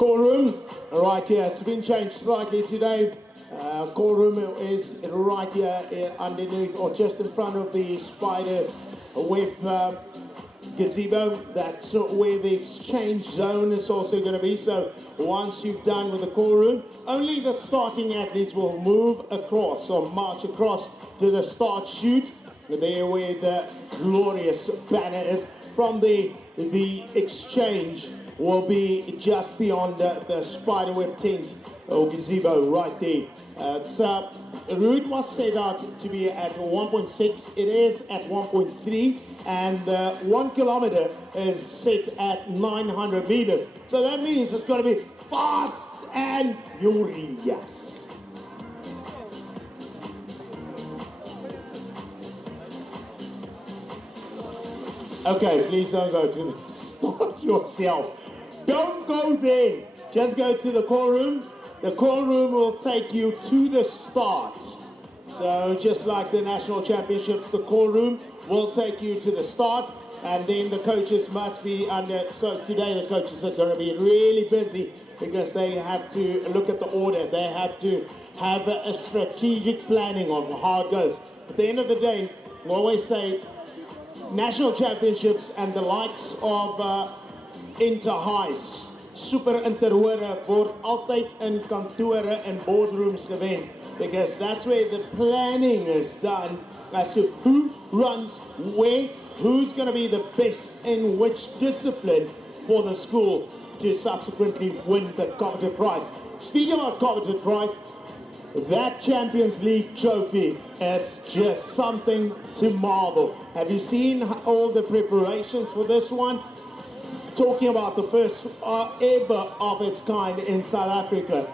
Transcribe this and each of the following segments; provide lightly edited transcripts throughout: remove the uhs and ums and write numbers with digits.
Call room, right here. It's been changed slightly today. Call room is right here underneath or just in front of the spider web gazebo. That's where the exchange zone is also going to be. So once you've done with the call room, only the starting athletes will move across or march across to the start chute. There where the glorious banner is from the exchange will be just beyond the spiderweb tent or gazebo right there. Route was set out to be at 1.6. It is at 1.3, and 1 kilometer is set at 900 meters. So that means it's going to be fast and furious. Okay, please don't go to the start yourself. Don't go there. Just go to the call room. The call room will take you to the start. So just like the national championships, the call room will take you to the start, and then the coaches must be under. So today the coaches are going to be really busy because they have to look at the order. They have to have a strategic planning on how it goes. At the end of the day, we always say national championships and the likes of inter-highs, super interhore word altyd in kantore and boardrooms gewen, because that's where the planning is done as to who runs where, who's going to be the best in which discipline for the school to subsequently win the coveted prize. Speaking about coveted prize, that Champions League trophy is just something to marvel. Have you seen all the preparations for this one? Talking about the first ever of its kind in South Africa.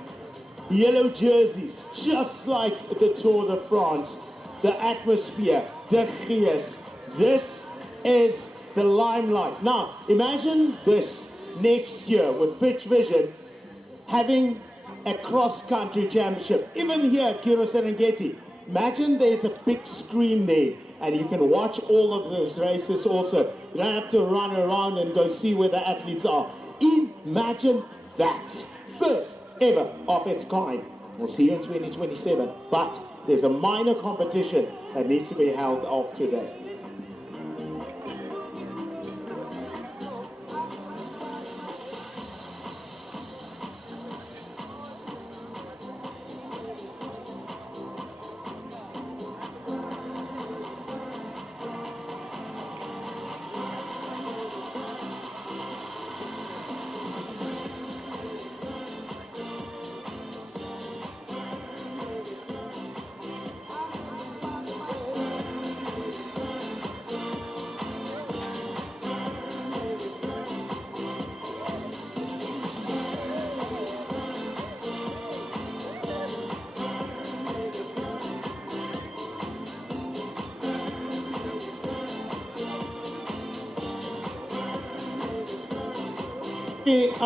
Yellow jerseys, just like the Tour de France. The atmosphere, the gees. This is the limelight. Now, imagine this next year with Pitch Vision having a cross-country championship. Even here at Curro Serengeti, imagine there's a big screen there and you can watch all of those races also. You don't have to run around and go see where the athletes are. Imagine that. First ever of its kind. We'll see you in 2027, but there's a minor competition that needs to be held off today.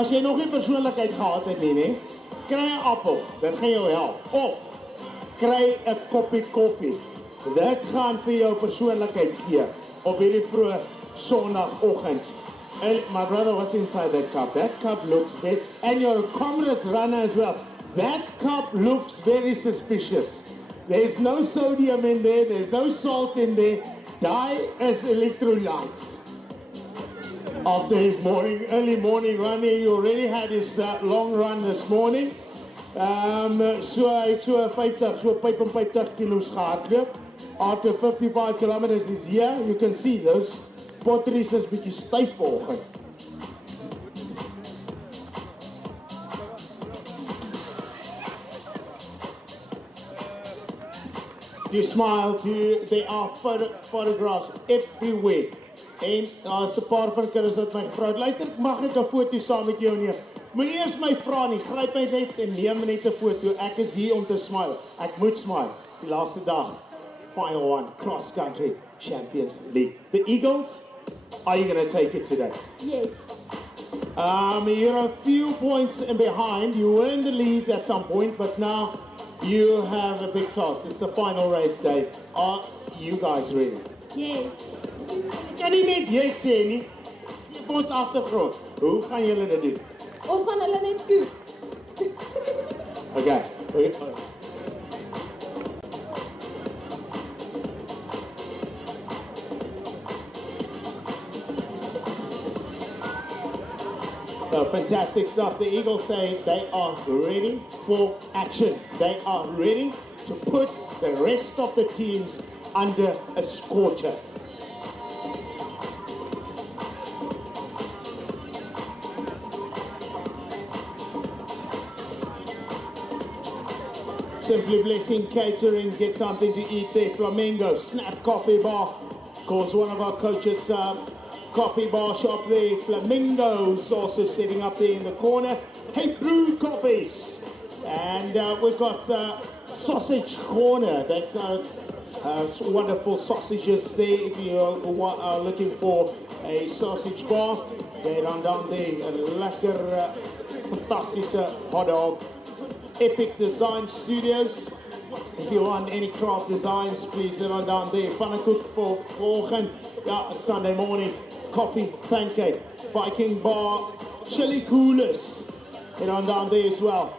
As jy nog nie persoonlikheid gehad het nie, kry 'n appel, dit gaan jou help. Of kry 'n koppie koffie. Dit gaan vir jou persoonlikheid gee op hierdie vroeë Sondagoggend. My brother was inside that cup. That cup looks big, and your comrades runner as well. That cup looks very suspicious. There's no sodium in there, there's no salt in there. Daai is electrolytes. After his early morning run, he already had his long run this morning. So hy het so 55 kilos gehardloop. After 55 kilometers is here, you can see those potteries is bietjie styf vanoggend. You smile, there are photographs everywhere. En daar's 'n paar van kinders wat my gevra het, luister, mag ek 'n foto saam met jou neem? Moenie eers my vra nie, gryp my net en neem net 'n foto. Ek is hier om te smile. Ek moet smile. Die laaste dag, final one, cross country Champions League. The Eagles, are you going to take it today? Yes. You're a few points in behind. You were in the lead at some point, but now you have a big task. It's the final race day. Are you guys ready? Yes. Kan nie net jy sê nie. Jy ons agtergrond. Hoe gaan julle dit doen? Ons gaan hulle net koop. Okay. Fantastic stuff. The Eagles say they are ready for action. They are ready to put the rest of the teams under a scorcher. Simply Blessing Catering, get something to eat there. Flamingo, Snap Coffee Bar. Of course, one of our coaches, coffee bar shop there. Flamingo's also sitting up there in the corner. Hey, Brew Coffees. And we've got Sausage Corner. They've got wonderful sausages there. If you are looking for a sausage bar, they're down there. A lekker, fantastische hot dog. Epic Design Studios. If you want any craft designs, please head on down there. Pannenkoek for volgen. Yeah, it's Sunday morning. Coffee, pancake, Viking Bar, chili coolers. Head on down there as well.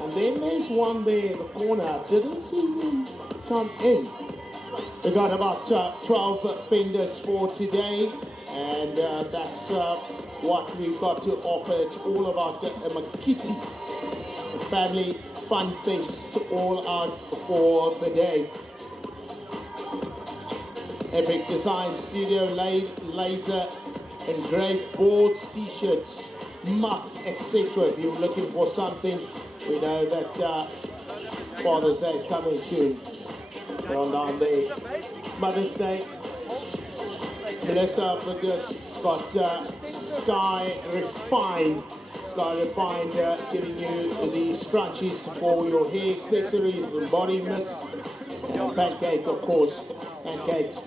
And then there's one there in the corner. Didn't see them come in. We got about 12 vendors for today. And that's what we've got to offer. It's all about Makiti. Family fun fest all out for the day. Epic Design Studio, laser engraved boards, t-shirts, mugs, etc. If you're looking for something, we know that Father's Day is coming soon. We're on down there. Mother's Day. Melissa It's got Sky Refined. Giving you the scrunchies for your hair accessories and body mist. And pancake, of course, pancakes.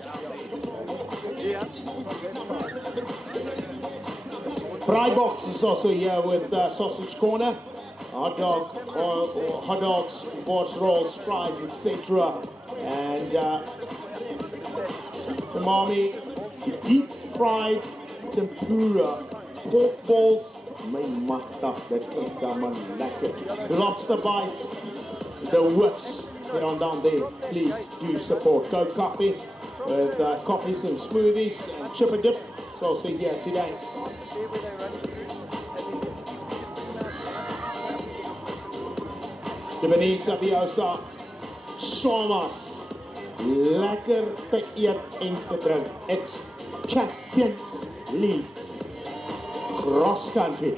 Fry Box is also here with Sausage Corner. Hot dog, or hot dogs, borscht rolls, fries, etc. And umami, deep fried tempura, pork balls. My magtig, dit klink dan man lekker. Lobster bites, the works. Get on down there. Please do support Go Coffee with coffees and smoothies and chip and dip. It's also here today. Lebanese Sabiosa, Shamas, lekker te eet en te drink. It's Champions League. Cross country.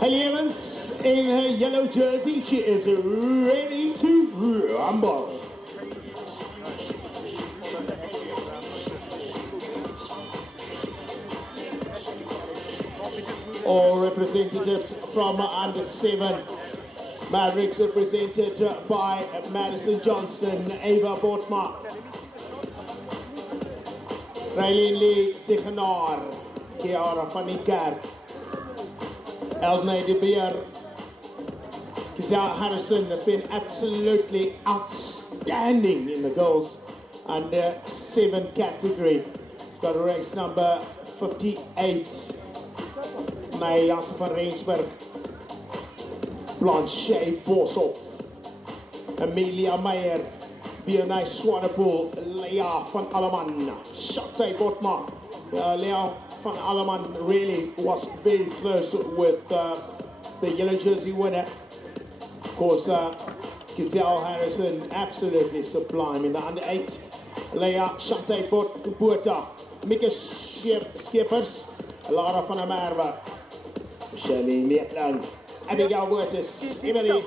Haley Evans in her yellow jersey. She is ready to rumble. All representatives from under 7. Mavericks represented by Madison Johnson, Ava Bortma, Raylene Lee Tegenaar, Kiara van die Kerk, Elsnay de Beer, Kizia Harrison has been absolutely outstanding in the girls under 7 category. It's got race number 58. May Janssen van Rensburg, Blanche Boshoff, Amelia Meyer, Bionay Swanepoel, Lea van Alleman, Shatay Botma. Lea van Alleman really was very close with the yellow jersey winner. Of course, Giselle Harrison, absolutely sublime in the under 8. Lea Shatay Botma, Mika Skippers, Lara van der Merwe, Shirley Maitland, Abigail Wirtis, Emily.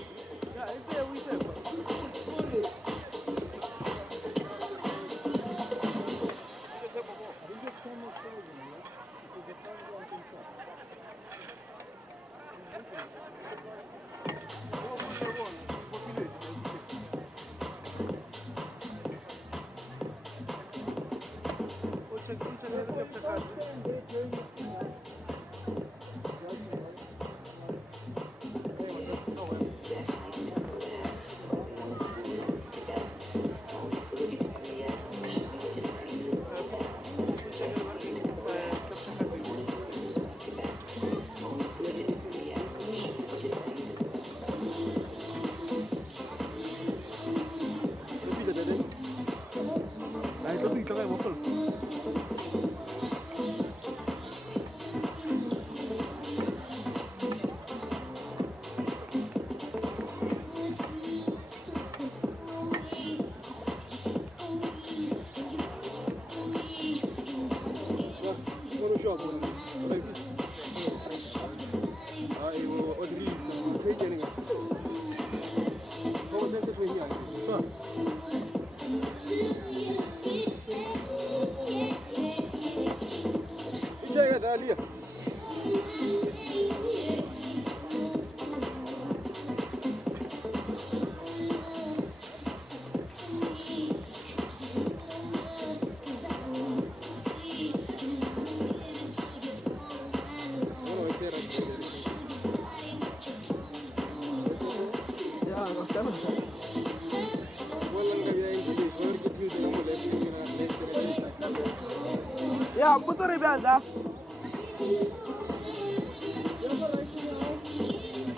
Yeah, put the ribanda.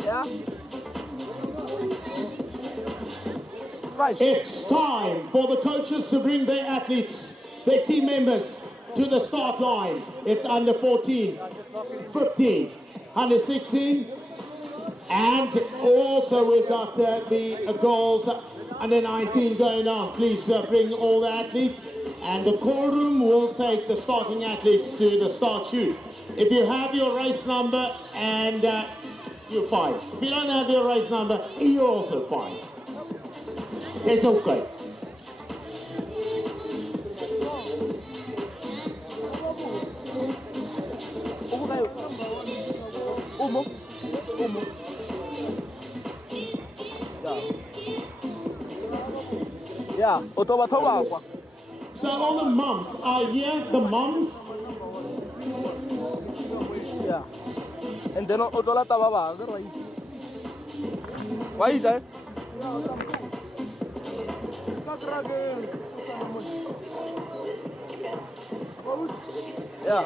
Yeah. Right. It's time for the coaches to bring their athletes, their team members, to the start line. It's under 14, 15, under 16, and also we've got the goals under 19 going on. Please bring all the athletes, and the core room will take the starting athletes to the start chute. If you have your race number, and you're fine. If you don't have your race number, you're also fine. It's okay. Yeah, So all the mums are here, the mums. yeah. And then Otola Tababa, why is that? Yeah.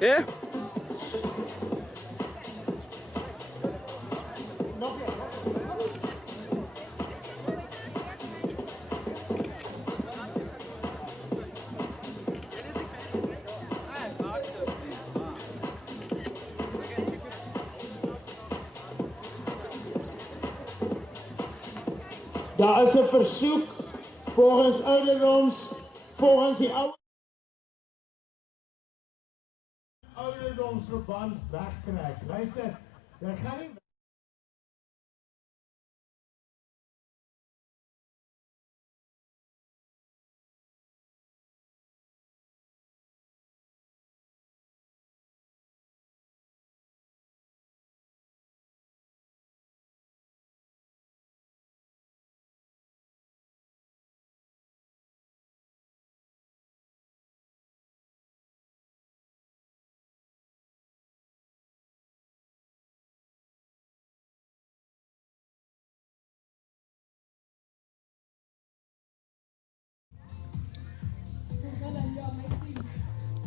Yeah. Daar is een verzoek volgens volgens die ouderdomsverband wegkrijgt. Luister, dat gaat niet.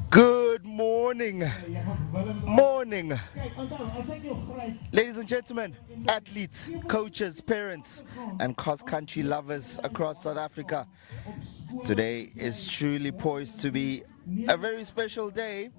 Good morning. Morning. Ladies and gentlemen, athletes, coaches, parents, and cross-country lovers across South Africa. Today is truly poised to be a very special day.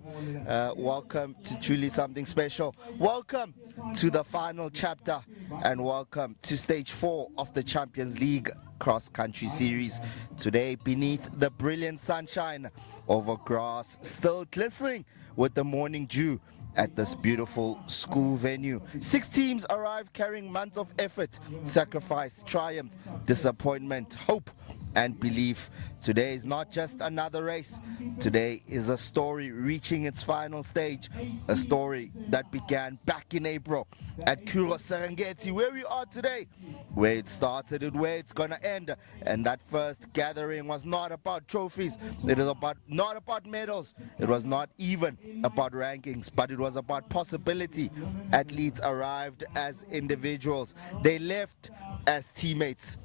Welcome to truly something special. Welcome to the final chapter, and welcome to stage 4 of the Champions League cross-country series. Today, beneath the brilliant sunshine, over grass still glistening with the morning dew at this beautiful school venue. 6 teams arrive carrying months of effort, sacrifice, triumph, disappointment, hope, and belief. Today is not just another race. Today is a story reaching its final stage, a story that began back in April at Curro, Serengeti, where we are today, where it started and where it's gonna end. And that first gathering was not about trophies, it was not about medals, it was not even about rankings, but it was about possibility. Athletes arrived as individuals, they left as teammates.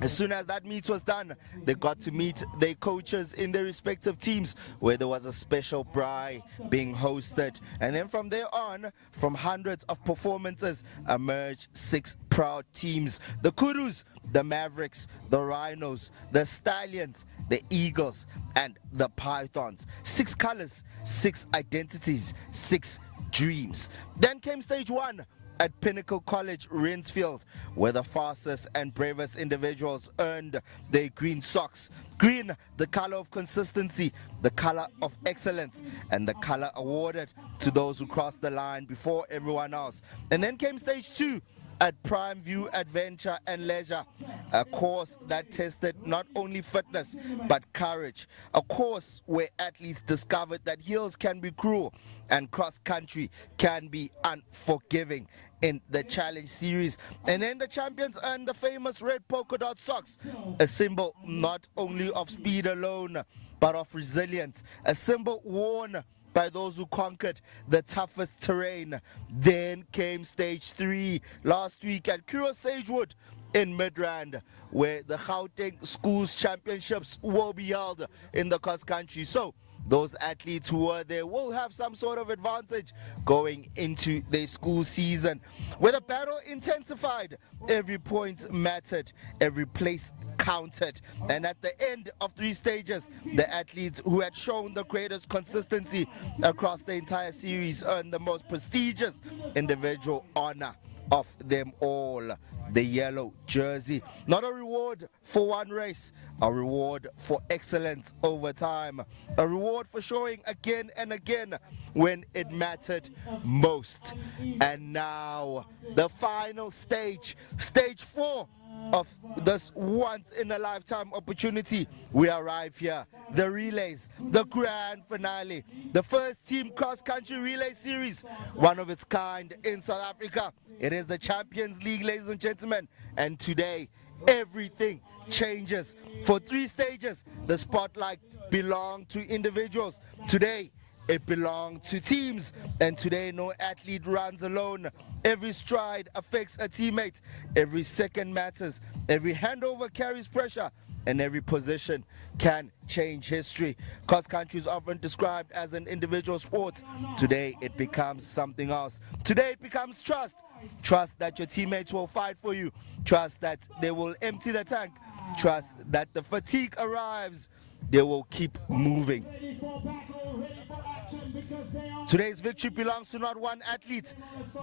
As soon as that meet was done, they got to meet their coaches in their respective teams, where there was a special braai being hosted. And then from there on, from hundreds of performances, emerged 6 proud teams: the Curros, the Mavericks, the Rhinos, the Stallions, the Eagles, and the Pythons. 6 colors, 6 identities, 6 dreams. Then came stage 1 at Pinnacle College, Rinsfield, where the fastest and bravest individuals earned their green socks. Green, the color of consistency, the color of excellence, and the color awarded to those who crossed the line before everyone else. And then came stage 2 at Prime View Adventure and Leisure, a course that tested not only fitness but courage, a course where athletes discovered that hills can be cruel and cross country can be unforgiving in the challenge series. And then the champions earned the famous red polka dot socks, a symbol not only of speed alone but of resilience, a symbol worn by those who conquered the toughest terrain. Then came stage 3 last week at Curro Sagewood in Midrand, where the Gauteng Schools Championships will be held in the cross country. So those athletes who were there will have some sort of advantage going into their school season. Where the battle intensified, every point mattered, every place counted. And at the end of 3 stages, the athletes who had shown the greatest consistency across the entire series earned the most prestigious individual honor of them all: the yellow jersey. Not a reward for one race, a reward for excellence over time, a reward for showing again and again when it mattered most. And now the final stage, stage 4 of this once-in-a-lifetime opportunity. We arrive here, the relays, the grand finale, the first team cross-country relay series, one of its kind in South Africa. It is the Champions League, ladies and gentlemen, and today everything changes. For 3 stages, the spotlight belonged to individuals. Today, it belonged to teams, and today no athlete runs alone. Every stride affects a teammate, every second matters, every handover carries pressure, and every position can change history. Cross country is often described as an individual sport. Today it becomes something else. Today it becomes trust. Trust that your teammates will fight for you. Trust that they will empty the tank. Trust that the fatigue arrives, they will keep moving. Today's victory belongs to not one athlete,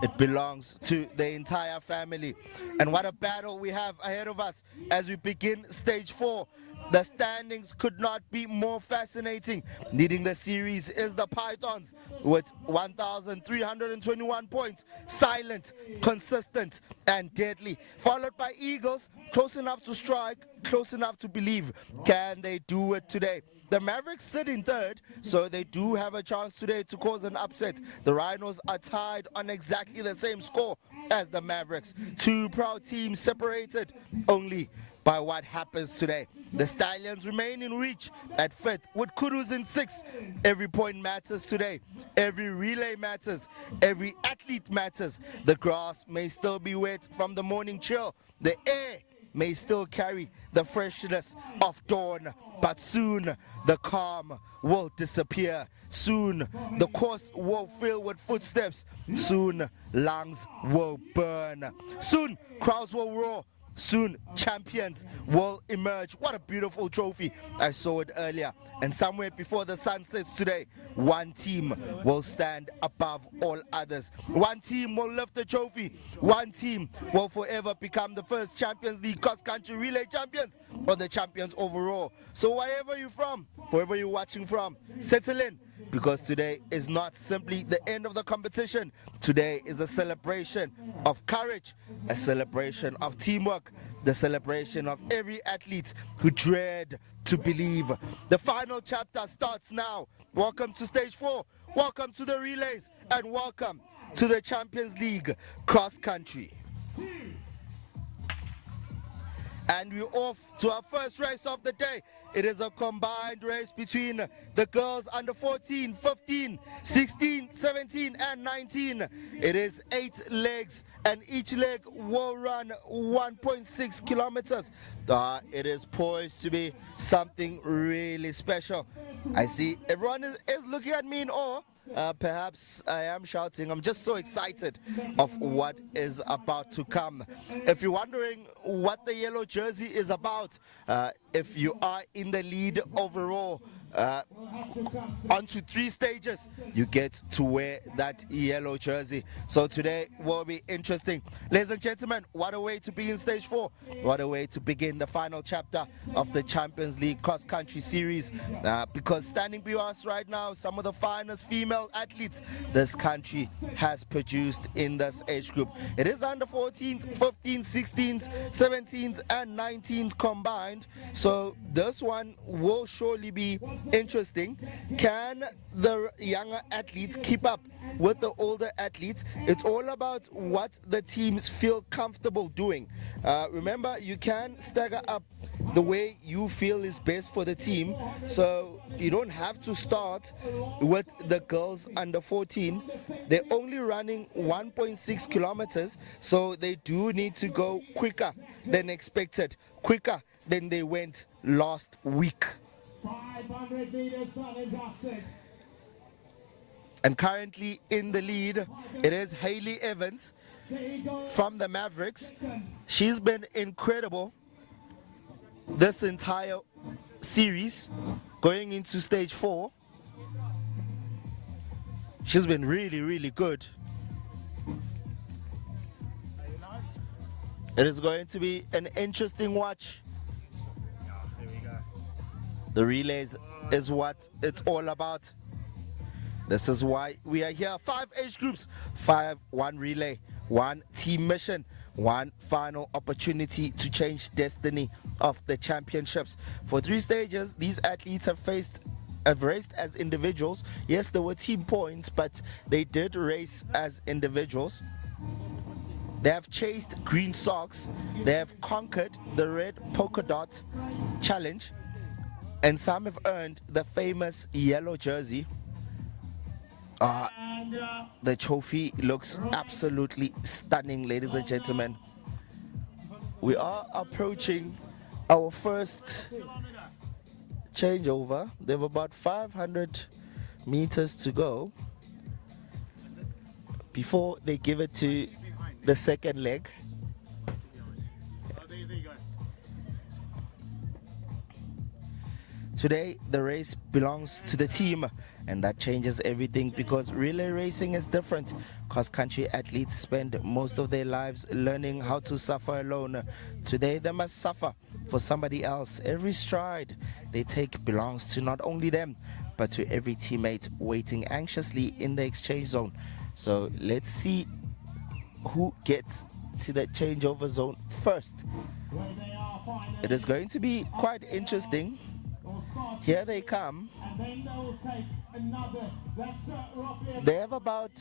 it belongs to the entire family. And what a battle we have ahead of us as we begin stage 4. The standings could not be more fascinating. Leading the series is the Pythons with 1,321 points, silent, consistent, and deadly. Followed by Eagles, close enough to strike, close enough to believe. Can they do it today? The Mavericks sit in 3rd, so they do have a chance today to cause an upset. The Rhinos are tied on exactly the same score as the Mavericks. 2 proud teams separated only by what happens today. The Stallions remain in reach at 5th with Curros in 6th. Every point matters today. Every relay matters. Every athlete matters. The grass may still be wet from the morning chill. The air may still carry the freshness of dawn, but soon the calm will disappear. Soon the course will fill with footsteps. Soon lungs will burn. Soon crowds will roar. Soon champions will emerge. What a beautiful trophy. I saw it earlier. And somewhere before the sun sets today, one team will stand above all others. One team will lift the trophy. One team will forever become the first Champions League cross-country relay champions, or the champions overall. So wherever you're from, wherever you're watching from, settle in, because today is not simply the end of the competition. Today is a celebration of courage, a celebration of teamwork, the celebration of every athlete who dared to believe. The final chapter starts now. Welcome to stage 4, welcome to the relays, and welcome to the Champions League cross country. And we're off to our first race of the day. It is a combined race between the girls under 14, 15, 16, 17 and 19. It is 8 legs and each leg will run 1.6 kilometers. It is poised to be something really special. I see everyone is looking at me in awe. Perhaps I am shouting. I'm just so excited of what is about to come. If you're wondering what the yellow jersey is about, if you are in the lead overall, onto 3 stages, you get to wear that yellow jersey. So today will be interesting. Ladies and gentlemen, what a way to begin stage 4. What a way to begin the final chapter of the Champions League cross country series. Because standing behind us right now, some of the finest female athletes this country has produced in this age group. It is the under 14s, 15s, 16s, 17s and 19s combined. So this one will surely be interesting. Can the younger athletes keep up with the older athletes? It's all about what the teams feel comfortable doing. Remember, you can stagger up the way you feel is best for the team, so you don't have to start with the girls under 14. They're only running 1.6 kilometers, so they do need to go quicker than expected, quicker than they went last week. 500 meters done and dusted. And currently in the lead, it is Hayley Evans from the Mavericks. She's been incredible this entire series, going into stage 4. She's been really, really good. It is going to be an interesting watch. The relays is what it's all about. This is why we are here. 5 age groups, 5, 1 relay, 1 team mission, 1 final opportunity to change destiny of the championships. For 3 stages, these athletes have raced as individuals. Yes, there were team points, but they did race as individuals. They have chased green socks. They have conquered the red polka dot challenge. And some have earned the famous yellow jersey. The trophy looks absolutely stunning, ladies and gentlemen. We are approaching our first changeover. They have about 500 meters to go before they give it to the second leg. Today, the race belongs to the team, and that changes everything because relay racing is different. Cross-country athletes spend most of their lives learning how to suffer alone. Today, they must suffer for somebody else. Every stride they take belongs to not only them, but to every teammate waiting anxiously in the exchange zone. So let's see who gets to the changeover zone first. It is going to be quite interesting. Here they come. They have about,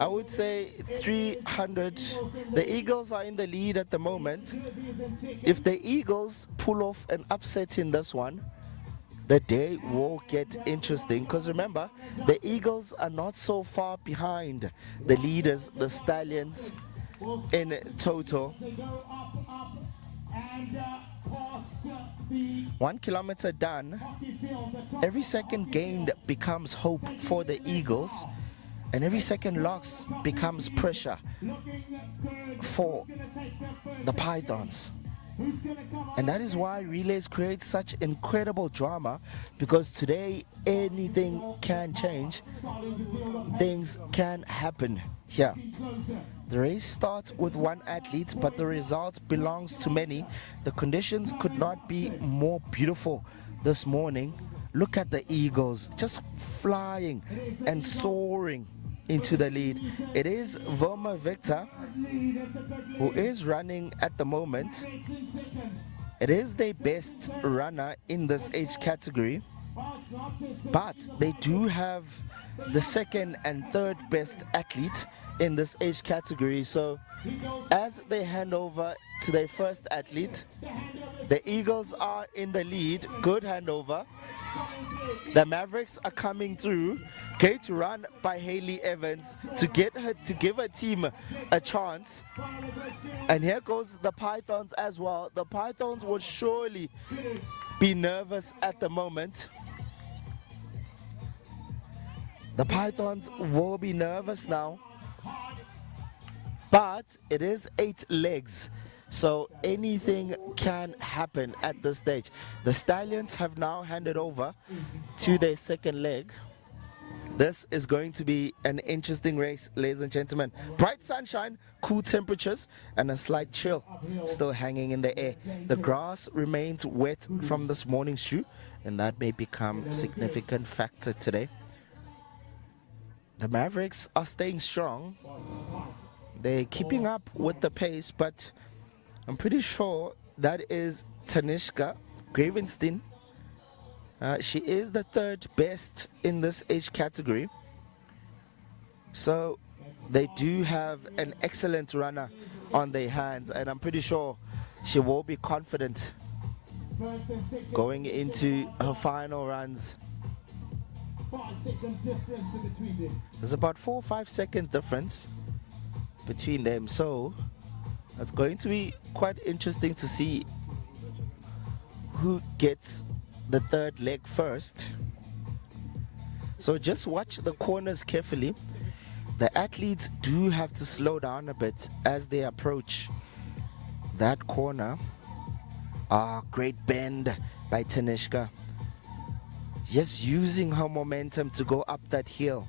I would say, 300. The Eagles are in the lead at the moment. If the Eagles pull off an upset in this one, the day will get interesting, because remember, the Eagles are not so far behind the leaders, the Stallions, in total. 1 kilometer done. Every second gained becomes hope for the Eagles, and every second lost becomes pressure for the Pythons. And that is why relays create such incredible drama, because today anything can change, things can happen here. The race starts with 1 athlete, but the result belongs to many. The conditions could not be more beautiful this morning. Look at the Eagles just flying and soaring into the lead. It is Voma Victor who is running at the moment. It is their best runner in this age category, but they do have the second and third best athlete in this age category. So as they hand over to their first athlete, the Eagles are in the lead. Good handover. The Mavericks are coming through. Great run by Hayley Evans to give her team a chance. And here goes the Pythons as well. The Pythons will surely be nervous at the moment. The Pythons will be nervous now. But it is 8 legs, so anything can happen at this stage. The Stallions have now handed over to their second leg. This is going to be an interesting race, ladies and gentlemen. Bright sunshine, cool temperatures, and a slight chill still hanging in the air. The grass remains wet from this morning's dew, and that may become a significant factor today. The Mavericks are staying strong. They're keeping up with the pace, but I'm pretty sure that is Tanishka Gravenstein. She is the third best in this age category. So they do have an excellent runner on their hands, and I'm pretty sure she will be confident going into her final runs. There's about 4 or 5 second difference between them, so it's going to be quite interesting to see who gets the third leg first. So just watch the corners carefully. The athletes do have to slow down a bit as they approach that corner. Great bend by Tanishka. Just using her momentum to go up that hill.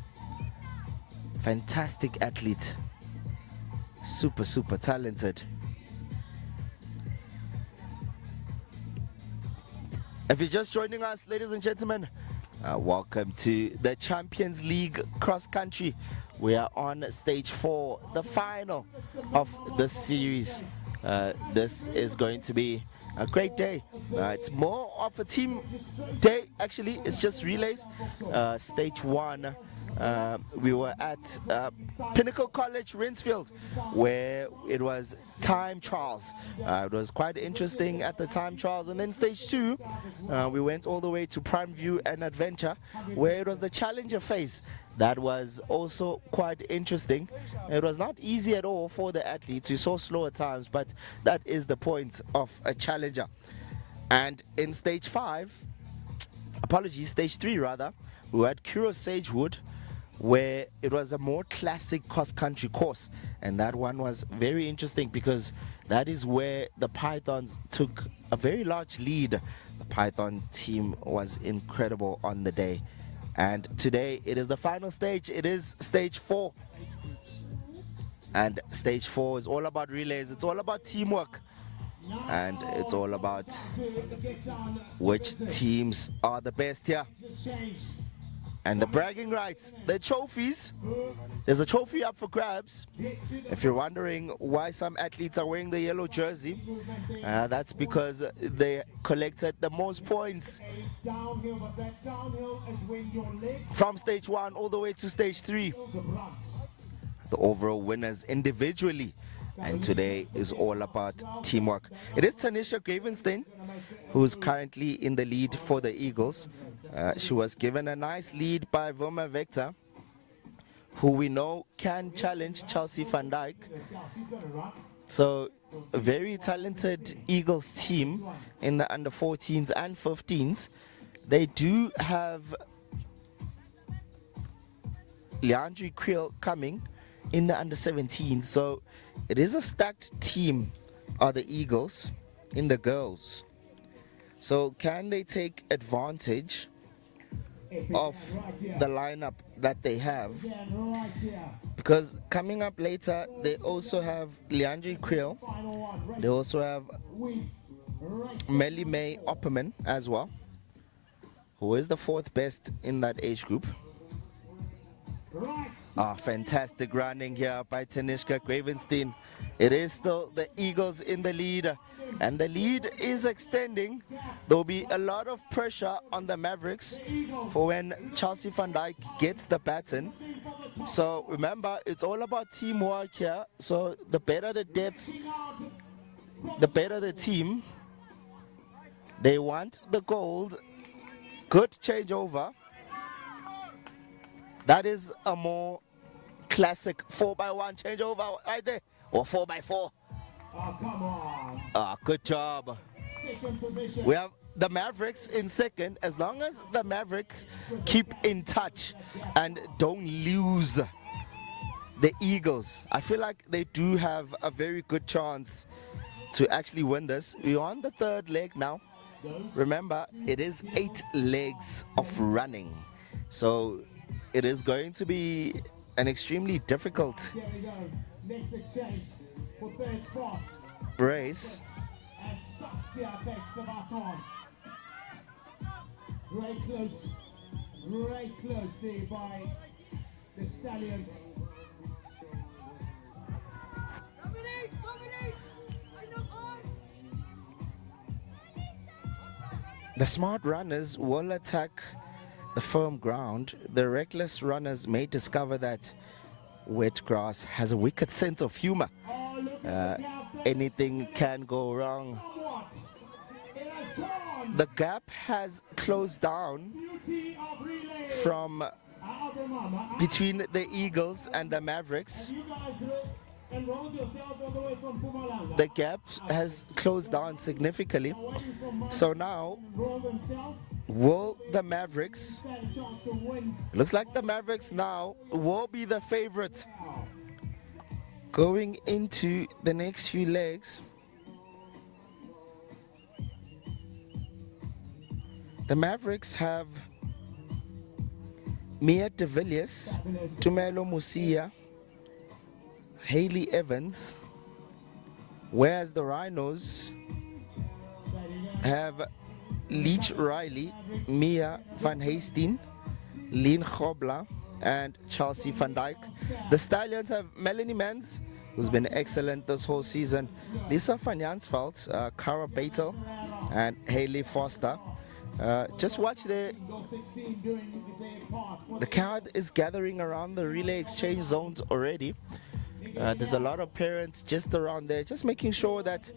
Fantastic athlete. Super talented. If you're just joining us, ladies and gentlemen, welcome to the Champions League cross country. We are on stage 4, the final of the series. This is going to be a great day. It's more of a team day, actually. It's just relays. Stage 1, we were at Pinnacle College, Rinsfield, where it was time trials. It was quite interesting at the time trials. And then stage 2, we went all the way to Prime View and Adventure, where it was the challenger phase. That was also quite interesting. It was not easy at all for the athletes. We saw slower times, but that is the point of a challenger. And in stage 3 rather, we had Curro Sagewood, where it was a more classic cross-country course. And that one was very interesting because that is where the Pythons took a very large lead. The Python team was incredible on the day. And today it is the final stage. It is stage 4. And stage 4 is all about relays. It's all about teamwork. And it's all about which teams are the best here. And the bragging rights, the trophies. There's a trophy up for grabs. If you're wondering why some athletes are wearing the yellow jersey, that's because they collected the most points from stage 1 all the way to stage 3. The overall winners individually. And today is all about teamwork. It is Tanisha Gravenstein who's currently in the lead for the Eagles. She was given a nice lead by Voma Vector, who we know can challenge Chelsea Van Dijk. So a very talented Eagles team in the under 14s and 15s. They do have Leandri Creel coming in the under 17s. So it is a stacked team of the Eagles in the girls. So can they take advantage of the lineup that they have? Because coming up later, they also have Leandri Creel. They also have Melly May Opperman as well, who is the 4th best in that age group. Fantastic running here by Tanishka Gravenstein. It is still the Eagles in the lead, and the lead is extending. There'll be a lot of pressure on the Mavericks for when Chelsea van Dijk gets the baton. So remember, it's all about teamwork here. So the better the depth, the better the team. They want the gold. Good changeover. That is a more classic 4x1 changeover right there, or 4x4. Oh, come on. Good job. Second position. We have the Mavericks in second. As long as the Mavericks keep in touch and don't lose the Eagles, I feel like they do have a very good chance to actually win this. We're on the third leg now. Remember, it is 8 legs of running. So it is going to be an extremely difficult There we go. Next exchange for third spot. race. And Saskia takes the baton. Very close there by the Stallions. The smart runners will attack the firm ground. The reckless runners may discover that wet grass has a wicked sense of humor. Oh, look at the gap there. Anything can go wrong. Somewhat. It has gone. The gap has closed down Beauty of relay. from Abramama. between the Eagles and the Mavericks. You guys enrolled yourself all the way from Pumalanga. The gap has closed down significantly. Waiting for Mike So now, to enroll themselves. will the Mavericks, Stand a chance to win. looks like the Mavericks now will be the favorite going into the next few legs. The Mavericks have Mia de Villiers, Tumelo Musia, Hayley Evans, whereas the Rhinos have Leach Riley, Mia van Heesteen, Lynn Hobla, and Chelsea van Dijk. The Stallions have Melanie Mans, who's been excellent this whole season, Lisa van Jansveld, Cara Batel, and Hayley Foster. Just watch the crowd is gathering around the relay exchange zones already. There's a lot of parents just around there, just making sure that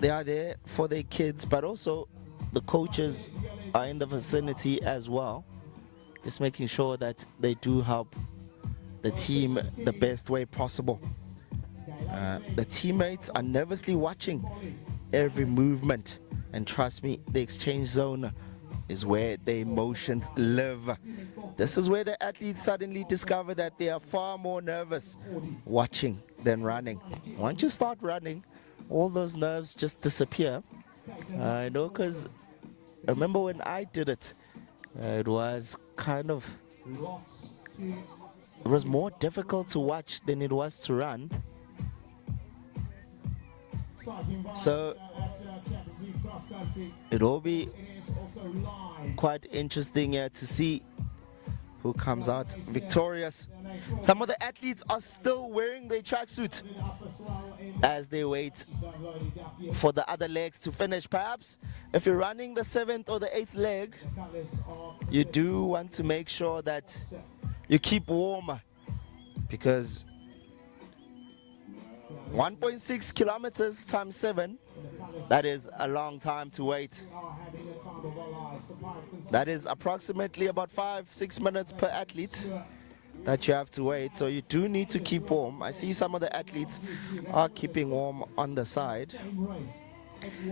they are there for their kids, but also the coaches are in the vicinity as well, just making sure that they do help the team the best way possible. The teammates are nervously watching every movement, and trust me, the exchange zone is where the emotions live. This is where the athletes suddenly discover that they are far more nervous watching than running. Once you start running, all those nerves just disappear. I know, because I remember when I did it, it was kind of, it was more difficult to watch than it was to run. So it will be quite interesting here to see who comes out victorious. Some of the athletes are still wearing their tracksuit as they wait for the other legs to finish. Perhaps if you're running the 7th or the 8th leg, you do want to make sure that you keep warm, because 1.6 kilometers times 7, that is a long time to wait. That is approximately about 5-6 minutes per athlete that you have to wait, so you do need to keep warm. I see some of the athletes are keeping warm on the side.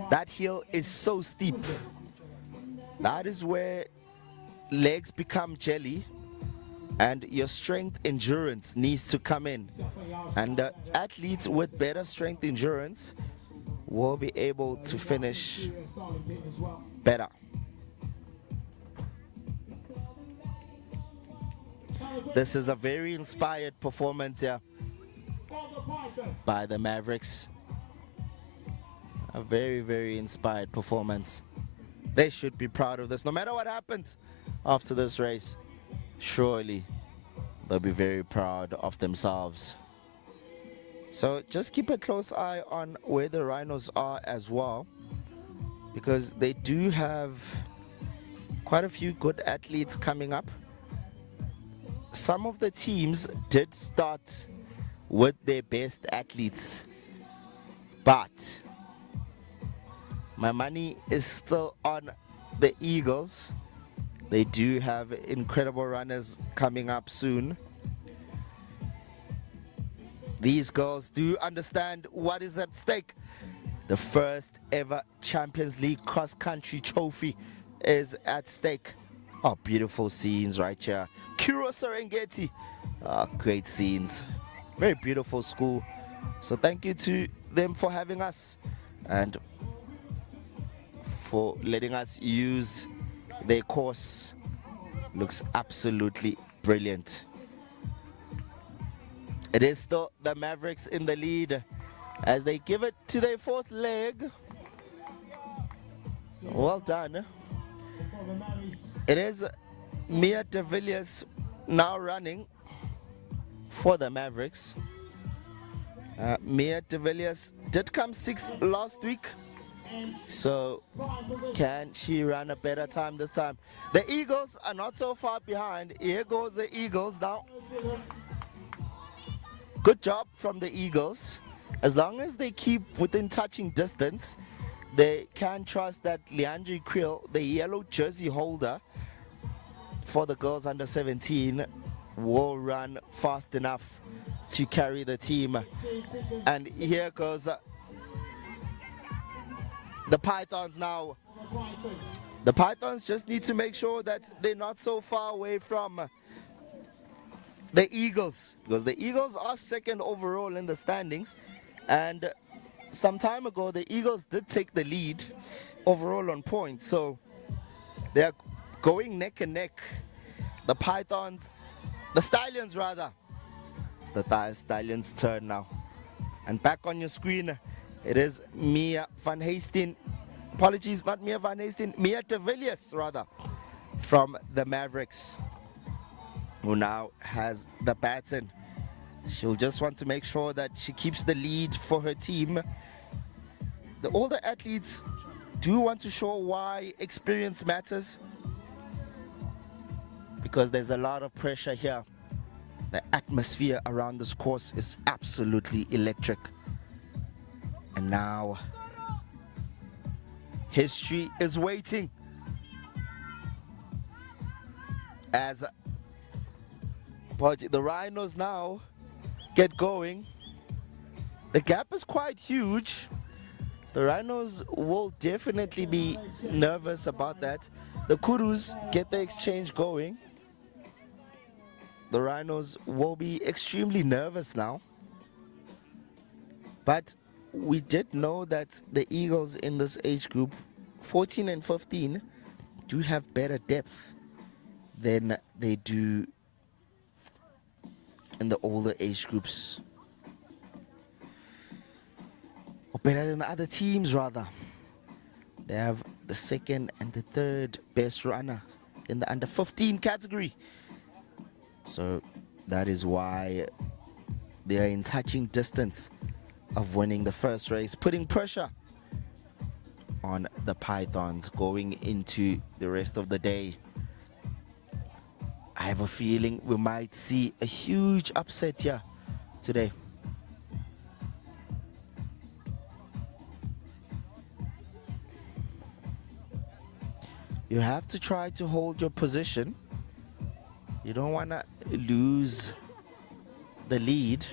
That hill is so steep. That is where legs become jelly and your strength endurance needs to come in. And athletes with better strength endurance will be able to finish better. This is a very inspired performance here by the Mavericks. A very, very inspired performance. They should be proud of this. No matter what happens after this race, surely they'll be very proud of themselves. So just keep a close eye on where the Rhinos are as well, because they do have quite a few good athletes coming up. Some of the teams did start with their best athletes, but my money is still on the Eagles. They do have incredible runners coming up soon. These girls do understand what is at stake. The first ever Champions League cross-country trophy is at stake. Oh, beautiful scenes right here. Curro, Serengeti. Oh, great scenes. Very beautiful school. So thank you to them for having us and for letting us use their course. Looks absolutely brilliant. It is still the Mavericks in the lead as they give it to their fourth leg. Well done. It is Mia de Villiers now running for the Mavericks. Mia de Villiers did come sixth last week, so can she run a better time this time? The Eagles are not so far behind. Here goes the Eagles now. Good job from the Eagles. As long as they keep within touching distance, they can trust that Leandre Creel, the yellow jersey holder for the girls under 17, will run fast enough to carry the team. And here goes the Pythons now. The Pythons just need to make sure that they're not so far away from the Eagles, because the Eagles are second overall in the standings, and some time ago the Eagles did take the lead overall on points, so they're going neck and neck. The Pythons, the Stallions rather. It's the Stallions' turn now. And back on your screen, it is Mia van Heesteen. Apologies, not Mia van Heesteen, Mia de Villiers rather, from the Mavericks, who now has the baton. She'll just want to make sure that she keeps the lead for her team. The older athletes do want to show why experience matters, because there's a lot of pressure here. The atmosphere around this course is absolutely electric. And now history is waiting as the Rhinos now get going. The gap is quite huge. The Rhinos will definitely be nervous about that. The Kurus get the exchange going. The Rhinos will be extremely nervous now. But we did know that the Eagles in this age group, 14 and 15, do have better depth than they do in the older age groups. Or better than the other teams, rather. They have the second and the third best runner in the under 15 category. So that is why they are in touching distance of winning the first race, putting pressure on the Pythons going into the rest of the day. I have a feeling we might see a huge upset here today. You have to try to hold your position. You don't want to lose the lead.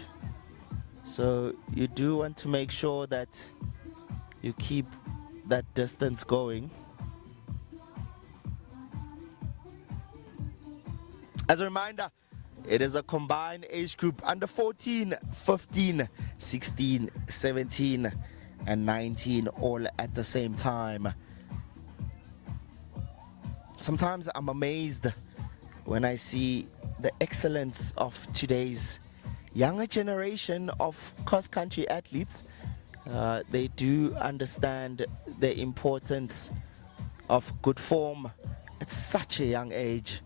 So you do want to make sure that you keep that distance going. As a reminder, it is a combined age group under 14, 15, 16, 17, and 19 all at the same time. Sometimes I'm amazed when I see the excellence of today's younger generation of cross-country athletes. They do understand the importance of good form at such a young age.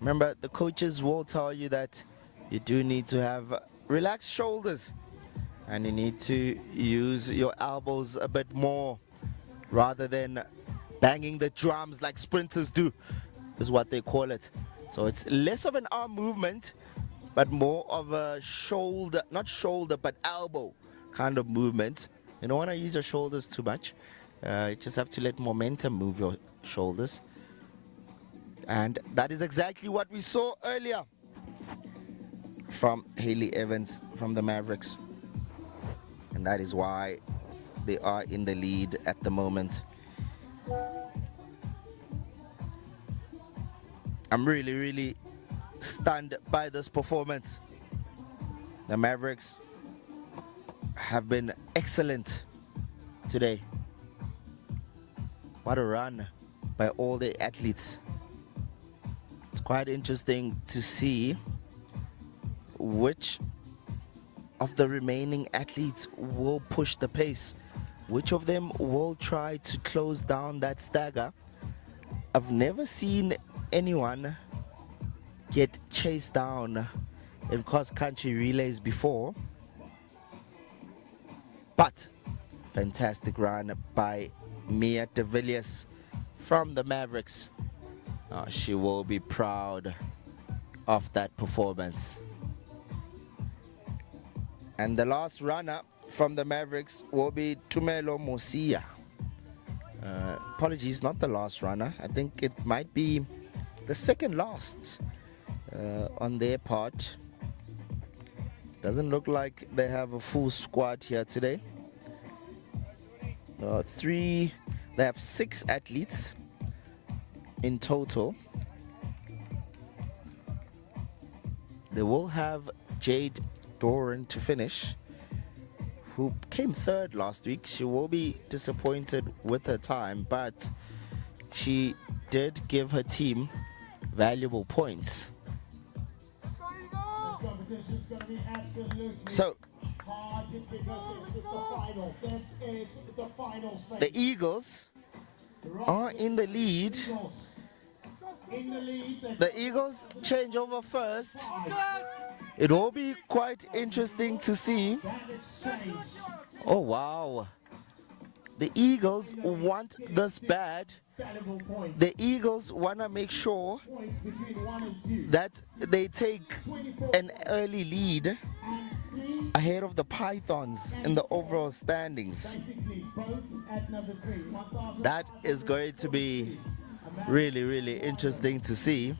Remember, the coaches will tell you that you do need to have relaxed shoulders and you need to use your elbows a bit more rather than banging the drums like sprinters do, is what they call it. So it's less of an arm movement, but more of a shoulder, not shoulder, but elbow kind of movement. You don't want to use your shoulders too much. You just have to let momentum move your shoulders. And that is exactly what we saw earlier from Haley Evans from the Mavericks. And that is why they are in the lead at the moment. I'm really, really stunned by this performance. The Mavericks have been excellent today. What a run by all the athletes. It's quite interesting to see which of the remaining athletes will push the pace. Which of them will try to close down that stagger? I've never seen anyone get chased down in cross-country relays before, but fantastic run by Mia de Villiers from the Mavericks. She will be proud of that performance. And the last runner from the Mavericks will be Tumelo Mosia. Apologies, not the last runner. I think it might be the second last on their part. Doesn't look like they have a full squad here today. They have 6 athletes in total. They will have Jade Doran to finish, who came 3rd last week. She will be disappointed with her time, but she did give her team valuable points. So the Eagles are in the lead. The Eagles change over first. It will be quite interesting to see. Oh wow, the Eagles want this bad. The Eagles want to make sure that they take an early lead ahead of the Pythons in the overall standings. That is going to be really, really interesting to see.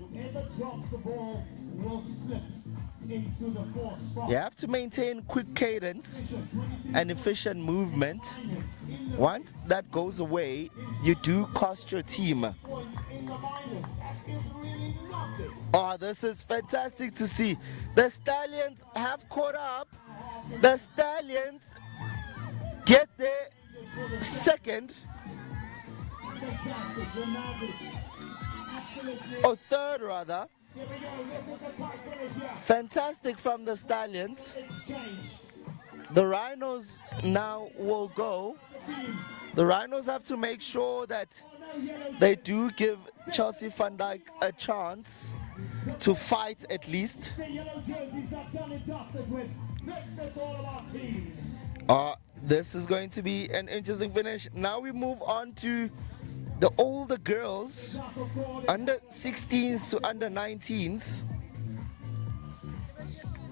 You have to maintain quick cadence and efficient movement. Once that goes away, you do cost your team. Oh, this is fantastic to see. The Stallions have caught up. The Stallions get there second. Or third rather. Fantastic from the Stallions. The Rhinos now will go. The Rhinos have to make sure that they do give Chelsea Van Dijk a chance to fight at least. This is going to be an interesting finish. Now we move on to the older girls, under 16s to under 19s.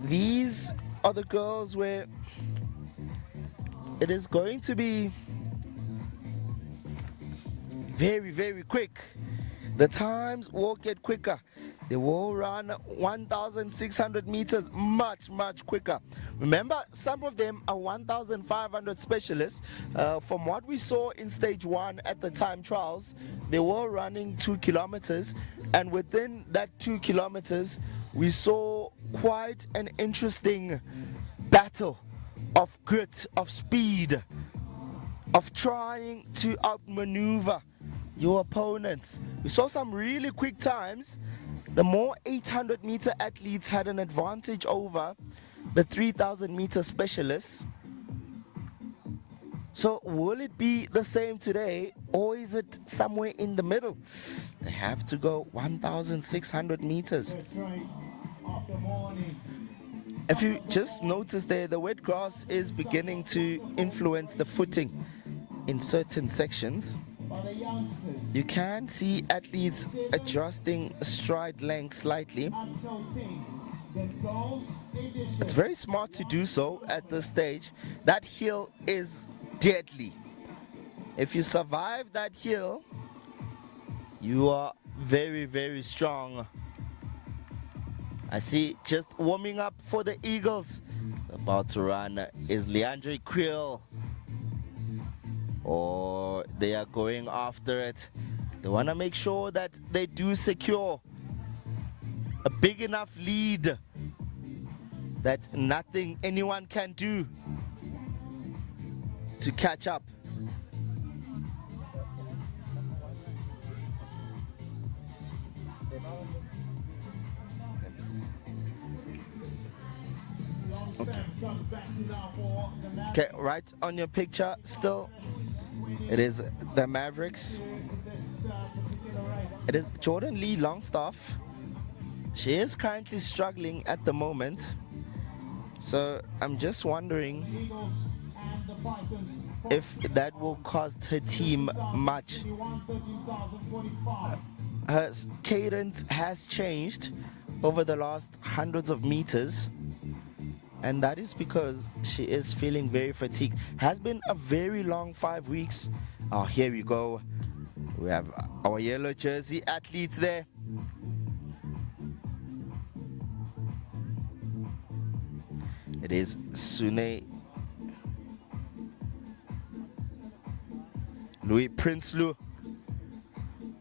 These are the girls where it is going to be very, very quick. The times will get quicker. They will run 1,600 meters much, much quicker. Remember, some of them are 1,500 specialists. From what we saw in stage 1 at the time trials, they were running 2 kilometers. And within that 2 kilometers, we saw quite an interesting battle of grit, of speed, of trying to outmaneuver your opponents. We saw some really quick times. The more 800 meter athletes had an advantage over the 3,000 meter specialists. So will it be the same today, or is it somewhere in the middle? They have to go 1,600 meters. If you just notice there, the wet grass is beginning to influence the footing in certain sections. You can see athletes adjusting stride length slightly. It's very smart to do so at this stage. That hill is deadly. If you survive that hill, you are very, very strong. I see just warming up for the Eagles. About to run is Leandre Kriel. Or they are going after it. They want to make sure that they do secure a big enough lead that nothing anyone can do to catch up. Okay, right on your picture still, it is the Mavericks. It is Jordan Lee Longstaff. She is currently struggling at the moment. So I'm just wondering if that will cost her team much. Her cadence has changed over the last hundreds of meters, and that is because she is feeling very fatigued. Has been a very long 5 weeks. Oh, here we go. We have our yellow jersey athletes there. It is Sune Louis Prinsloo.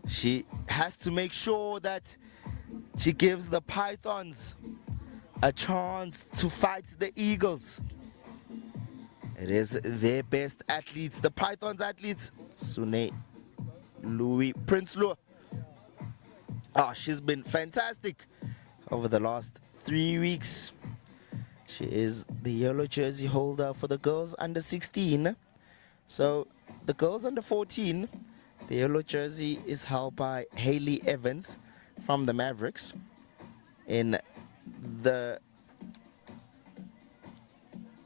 She has to make sure that she gives the Pythons a chance to fight the Eagles. It is their best athletes, the Pythons athletes. Sune Louis Prinsloo. Oh, she's been fantastic over the last 3 weeks. She is the yellow jersey holder for the girls under 16. So the girls under 14, the yellow jersey is held by Hayley Evans from the Mavericks. In the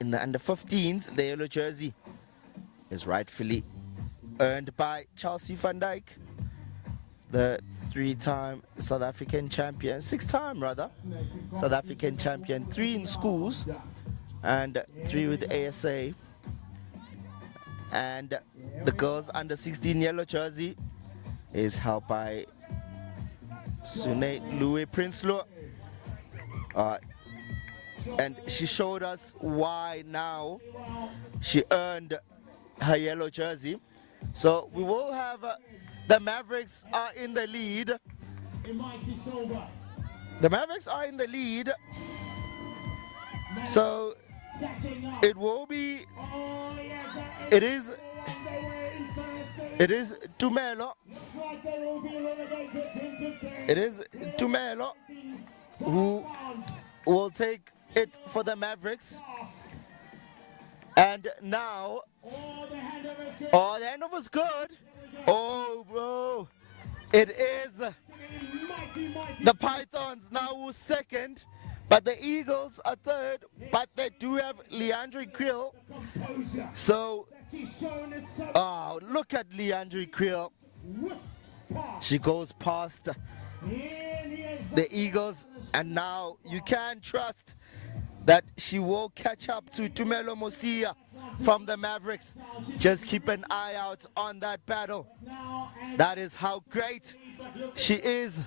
under 15s, the yellow jersey is rightfully earned by Chelsea van Dijk, the 3-time South African champion, 6-time rather, South African champion, 3 in schools and 3 with ASA. And the girls under 16 yellow jersey is held by Sune Louis Prinsloo. And she showed us why now she earned her yellow jersey. So we will have the Mavericks are in the lead. The Mavericks are in the lead. So it will be, it is Tumelo. It is Tumelo who will take it for the Mavericks. And now, oh, the handover's good. Oh, bro. It is the Pythons now who's second, but the Eagles are third, but they do have Leandre Kriel. So, oh, look at Leandre Kriel. She goes past the Eagles, and now you can trust that she will catch up to Tumelo Mosia from the Mavericks. Just keep an eye out on that battle. That is how great she is.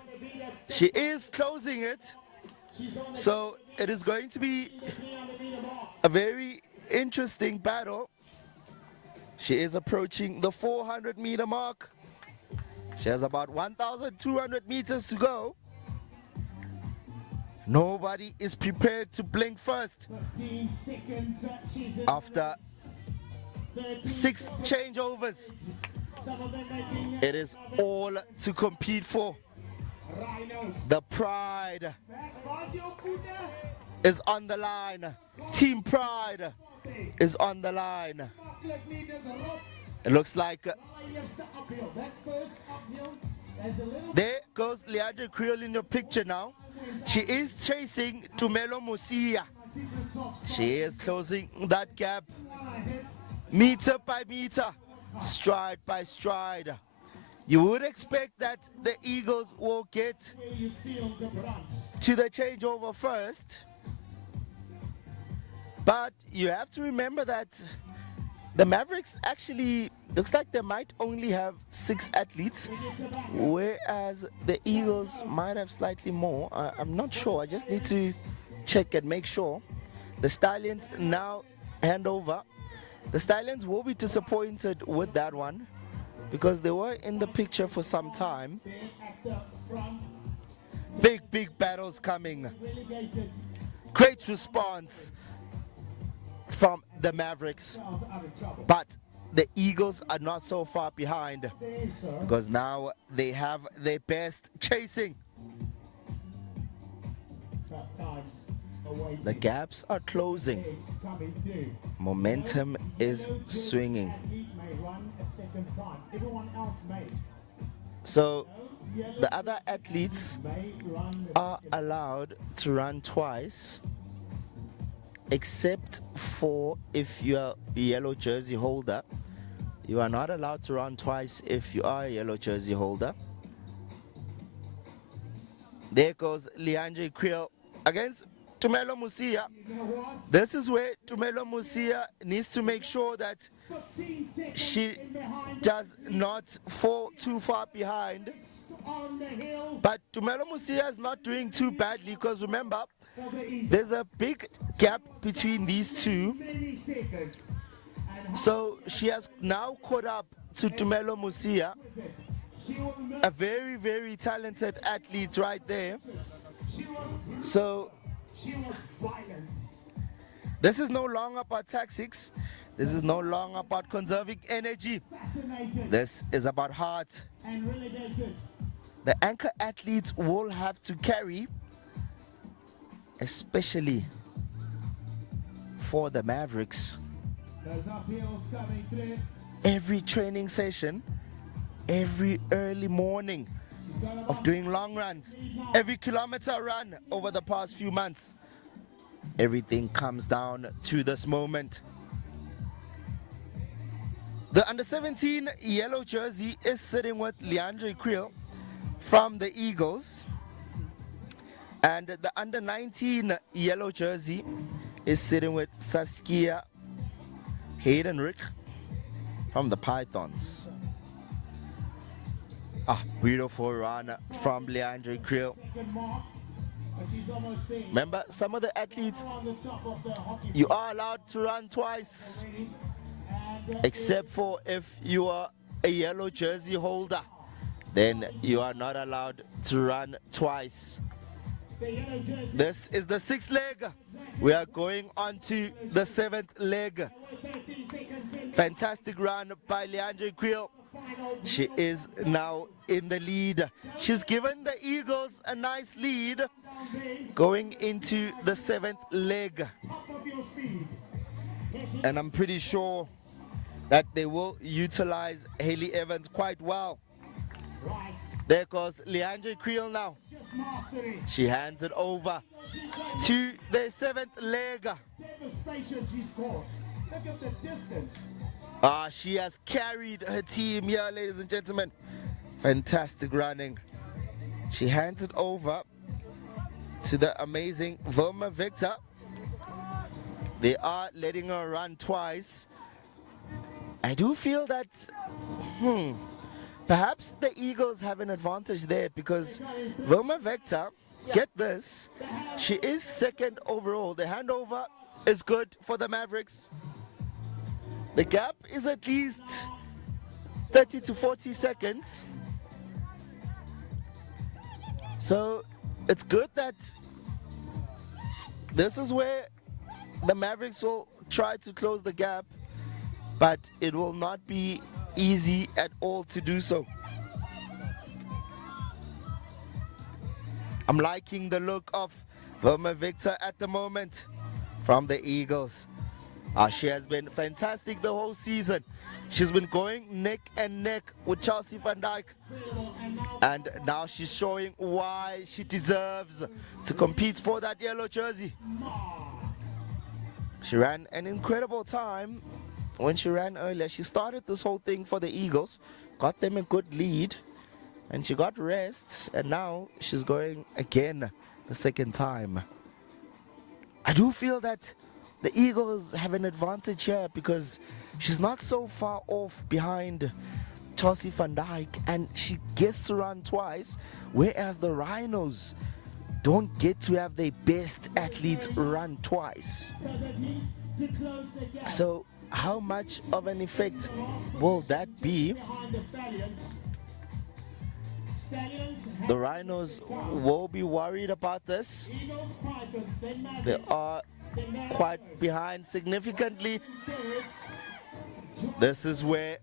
She is closing it. So it is going to be a very interesting battle. She is approaching the 400-meter mark. She has about 1,200 meters to go. Nobody is prepared to blink first. After 6 changeovers, it is all to compete for. The pride is on the line. Team pride is on the line. It looks like there goes Leandre Creel in your picture now. She is chasing Tumelo Musia. She is closing that gap meter by meter, stride by stride. You would expect that the Eagles will get to the changeover first, but you have to remember that the Mavericks actually looks like they might only have 6 athletes, whereas the Eagles might have slightly more. I'm not sure. I just need to check and make sure. The Stallions now hand over. The Stallions will be disappointed with that one because they were in the picture for some time. Big battles coming. Great response from the Mavericks, but the Eagles are not so far behind because now they have their best chasing. The gaps are closing. Momentum is swinging. So the other athletes are allowed to run twice, except for if you are a yellow jersey holder. You are not allowed to run twice if you are a yellow jersey holder. There goes Leandre Creel against Tumelo Musia. This is where Tumelo Musia needs to make sure that she does not fall too far behind. But Tumelo Musia is not doing too badly because remember, there's a big gap between these two. So she has now caught up to Tumelo Musia, a very talented athlete right there. So this is no longer about tactics. This is no longer about conserving energy. This is about heart. The anchor athletes will have to carry, especially for the Mavericks. Every training session, every early morning of doing long runs, every kilometer run over the past few months, everything comes down to this moment. The under 17 yellow jersey is sitting with Leandre Creel from the Eagles, and the under 19 yellow jersey is sitting with Saskia Haydenrich from the Pythons. Beautiful run from Leandre Creel. Remember, some of the athletes, you are allowed to run twice, except for if you are a yellow jersey holder, then you are not allowed to run twice. This is the 6th leg. We are going on to the 7th leg. Fantastic run by Leandre Creel. She is now in the lead. She's given the Eagles a nice lead going into the 7th leg. And I'm pretty sure that they will utilize Haley Evans quite well. There goes Leandre Creel now. She hands it over to the 7th leg. She has carried her team here, ladies and gentlemen. Fantastic running. She hands it over to the amazing Vilma Victor. They are letting her run twice. I do feel that perhaps the Eagles have an advantage there because Vilma Victor, get this, she is 2nd overall. The handover is good for the Mavericks. The gap is at least 30 to 40 seconds. So it's good that this is where the Mavericks will try to close the gap, but it will not be easy at all to do so. I'm liking the look of Vilma Victor at the moment from the Eagles. She has been fantastic the whole season. She's been going neck and neck with Chelsea Van Dijk. And now she's showing why she deserves to compete for that yellow jersey. She ran an incredible time when she ran earlier. She started this whole thing for the Eagles, got them a good lead, and she got rest, and now she's going again the second time. I do feel that the Eagles have an advantage here because she's not so far off behind Chelsea Van Dijk, and she gets to run twice, whereas the Rhinos don't get to have their best athletes run twice. So how much of an effect will that be? The Rhinos will be worried about this. They are quite behind significantly. This is where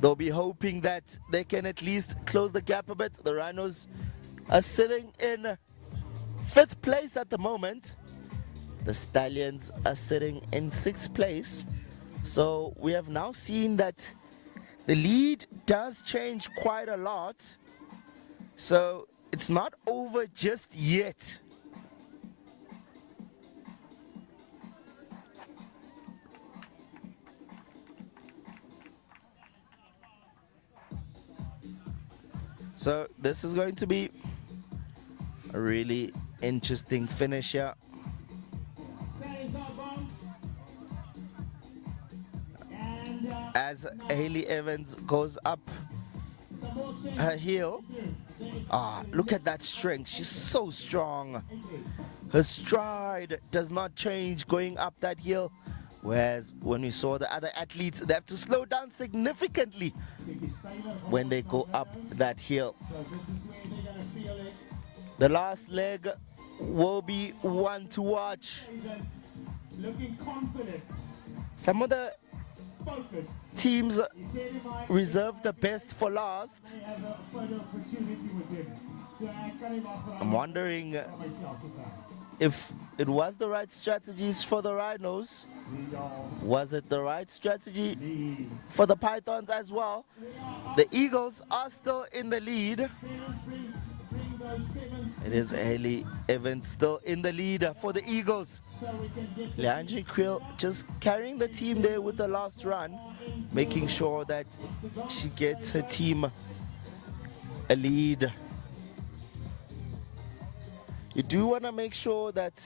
they'll be hoping that they can at least close the gap a bit. The Rhinos are sitting in 5th place at the moment. The Stallions are sitting in 6th place. So we have now seen that the lead does change quite a lot. So it's not over just yet. So this is going to be a really interesting finish here. As Hayley Evans goes up her heel. Look at that strength. She's so strong. Her stride does not change going up that hill. Whereas when we saw the other athletes, they have to slow down significantly when they go up that hill. The last leg will be one to watch. Some of the teams reserve the best for last. I'm wondering if it was the right strategies for the Rhinos. Was it the right strategy for the Pythons as well? The Eagles are still in the lead. It is Hayley Evans still in the lead for the Eagles. Leandri Kriel just carrying the team there with the last run, making sure that she gets her team a lead. You do want to make sure that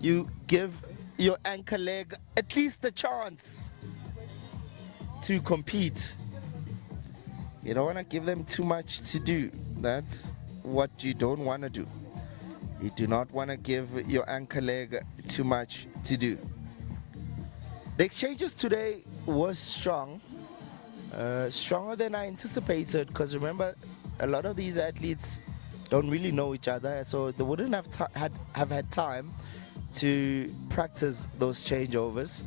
you give your anchor leg at least a chance to compete. You don't want to give them too much to do. That's what you don't want to do. You do not want to give your anchor leg too much to do. The exchanges today was strong. Stronger than I anticipated, because remember, a lot of these athletes don't really know each other, so they wouldn't have had time to practice those changeovers.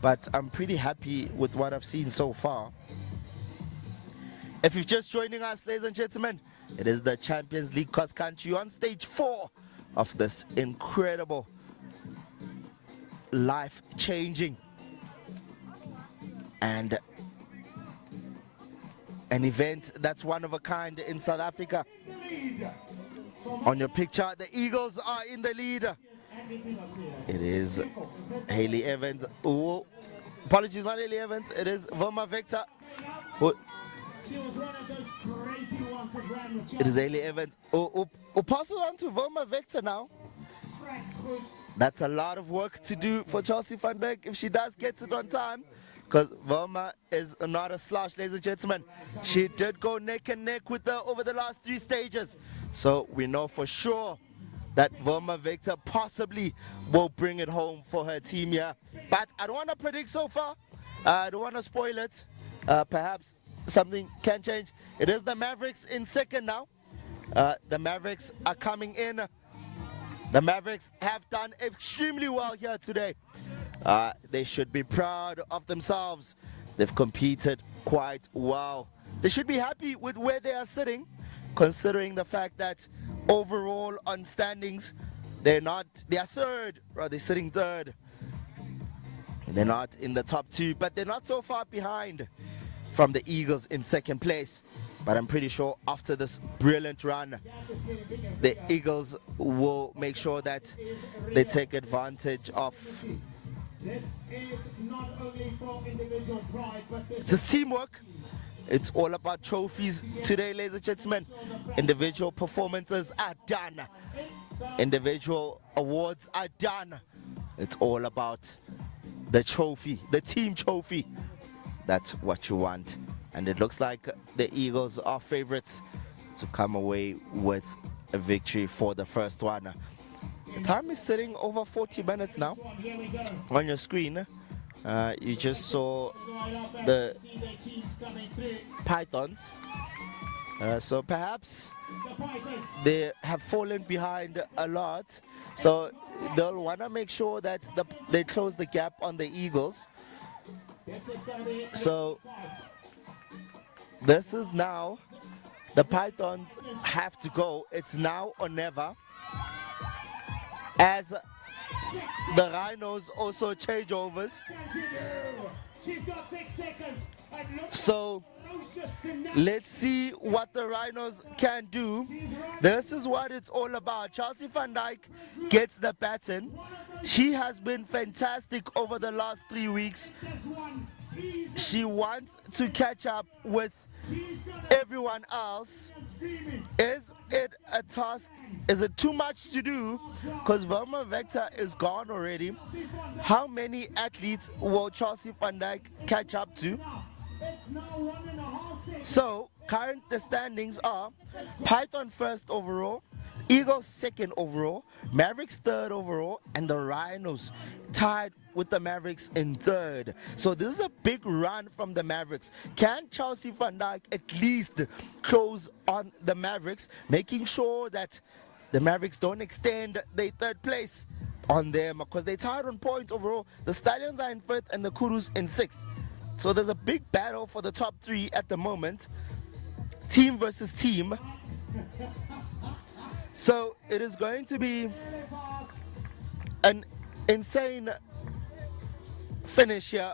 But I'm pretty happy with what I've seen so far. If you're just joining us, ladies and gentlemen, it is the Champions League cross country on stage 4 of this incredible, life-changing and an event that's one of a kind in South Africa. On your picture, the Eagles are in the lead. It is Hayley Evans. Oh, apologies, not Hayley Evans. It is Voma Vector. It is Hayley Evans. Pass it on to Voma Vector now. That's a lot of work to do for Chelsea Van Dijk if she does get it on time, because Voma is not a slouch, ladies and gentlemen. She did go neck and neck with her over the last 3 stages. So we know for sure that Voma Vector possibly will bring it home for her team here. But I don't want to predict so far. I don't want to spoil it. Perhaps something can change. It is the Mavericks in second now. The Mavericks are coming in. The Mavericks have done extremely well here today. They should be proud of themselves. They've competed quite well. They should be happy with where they are sitting, considering the fact that overall on standings, They're third, or they're sitting third. They're not in the top two, but they're not so far behind from the Eagles in second place. But I'm pretty sure after this brilliant run, the Eagles will make sure that they take advantage of. This is not only for individual pride, but It's a teamwork. It's all about trophies today, ladies and gentlemen. Individual performances are done. Individual awards are done. It's all about the trophy, the team trophy. That's what you want. And it looks like the Eagles are favorites to come away with a victory for the first one. The time is sitting over 40 minutes now. On your screen, you just saw the Pythons. So perhaps they have fallen behind a lot. So they'll want to make sure that they close the gap on the Eagles. So this is now, the Pythons have to go. It's now or never. As the Rhinos also change overs. So let's see what the Rhinos can do. This is what it's all about. Chelsea Van Dijk gets the baton. She has been fantastic over the last 3 weeks. She wants to catch up with everyone else. Is it a task? Is it too much to do? Because Velma Vector is gone already. How many athletes will Chelsea Van Dijk catch up to? So current the standings are Python first overall, Eagles second overall, Mavericks third overall, and the Rhinos tied with the Mavericks in third. So this is a big run from the Mavericks. Can Chelsea Van Dijk at least close on the Mavericks, making sure that the Mavericks don't extend their third place on them, because they tied on points overall. The Stallions are in fifth and the Kurus in sixth. So there's a big battle for the top three at the moment. Team versus team. So it is going to be an insane finish here.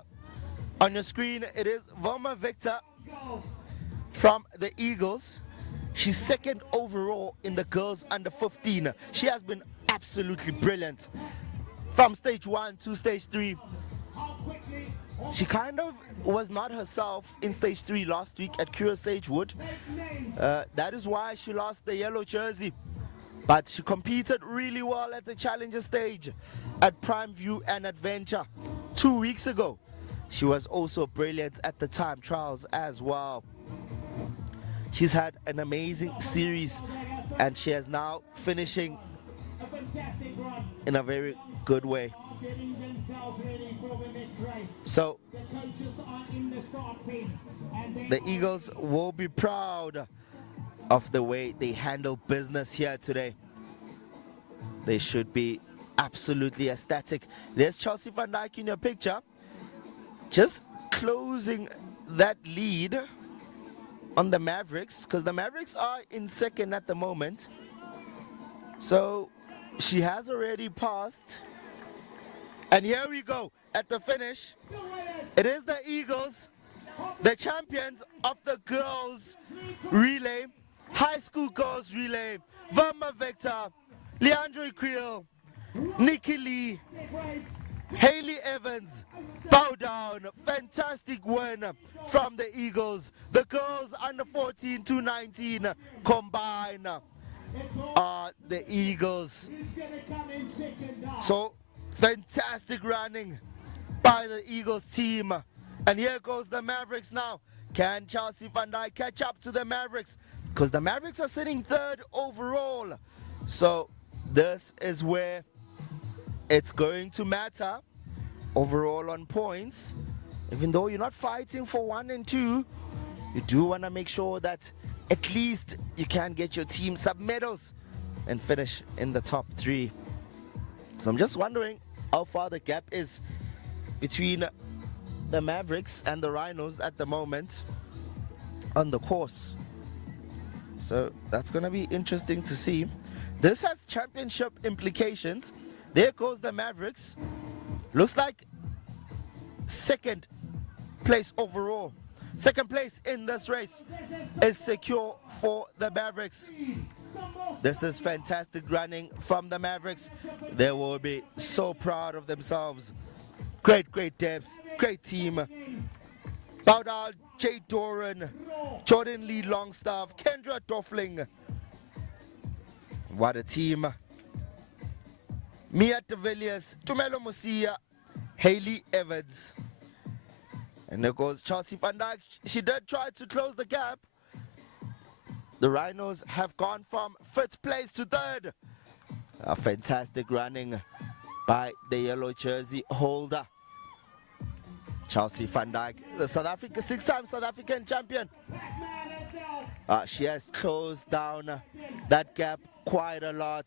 On your screen, it is Velma Victor from the Eagles. She's second overall in the girls under 15. She has been absolutely brilliant from stage 1 to stage 3. She kind of was not herself in stage 3 last week at Curro Sagewood. That is why she lost the yellow jersey. But she competed really well at the challenger stage at Prime View and Adventure 2 weeks ago. She was also brilliant at the time trials as well. She's had an amazing series and she is now finishing in a very good way. So the Eagles will be proud of the way they handle business here today. They should be absolutely ecstatic. There's Chelsea Van Dijk in your picture, just closing that lead on the Mavericks, because the Mavericks are in second at the moment. So she has already passed. And here we go at the finish. It is the Eagles, the champions of the girls relay, high school girls relay. Velma Victor, Leandre Creel, Nikki Lee, Haley Evans, bow down. Fantastic win from the Eagles. The girls under 14 to 19 combined are the Eagles. So fantastic running by the Eagles team. And here goes the Mavericks now. Can Chelsea Van Dijk catch up to the Mavericks? Because the Mavericks are sitting third overall. So this is where it's going to matter overall on points. Even though you're not fighting for 1 and 2, you do want to make sure that at least you can get your team some medals and finish in the top 3. So I'm just wondering how far the gap is between the Mavericks and the Rhinos at the moment on the course. So that's going to be interesting to see. This has championship implications. There goes the Mavericks. Looks like second place overall. Second place in this race is secure for the Mavericks. This is fantastic running from the Mavericks. They will be so proud of themselves. Great depth, great team. Bow down, Jay Doran, Jordan Lee Longstaff, Kendra Doffling. What a team. Mia de Villiers, Tumelo Musia, Hayley Evans. And there goes Chelsea Van Dijk. She did try to close the gap. The Rhinos have gone from 5th place to 3rd. A fantastic running by the yellow jersey holder. Chelsea Van Dijk, the South Africa, 6-time South African champion. She has closed down that gap quite a lot.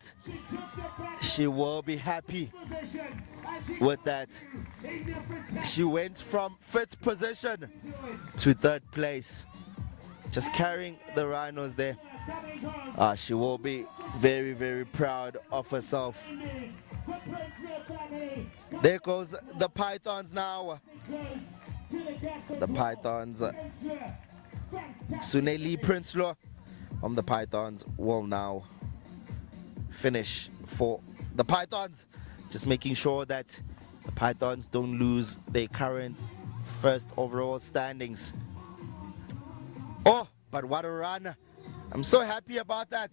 She will be happy with that. She went from 5th position to 3rd place, just carrying the Rhinos there. She will be very proud of herself. There goes the Pythons now. The Pythons, Suneli Prinsloo from the Pythons will now finish for the Pythons, just making sure that the Pythons don't lose their current 1st overall standings. Oh, but what a run. I'm so happy about that.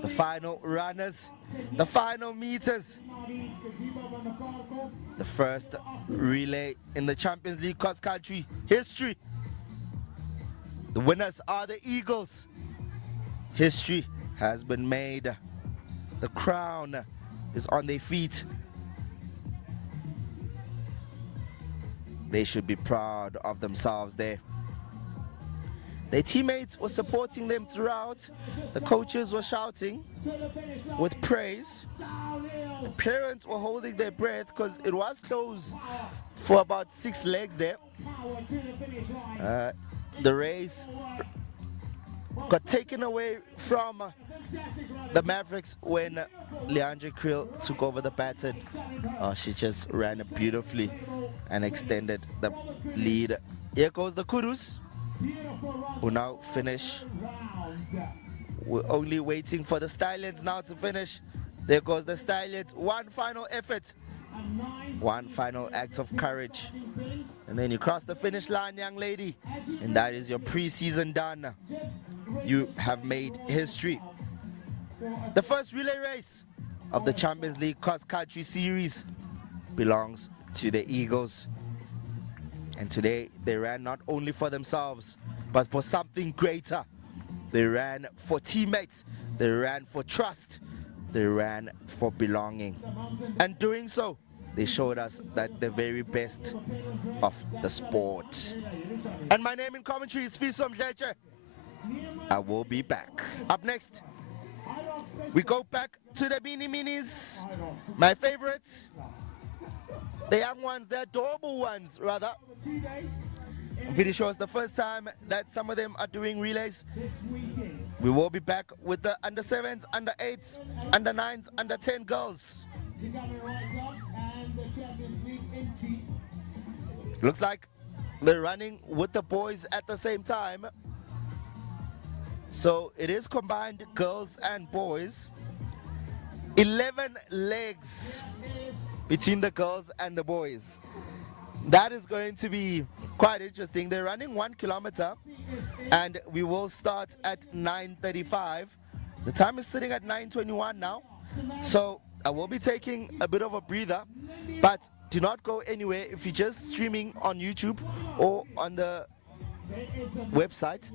The final runners, the final meters. The first relay in the Champions League cross country history. The winners are the Eagles. History has been made. The crown is on their feet. They should be proud of themselves there. Their teammates were supporting them throughout. The coaches were shouting with praise. The parents were holding their breath because it was closed for about 6 legs there. The race got taken away from the Mavericks when Leandre Creel took over the baton. She just ran it beautifully and extended the lead. Here goes the Kurus, who now finish. We're only waiting for the Stallions now to finish. There goes the Stallions. One final effort, one final act of courage, and then you cross the finish line, young lady, and that is your pre-season done. You have made history. The first relay race of the Champions League Cross Country Series belongs to the Eagles. And today they ran not only for themselves, but for something greater. They ran for teammates, they ran for trust, they ran for belonging. And doing so, they showed us that the very best of the sport. And my name in commentary is Fiso Mdletshe. I will be back. Up next, we go back to the Beanie Minis, my favorite. The young ones, the adorable ones, rather. I'm pretty sure it's the first time that some of them are doing relays. We will be back with the under 7s, under 8s, under 9s, under 10 girls. Looks like they're running with the boys at the same time. So it is combined girls and boys. 11 legs between the girls and the boys. That is going to be quite interesting. They're running 1 kilometer and we will start at 9:35. The time is sitting at 9:21 now. So I will be taking a bit of a breather, but do not go anywhere if you're just streaming on YouTube or on the website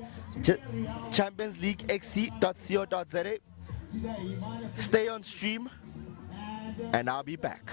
championsleaguexc.co.za. Stay on stream and I'll be back.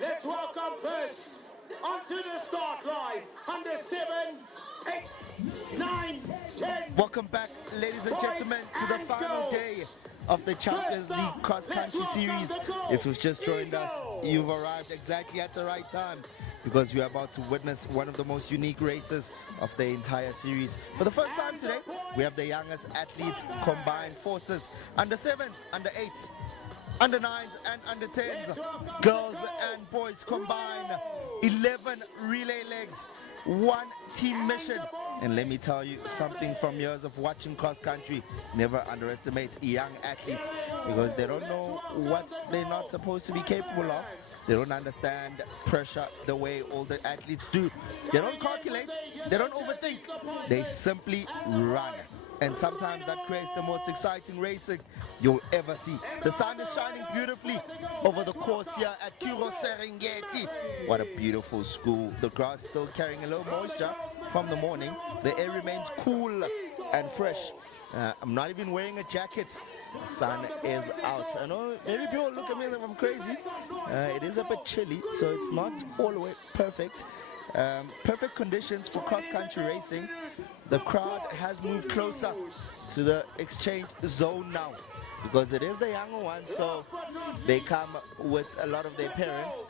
Let's welcome first onto the start line. Under 7, 8, 9, 10. Welcome back, ladies and gentlemen, to the final day of the Champions League Cross Country Series. If you've just joined us, you've arrived exactly at the right time, because we are about to witness one of the most unique races of the entire series. For the first time today, we have the youngest athletes combine forces, under 7s, under 8s, under 9s and under 10s, girls and boys combine, 11 relay legs, 1 team mission. And let me tell you something from years of watching cross country: never underestimate young athletes, because they don't know what they're not supposed to be capable of. They don't understand pressure the way all the athletes do. They don't calculate, they don't overthink, they simply run. And sometimes that creates the most exciting racing you'll ever see. The sun is shining beautifully over the course here at Curro, Serengeti. What a beautiful school. The grass still carrying a little moisture from the morning. The air remains cool and fresh. I'm not even wearing a jacket. The sun is out. I know maybe people look at me like I'm crazy. It is a bit chilly, so it's not all the way perfect. Perfect conditions for cross-country racing. The crowd has moved closer to the exchange zone now, because it is the younger ones, so they come with a lot of their parents.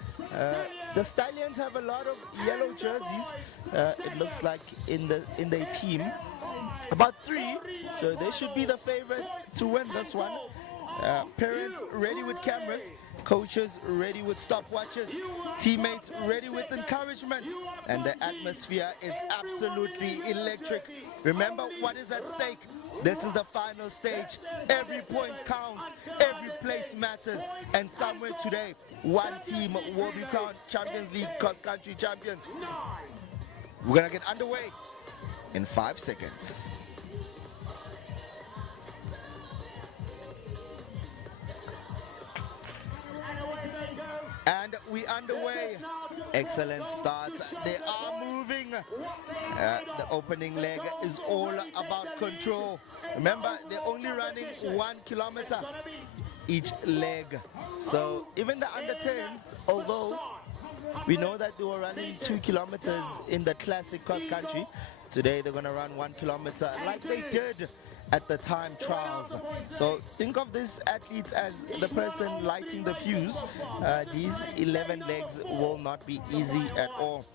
The Stallions have a lot of yellow jerseys, it looks like, in their team. About 3, so they should be the favorites to win this one. Parents ready with cameras, coaches ready with stopwatches, teammates ready with encouragement, and the atmosphere is absolutely electric. Remember what is at stake. This is the final stage. Every point counts, every place matters, and somewhere today, one team will be crowned Champions League cross-country champions. We're gonna get underway in 5 seconds. And we underway. Excellent start. They are moving. The opening leg is all about control. Remember, they're only running 1 kilometer each leg. So even the under 10s, although we know that they were running 2 kilometers in the classic cross country, today they're gonna run 1 kilometer like they did at the time trials. So think of these athletes as the person lighting the fuse. These 11 legs will not be easy at all.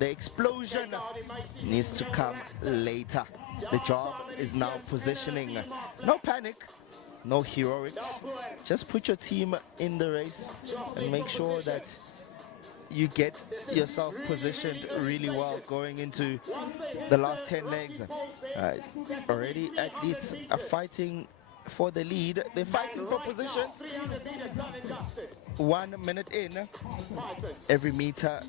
The explosion needs to come later. The job is now positioning. No panic, no heroics. Just put your team in the race and make sure that you get yourself positioned really well going into the last 10 legs. Already athletes are fighting for the lead. They're fighting for positions. 1 minute in, every meter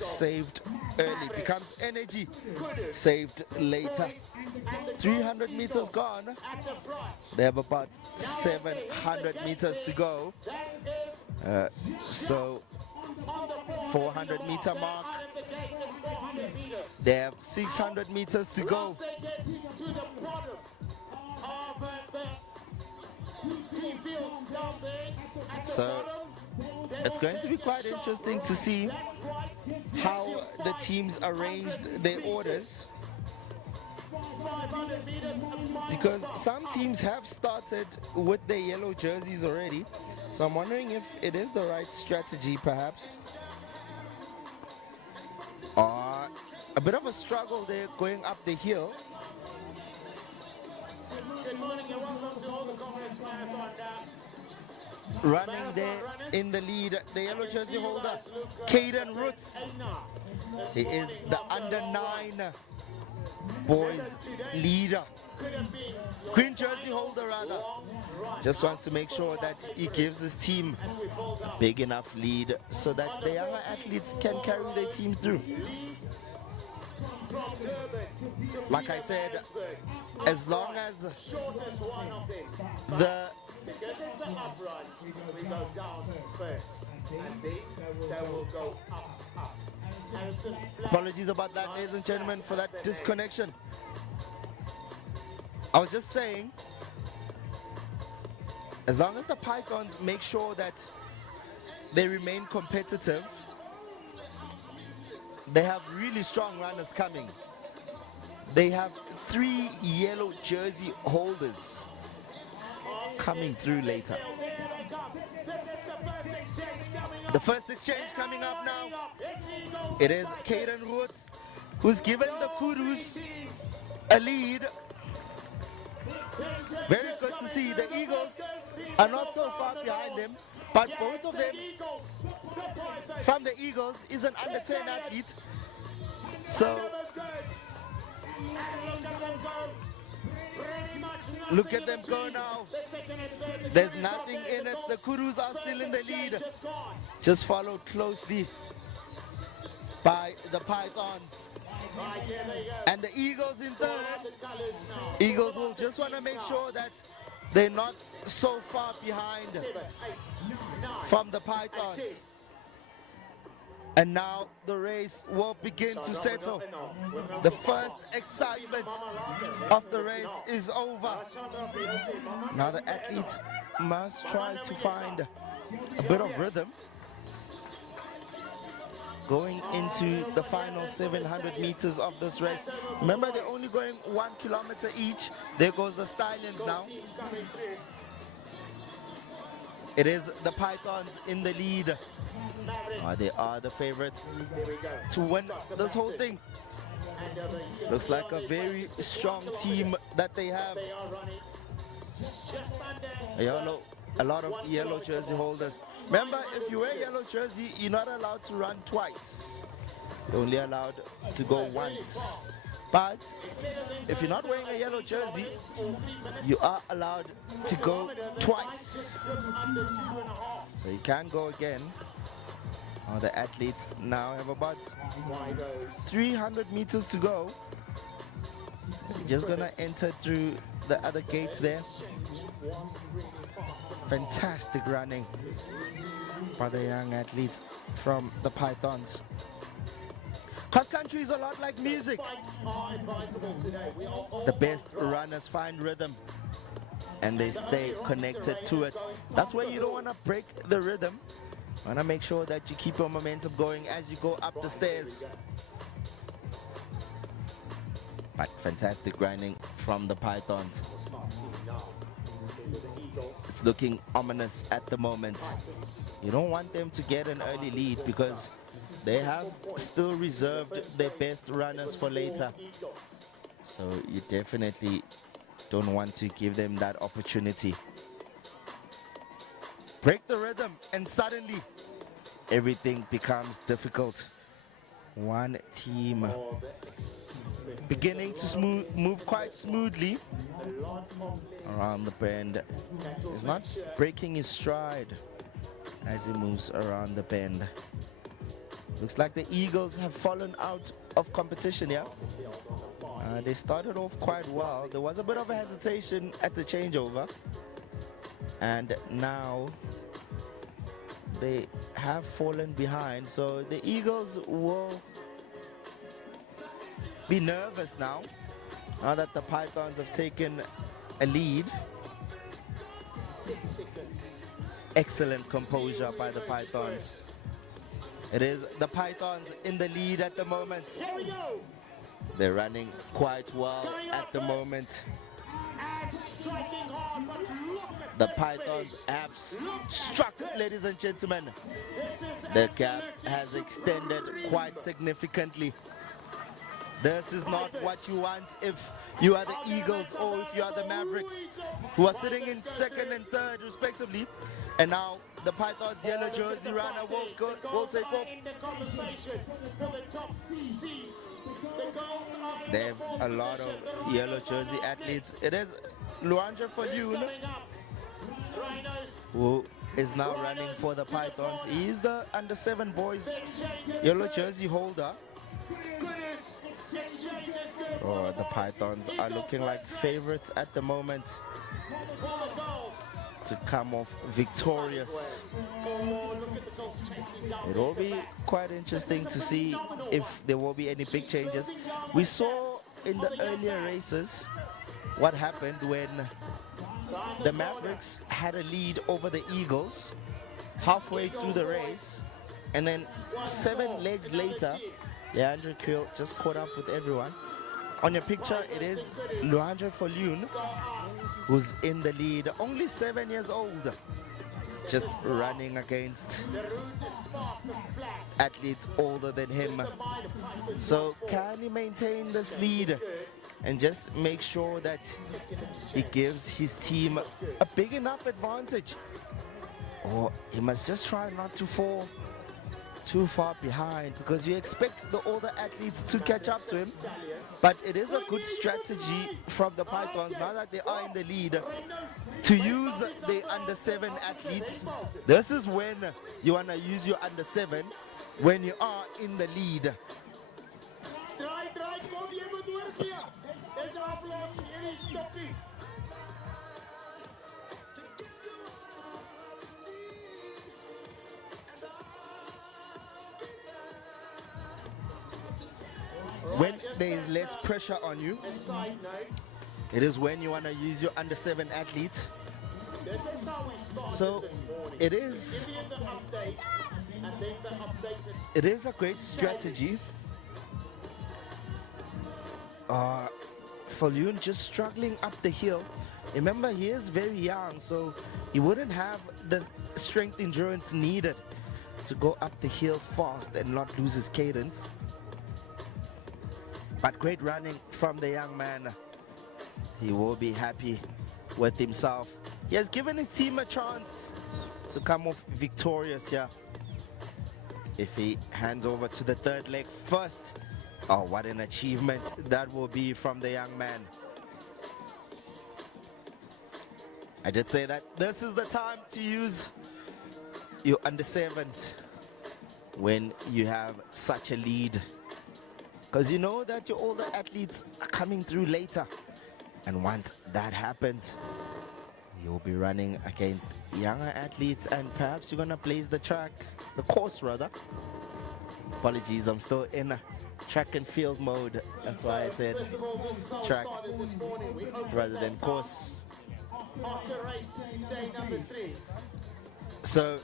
saved early becomes energy saved later. 300 meters gone. They have about 700 meters to go. So 400-meter mark. They have 600 meters to go. So it's going to be quite interesting to see how the teams arranged their orders, because some teams have started with their yellow jerseys already. So I'm wondering if it is the right strategy, perhaps. Or a bit of a struggle there going up the hill. Good morning and welcome to all the Conference Marathon. Running there in the lead, the yellow jersey holder, Caden Roots. He is the under 9 boys leader. Green jersey holder rather. Just wants to make sure that he gives his team a big enough lead so that the younger athletes can carry their team through. Like I said, as long as the we go down first, and they will go up. apologies about that, ladies and gentlemen, for that disconnection. I was just saying, as long as the Pythons make sure that they remain competitive. They have really strong runners coming. They have 3 yellow jersey holders coming through later. The first exchange coming up now. It is Kaden Roots who's given the Kurus a lead. Very good to see. The Eagles are not so far behind them, but both of them from the Eagles is an under 10 athlete. So look at them go now. There's nothing in it. The Kurus are still in the lead. Just followed closely by the Pythons. And the Eagles in third. Eagles will just want to make sure that they're not so far behind from the Pythons. And now the race will begin to settle. The first excitement of the race is over. Now the athletes must try to find a bit of rhythm going into the final 700 meters of this race. Remember, they're only going 1 kilometer each. There goes the Stallions now. It is the Pythons in the lead. They are the favorites to win this whole thing. Looks like a very strong team that they have. A lot of yellow jersey holders. Remember, if you wear yellow jersey, you're not allowed to run twice. You're only allowed to go once. But if you're not wearing a yellow jersey, you are allowed to go twice. So you can go again. The athletes now have about 300 meters to go. Just gonna enter through the other gates there. Fantastic running by the young athletes from the Pythons. Cross country is a lot like music. The best runners find rhythm and they stay connected to it. That's why you don't want to break the rhythm. You want to make sure that you keep your momentum going as you go up the stairs. But fantastic running from the Pythons. It's looking ominous at the moment. You don't want them to get an early lead because they have still reserved their best runners for later. So you definitely don't want to give them that opportunity. Break the rhythm and suddenly everything becomes difficult. One team beginning to move quite smoothly around the bend. He's not breaking his stride as he moves around the bend. Looks like the Eagles have fallen out of competition here. They started off quite well. There was a bit of a hesitation at the changeover. And now they have fallen behind. So the Eagles will be nervous now that the Pythons have taken a lead. Excellent composure by the Pythons. It is the Pythons in the lead at the moment. They're running quite well at the moment. The Pythons have struck, ladies and gentlemen. The gap has extended quite significantly. This is not what you want if you are the Eagles or if you are the Mavericks, who are sitting in second and third respectively. And now the Pythons yellow jersey runner will take off. They have a lot of yellow jersey athletes. It is Luandra Falun who is now running for the Pythons. He is the under-7 boys yellow jersey holder. The Pythons are looking like favorites at the moment to come off victorious. It will be quite interesting to see if there will be any big changes. We saw in the earlier races what happened when the Mavericks had a lead over the Eagles, halfway through the race, and then 7 legs later, Leandro Curro just caught up with everyone. On your picture, it is Leandro Viljoen who's in the lead, only 7 years old, just running against athletes older than him. So can he maintain this lead and just make sure that he gives his team a big enough advantage? Or he must just try not to fall too far behind, because you expect the older athletes to catch up to him. But it is a good strategy from the Pythons, now that they are in the lead, to use the under 7 athletes. This is when you want to use your under 7, when you are in the lead. When there is less pressure on you, it is when you want to use your under 7 athlete. So it is a great strategy. Viljoen just struggling up the hill. Remember, he is very young, so he wouldn't have the strength endurance needed to go up the hill fast and not lose his cadence. But great running from the young man. He will be happy with himself. He has given his team a chance to come off victorious here. If he hands over to the 3rd leg first, oh, what an achievement that will be from the young man. I did say that this is the time to use your under 7s when you have such a lead, because you know that your older athletes are coming through later, and once that happens, you'll be running against younger athletes, and perhaps you're gonna blaze the course rather. Apologies, I'm still in track and field mode, that's why I said track rather than course. So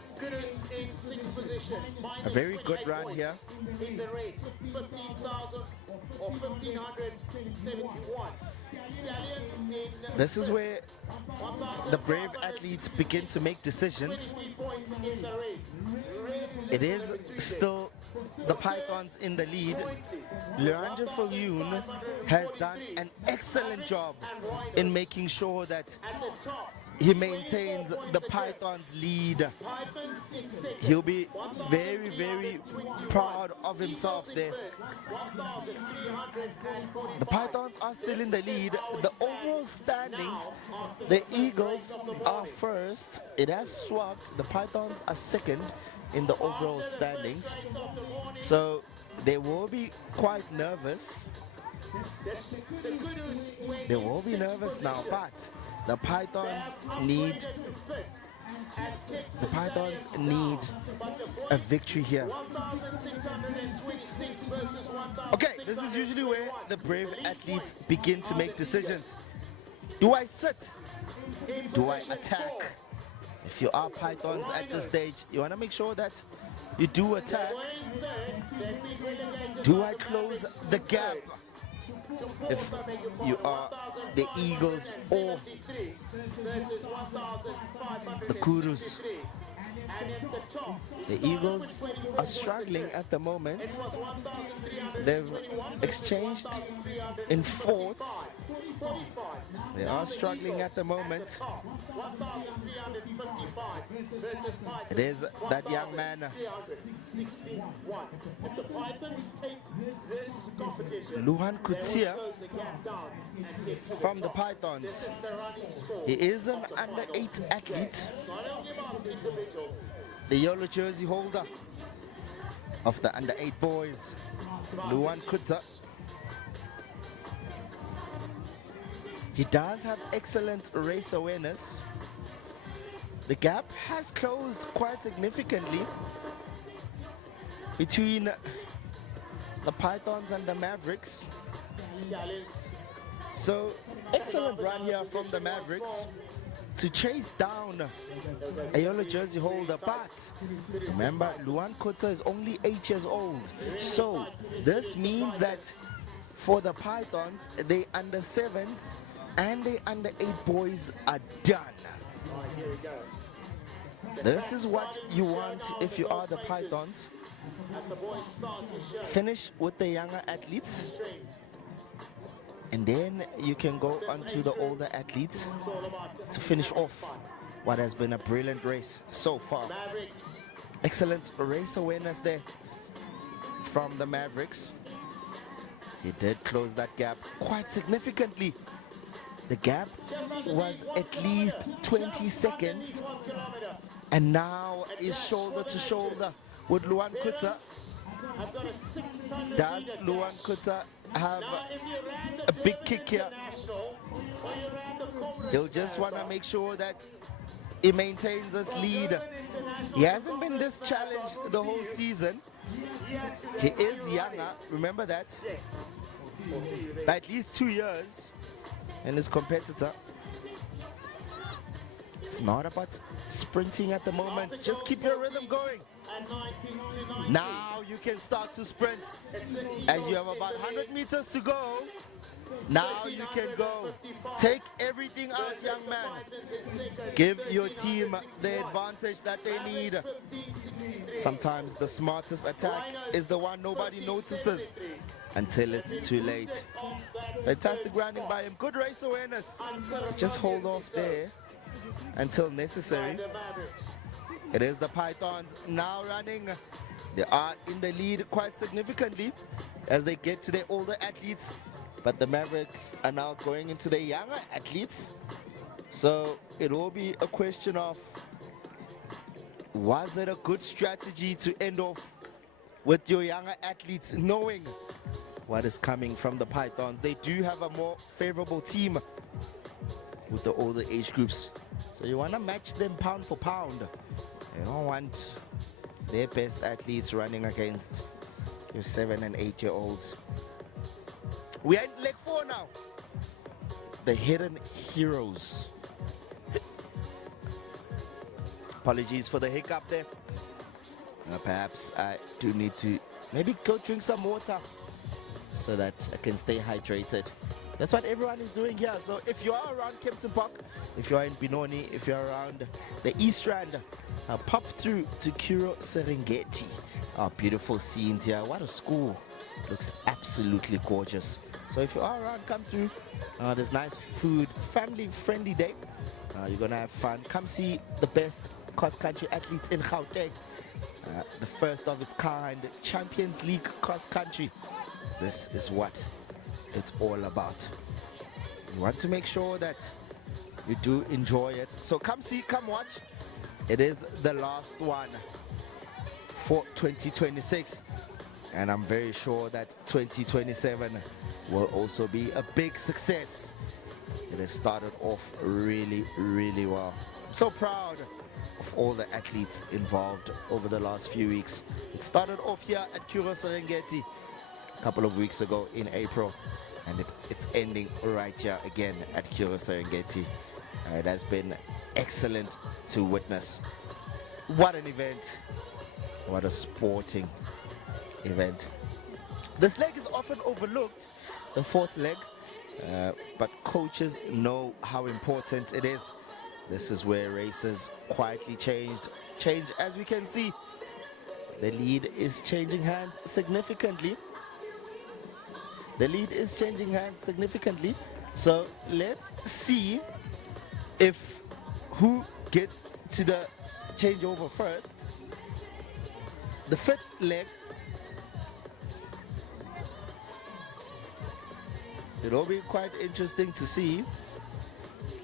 a very good run here. This is where the brave athletes begin to make decisions. It is still the Pythons in the lead. Leandro Viljoen has done an excellent job in making sure that he maintains the Pythons' lead. He'll be very, very proud of himself there. The Pythons are still in the lead. The overall standings, the Eagles are first. It has swapped. The Pythons are second in the overall standings. So they will be quite nervous. They will be nervous now, but the Pythons need a victory here. Okay, this is usually where the brave athletes begin to make decisions. Do I sit? Do I attack? If you are Pythons at this stage, you want to make sure that you do attack. Do I close the gap? If you are the Eagles or the Curros. The Eagles are struggling at the moment. They've exchanged in 4th. They are struggling at the moment. It is that young man, Luhan Kutsia, from the Pythons. He is an under 8 athlete, the yellow jersey holder of the under 8 boys, Luhan Kutsia. He does have excellent race awareness. The gap has closed quite significantly between the Pythons and the Mavericks. So excellent run here from the Mavericks to chase down a yellow jersey holder, but remember, Luan Kota is only 8 years old. So this means that for the Pythons, they under 7s and the under 8 boys are done. This is what you want if you are the Pythons. Finish with the younger athletes, and then you can go on to the older athletes to finish off what has been a brilliant race so far. Excellent race awareness there from the Mavericks. He did close that gap quite significantly. The gap was at least 20 seconds, and now is shoulder to shoulder with Luan Kota. Does Luan Kota have a big kick here? He'll just want to make sure that he maintains this lead. He hasn't been this challenged the whole season. He is younger, remember that, by at least 2 years, and his competitor. It's not about sprinting at the moment. Just keep your rhythm going. Now you can start to sprint. As you have about 100 meters to go, now you can go. Take everything out, young man. Give your team the advantage that they need. Sometimes the smartest attack is the one nobody notices until it's too late. Fantastic rounding by him. Good race awareness. So just hold off there until necessary. It is the Pythons now running. They are in the lead quite significantly as they get to their older athletes, but the Mavericks are now going into the younger athletes. So it will be a question of, was it a good strategy to end off with your younger athletes, knowing what is coming from the Pythons? They do have a more favorable team with the older age groups, so you want to match them pound for pound. You don't want their best athletes running against your 7 and 8 year olds. We are in leg 4 now. The hidden heroes. Apologies for the hiccup there. Perhaps I do need to maybe go drink some water so that I can stay hydrated. That's what everyone is doing here. So if you are around Kempton Park, if you are in Benoni, if you're around the East Rand, pop through to Curro Serengeti. Beautiful scenes here. What a school. Looks absolutely gorgeous. So if you are around, come through. There's nice food, family-friendly day. You're going to have fun. Come see the best cross-country athletes in Gauteng. The first of its kind, Champions League cross-country. This is what it's all about. You want to make sure that you do enjoy it. So come see, come watch. It is the last one for 2026. And I'm very sure that 2027 will also be a big success. It has started off really, really well. I'm so proud of all the athletes involved over the last few weeks. It started off here at Curro Serengeti a couple of weeks ago in April, and it's ending right here again at Curro Serengeti. It has been excellent to witness. What an event. What a sporting event. This leg is often overlooked, the fourth leg, but coaches know how important it is. This is where races quietly change. As we can see, the lead is changing hands significantly. The lead is changing hands significantly. So let's see if who gets to the changeover first. The fifth leg, it'll be quite interesting to see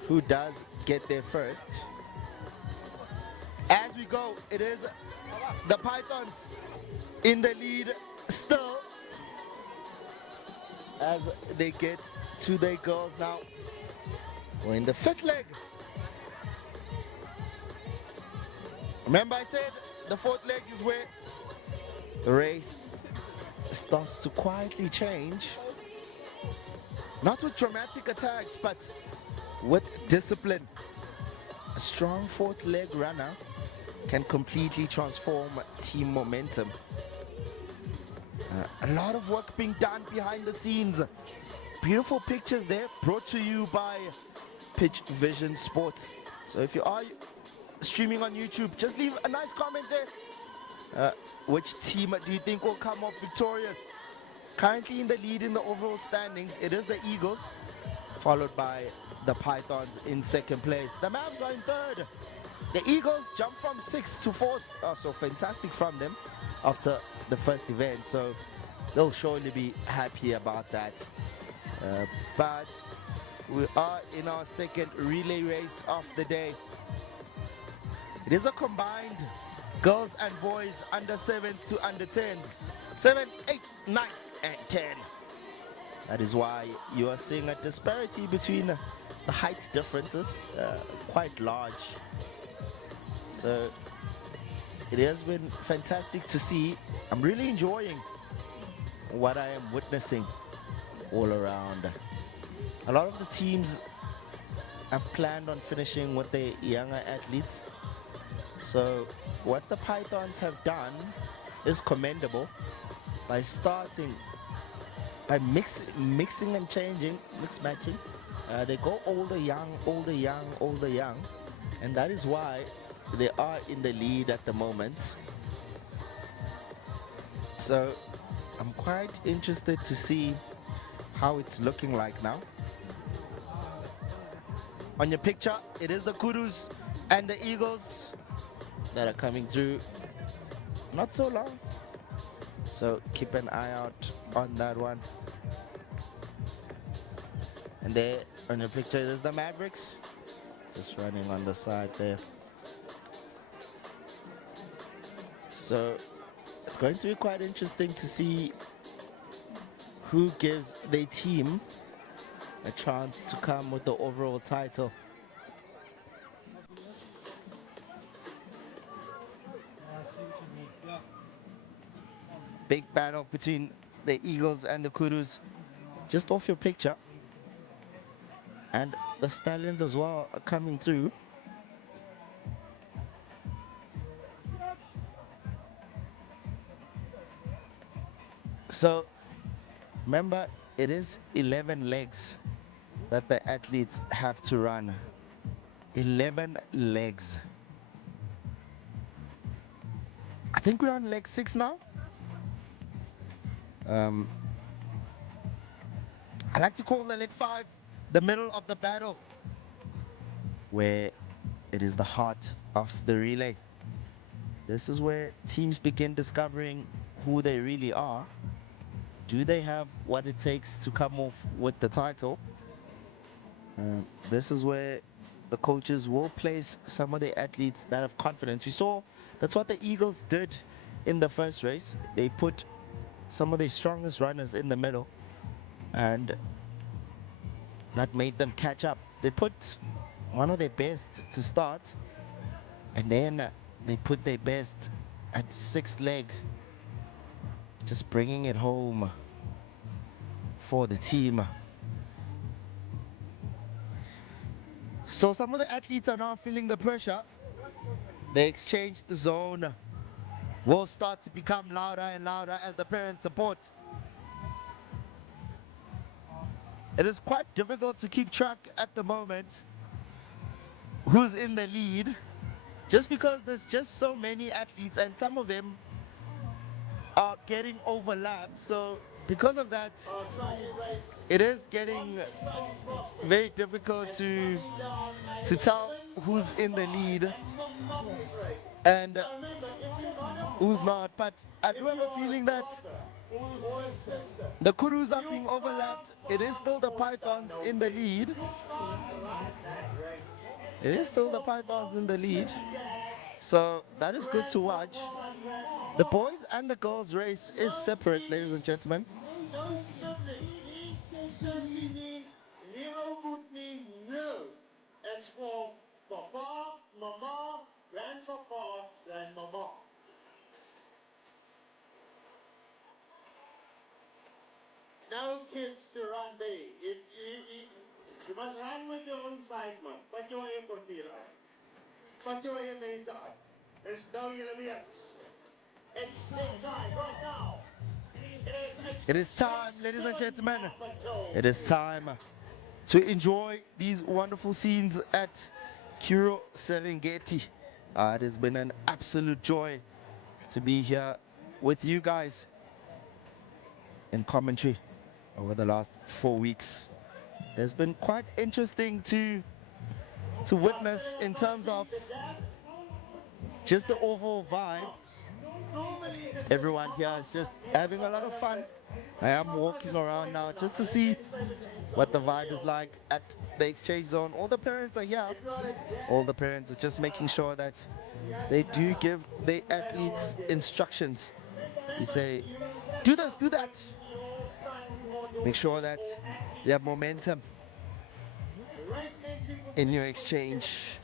who does get there first. As we go, it is the Pythons in the lead still, as they get to their goals now. We're in the fifth leg. Remember I said the fourth leg is where the race starts to quietly change. Not with dramatic attacks, but with discipline. A strong fourth leg runner can completely transform team momentum. A lot of work being done behind the scenes. Beautiful pictures there brought to you by Pitch Vision Sports. So if you are streaming on YouTube, just leave a nice comment there. Which team do you think will come off victorious? Currently in the lead in the overall standings, it is the Eagles, followed by the Pythons in second place. The Mavs are in third. The Eagles jumped from 6th to 4th. Oh, so fantastic from them after the first event. So they'll surely be happy about that. But we are in our second relay race of the day. It is a combined girls and boys under 7s to under 10s. 7, 8, 9, and 10. That is why you are seeing a disparity between the height differences, quite large. So it has been fantastic to see. I'm really enjoying what I am witnessing all around. A lot of the teams have planned on finishing with their younger athletes. So what the Pythons have done is commendable by starting, by mixing and changing, mix matching. They go older, young, older, young, older, young. And that is why they are in the lead at the moment. So I'm quite interested to see how it's looking like now. On your picture, it is the Kurus and the Eagles that are coming through. Not so long. So keep an eye out on that one. And there on your picture, it is the Mavericks. Just running on the side there. So it's going to be quite interesting to see who gives their team a chance to come with the overall title. Big battle between the Eagles and the Kurus. Just off your picture. And the Stallions as well are coming through. So remember, it is 11 legs that the athletes have to run. 11 legs. I think we're on leg 6 now. I like to call the leg 5 the middle of the battle, where it is the heart of the relay. This is where teams begin discovering who they really are. Do they have what it takes to come off with the title? This is where the coaches will place some of the athletes that have confidence. You saw that's what the Eagles did in the first race. They put some of their strongest runners in the middle, and that made them catch up. They put one of their best to start, and then they put their best at 6th leg, just bringing it home for the team. So some of the athletes are now feeling the pressure. The exchange zone will start to become louder and louder as the parents support. It is quite difficult to keep track at the moment who's in the lead, just because there's just so many athletes and some of them are getting overlapped. So because of that, it is getting very difficult to tell who's in the lead and who's not. But I do have a feeling that the Kurus are being overlapped. It is still the Pythons in the lead. It is still the Pythons in the lead. So that is good to watch. The boys and the girls race is separate, ladies and gentlemen. It's for Papa, Mama, Grandpapa, Grandmama. No kids to run big. You must run with your own size, man. But you're able to run. Cut your ear inside. There's no limits. It's stick time right now. It is time, ladies and gentlemen. It is time to enjoy these wonderful scenes at Curro Serengeti. It has been an absolute joy to be here with you guys in commentary over the last 4 weeks. It's been quite interesting to witness in terms of just the overall vibe. Everyone here is just having a lot of fun. I am walking around now just to see what the vibe is like at the exchange zone. All the parents are here. All the parents are just making sure that they do give the athletes instructions. You say, do this, do that. Make sure that you have momentum in your exchange.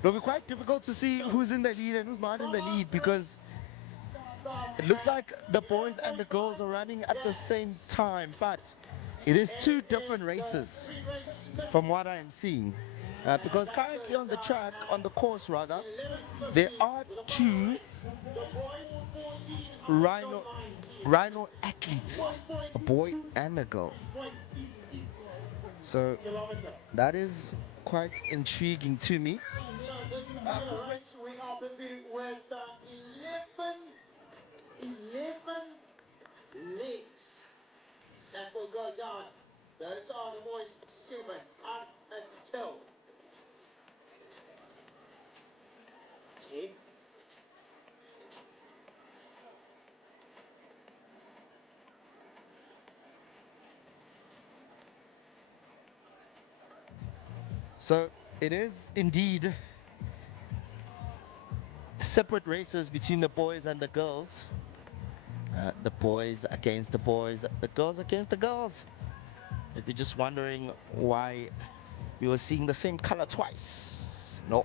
It'll be quite difficult to see who's in the lead and who's not in the lead, because it looks like the boys and the girls are running at the same time, but it is two different races from what I am seeing. Because currently on the track, on the course rather, there are two rhino athletes, a boy and a girl. So that is quite intriguing to me. We're opposite with 11 legs that will go down. Those are the boys 7 up until 10. So it is indeed separate races between the boys and the girls. The boys against the boys, the girls against the girls. If you're just wondering why we were seeing the same color twice, no,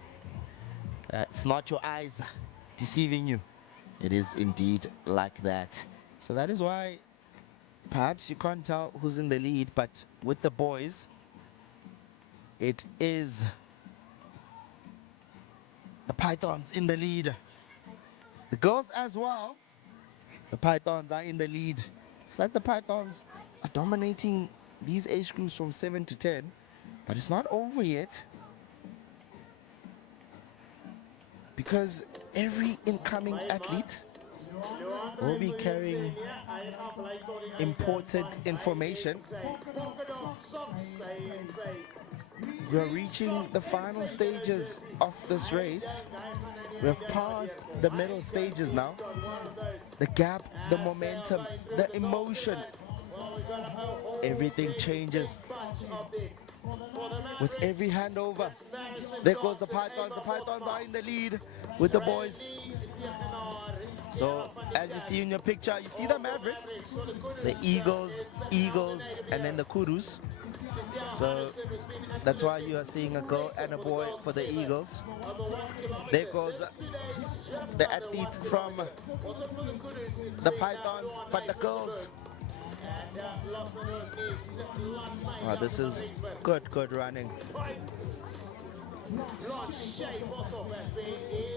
it's not your eyes deceiving you. It is indeed like that. So that is why perhaps you can't tell who's in the lead, but with the boys, it is the Pythons in the lead. The girls as well, the Pythons are in the lead. It's like the Pythons are dominating these age groups from 7 to 10, but it's not over yet, because every incoming athlete will be carrying important information. We are reaching the final stages of this race. We have passed the middle stages now. The gap, the momentum, the emotion, everything changes with every handover. There goes the Pythons. The Pythons are in the lead with the boys. So as you see in your picture, you see the Mavericks, the Eagles, and then the Kurus. So that's why you are seeing a girl and a boy for the Eagles. There goes the athlete from the Pythons, but the girls. This is good running.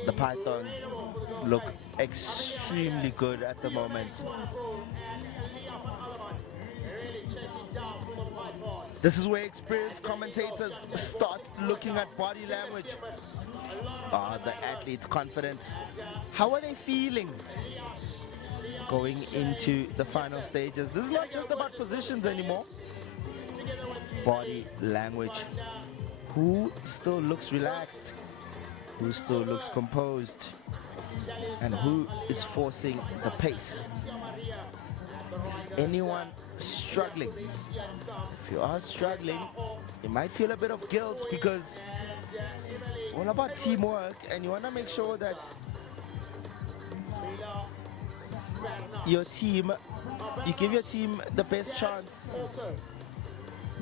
The Pythons look extremely good at the moment. This is where experienced commentators start looking at body language. Are the athletes confident? How are they feeling going into the final stages? This is not just about positions anymore. Body language. Who still looks relaxed? Who still looks composed? And who is forcing the pace? Is anyone struggling? If you are struggling, you might feel a bit of guilt, because it's all about teamwork, and you want to make sure that your team, you give your team the best chance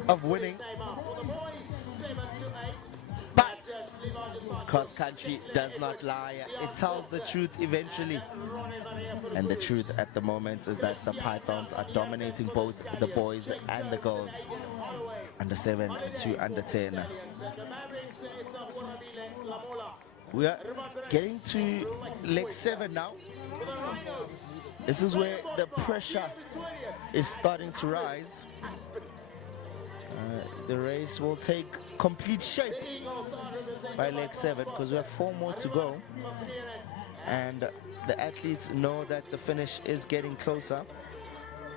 of winning. But cross country does not lie. It tells the truth eventually. And the truth at the moment is that the Pythons are dominating both the boys and the girls, under 7 to under 10. We are getting to leg 7 now. This is where the pressure is starting to rise. The race will take complete shape by leg 7 because we have 4 more to go. And the athletes know that the finish is getting closer.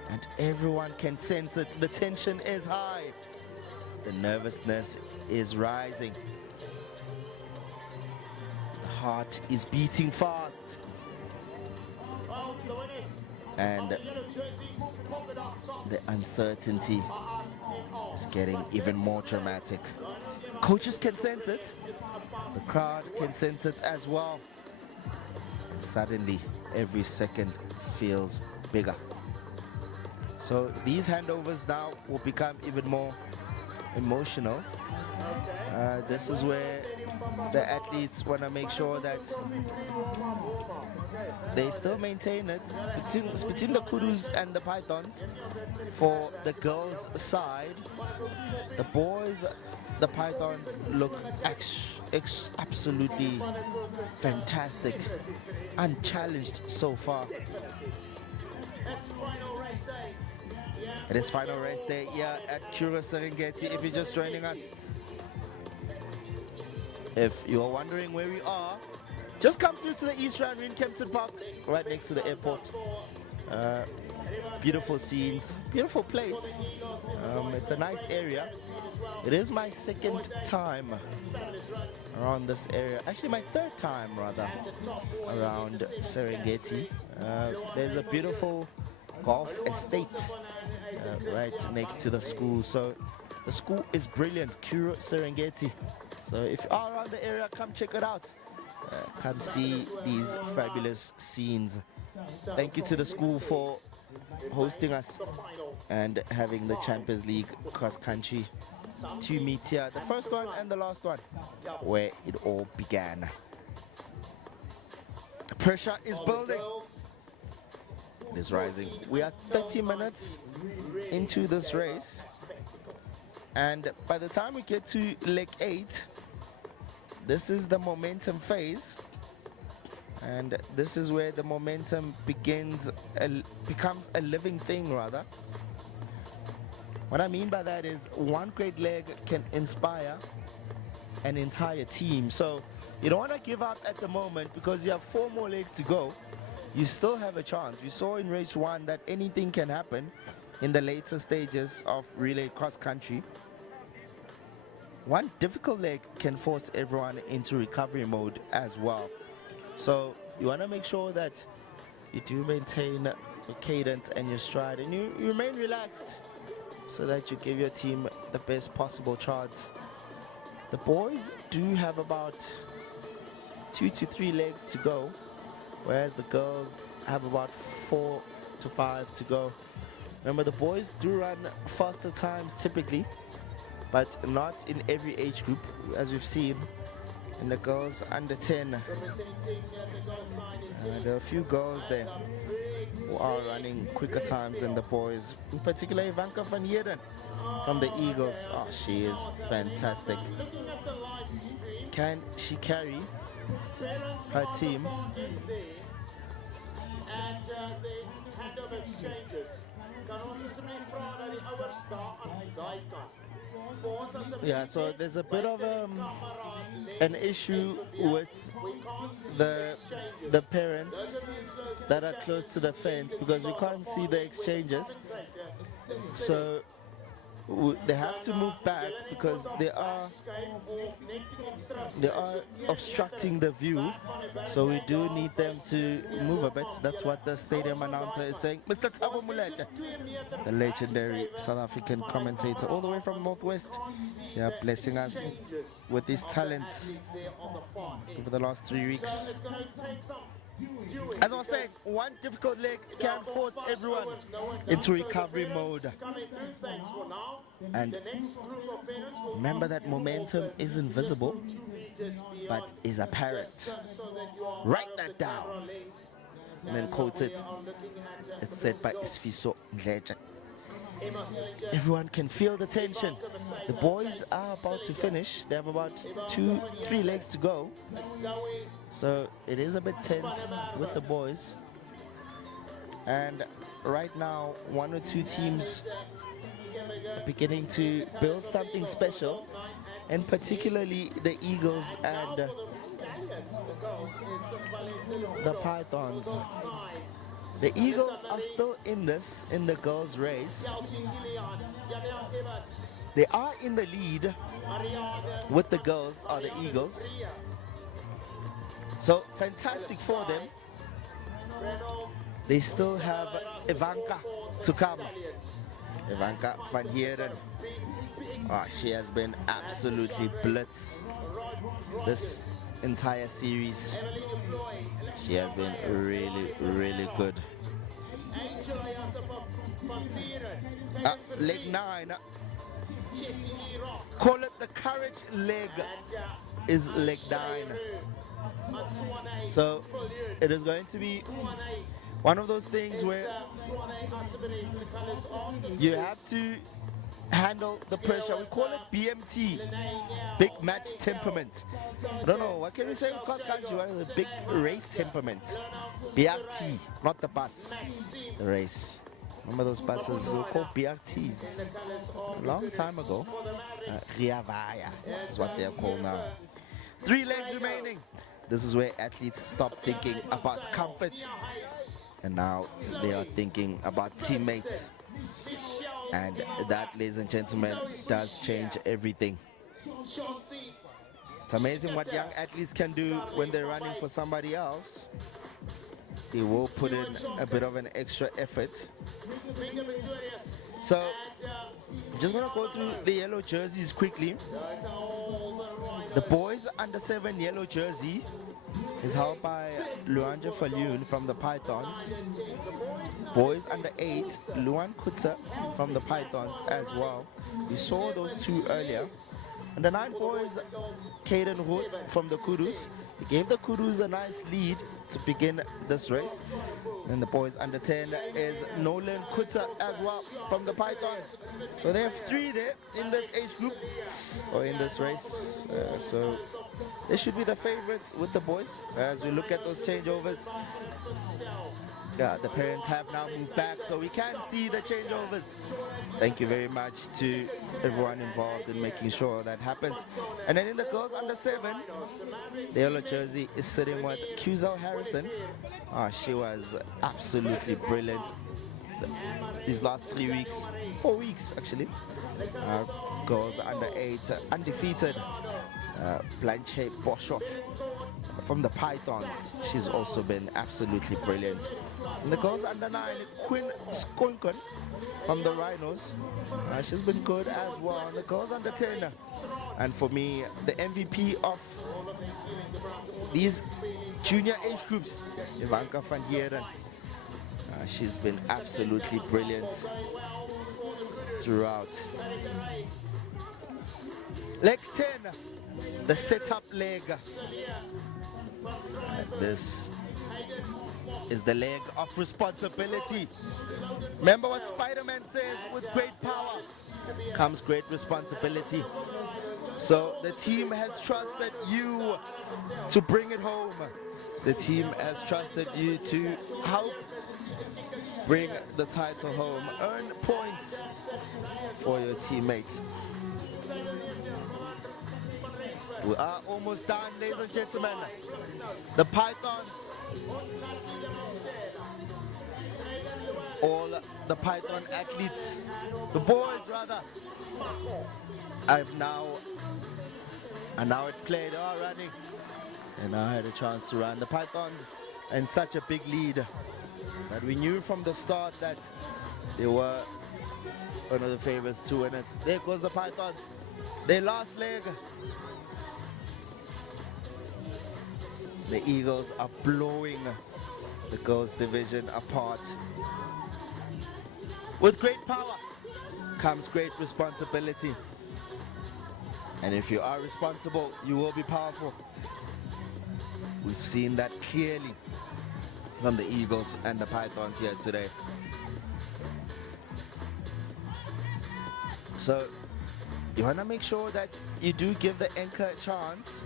And everyone can sense it. The tension is high. The nervousness is rising. The heart is beating fast. And the uncertainty is getting even more dramatic. Coaches can sense it. The crowd can sense it as well. And suddenly, every second feels bigger. So these handovers now will become even more emotional. This is where the athletes want to make sure that they still maintain it between the Kurus and the Pythons. For the girls' side, the boys, the Pythons look absolutely fantastic, unchallenged so far. It is final race day here at Curro Serengeti. If you're just joining us, if you're wondering where we are, just come through to the East Rand. We're in Kempton Park, right next to the airport. Beautiful scenes, beautiful place. It's a nice area. It is my second time around this area. Actually, my third time rather around Serengeti. There's a beautiful golf estate right next to the school. So the school is brilliant, Curro Serengeti. So if you are around the area, come check it out. Come see these fabulous scenes. Thank you to the school for hosting us and having the Champions League cross country to meet here. The first one and the last one, where it all began. The pressure is building. It is rising. We are 30 minutes into this race. And by the time we get to leg 8, this is the momentum phase. And this is where the momentum becomes a living thing rather. What I mean by that is one great leg can inspire an entire team. So you don't want to give up at the moment because you have 4 more legs to go. You still have a chance. We saw in race 1 that anything can happen in the later stages of relay cross country. One difficult leg can force everyone into recovery mode as well. So you want to make sure that you do maintain your cadence and your stride, and you remain relaxed so that you give your team the best possible chance. The boys do have about 2 to 3 legs to go, whereas the girls have about 4 to 5 to go. Remember, the boys do run faster times typically, but not in every age group, as we've seen in the girls under 10. There are a few girls there who are running quicker times than the boys, in particular Ivanka van Heerden from the Eagles. Oh, she is fantastic. Can she carry her team? Yeah, so there's a bit of an issue with the parents that are close to the fence because we can't see the exchanges. So they have to move back because they are obstructing the view. So we do need them to move a bit. That's what the stadium announcer is saying. Mr. Thabo Molefe, the legendary South African commentator, all the way from Northwest, yeah, blessing us with his talents over the last 3 weeks. As I was saying, one difficult leg can force everyone into recovery mode. And remember that momentum is invisible, but is apparent. Write that down and then quote it. It's said by Isfiso Ndleja. everyone can feel the tension. The boys are about to finish. They have about 2-3 legs to go. So it is a bit tense with the boys. And right now, 1 or 2 teams are beginning to build something special, and particularly the Eagles and the Pythons. The Eagles are still in the girls' race. They are in the lead with the girls, or the Eagles. So fantastic for them. They still have Ivanka to come. Ivanka van Heeren. Oh, she has been absolutely blitz this entire series. She has been really, really good. Leg 9. Call it the courage leg, is leg 9. So it is going to be one of those things where you have to handle the pressure. We call it BMT, big match temperament. I don't know, what can we say with cross country? What is a big race temperament? BRT, not the bus, the race. Remember those buses were called BRTs a long time ago? Riavaya is what they're called now. 3 legs remaining. This is where athletes stop thinking about comfort, and now they are thinking about teammates. And that, ladies and gentlemen, does change everything. It's amazing what young athletes can do when they're running for somebody else. They will put in a bit of an extra effort. So, just want to go through the yellow jerseys quickly. The boys under 7 yellow jersey is held by Luanja Falyun from the Pythons. Boys under 8, Luan Kutsa from the Pythons as well. We saw those 2 earlier. And the 9 boys, Caden Hoots from the Kudus. He gave the Kudus a nice lead to begin this race. And the boys under 10 is Nolan Kutsa as well from the Pythons. So they have 3 there in this age group, or in this race. So they should be the favorites with the boys. As we look at those changeovers, the parents have now moved back, so we can see the changeovers. Thank you very much to everyone involved in making sure that happens. And then in the girls under 7, the yellow jersey is sitting with Cuzel Harrison. She was absolutely brilliant these last 3 weeks, 4 weeks actually. Girls under 8, undefeated. Blanche Boshoff from the Pythons. She's also been absolutely brilliant. And the girls under 9, Quinn Skonkon from the Rhinos. She's been good as well. And the girls under 10. And for me, the MVP of these junior age groups, Ivanka van Heeren. She's been absolutely brilliant throughout. Leg 10, the setup leg. This is the leg of responsibility. Remember what Spider-Man says, with great power comes great responsibility. So the team has trusted you to bring it home. The team has trusted you to help bring the title home. Earn points for your teammates. We are almost done, ladies and gentlemen. The Pythons, all the Python athletes, the boys rather, are now it played, running, and I had a chance to run. The Pythons in such a big lead that we knew from the start that they were one of the favorites to win it. There goes the Pythons, their last leg. The Eagles are blowing the girls' division apart. With great power comes great responsibility. And if you are responsible, you will be powerful. We've seen that clearly from the Eagles and the Pythons here today. So you want to make sure that you do give the anchor a chance.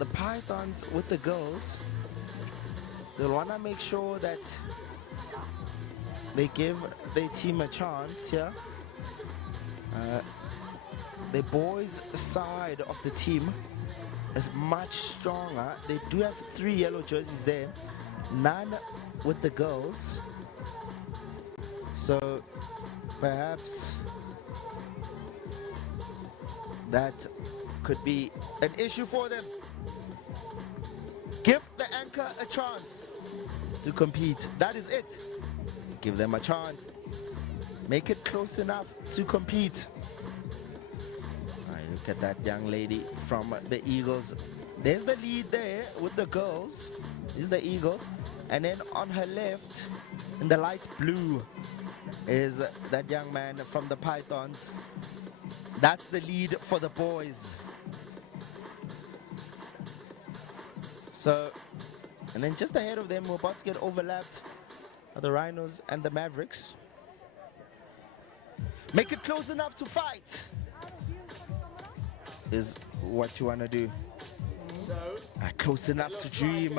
The pythons with the girls, they'll want to make sure that they give their team a chance here. The boys' side of the team is much stronger. They do have 3 yellow jerseys there, none with the girls. So perhaps that could be an issue for them. Give the anchor a chance to compete. That is it. Give them a chance. Make it close enough to compete. All right, look at that young lady from the Eagles. There's the lead there with the girls. Is the Eagles. And then on her left, in the light blue, is that young man from the Pythons. That's the lead for the boys. So, and then just ahead of them, we're about to get overlapped are the Rhinos and the Mavericks. Make it close enough to fight is what you want to do. Close enough to dream.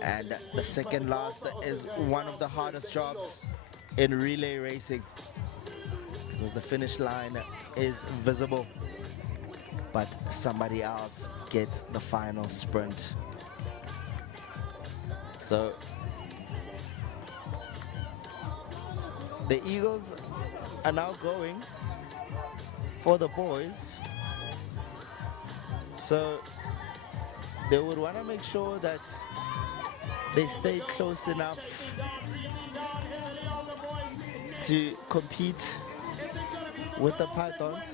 And the second last is one of the hardest jobs in relay racing, because the finish line is visible, but somebody else gets the final sprint. So the Eagles are now going for the boys. So they would want to make sure that they stay close enough to compete with the Pythons.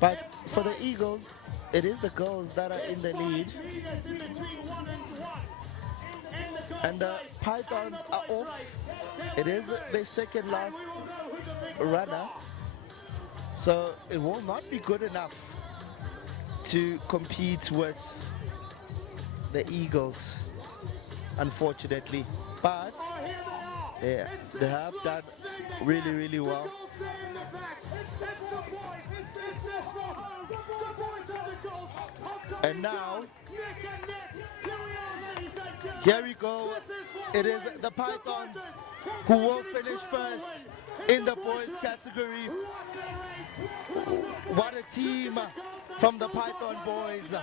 But for the Eagles, it is the girls that are in the lead. And the Pythons are off. It is the second last runner. So it will not be good enough to compete with the Eagles, unfortunately. But they have done really, really well. And now, here we go. It is the Pythons who will finish first in the boys category. What a team from the Python boys.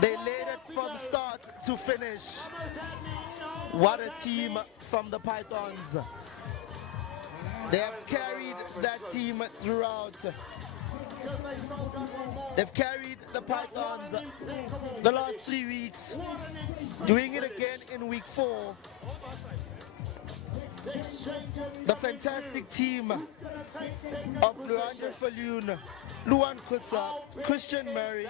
They laid it from start to finish. What a team from the Pythons. They have carried that team throughout. They've carried the Pythons the last 3 weeks, doing it again in week 4. The fantastic team of Luandre Falloon, Luan Kutza, Christian Murray,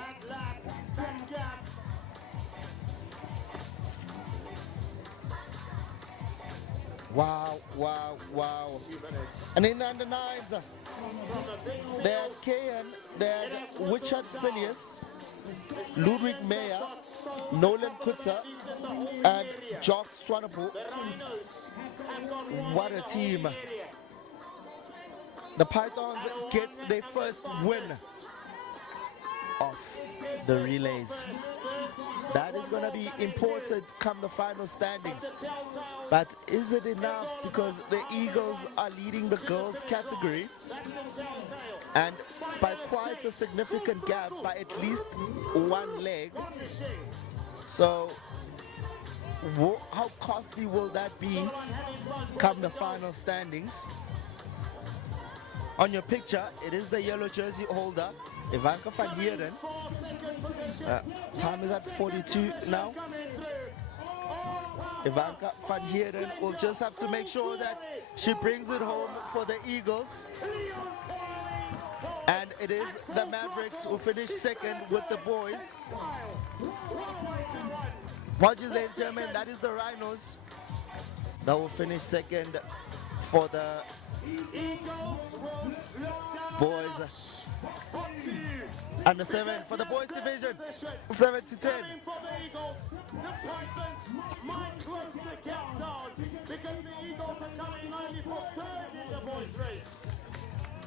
wow, wow, wow. And in the under 9s, they had Kayan, they had Richard Silius, Ludwig Meyer, Nolan Kutza, and Jock Swanapu. What a team. The Pythons get their first win of the relays. That is going to be important come the final standings. But is it enough? Because the Eagles are leading the girls category, and by quite a significant gap, by at least 1 leg. So how costly will that be come the final standings? On your picture, it is the yellow jersey holder, Ivanka van Heerden. Time is at 42 now. Ivanka van Heerden will just have to make sure that she brings it home for the Eagles. And it is the Mavericks who finish second with the boys. Apologies, ladies and gentlemen, that is the Rhinos that will finish second for the boys. Under 7 for the boys division, 7 to 10. Because the Eagles are coming only for third in the boys' race.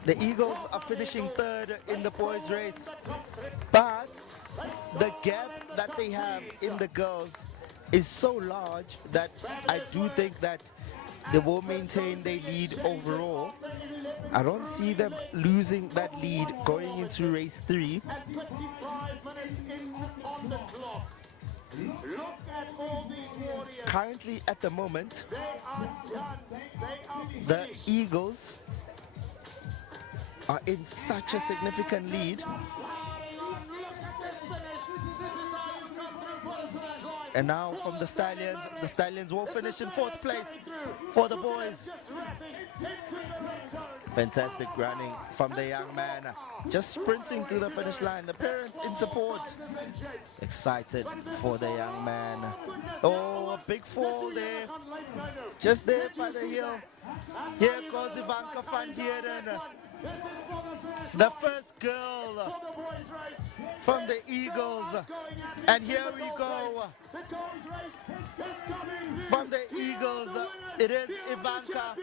The Eagles are finishing third in the boys' race, but the gap that they have in the girls is so large that I do think that they will maintain their lead overall. I don't see them losing that lead going into race 3. At 25 minutes in on the clock. Look at all these warriors. Currently, at the moment, They are done. They are the finished. Eagles are in such a significant lead. Look at this finish. This is how you come through for the finish line. And now from the Stallions will finish in 4th place for the boys. Just wrapping into the red zone. Fantastic running from the young man, just sprinting to the finish line. The parents in support, excited for the young man. Oh, a big fall there, just there by the hill. Here goes Ivanka van Heerden, the first girl from the Eagles. And here we go. From the Eagles, it is Ivanka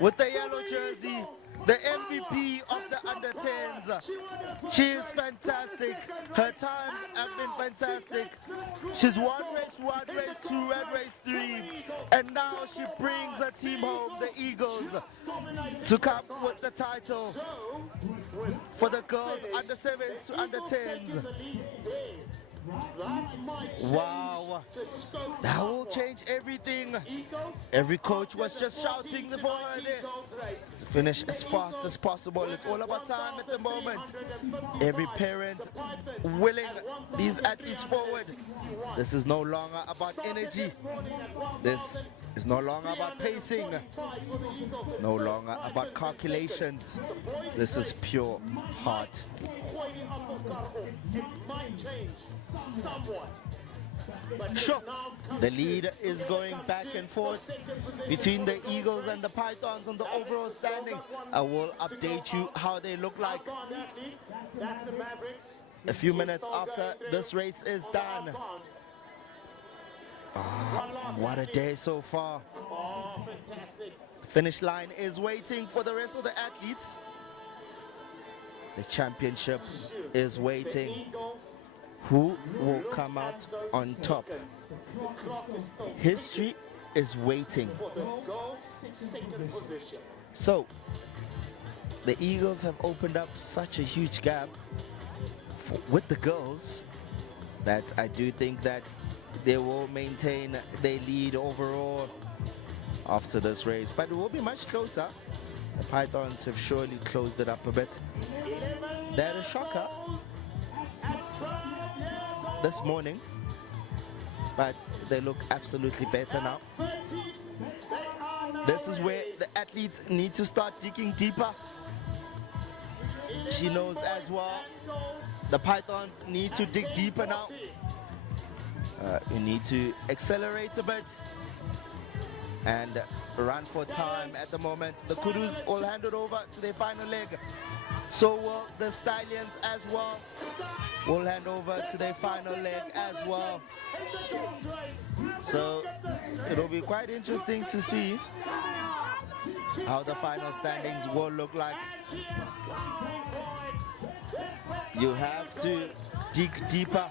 with the yellow jersey, the MVP of the under-10s. She is fantastic. Her times have been fantastic. She's won race 1, race 2, and race 3. And now she brings her team home, the Eagles, to come with the title for the girls under-7s to under-10s. Wow, that will change everything. Every coach was just shouting for her there to finish as fast as possible. It's all about time at the moment. Every parent willing these athletes forward. This is no longer about energy. This is no longer about pacing. No longer about calculations. This is pure heart. Sure, the lead is going back and forth between the Eagles and the Pythons on the overall standings. I will update you how they look like a few minutes after this race is done. Oh, what a day so far. The finish line is waiting for the rest of the athletes. The championship is waiting. Who will come out on top? History is waiting. So, the Eagles have opened up such a huge gap with the girls that I do think that they will maintain their lead overall after this race. But it will be much closer. The Pythons have surely closed it up a bit. They had a shocker this morning, but they look absolutely better now. This is where the athletes need to start digging deeper. She knows as well the Pythons need to dig deeper now. You need to accelerate a bit and run for time at the moment. The Kurus all handed over to their final leg. So will the Stallions as well. Will hand over to their final leg as well. So it'll be quite interesting to see how the final standings will look like. You have to dig deeper.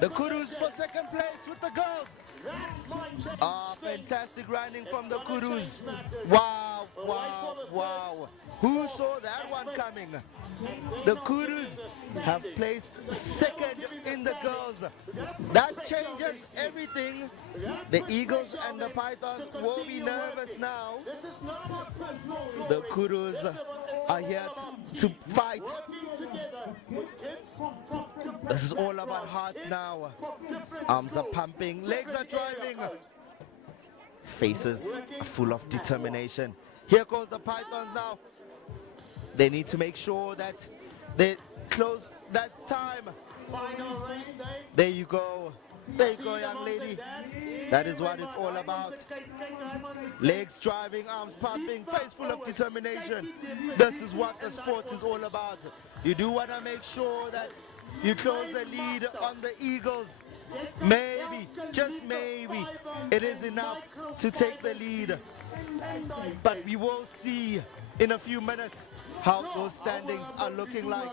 The Kurus for second place with the girls. Ah, fantastic running from the Kurus. Wow, wow, wow. Who saw that one coming? The Kurus have placed second in the girls. That changes everything. The Eagles and the Pythons will be nervous now. The Kurus are here to fight. This is all about hearts now. Arms are pumping, legs are driving. Faces are full of determination. Here goes the Pythons now. They need to make sure that they close that time. There you go. There you go, young lady. That is what it's all about. Legs driving, arms pumping, face full of determination. This is what the sport is all about. You do want to make sure that you close the lead on the Eagles. Maybe, just maybe, it is enough to take the lead. But we will see in a few minutes how those standings are looking like.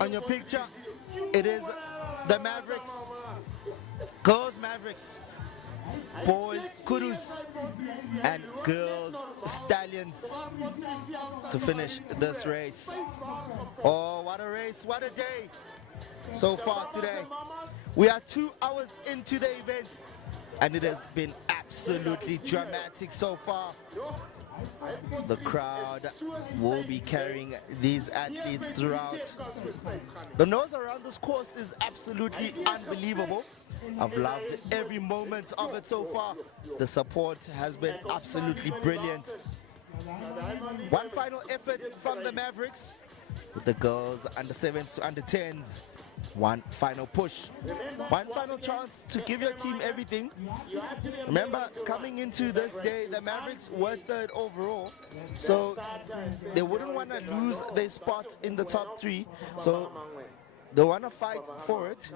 On your picture, it is the Mavericks, girls Mavericks, boys Kurus, and girls Stallions to finish this race. Oh, what a race, what a day so far today. We are 2 hours into the event and it has been absolutely dramatic so far. The crowd will be carrying these athletes throughout. The nose around this course is absolutely unbelievable. I've loved every moment of it so far. The support has been absolutely brilliant. One final effort from the Mavericks with the girls under 7s to under 10s. One final push, one final chance to give your team everything. Remember, coming into this day, the Mavericks were 3rd overall, so they wouldn't want to lose their spot in the top 3, so they want to fight for it.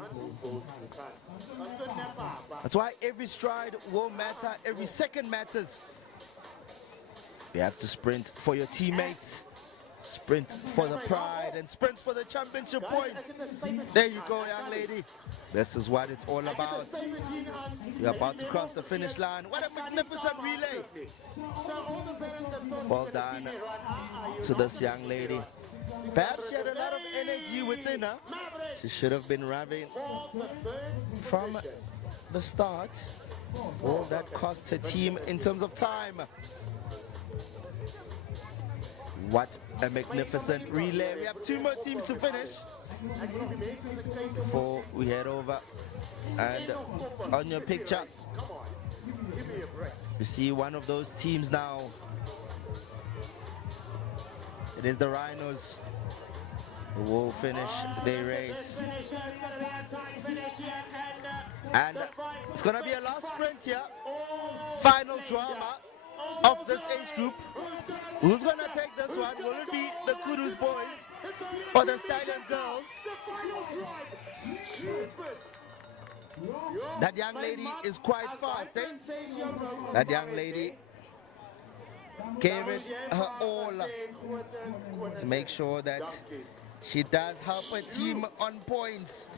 That's why every stride will matter, every second matters. You have to sprint for your teammates. Sprint for the pride and sprint for the championship points. There you go, young lady. This is what it's all about. You're about to cross the finish line. What a magnificent relay. Well done to this young lady. Perhaps she had a lot of energy within her. She should have been running from the start. All that cost her team in terms of time. What a magnificent relay. We have 2 more teams to finish before we head over. And on your picture, you see one of those teams now. It is the Rhinos who will finish their race. And it's going to be a last sprint here. Final drama of this age group. Who's going to take this one? Will it be the Kurus boys or the Stallion girls? That young lady is quite fast, eh? That young lady gave it her all to make sure that she does help her team on points.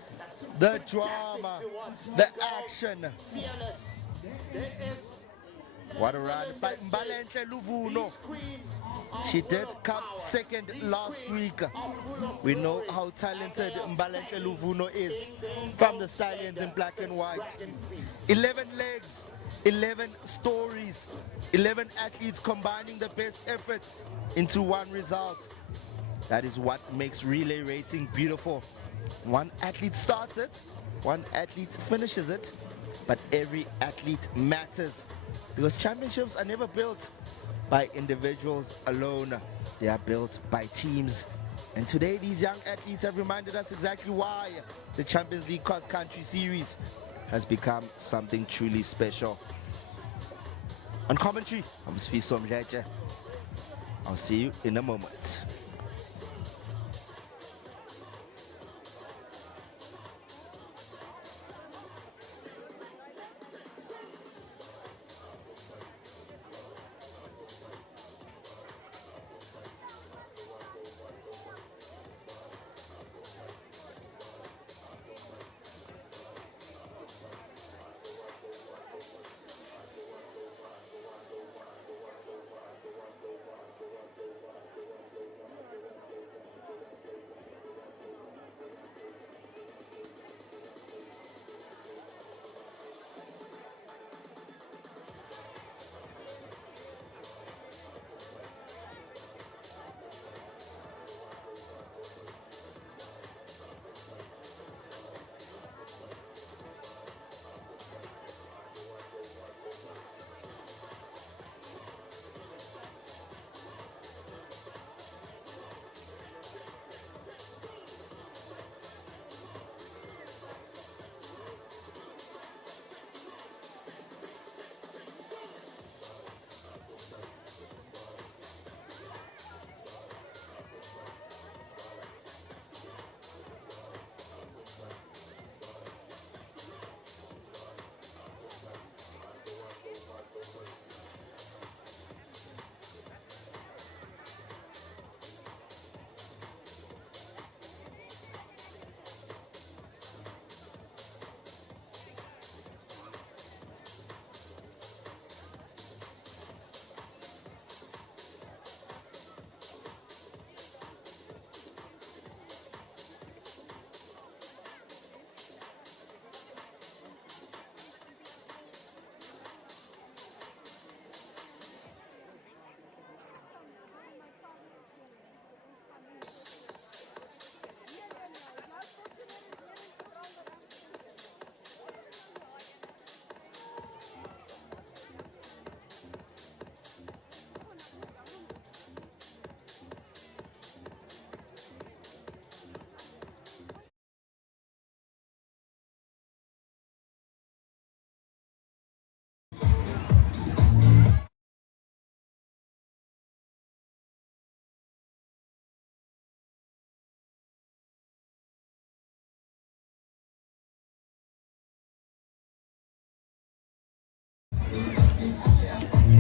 The drama, the action. What a run by Mbalenhle Luvuno. She did come 2nd last week. We know how talented Mbalenhle Luvuno is from the Stallions in black and white. 11 legs, 11 stories, 11 athletes combining the best efforts into one result. That is what makes relay racing beautiful. One athlete starts it, one athlete finishes it, but every athlete matters. Because championships are never built by individuals alone. They are built by teams. And today, these young athletes have reminded us exactly why the Champions League Cross Country Series has become something truly special. On commentary, I'm Sfiso Mleje. I'll see you in a moment.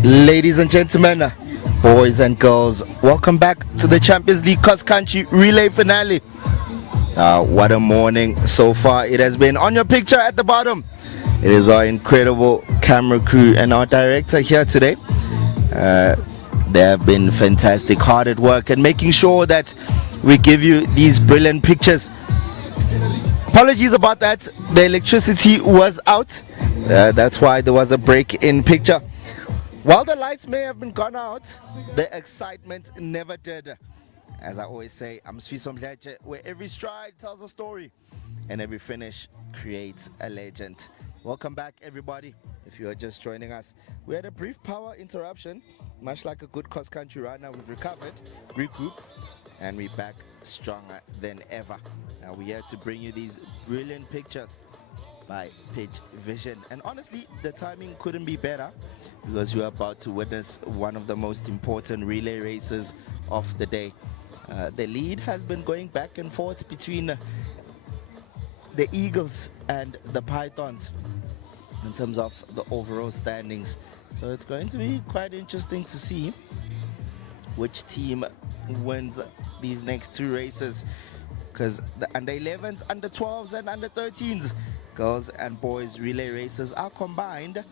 Ladies and gentlemen, boys and girls, welcome back to the Champions League Cross Country Relay Finale. What a morning so far it has been. On your picture at the bottom, it is our incredible camera crew and our director here today. They have been fantastic, hard at work and making sure that we give you these brilliant pictures. Apologies about that, the electricity was out. That's why there was a break in picture. While the lights may have been gone out, the excitement never did. As I always say, I'm Sfiso Mdleche, where every stride tells a story and every finish creates a legend. Welcome back, everybody. If you are just joining us, we had a brief power interruption. Much like a good cross-country runner, we've recovered, regrouped, and we're back stronger than ever. Now we're here to bring you these brilliant pictures by Pitch Vision, and honestly the timing couldn't be better because we're about to witness one of the most important relay races of the day. The lead has been going back and forth between the Eagles and the Pythons in terms of the overall standings, so it's going to be quite interesting to see which team wins these next two races, because the under 11s, under 12s and under 13s girls and boys relay races are combined,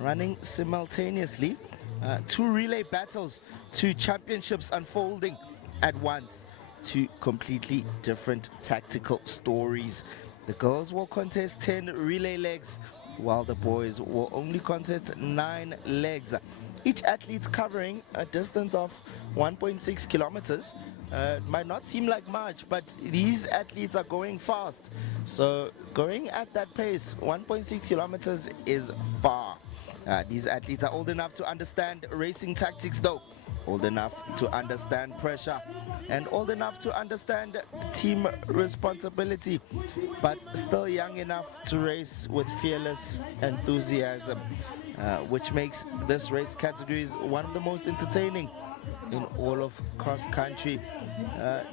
running simultaneously. Two relay battles, two championships unfolding at once, two completely different tactical stories. The girls will contest 10 relay legs, while the boys will only contest 9 legs. Each athlete covering a distance of 1.6 kilometers. It might not seem like much, but these athletes are going fast. So going at that pace, 1.6 kilometers is far. These athletes are old enough to understand racing tactics though, old enough to understand pressure, and old enough to understand team responsibility, but still young enough to race with fearless enthusiasm, which makes this race categories one of the most entertaining in all of cross country.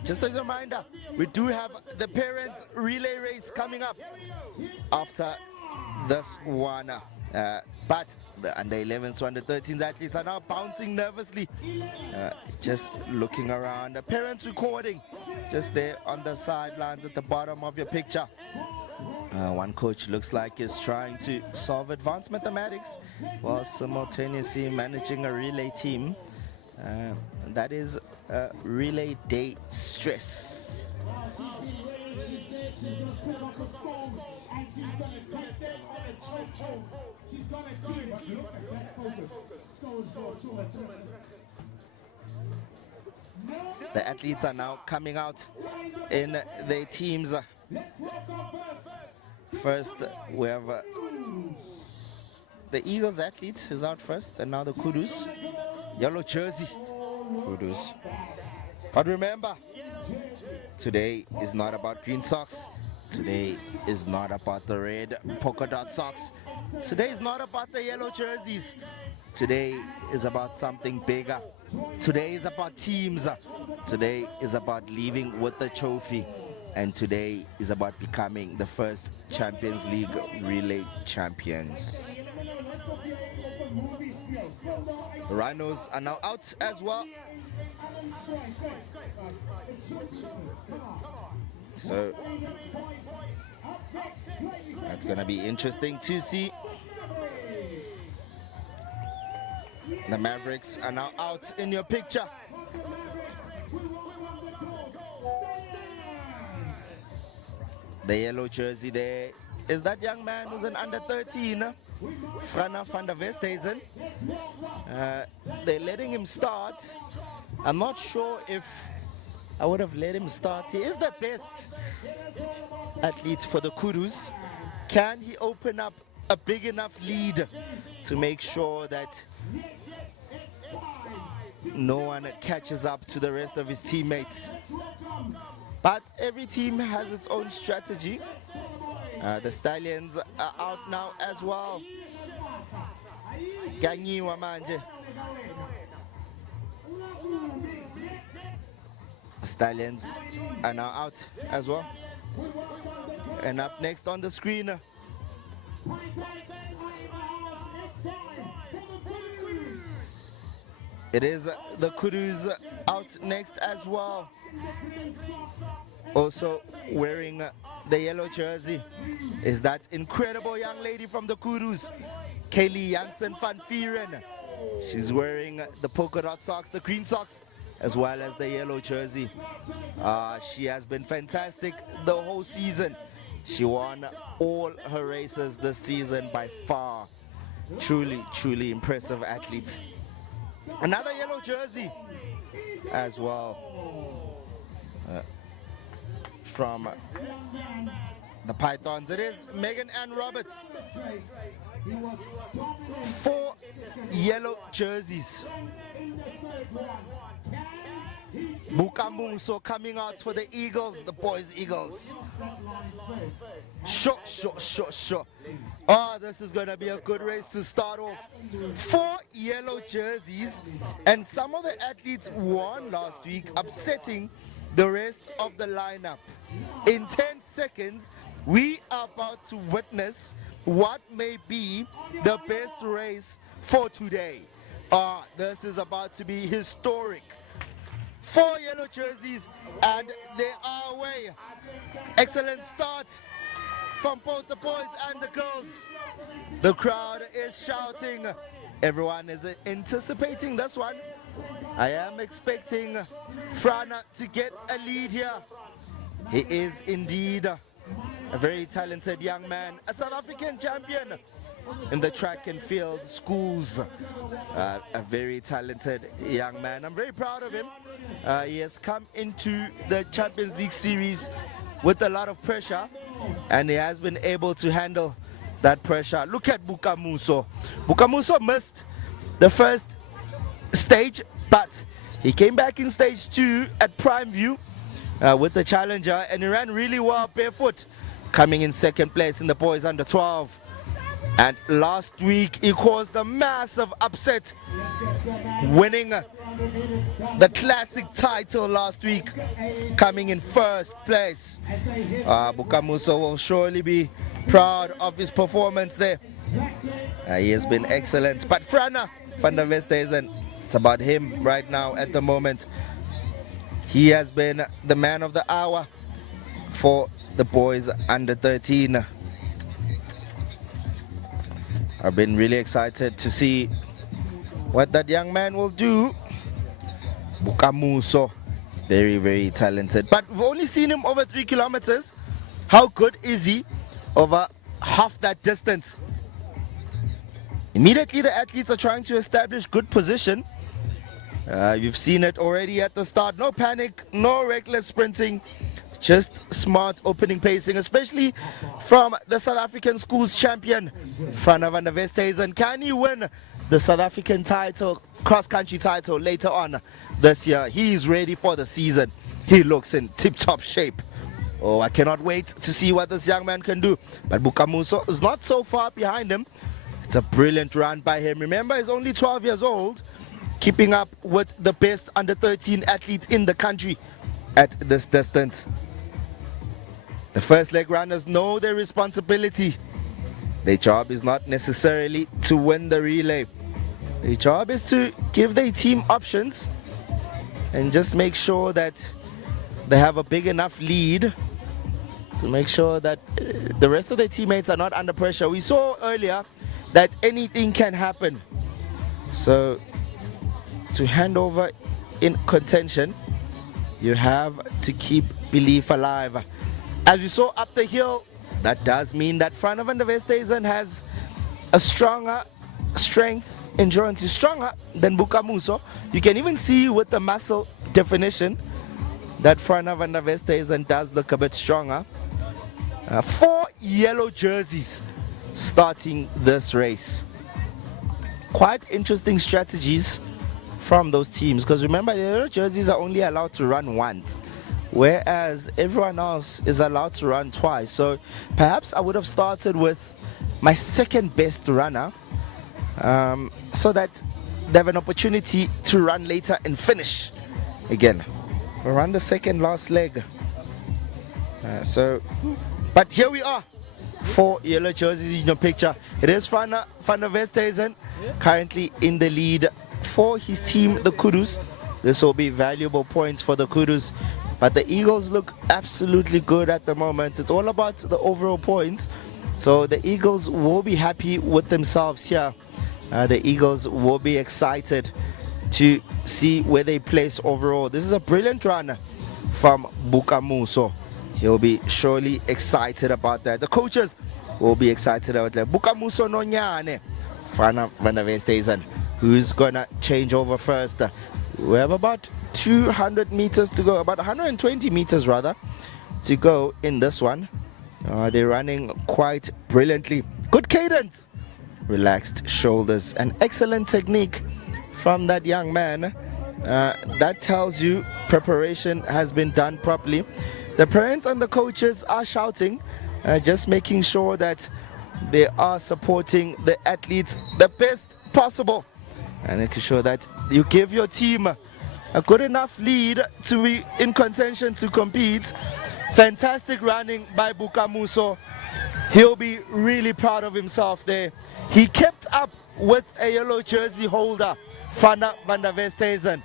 Just as a reminder, we do have the parents relay race coming up after this one, but the under 11s to under 13s athletes are now bouncing nervously, just looking around. The parents recording just there on the sidelines at the bottom of your picture. One coach looks like is trying to solve advanced mathematics while simultaneously managing a relay team. That is relay day stress. The athletes are now coming out in their teams. First, we have the Eagles athlete is out first, and now the Kudus. Yellow jersey, Kudus. But remember, today is not about green socks. Today is not about the red polka dot socks. Today is not about the yellow jerseys. Today is about something bigger. Today is about teams. Today is about leaving with the trophy. And today is about becoming the first Champions League relay champions. The Rhinos are now out as well. So that's going to be interesting to see. The Mavericks are now out in your picture. The yellow jersey there is that young man who's an under 13, Frana van der Westhuizen. They're letting him start. I'm not sure if I would have let him start. He is the best athlete for the Kudus. Can he open up a big enough lead to make sure that no one catches up to the rest of his teammates? But every team has its own strategy. The Stallions are out now as well. Ganyiwa manje. The Stallions are now out as well. And up next on the screen, it is the Kurus out next as well. Also wearing the yellow jersey is that incredible young lady from the Kurus, Kaylee Jansen van Vieren. She's wearing the polka dot socks, the green socks, as well as the yellow jersey. She has been fantastic the whole season. She won all her races this season by far. Truly, truly impressive athlete. Another yellow jersey as well from the Pythons. It is Megan Ann Roberts. 4 yellow jerseys. Bukamuso coming out for the Eagles, the boys Eagles. Sure. Oh, this is going to be a good race to start off. 4 yellow jerseys, and some of the athletes won last week, upsetting the rest of the lineup. In 10 seconds, we are about to witness what may be the best race for today. This is about to be historic. 4 yellow jerseys, and they are away. Excellent start from both the boys and the girls. The crowd is shouting. Everyone is anticipating this one. I am expecting Frana to get a lead here. He is indeed a very talented young man, a South African champion in the track and field schools. A very talented young man. I'm very proud of him. He has come into the Champions League series with a lot of pressure, and he has been able to handle that pressure. Look at Bukamuso. Bukamuso missed the first stage, but he came back in stage 2 at Prime View with the challenger, and he ran really well barefoot, coming in second place in the boys under 12. And last week he caused a massive upset, winning the classic title last week, coming in first place. Bukamuso will surely be proud of his performance there. He has been excellent. But Frana van der Westhuizen, it's about him right now at the moment. He has been the man of the hour for the boys under 13. I've been really excited to see what that young man will do. Bukamuso, very, very talented. But we've only seen him over 3 kilometers. How good is he over half that distance? Immediately the athletes are trying to establish good position. You've seen it already at the start. No panic, no reckless sprinting. Just smart opening pacing, especially from the South African schools champion, Frana van der Westhuizen. Can he win the South African title, cross-country title later on this year? He is ready for the season. He looks in tip-top shape. Oh, I cannot wait to see what this young man can do. But Bukamuso is not so far behind him. It's a brilliant run by him. Remember, he's only 12 years old, keeping up with the best under 13 athletes in the country at this distance. The first leg runners know their responsibility. Their job is not necessarily to win the relay. Their job is to give their team options and just make sure that they have a big enough lead to make sure that the rest of their teammates are not under pressure. We saw earlier that anything can happen. So to hand over in contention, you have to keep belief alive. As you saw up the hill, that does mean that Frana van der Westhuizen has a stronger strength, endurance is stronger than Bukamuso. You can even see with the muscle definition that Frana van der Westhuizen does look a bit stronger. 4 yellow jerseys starting this race. Quite interesting strategies from those teams, because remember, the yellow jerseys are only allowed to run once, whereas everyone else is allowed to run twice. So perhaps I would have started with my second best runner, so that they have an opportunity to run later and finish again. We'll run the second last leg. But here we are. 4 yellow jerseys in your picture. It is Frana van der Westhuizen currently in the lead for his team, the Kurus. This will be valuable points for the Kurus. But the Eagles look absolutely good at the moment. It's all about the overall points. So the Eagles will be happy with themselves here. The Eagles will be excited to see where they place overall. This is a brilliant run from Bukamuso. He'll be surely excited about that. The coaches will be excited about that. Bukamuso Nonyane, Fana Van der Westhuizen, who's gonna change over first. We have about 200 meters to go, about 120 meters rather, to go in this one. They're running quite brilliantly. Good cadence, relaxed shoulders, and excellent technique from that young man. That tells you preparation has been done properly. The parents and the coaches are shouting, just making sure that they are supporting the athletes the best possible, and making sure that you give your team a good enough lead to be in contention to compete. Fantastic running by Bukamuso. He'll be really proud of himself there. He kept up with a yellow jersey holder, Fana Van der Westhuizen.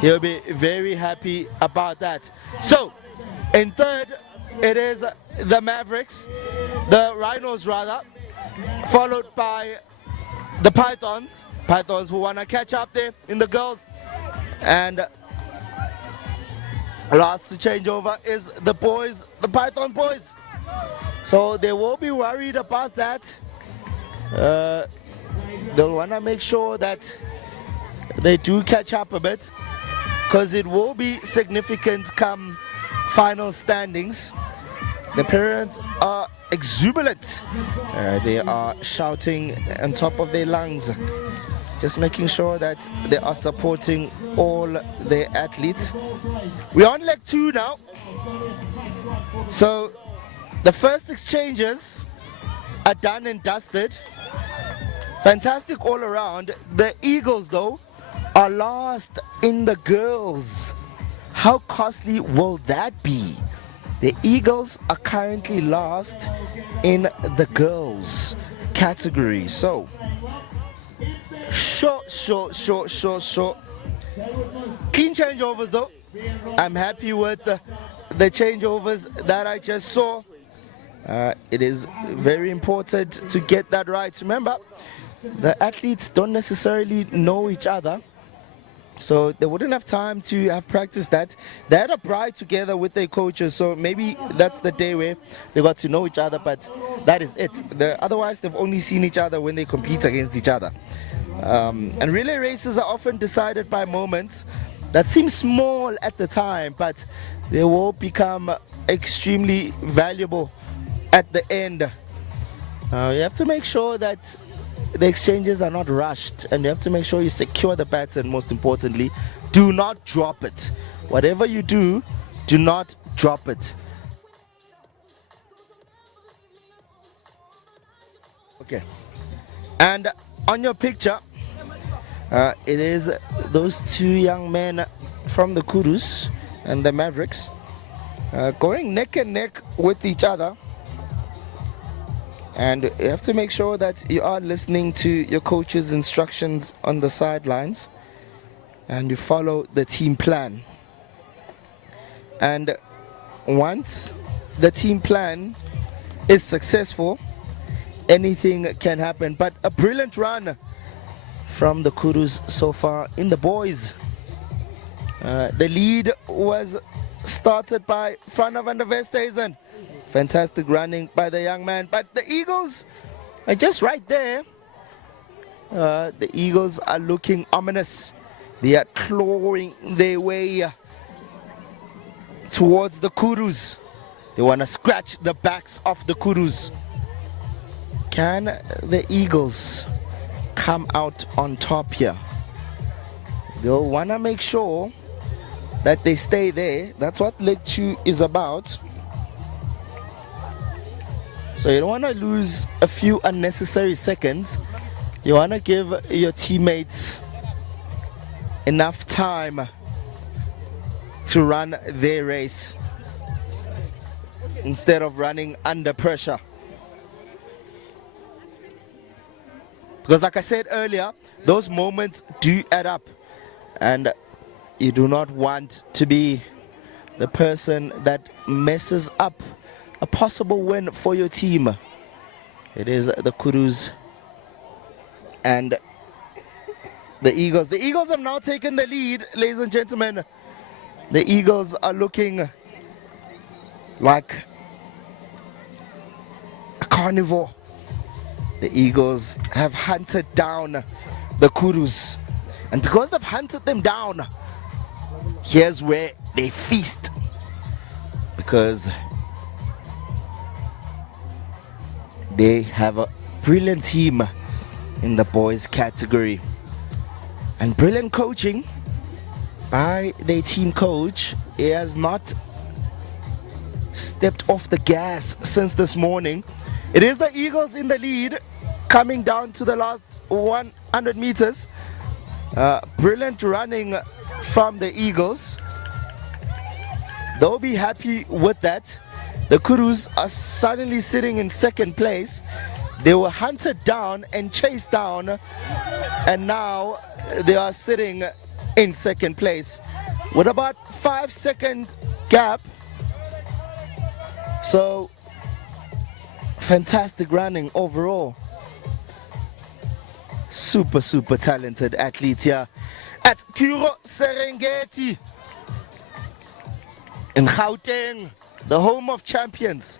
He'll be very happy about that. So, in third, it is the Mavericks, the Rhinos rather, followed by the Pythons who want to catch up there in the girls. And last to change over is the boys, the Python boys. So they will be worried about that. They'll want to make sure that they do catch up a bit, because it will be significant come final standings. The parents are exuberant. They are shouting on top of their lungs, just making sure that they are supporting all their athletes. We're on leg 2 now. So the first exchanges are done and dusted. Fantastic all around. The Eagles, though, are last in the girls. How costly will that be? The Eagles are currently last in the girls category. So, sure. Clean changeovers, though. I'm happy with the changeovers that I just saw. It is very important to get that right. Remember, the athletes don't necessarily know each other, so they wouldn't have time to have practiced that. They had a pride together with their coaches, so maybe that's the day where they got to know each other, but that is it. Otherwise, they've only seen each other when they compete against each other. And relay races are often decided by moments that seem small at the time, but they will become extremely valuable at the end. You have to make sure that the exchanges are not rushed, and you have to make sure you secure the pattern. Most importantly, do not drop it. Whatever you do, do not drop it. Okay, and on your picture, it is those two young men from the Kurus and the Mavericks going neck and neck with each other. And you have to make sure that you are listening to your coach's instructions on the sidelines, and you follow the team plan. And once the team plan is successful, anything can happen. But a brilliant run from the Kurus so far in the boys. The lead was started by Fana Van der Westhuizen. Fantastic running by the young man, but the Eagles are just right there. The Eagles are looking ominous. They are clawing their way towards the Kurus. They want to scratch the backs of the Kurus. Can the Eagles come out on top here? They'll want to make sure that they stay there. That's what leg 2 is about. So you don't want to lose a few unnecessary seconds. You want to give your teammates enough time to run their race instead of running under pressure. Because like I said earlier, those moments do add up, and you do not want to be the person that messes up a possible win for your team. It is the Kurus and the Eagles. The Eagles have now taken the lead, ladies and gentlemen. The Eagles are looking like a carnivore. The Eagles have hunted down the Kurus. And because they've hunted them down, here's where they feast. Because they have a brilliant team in the boys category. And brilliant coaching by their team coach. He has not stepped off the gas since this morning. It is the Eagles in the lead, coming down to the last 100 meters. Brilliant running from the Eagles. They'll be happy with that. The Kurus are suddenly sitting in second place. They were hunted down and chased down, and now they are sitting in second place with about 5-second gap. So fantastic running overall. Super talented athletes here at Curro Serengeti in Gauteng, the home of champions.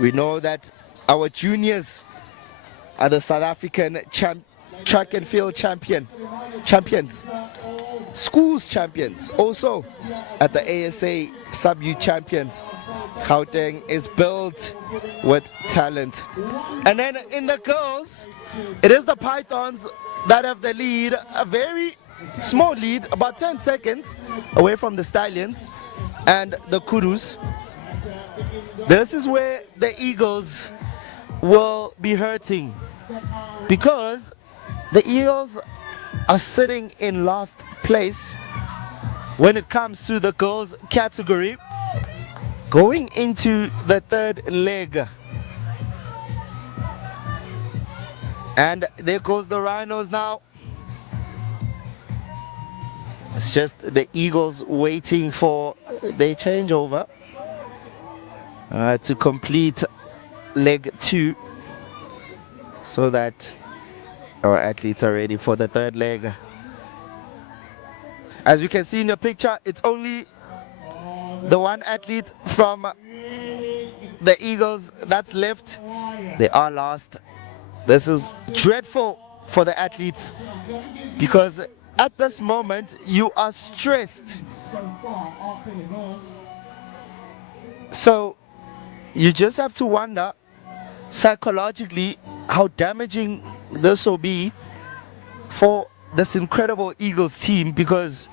We know that our juniors are the South African track and field champions, schools champions, also at the ASA sub-U champions. Gauteng is built with talent. And then in the girls, it is the Pythons that have the lead, a very small lead, about 10 seconds away from the Stallions and the Kurus. This is where the Eagles will be hurting, because the Eagles are sitting in last place when it comes to the girls category, going into the third leg. And there goes the Rhinos now. It's just the Eagles waiting for their changeover to complete leg 2, so that our athletes are ready for the third leg. As you can see in your picture, it's only the one athlete from the Eagles that's left. They are last. This is dreadful for the athletes, because at this moment you are stressed. So you just have to wonder psychologically how damaging this will be for this incredible Eagles team, because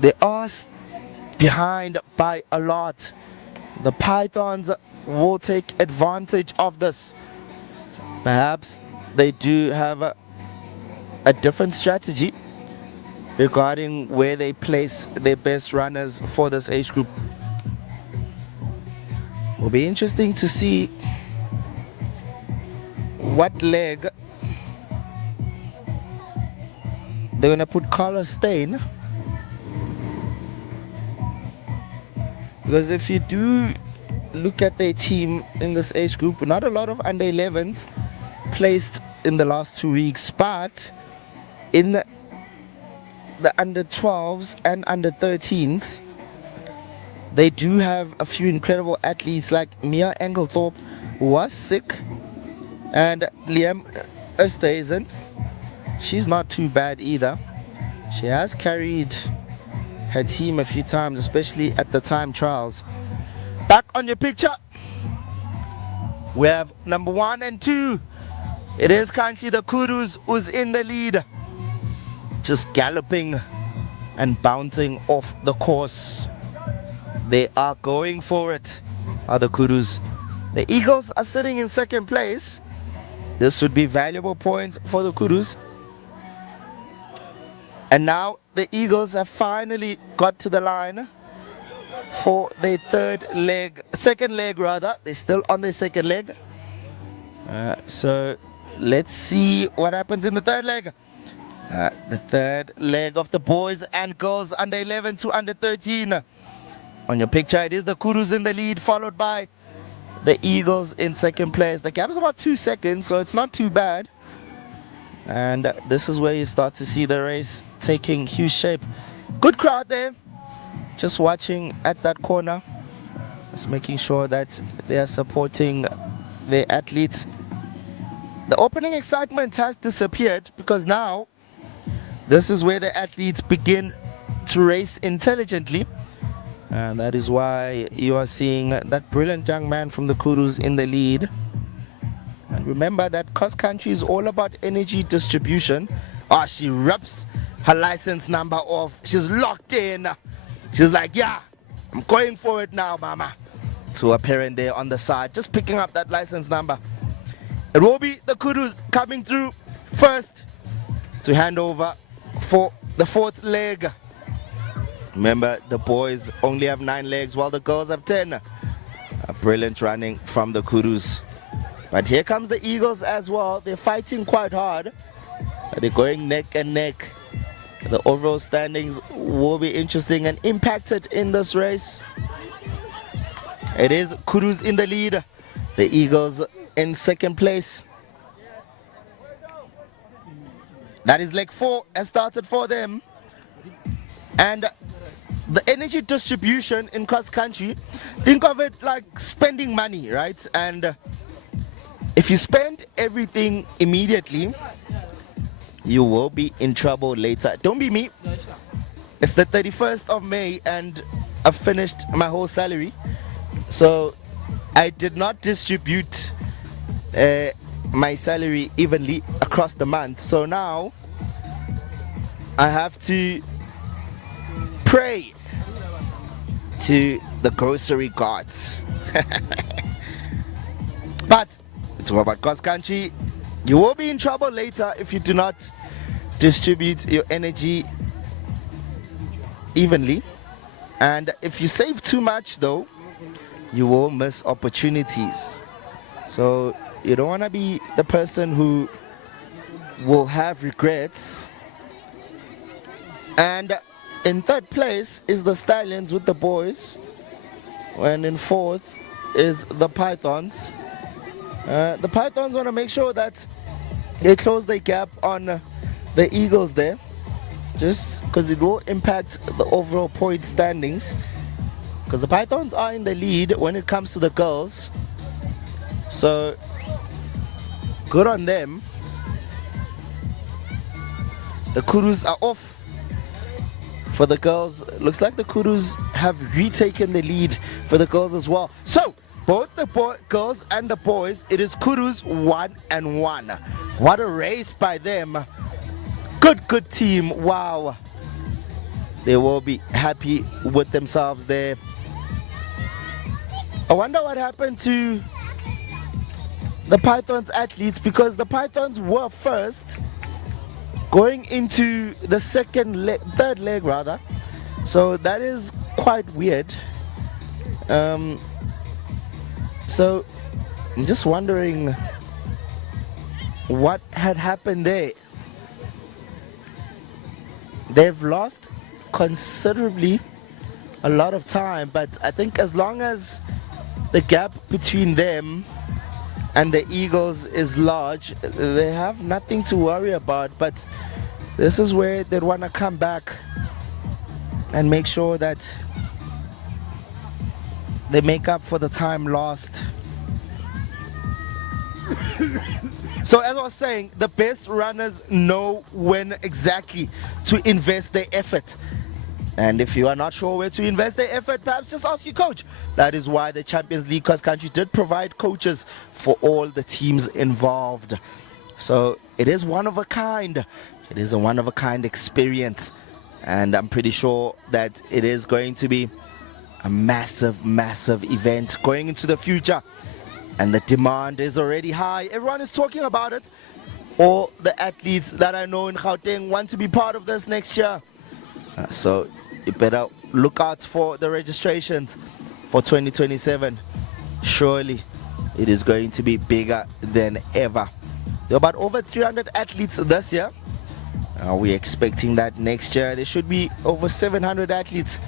they are behind by a lot. The Pythons will take advantage of this. Perhaps they do have a different strategy regarding where they place their best runners for this age group. Will be interesting to see what leg they're gonna put Carlos Stein, because if you do look at their team in this age group, not a lot of under 11s placed in the last 2 weeks, but in the under 12s and under 13s, they do have a few incredible athletes like Mia Engelthorpe, who was sick, and Liam Oosthuizen. She's not too bad either. She has carried her team a few times, especially at the time trials. Back on your picture, we have number 1 and 2. It is currently the Kurus who's in the lead, just galloping and bouncing off the course. They are going for it, are the Kurus. The Eagles are sitting in second place. This would be valuable points for the Kurus. And now the Eagles have finally got to the line for their second leg rather. They're still on their second leg. So let's see what happens in the third leg. The third leg of the boys and girls under 11 to under 13. On your picture, it is the Kurus in the lead, followed by the Eagles in second place. The gap is about 2 seconds, so it's not too bad. And this is where you start to see the race taking huge shape. Good crowd there, just watching at that corner, just making sure that they are supporting their athletes. The opening excitement has disappeared because now this is where the athletes begin to race intelligently. And that is why you are seeing that brilliant young man from the Kurus in the lead. And remember that cross country is all about energy distribution. Oh, she rips her license number off. She's locked in. She's like, yeah, I'm going for it now, mama. To a parent there on the side, just picking up that license number. It will be the Kurus coming through first to hand over for the fourth leg. Remember, the boys only have 9 legs while the girls have 10. A brilliant running from the Kurus. But here comes the Eagles as well. They're fighting quite hard. They're going neck and neck. The overall standings will be interesting and impacted in this race. It is Kurus in the lead. The Eagles in second place. That is leg 4 has started for them. And the energy distribution in cross country, think of it like spending money, right? And if you spend everything immediately, you will be in trouble later. Don't be me. It's the 31st of May and I've finished my whole salary. So I did not distribute my salary evenly across the month. So now I have to pray to the grocery gods. But it's all about cross country. You will be in trouble later if you do not distribute your energy evenly. And if you save too much though, you will miss opportunities. So you don't want to be the person who will have regrets. And in third place is the Stallions with the boys, and in fourth is the Pythons. The Pythons want to make sure that they close the gap on the Eagles there, just because it will impact the overall point standings, because the Pythons are in the lead when it comes to the girls. So good on them. The Kurus are off. For the girls, looks like the Kurus have retaken the lead for the girls as well. So both the girls and the boys, it is Kurus 1-1. What a race by them. Good team. Wow, they will be happy with themselves there. I wonder what happened to the Pythons athletes, because the Pythons were first going into the third leg rather. So that is quite weird. So I'm just wondering what had happened there. They've lost considerably a lot of time, but I think as long as the gap between them and the Eagles is large, they have nothing to worry about. But this is where they'd want to come back and make sure that they make up for the time lost. So as I was saying, the best runners know when exactly to invest their effort. And if you are not sure where to invest their effort, perhaps just ask your coach. That is why the Champions League cross country did provide coaches for all the teams involved. So it is one of a kind. It is a one of a kind experience. And I'm pretty sure that it is going to be a massive event going into the future. And the demand is already high. Everyone is talking about it. All the athletes that I know in Gauteng want to be part of this next year. So you better look out for the registrations for 2027. Surely it is going to be bigger than ever. There are about over 300 athletes this year. We're expecting that next year there should be over 700 athletes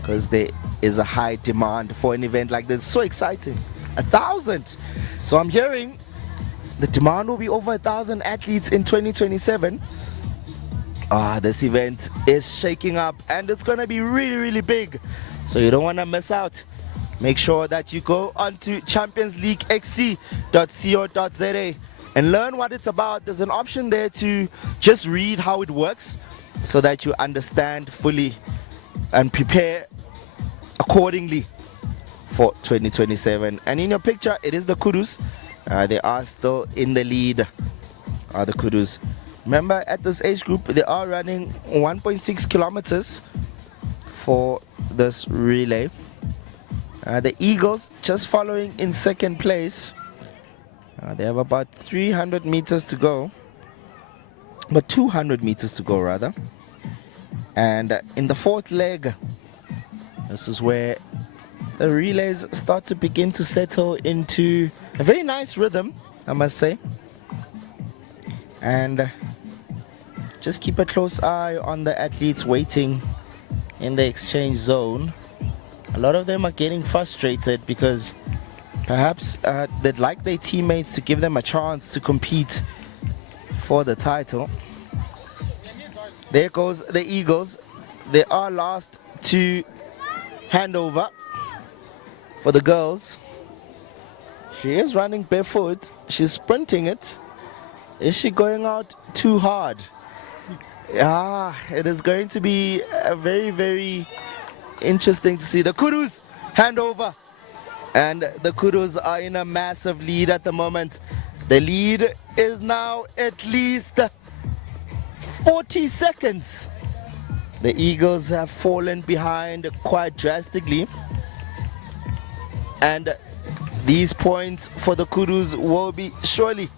because there is a high demand for an event like this. So exciting. 1,000. So I'm hearing the demand will be over 1,000 athletes in 2027. This event is shaking up and it's going to be really, really big. So you don't want to miss out. Make sure that you go onto championsleaguexc.co.za and learn what it's about. There's an option there to just read how it works so that you understand fully and prepare accordingly for 2027. And in your picture, it is the Kurus. They are still in the lead, the Kurus. Remember, at this age group, they are running 1.6 kilometers for this relay. The Eagles just following in second place. They have about 300 meters to go, but 200 meters to go rather. And in the fourth leg, this is where the relays start to begin to settle into a very nice rhythm, I must say. And just keep a close eye on the athletes waiting in the exchange zone. A lot of them are getting frustrated because perhaps they'd like their teammates to give them a chance to compete for the title. There goes the Eagles. They are last to hand over for the girls. She is running barefoot. She's sprinting it. Is she going out too hard? It is going to be very, very interesting to see. The Kurus hand over. And the Kurus are in a massive lead at the moment. The lead is now at least 40 seconds. The Eagles have fallen behind quite drastically. And these points for the Kurus will surely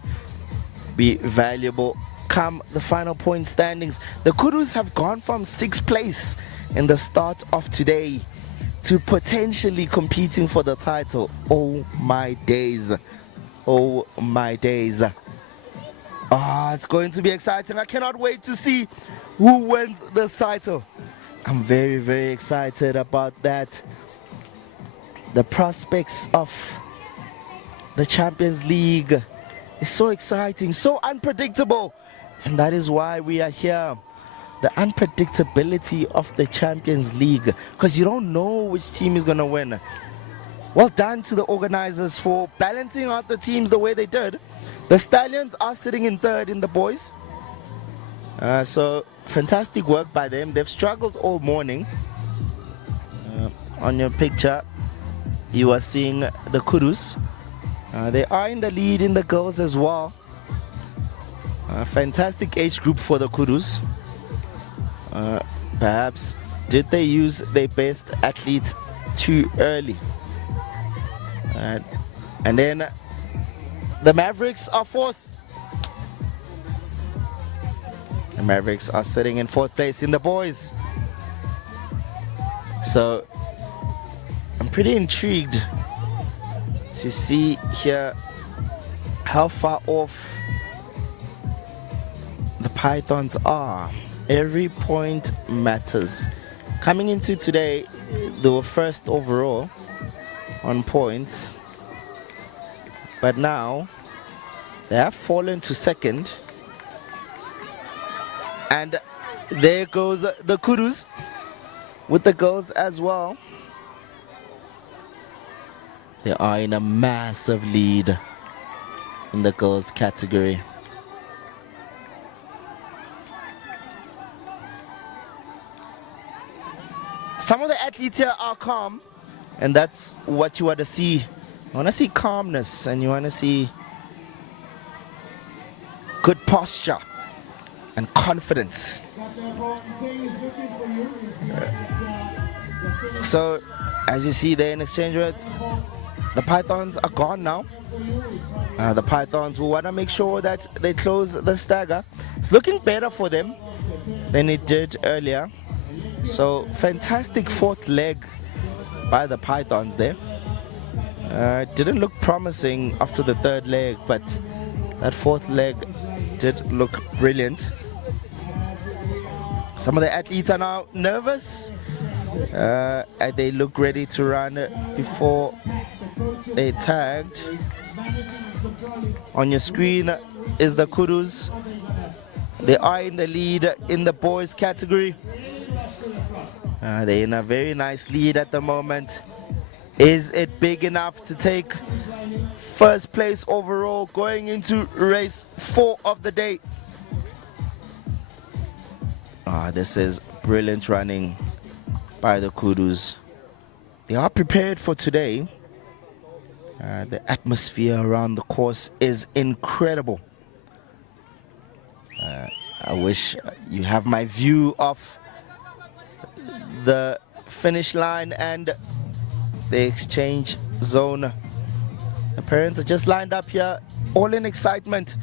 be valuable come the final point standings. The Kurus have gone from 6th place in the start of today to potentially competing for the title. Oh my days. Oh my days. It's going to be exciting. I cannot wait to see who wins this title. I'm very, very excited about that. The prospects of the Champions League is so exciting, so unpredictable. And that is why we are here. The unpredictability of the Champions League, because you don't know which team is going to win. Well done to the organizers for balancing out the teams the way they did. The Stallions are sitting in third in the boys. So fantastic work by them. They've struggled all morning. On your picture, you are seeing the Kurus. They are in the lead in the girls as well. Fantastic age group for the Kurus. Perhaps did they use their best athletes too early? And then the Mavericks are fourth. The Mavericks are sitting in fourth place in the boys. So I'm pretty intrigued to see here how far off the Pythons are. Every point matters. Coming into today, they were first overall on points, but now they have fallen to second. And there goes the Kurus with the girls as well. They are in a massive lead in the girls category. Some of the athletes here are calm, and that's what you want to see. You want to see calmness, and you want to see good posture and confidence. So, as you see there in exchange words, the Pythons are gone now. The Pythons will want to make sure that they close the stagger. It's looking better for them than it did earlier. So fantastic fourth leg by the Pythons there. Didn't look promising after the third leg, but That fourth leg did look brilliant. Some of the athletes are now nervous. And they look ready to run before they tagged. On your screen is the Kurros. They are in the lead in the boys category. They're in a very nice lead at the moment. Is it big enough to take first place overall going into race 4 of the day? This is brilliant running by the Kurros. They are prepared for today. The atmosphere around the course is incredible. I wish you have my view of the finish line and the exchange zone. The parents are just lined up here, all in excitement,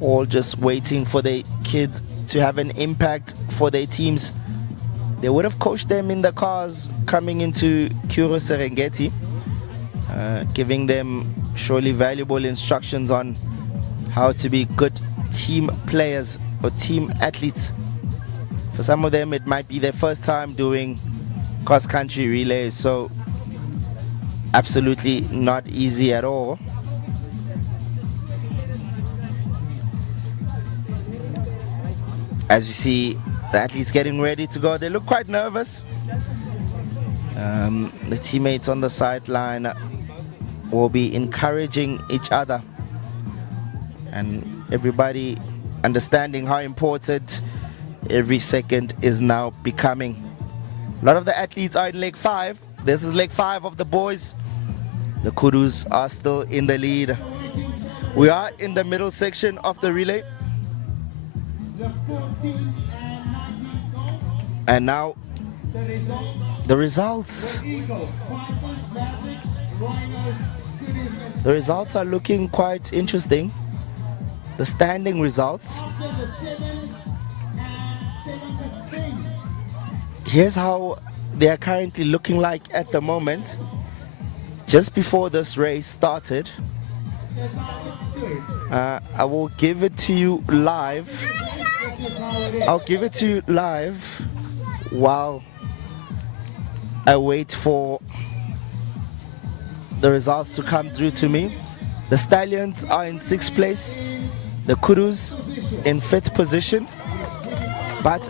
all just waiting for their kids to have an impact for their teams. They would have coached them in the cars coming into Curro Serengeti, giving them surely valuable instructions on how to be good team players or team athletes. For some of them, it might be their first time doing cross-country relays, so absolutely not easy at all. As you see, the athletes getting ready to go. They look quite nervous. The teammates on the sideline will be encouraging each other, and everybody understanding how important every second is now becoming. A lot of the athletes are in leg 5. This is leg 5 of the boys. The Kurros are still in the lead. We are in the middle section of the relay. And now the results. The results are looking quite interesting. The standing results. Here's how they are currently looking like at the moment. Just before this race started, I will give it to you live. I'll give it to you live while I wait for the results to come through to me. The Stallions are in 6th place, the Kurros in 5th position, but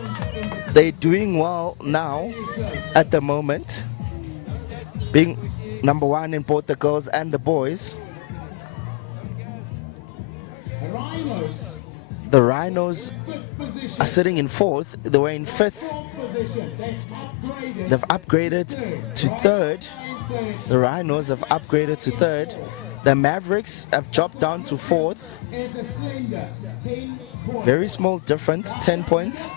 they're doing well now at the moment, being number 1 in both the girls and the boys. The Rhinos are sitting in 4th. They were in 5th. They've upgraded to 3rd. The Rhinos have upgraded to 3rd. The Mavericks have dropped down to 4th. Very small difference, 10 points.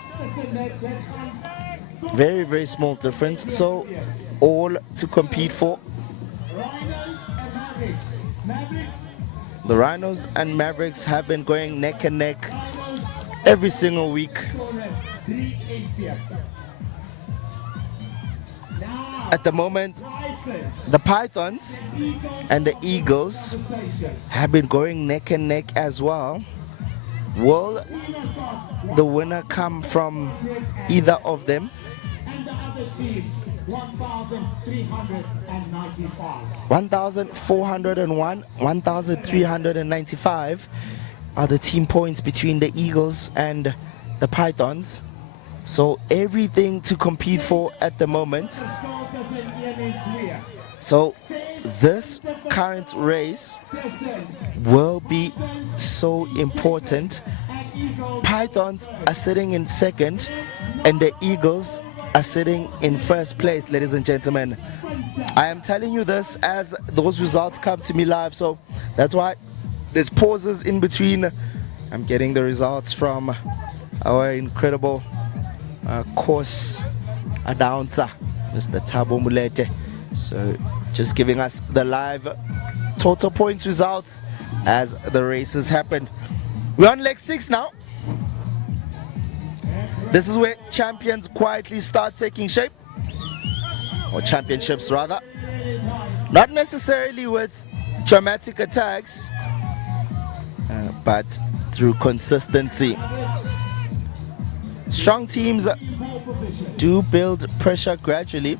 Very, very small difference. So all to compete for. The Rhinos and Mavericks have been going neck and neck every single week. At the moment, the Pythons and the Eagles have been going neck and neck as well. Will the winner come from either of them? 1,401, 1,395 are the team points between the Eagles and the Pythons. So everything to compete for at the moment. So this current race will be so important. Pythons are sitting in 2nd and the Eagles are sitting in 1st place, ladies and gentlemen. I am telling you this as those results come to me live, so that's why there's pauses in between. I'm getting the results from our incredible course announcer, Mr. Thabo Mulete. So just giving us the live total points results as the races happen. We're on leg 6 now. This is where champions quietly start taking shape, or championships rather. Not necessarily with dramatic attacks. but through consistency. Strong teams do build pressure gradually,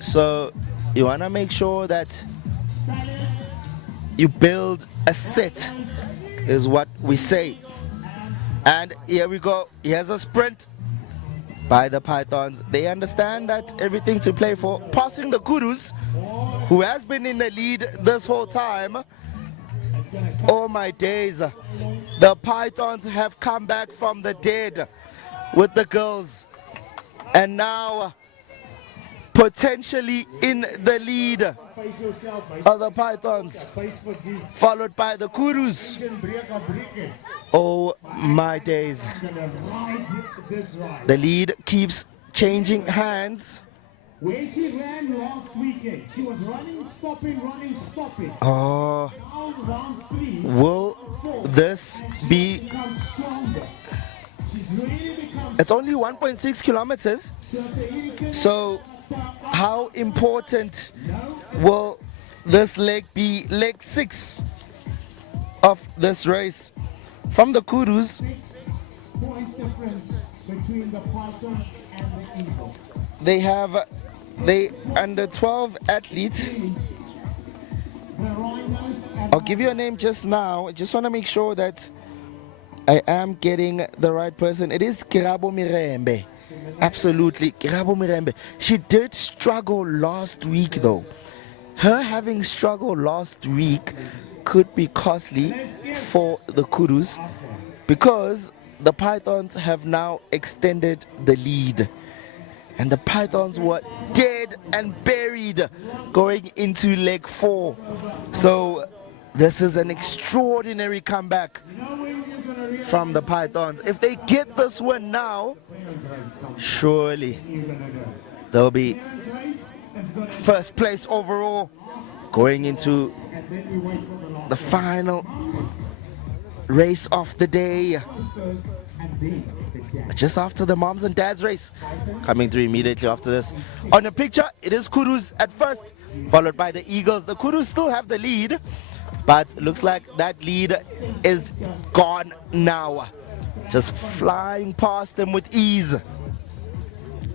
so you want to make sure that you build a set, is what we say. And here we go. Here's a sprint by the Pythons. They understand that everything to play for. Passing the Kurus, who has been in the lead this whole time. Oh my days. The Pythons have come back from the dead with the girls. And now potentially in the lead are the Pythons, followed by the Kurus. Oh my days. The lead keeps changing hands. Where she ran last weekend, she was running, stopping. Oh, Now round 3, will this be? becomes stronger. She's really become It's only 1.6 kilometers. So how important will this leg be? Leg 6 of this race. From the Kurus, point difference between the Python and the Eagle. they have the under 12 athletes. The Rhinos and I'll give you a name just now. I just want to make sure that I am getting the right person. It is Kirabo Mirembe. Absolutely, Kirabo Mirembe. She did struggle last week though. Her having struggled last week could be costly for the Kurus because the Pythons have now extended the lead. And the Pythons were dead and buried going into leg 4. So this is an extraordinary comeback from the Pythons. If they get this one now, surely they'll be first place overall going into the final race of the day. Just after the moms and dads race, coming through immediately after this. On the picture, it is Kurus at first, followed by the Eagles. The Kurus still have the lead, but looks like that lead is gone now. Just flying past them with ease.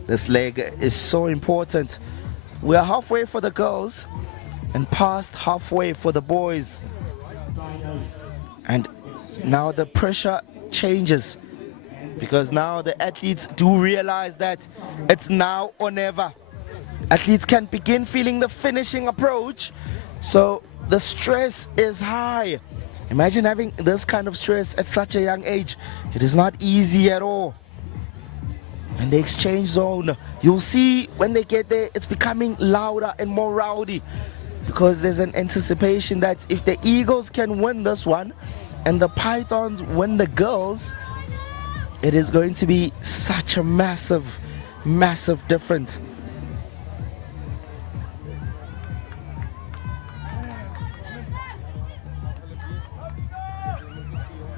This leg is so important. We are halfway for the girls and past halfway for the boys. And now the pressure changes, because now the athletes do realize that it's now or never. Athletes can begin feeling the finishing approach, so the stress is high. Imagine having this kind of stress at such a young age. It is not easy at all. And the exchange zone, you'll see when they get there, it's becoming louder and more rowdy, because there's an anticipation that if the Eagles can win this one and the Pythons win the girls, it is going to be such a massive, massive difference.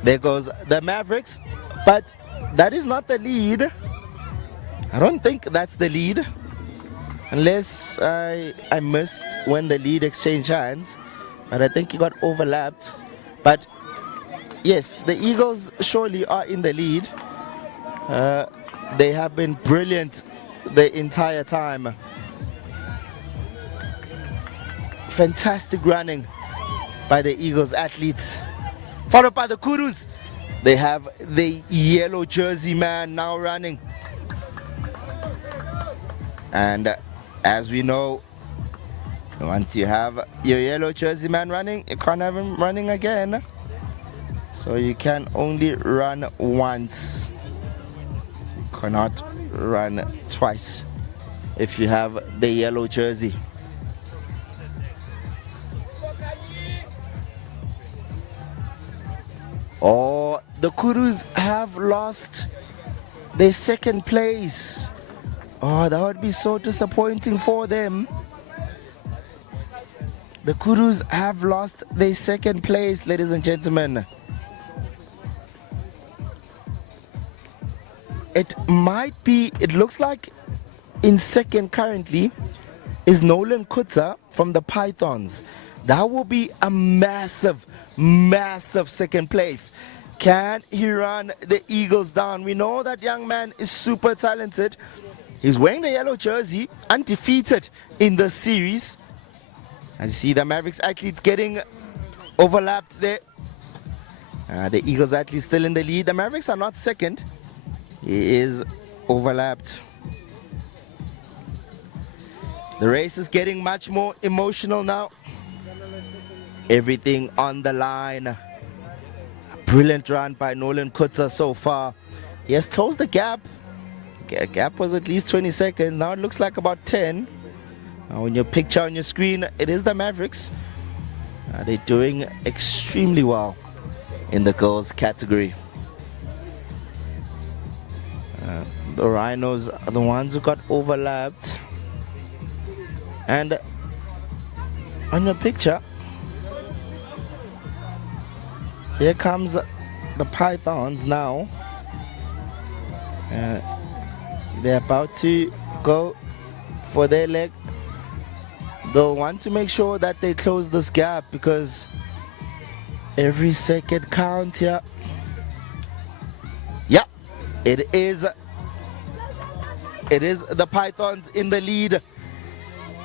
There goes the Mavericks, but that is not the lead. I don't think that's the lead, unless I missed when the lead exchanged hands, but I think he got overlapped. But yes, the Eagles surely are in the lead. They have been brilliant the entire time. Fantastic running by the Eagles athletes. Followed by the Kurus. They have the yellow jersey man now running. And as we know, once you have your yellow jersey man running, you can't have him running again. So you can only run once. You cannot run twice if you have the yellow jersey. Oh, the Kurus have lost their second place. Oh, that would be so disappointing for them. The Kurus have lost their second place, ladies and gentlemen. It looks like in second currently is Nolan Kutza from the Pythons. That will be a massive, massive second place. Can he run the Eagles down? We know that young man is super talented. He's wearing the yellow jersey, undefeated in the series. As you see, the Mavericks athletes getting overlapped there. The Eagles athletes still in the lead. The Mavericks are not second. He is overlapped. The race is getting much more emotional now. Everything on the line. A brilliant run by Nolan Kutzer so far. He has closed the gap. The gap was at least 20 seconds. Now it looks like about 10. On your picture on your screen, it is the Mavericks. They're doing extremely well in the girls category. The Rhinos are the ones who got overlapped. And on your picture, here comes the Pythons now. They're about to go for their leg. They'll want to make sure that they close this gap because every second counts here. Yeah, it is the Pythons in the lead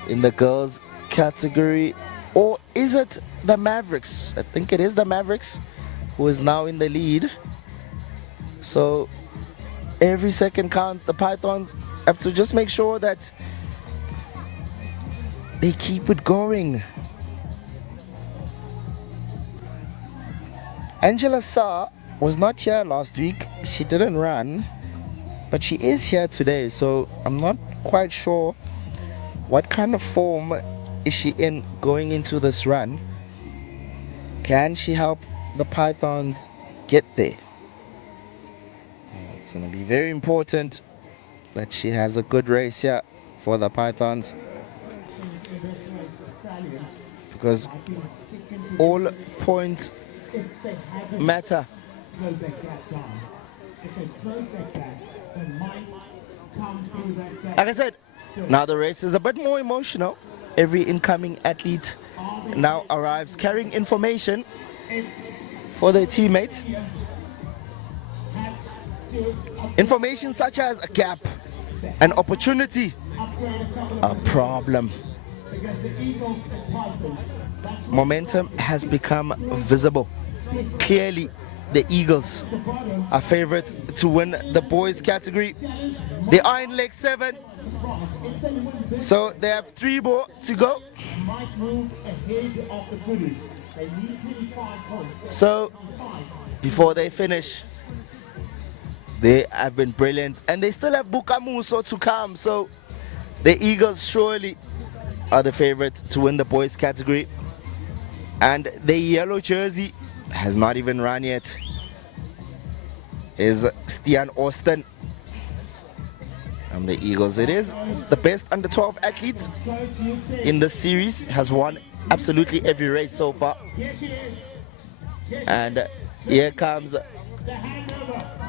in the girls category. Or is it the Mavericks? I think it is the Mavericks who is now in the lead. So every second counts. The Pythons have to just make sure that they keep it going. Angela Sa was not here last week. She didn't run, but she is here today. So I'm not quite sure what kind of form is she in going into this run. Can she help the Pythons get there? It's going to be very important that she has a good race here for the Pythons, because all points matter. Like I said, now the race is a bit more emotional. Every incoming athlete now arrives carrying information for their teammates. Information such as a gap, an opportunity, a problem. Momentum has become visible. Clearly, the Eagles are favorites to win the boys category. They are in leg 7, so they have 3 more to go. So before they finish, they have been brilliant, and they still have Bukamuso to come. So the Eagles surely are the favorite to win the boys category. And the yellow jersey has not even run yet. Is Stian Austin from the Eagles. It is the best under 12 athletes in the series, has won absolutely every race so far. And here comes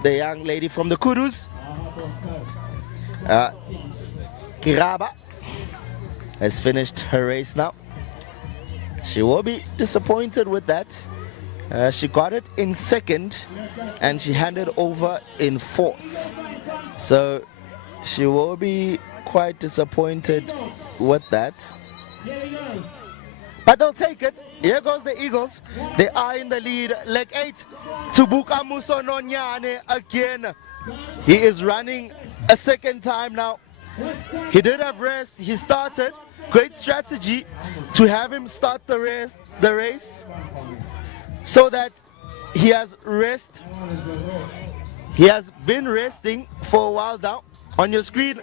the young lady from the Kurus, Kiraba, has finished her race now. She will be disappointed with that. She got it in 2nd and she handed over in 4th. So she will be quite disappointed with that. But they'll take it. Here goes the Eagles. They are in the lead. Leg 8. Tubuka Muso Nonyane again. He is running a 2nd time now. He did have rest. He started. Great strategy to have him start the race so that he has rest. He has been resting for a while now. On your screen,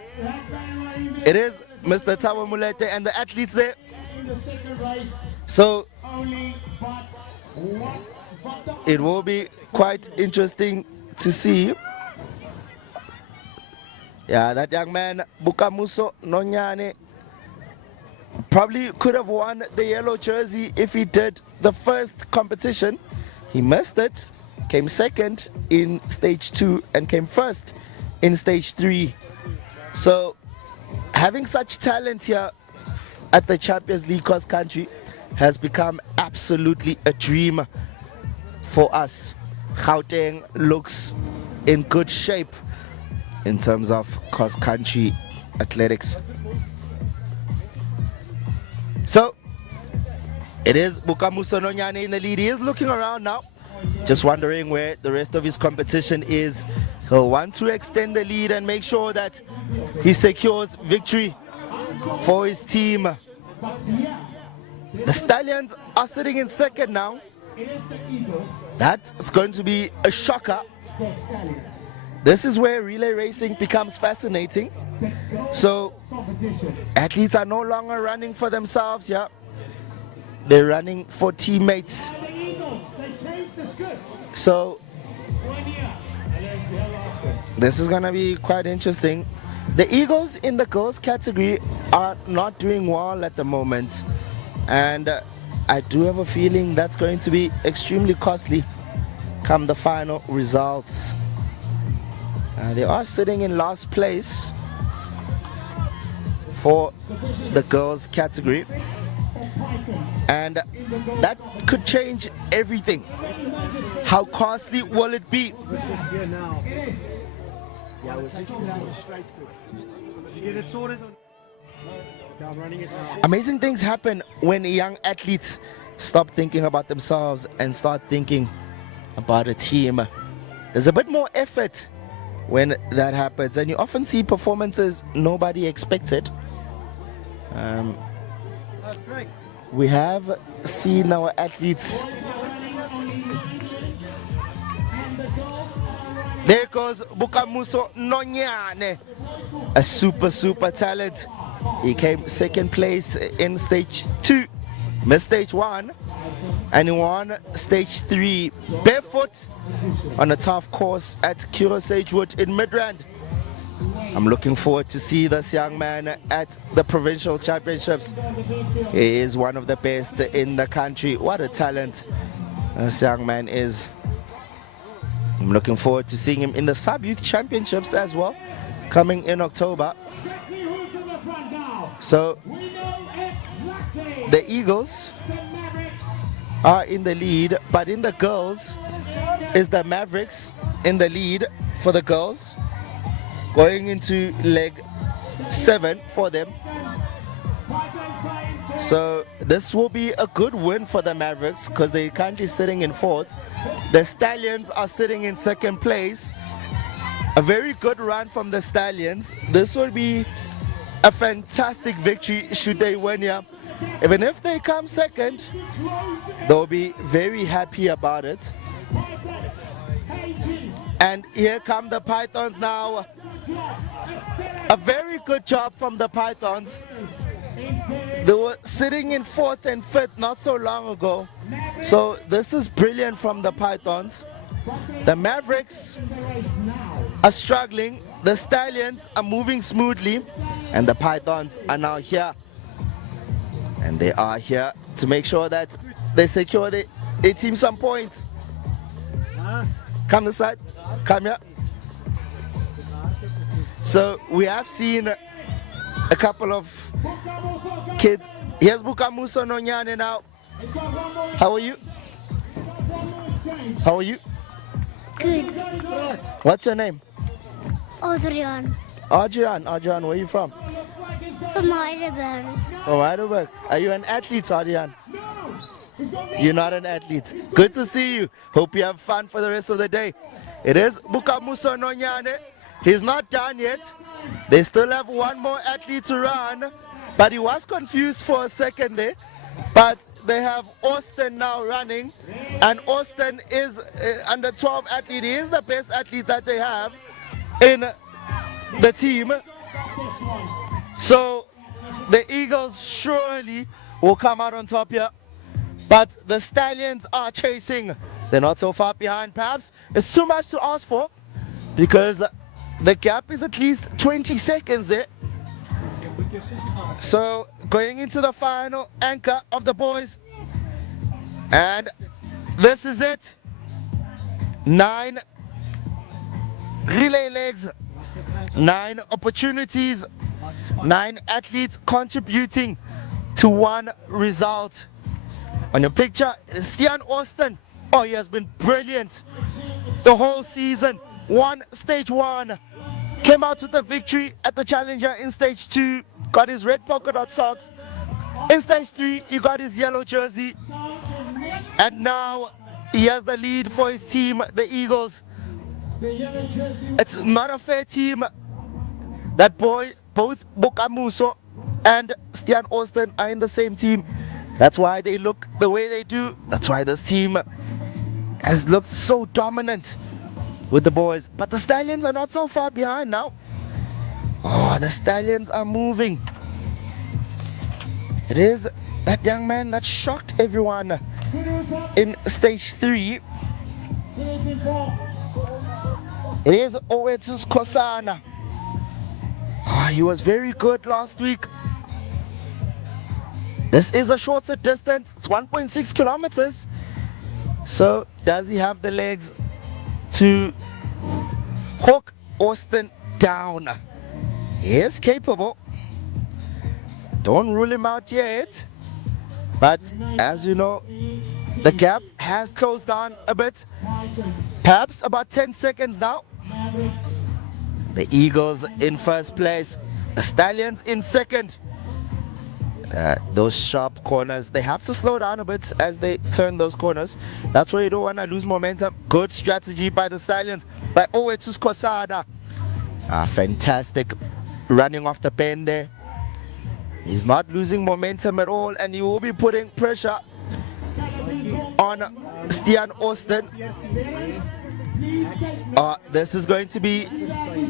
it is Mr. Tawa Mulete and the athletes there. So it will be quite interesting to see. Yeah, that young man, Bukamuso Nonyane, probably could have won the yellow jersey if he did the first competition. He missed it, came 2nd in stage 2 and came 1st in stage 3. So having such talent here at the Champions League cross country has become absolutely a dream for us. Gauteng looks in good shape in terms of cross country athletics. So it is Bukamuso Nonyane in the lead. He is looking around now, just wondering where the rest of his competition is. He'll want to extend the lead and make sure that he secures victory for his team. The Stallions are sitting in second now. That's going to be a shocker. This is where relay racing becomes fascinating. So athletes are no longer running for themselves, yeah. They're running for teammates. So this is gonna be quite interesting. The Eagles in the girls category are not doing well at the moment, and I do have a feeling that's going to be extremely costly come the final results. They are sitting in last place for the girls category, and that could change everything. How costly will it be? Amazing things happen when young athletes stop thinking about themselves and start thinking about a team. There's a bit more effort when that happens, and you often see performances nobody expected. We have seen our athletes. There goes Bukamuso Nonyane, a super talent. He came second place in stage 2, missed stage 1, and he won stage 3 barefoot on a tough course at Curro Sagewood in Midrand. I'm looking forward to see this young man at the provincial championships. He is one of the best in the country. What a talent this young man is. I'm looking forward to seeing him in the sub-youth championships as well, coming in October. So the Eagles are in the lead, but in the girls is the Mavericks in the lead for the girls, going into leg 7 for them. So this will be a good win for the Mavericks because they're currently sitting in 4th. The Stallions are sitting in 2nd place. A very good run from the Stallions. This will be a fantastic victory should they win here. Even if they come 2nd, they'll be very happy about it. And here come the Pythons now. A very good job from the Pythons. They were sitting in 4th and 5th not so long ago. So this is brilliant from the Pythons. The Mavericks are struggling. The Stallions are moving smoothly. And the Pythons are now here. And they are here to make sure that they secure their team some points. Come this side. Come here. So we have seen a couple of kids. Here's Bukamuso Nonyane now. How are you? How are you? Good. What's your name? Adrian. Adrian, where are you from? From Heidelberg. From Heidelberg. Are you an athlete, Adrian? You're not an athlete. Good to see you. Hope you have fun for the rest of the day. It is Bukamuso Nonyane. He's not done yet. They still have one more athlete to run, but he was confused for a second there. But they have Austin now running, and Austin is under 12 athlete. He is the best athlete that they have in the team. So the Eagles surely will come out on top here, but the Stallions are chasing. They're not so far behind. Perhaps it's too much to ask for because the gap is at least 20 seconds there. So going into the final anchor of the boys, and this is it. 9 relay legs, 9 opportunities, 9 athletes contributing 1 result. On your picture, it's Stian Austin. Oh, he has been brilliant the whole season. Won stage 1, came out with a victory at the Challenger in stage 2, got his red polka dot socks. In stage 3, he got his yellow jersey, and now he has the lead for his team, the Eagles. It's not a fair team. That boy, both Bokamuso and Stian Austin are in the same team. That's why they look the way they do. That's why this team has looked so dominant with the boys. But the Stallions are not so far behind now. Oh, the Stallions are moving. It is that young man that shocked everyone in stage 3. It is Oetus Kosana. Oh, he was very good last week. This is a shorter distance. It's 1.6 kilometers. So does he have the legs to hook Austin down? He is capable. Don't rule him out yet. But as you know, the gap has closed down a bit. Perhaps about 10 seconds now. The Eagles in first place. The Stallions in second. Those sharp corners, they have to slow down a bit as they turn those corners. That's where you don't want to lose momentum. Good strategy by the Stallions, by Oetus Kosada. Fantastic running off the pen there. He's not losing momentum at all, and he will be putting pressure on Stian Austin. This is going to be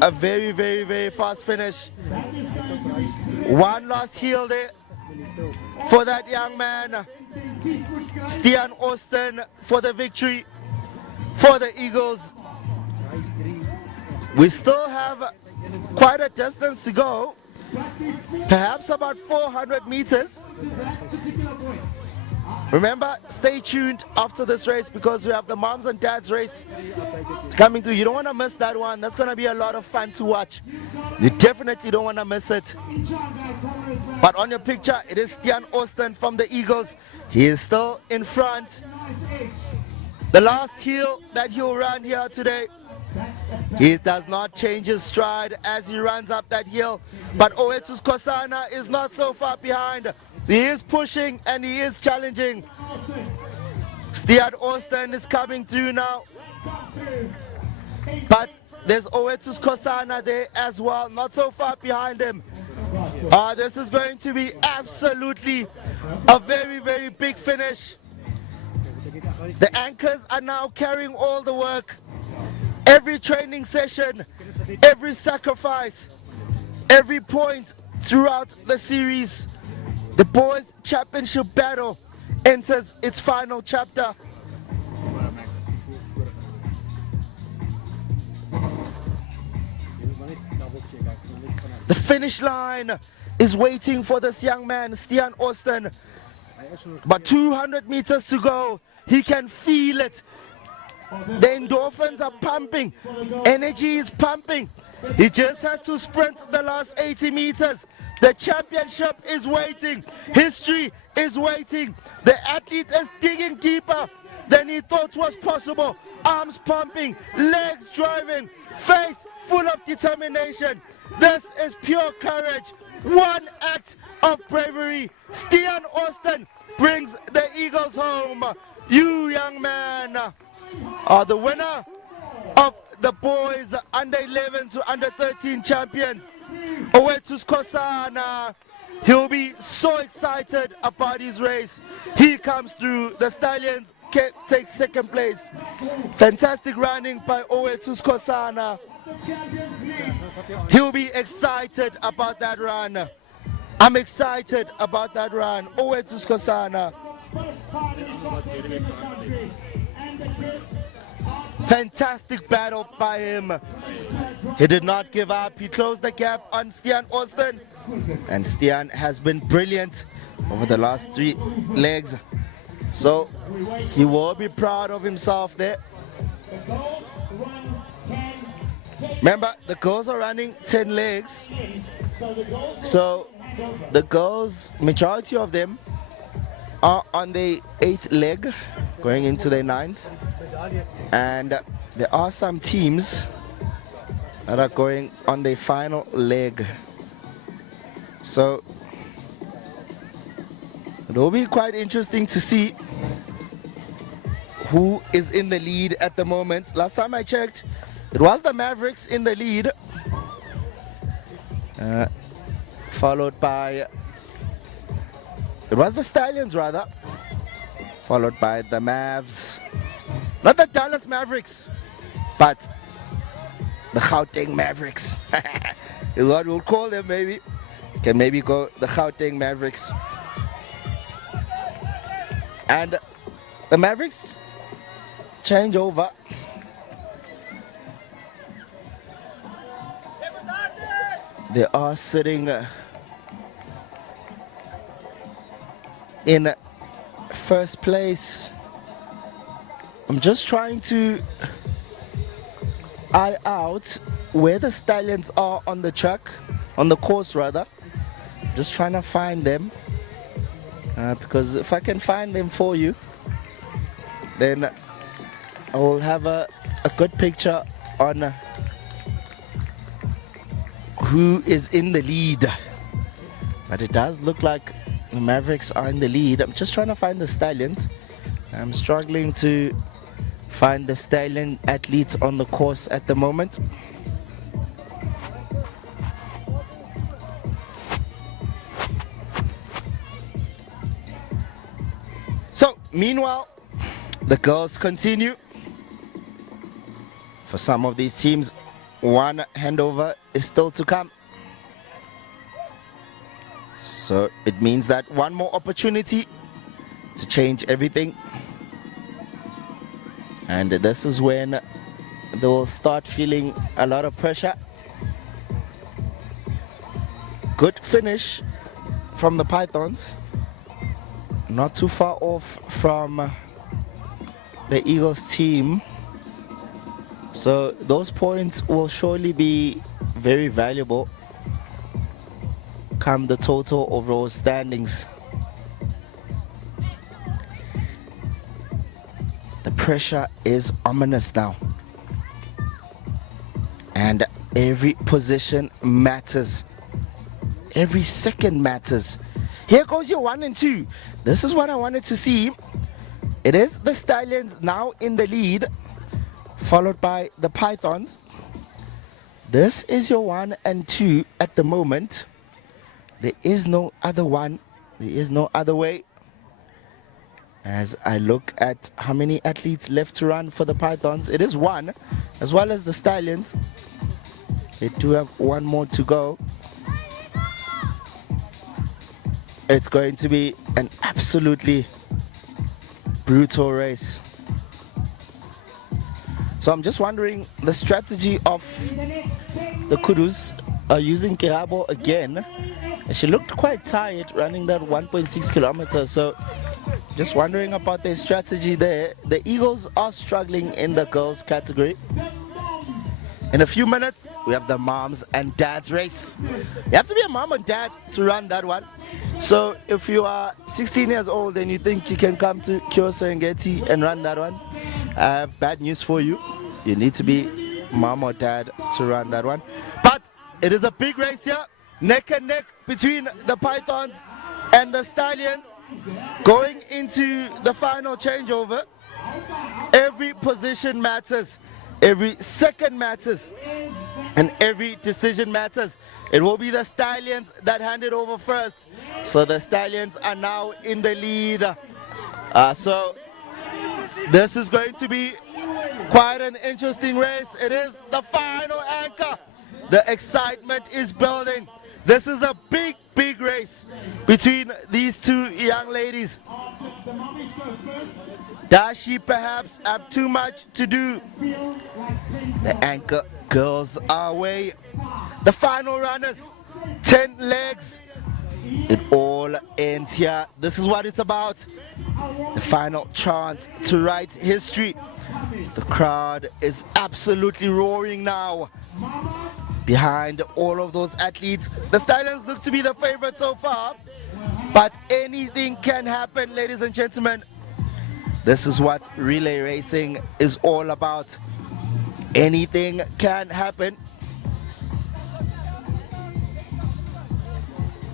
a very, very, very fast finish. One last heel there for that young man, Stian Austin, for the victory for the Eagles. We still have quite a distance to go, perhaps about 400 meters. Remember, stay tuned after this race because we have the moms and dads race coming through. You don't want to miss that one. That's going to be a lot of fun to watch. You definitely don't want to miss it. But on your picture, it is Stian Austin from the Eagles. He is still in front. The last heel that he'll run here today, he does not change his stride as he runs up that hill. But Oetus Kosana is not so far behind. He is pushing and he is challenging. Stian Austin is coming through now. But there's Oetus Kosana there as well, not so far behind him. This is going to be absolutely a very, very big finish. The anchors are now carrying all the work. Every training session, every sacrifice, every point throughout the series. The boys' championship battle enters its final chapter. The finish line is waiting for this young man, Stian Austin. But 200 meters to go. He can feel it. The endorphins are pumping. Energy is pumping. He just has to sprint the last 80 meters. The championship is waiting. History is waiting. The athlete is digging deeper than he thought was possible. Arms pumping, legs driving, face full of determination. This is pure courage. One act of bravery. Stian Austin brings the Eagles home. You, young man, are the winner of the boys under 11 to under 13 champions. Oetus Kosana, he'll be so excited about his race. He comes through. The Stallions take second place. Fantastic running by Oetus Kosana. He'll be excited about that run. I'm excited about that run. Oetus Kosana. Fantastic battle by him. He did not give up. He closed the gap on Stian Austin. And Stian has been brilliant over the last 3 legs. So he will be proud of himself there. Remember, the girls are running 10 legs. So the girls, majority of them are on their 8th leg, going into their 9th. And there are some teams that are going on their final leg. So it will be quite interesting to see who is in the lead at the moment. Last time I checked, it was the Mavericks in the lead, followed by, it was the Stallions rather, followed by the Mavs. Not the Dallas Mavericks, but the Gauteng Mavericks is what we'll call them. Maybe can maybe go the Gauteng Mavericks. And the Mavericks change over. They are sitting in first place. I'm just trying to eye out where the Stallions are on the track, on the course rather. Just trying to find them, because if I can find them for you, then I will have a good picture on who is in the lead. But it does look like the Mavericks are in the lead. I'm just trying to find the Stallions. I'm struggling to find the Stallion athletes on the course at the moment. So, meanwhile, the girls continue. For some of these teams, one handover is still to come. So it means that one more opportunity to change everything. And this is when they will start feeling a lot of pressure. Good finish from the Pythons. Not too far off from the Eagles team. So those points will surely be very valuable come the total overall standings. The pressure is ominous now. And every position matters. Every second matters. Here goes your 1 and 2. This is what I wanted to see. It is the Stallions now in the lead, followed by the Pythons. This is your 1 and 2 at the moment. There is no other one. There is no other way. As I look at how many athletes left to run for the Pythons, it is 1, as well as the Stallions. They do have 1 more to go. It's going to be an absolutely brutal race. So I'm just wondering, the strategy of the Kudus are using Kirabo again. And she looked quite tired running that 1.6 kilometers. So just wondering about their strategy there. The Eagles are struggling in the girls category. In a few minutes, we have the moms and dads race. You have to be a mom and dad to run that one. So if you are 16 years old and you think you can come to Curro Serengeti and run that one, I have bad news for you. You need to be mom or dad to run that one. But it is a big race here, neck and neck between the Pythons and the Stallions. Going into the final changeover, every position matters, every second matters, and every decision matters. It will be the Stallions that hand it over first. So the Stallions are now in the lead. So this is going to be quite an interesting race. It is the final anchor. The excitement is building. This is a big, big race between these two young ladies. Does she perhaps have too much to do? The anchor girls are away. The final runners, 10 legs. It all ends here. This is what it's about. The final chance to write history. The crowd is absolutely roaring now behind all of those athletes. The Stallions look to be the favorite so far, but anything can happen, ladies and gentlemen. This is what relay racing is all about. Anything can happen.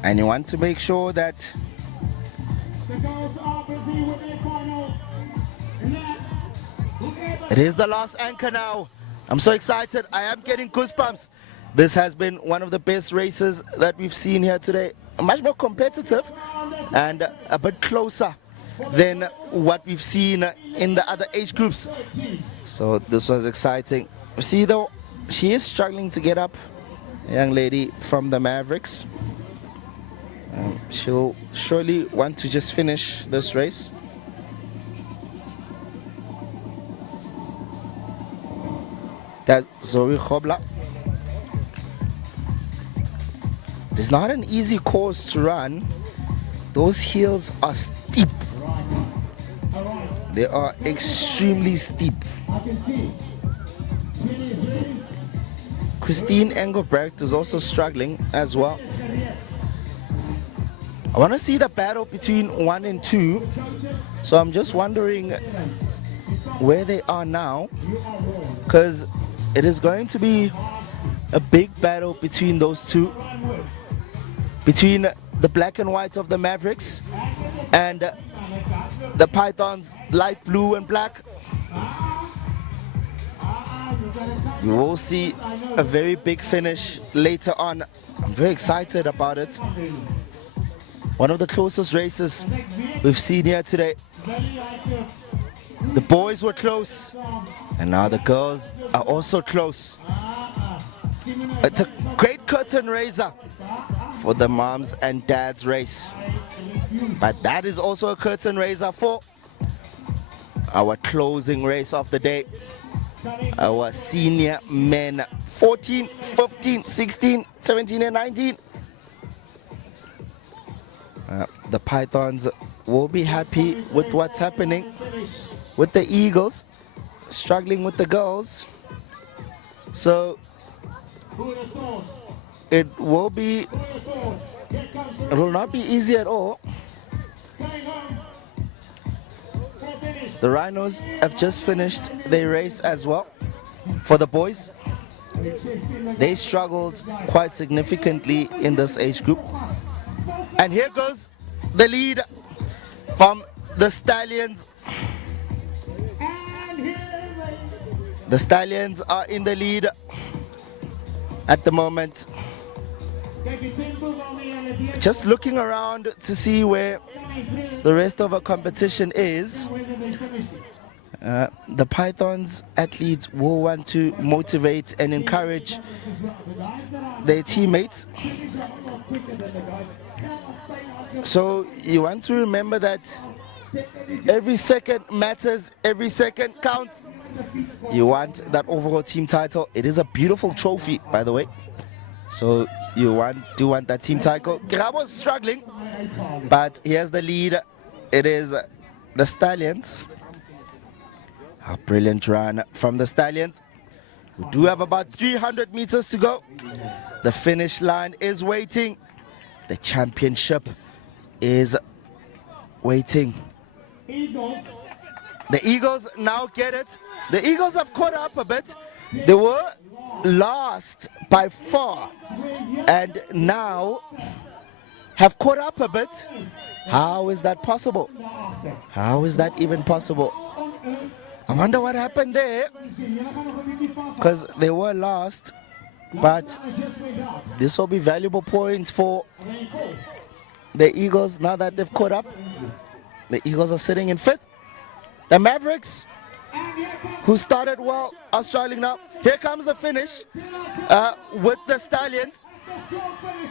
And you want to make sure that it is the last anchor now. I'm so excited. I am getting goosebumps. This has been one of the best races that we've seen here today. Much more competitive and a bit closer than what we've seen in the other age groups. So this was exciting. See though, she is struggling to get up, a young lady from the Mavericks. She'll surely want to just finish this race. That's Zoe Khobla. It's not an easy course to run. Those hills are steep. They are extremely steep. Christine Engelbrecht is also struggling as well. I want to see the battle between 1 and 2. So I'm just wondering where they are now, because it is going to be a big battle between those two, between the black and white of the Mavericks and the Pythons, light blue and black. We will see a very big finish later on. I'm very excited about it. One of the closest races we've seen here today. The boys were close, and now the girls are also close. It's a great curtain raiser for the moms and dads race. But that is also a curtain raiser for our closing race of the day. Our senior men, 14, 15, 16, 17 and 19. The Pythons will be happy with what's happening with the Eagles, struggling with the girls. So it will not be easy at all. The Rhinos have just finished their race as well. For the boys, they struggled quite significantly in this age group. And here goes the lead from the Stallions. The Stallions are in the lead at the moment. Just looking around to see where the rest of our competition is. The Pythons athletes will want to motivate and encourage their teammates. So you want to remember that every second matters, every second counts. You want that overall team title. It is a beautiful trophy, by the way. So you do want that team title. Grabo's struggling, but here's the lead. It is the Stallions. A brilliant run from the Stallions. We do have about 300 meters to go. The finish line is waiting. The championship is waiting. The Eagles now get it. The Eagles have caught up a bit. They were last by 4 and now have caught up a bit. How is that possible? How is that even possible? I wonder what happened there, because they were last, but this will be valuable points for the Eagles now that they've caught up. The Eagles are sitting in 5th. The Mavericks, who started well, are struggling now. Here comes the finish with the Stallions.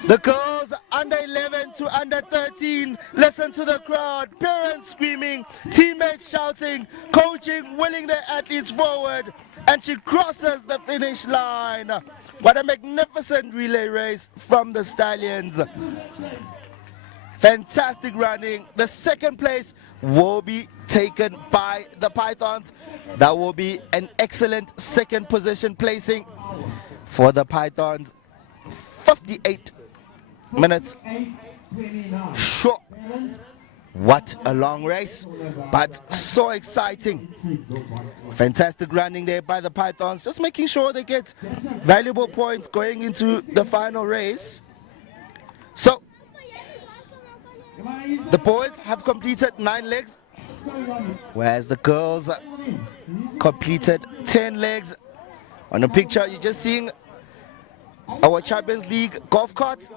The girls under 11 to under 13. Listen to the crowd. Parents screaming, teammates shouting, coaching, willing their athletes forward. And she crosses the finish line. What a magnificent relay race from the Stallions. Fantastic running. The second place will be taken by the Pythons. That will be an excellent second position placing. for the Pythons. 58 minutes. Sure. What a long race, but so exciting. Fantastic running there by the Pythons, just making sure they get valuable points going into the final race. So, the boys have completed 9 legs, whereas the girls completed 10 legs. On the picture, you're just seeing our Champions League golf cart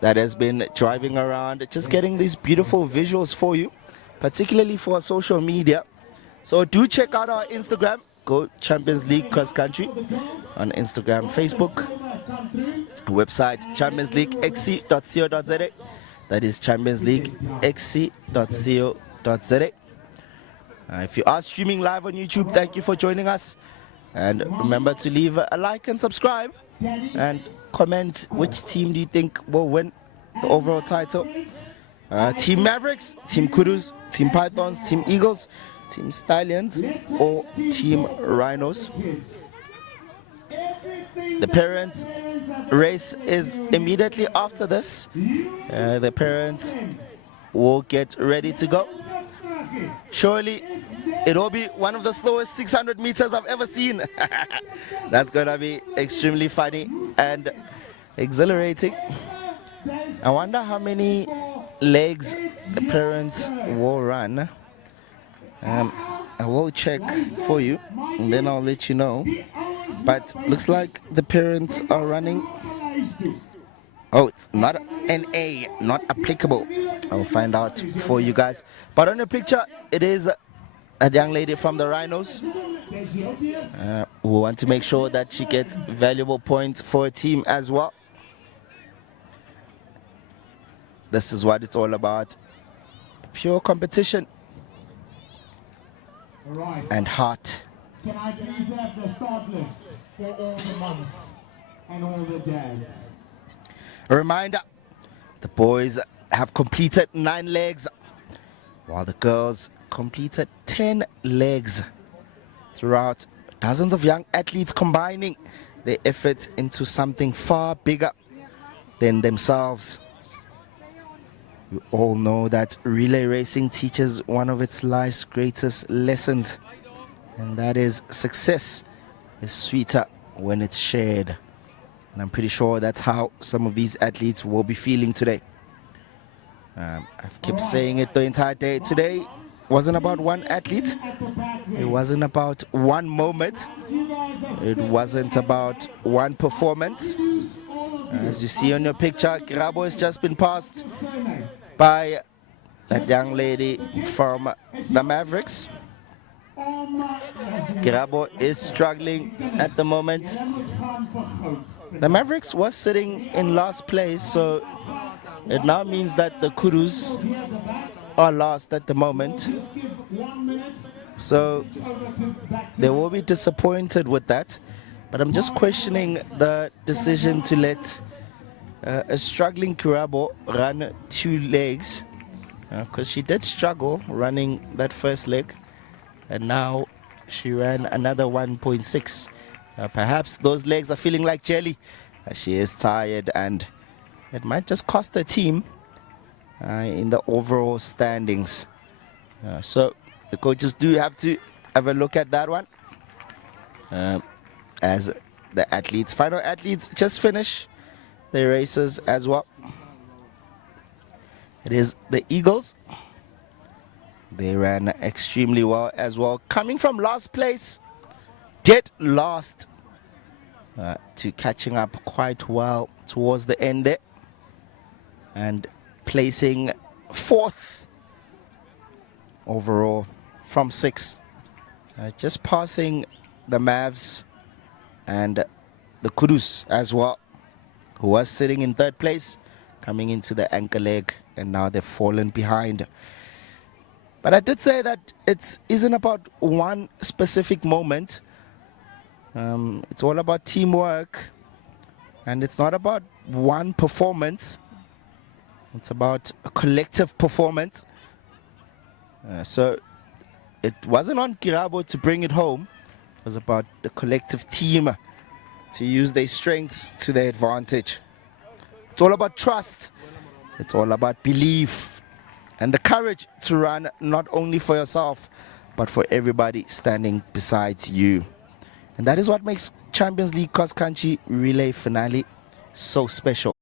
that has been driving around, just getting these beautiful visuals for you, particularly for social media. So do check out our Instagram, go Champions League Cross Country on Instagram, Facebook, website championsleaguexc.co.za. That is championsleaguexc.co.za. If you are streaming live on YouTube, thank you for joining us. And remember to leave a like and subscribe. And comment which team do you think will win the overall title. Team Mavericks, Team Kurus, Team Pythons, Team Eagles, Team Stallions, or Team Rhinos. The parents race is immediately after this. The parents will get ready to go. Surely it will be one of the slowest 600 meters I've ever seen. That's gonna be extremely funny and exhilarating. I wonder how many legs the parents will run. I will check for you and then I'll let you know. But looks like the parents are running. Oh, it's not an A, not applicable. I'll find out for you guys. But on the picture, it is a young lady from the Rhinos. We want to make sure that she gets valuable points for a team as well. This is what it's all about. Pure competition and heart. Can I please have the start list for all the moms and all the dads? A reminder, the boys have completed 9 legs, while the girls completed 10 legs. Throughout, dozens of young athletes combining their efforts into something far bigger than themselves. We all know that relay racing teaches one of its life's greatest lessons, and that is success is sweeter when it's shared. And I'm pretty sure that's how some of these athletes will be feeling today. I've kept saying it the entire day. Today wasn't about one athlete. It wasn't about one moment. It wasn't about one performance. As you see on your picture, Curro has just been passed by that young lady from the Mavericks. Curro is struggling at the moment. The Mavericks was sitting in last place, so it now means that the Kurus are lost at the moment. So they will be disappointed with that. But I'm just questioning the decision to let a struggling Curro run 2 legs, because she did struggle running that first leg, and now she ran another 1.6. Perhaps those legs are feeling like jelly. She is tired, and it might just cost her team in the overall standings. So the coaches do have to have a look at that one. As the final athletes just finish their races as well. It is the Eagles. They ran extremely well as well. Coming from last place, dead last, to catching up quite well towards the end there. And placing 4th overall from 6. Just passing the Mavs and the Kurus as well, who was sitting in 3rd place, coming into the anchor leg, and now they've fallen behind. But I did say that it isn't about one specific moment. It's all about teamwork, and it's not about one performance. It's about a collective performance. So it wasn't on Curro to bring it home. It was about the collective team to use their strengths to their advantage. It's all about trust. It's all about belief and the courage to run not only for yourself, but for everybody standing beside you. And that is what makes Champions League cross country relay finale so special.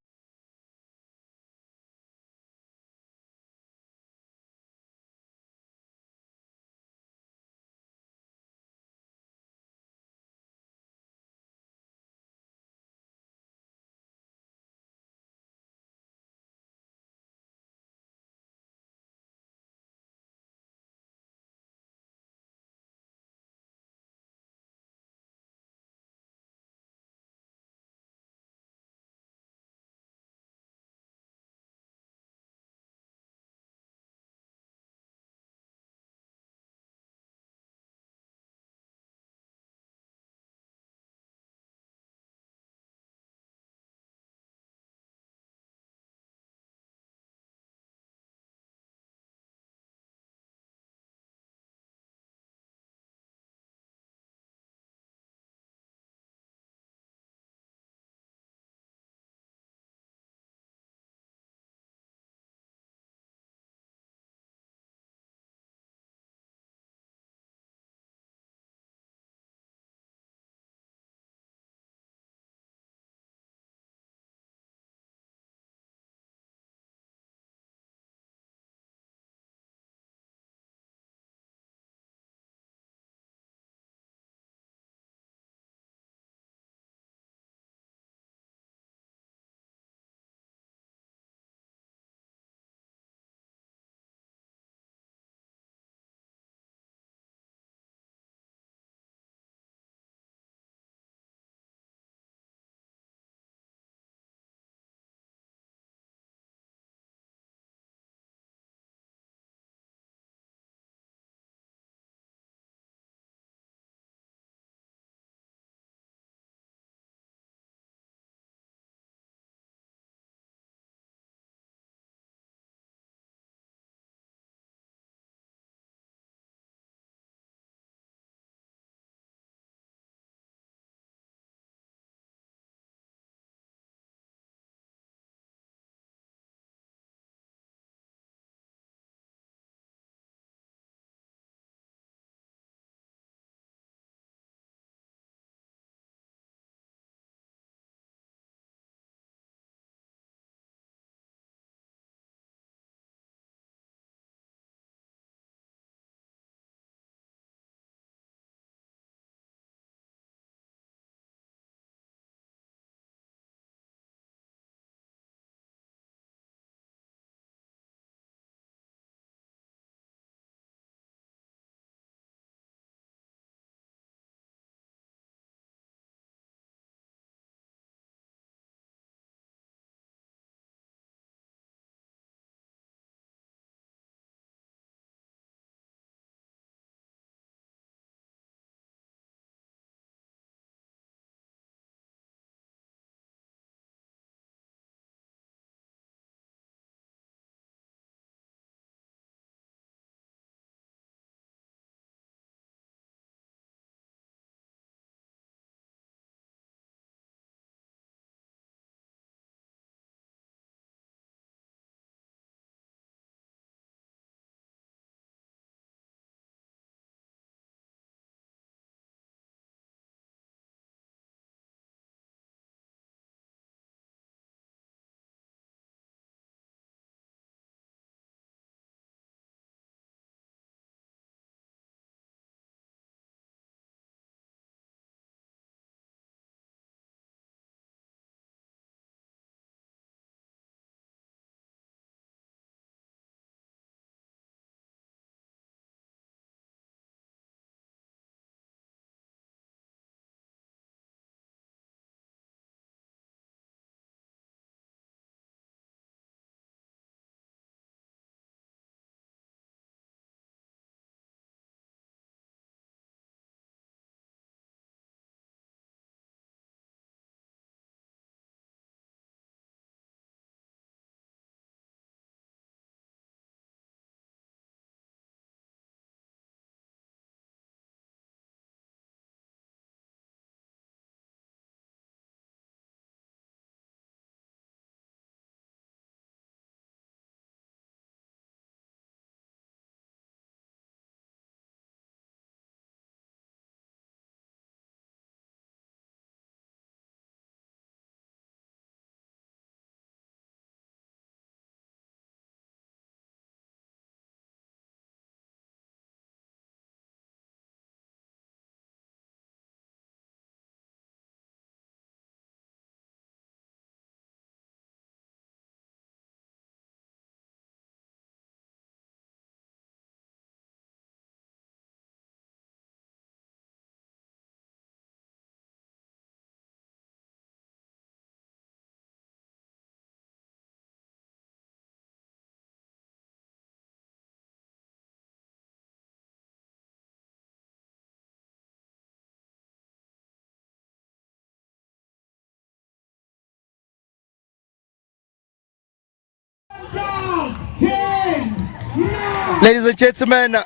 Ladies and gentlemen,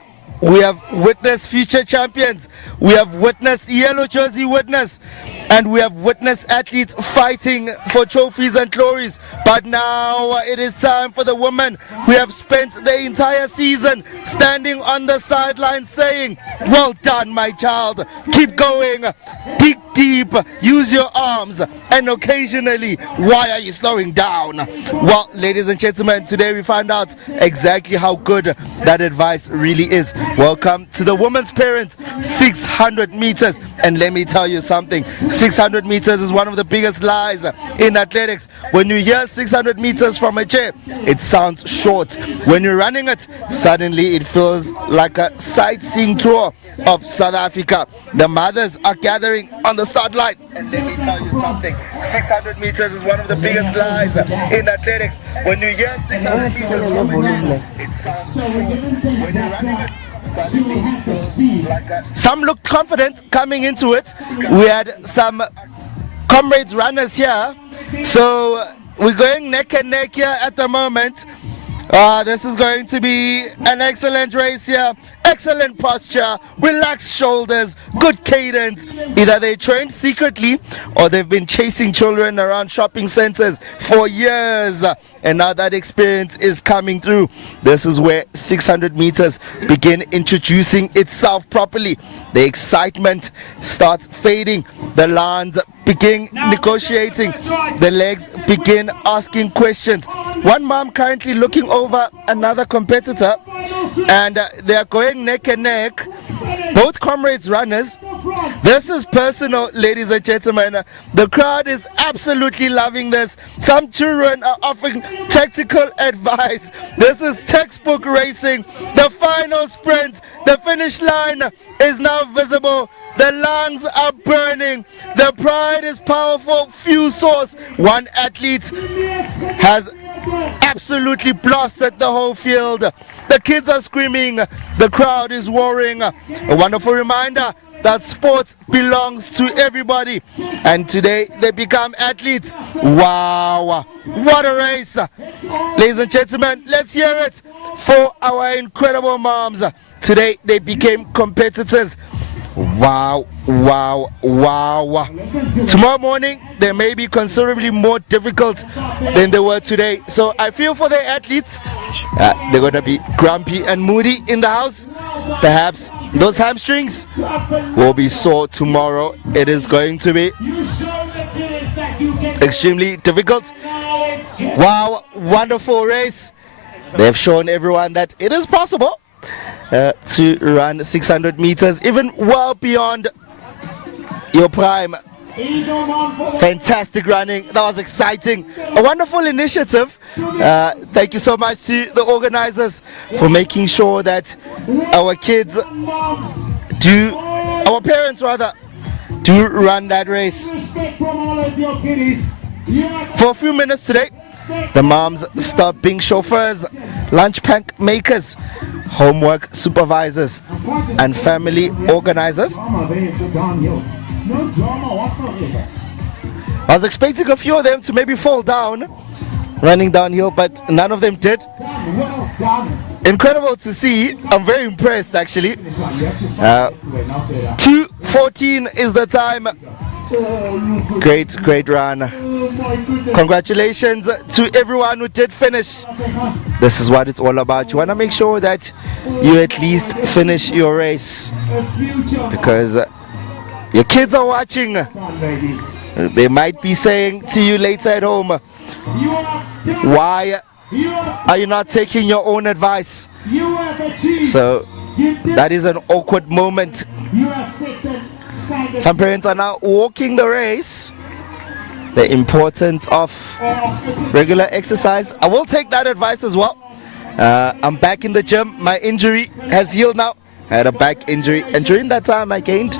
we have witnessed future champions, we have witnessed yellow jersey winners, and we have witnessed athletes fighting for trophies and glories. But now it is time for the women who have spent the entire season standing on the sidelines saying, well done, my child, keep going, dig deep, use your arms, and occasionally, why are you slowing down? Well, ladies and gentlemen, today we find out exactly how good that advice really is. Welcome to the women's parent 600 meters, and let me tell you something, 600 meters is one of the biggest lies in athletics. When you hear 600 meters from a chair, it sounds short. When you're running it, suddenly it feels like a sightseeing tour of South Africa. The mothers are gathering on the start line, and let me tell you something, 600 meters is one of the biggest lies in athletics. When you hear 600 meters from a chair, it sounds short. When you're running it, some looked confident coming into it. We had some comrades runners here, so we're going neck and neck here at the moment. This is going to be an excellent race here. Excellent posture, relaxed shoulders, good cadence. Either they trained secretly or they've been chasing children around shopping centers for years, and now that experience is coming through. This is where 600 meters begin introducing itself properly. The excitement starts fading. The lines begin negotiating. The legs begin asking questions. One mom currently looking over another competitor, and they're going neck and neck, both comrades runners. This is personal, ladies and gentlemen. The crowd is absolutely loving this. Some children are offering tactical advice. This is textbook racing. The final sprint, the finish line is now visible. The lungs are burning. The pride is powerful. Fuel source. One athlete has absolutely blasted the whole field. The kids are screaming. The crowd is roaring. A wonderful reminder that sport belongs to everybody, and today they become athletes. Wow, what a race. Ladies and gentlemen, let's hear it for our incredible moms. Today they became competitors. Wow, wow, wow. Tomorrow morning they may be considerably more difficult than they were today, so I feel for the athletes. They're going to be grumpy and moody in the house. Perhaps those hamstrings will be sore tomorrow. It is going to be extremely difficult. Wow, wonderful race. They've shown everyone that it is possible to run 600 meters, even well beyond your prime. Fantastic running. That was exciting. A wonderful initiative. Thank you so much to the organizers for making sure that our kids our parents rather, do run that race. For a few minutes today, the moms stop being chauffeurs, lunch pack makers, homework supervisors, and family organizers. I was expecting a few of them to maybe fall down running downhill, but none of them did. Incredible to see. I'm very impressed actually. 2:14 is the time. Great run. Congratulations to everyone who did finish. This is what it's all about. You want to make sure that you at least finish your race, because your kids are watching. They might be saying to you later at home, why are you not taking your own advice? So that is an awkward moment. Some parents are now walking the race. The importance of regular exercise. I will take that advice as well. I'm back in the gym. My injury has healed now. I had a back injury, and during that time I gained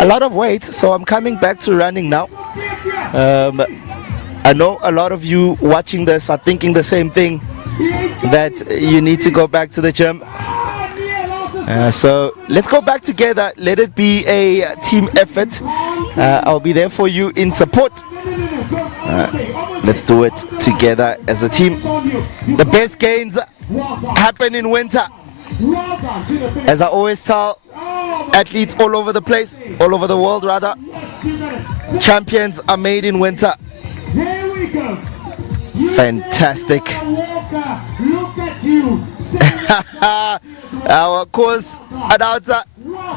a lot of weight, so I'm coming back to running now. I know a lot of you watching this are thinking the same thing, that you need to go back to the gym. So let's go back together. Let it be a team effort. I'll be there for you in support. Let's do it together as a team. The best gains happen in winter. Well done to the finish. As I always tell athletes all over the place, all over the world rather, Yes, you got it. champions are made in winter. Here we go. Fantastic. Walker, look at you. Our course announcer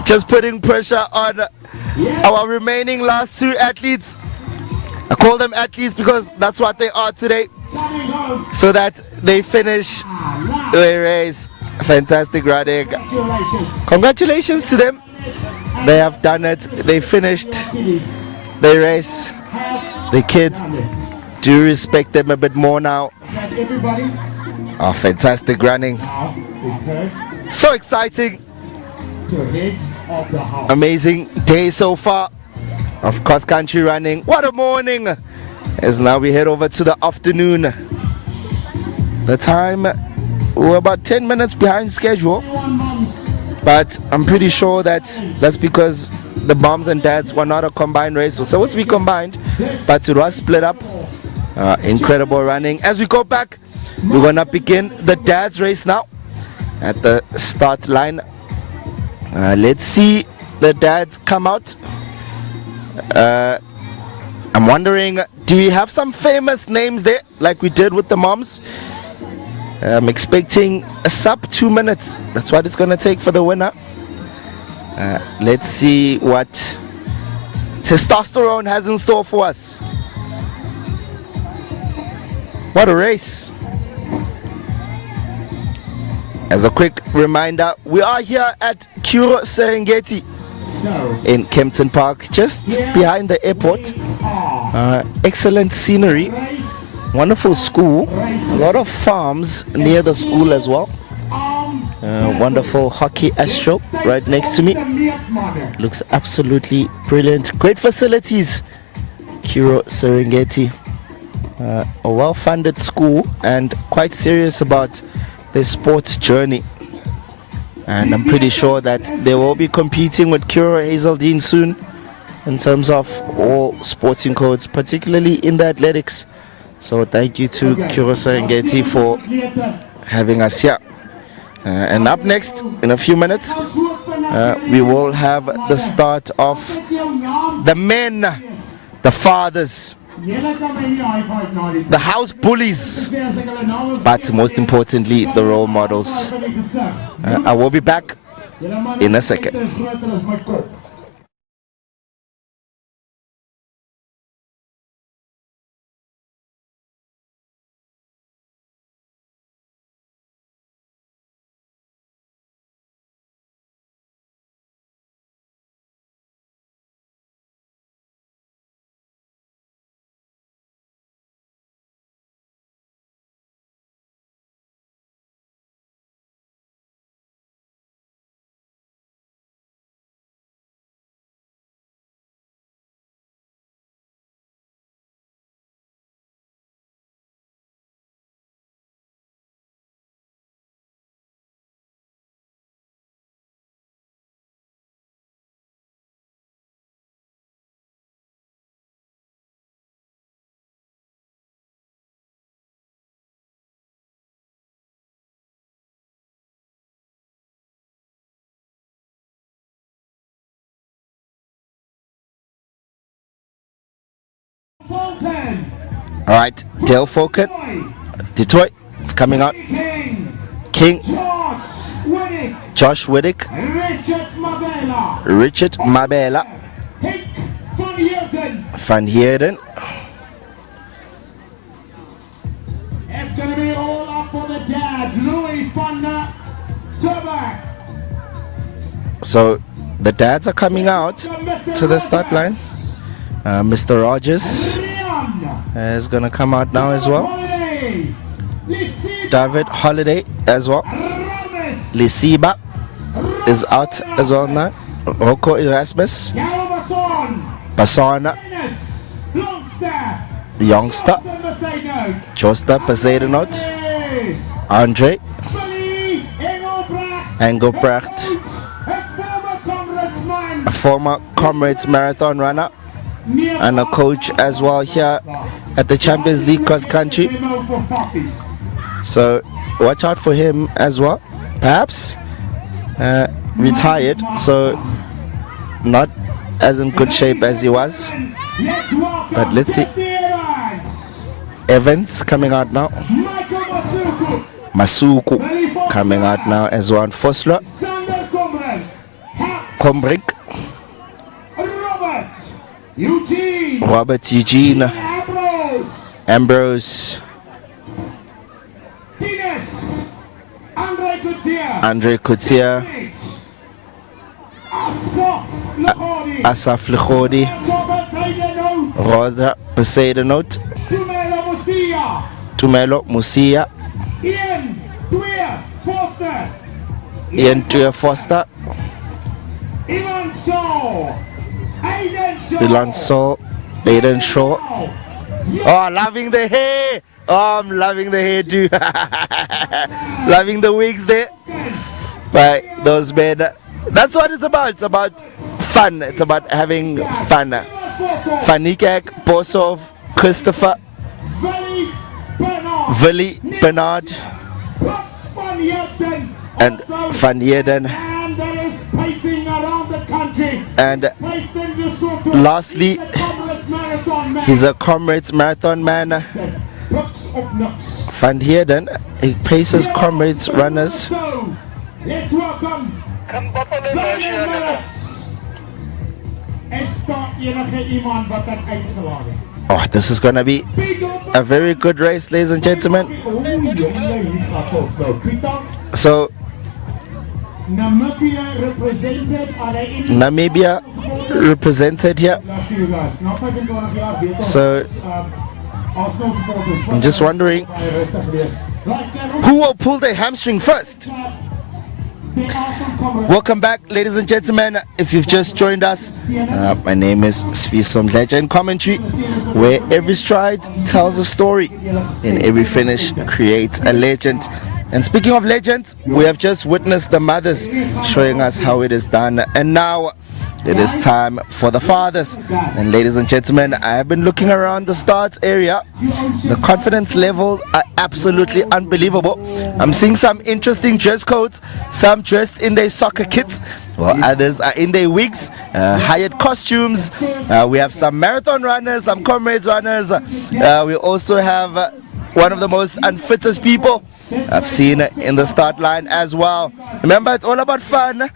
just putting pressure on our remaining last two athletes. I call them athletes because that's what they are today, Coming home. so that they finish the race. Fantastic running. Congratulations. Congratulations to them. They have done it. They finished Kiddies the race. have The kids done it. do respect them a bit more now. That everybody Oh, fantastic running. now return So exciting. to head of the house. Amazing day so far of cross country running. What a morning. As now we head over to the afternoon. The time, we're about 10 minutes behind schedule, 21 months. but I'm pretty sure that that's because the moms and dads were not a combined race. It was supposed to be combined, but it was split up. Incredible running. As we go back, we're gonna begin the dads race now at the start line. Let's see the dads come out. I'm wondering, do we have some famous names there like we did with the moms? I'm expecting a sub 2 minutes. That's what it's gonna take for the winner. Let's see what testosterone has in store for us. What a race. As a quick reminder, we are here at Curro Serengeti So, in Kempton Park, just behind the airport. Excellent scenery, race, wonderful school, a lot of farms near the school as well. Wonderful hockey astro right next to me. the milk mother. Looks absolutely brilliant. Great facilities. Curro Serengeti, a well-funded school and quite serious about their sports journey. And I'm pretty sure that they will be competing with Curro Hazeldean soon in terms of all sporting codes, particularly in the athletics. So thank you to Curro Serengeti for having us here. And up next, in a few minutes, we will have the start of the men, the fathers, the house bullies, but most importantly, the role models. I will be back in a second. All right, Dale Falcon, Detroit, it's coming out. King, Josh Whittick, Richard Mabela, Van Heerden. It's going to be all up for the dad, Louis van der Turback. So the dads are coming out to the start line. Mr. Rogers is going to come out now as well. David Holiday as well. Lisiba is out as well now. Roko Erasmus. Basana. Youngster. Josta Paseidenot. Andre. Engelbrecht. A former Comrades Marathon runner and a coach as well here at the Champions League cross country. So watch out for him as well. Perhaps retired, so not as in good shape as he was. But let's see. Evans coming out now. Masuku coming out now as well. Fosler. Kombrick. Robert Eugene. Ambrose. Andre Couture. Asaf Likhodi. Rosa Poseidonot. Tumelo Musia. Ian Tuya Foster. Ilan Shaw. Aiden Shaw. Oh, loving the hair. Oh, I'm loving the hair too. Loving the wigs there. By those men. That's what it's about. It's about fun. It's about having fun. Fanikak, Bosov, Christopher, Willie, Bernard, and Van Jeden. And lastly, he's a Comrades Marathon man. Van Heerden, he paces Comrades runners. Let's welcome Oh, this is gonna be a very good race, ladies and gentlemen. So Namibia represented here. So I'm just wondering who will pull their hamstring first. Welcome back, ladies and gentlemen. If you've just joined us, my name is Svisom Legend Commentary, where every stride tells a story and every finish creates a legend. And speaking of legends, we have just witnessed the mothers showing us how it is done, and now it is time for the fathers. And ladies and gentlemen, I have been looking around the start area. The confidence levels are absolutely unbelievable. I'm seeing some interesting dress codes, some dressed in their soccer kits, while others are in their wigs, hired costumes. We have some marathon runners, some Comrades runners. We also have one of the most unfittest people I've seen in the start line as well. Remember, it's all about fun.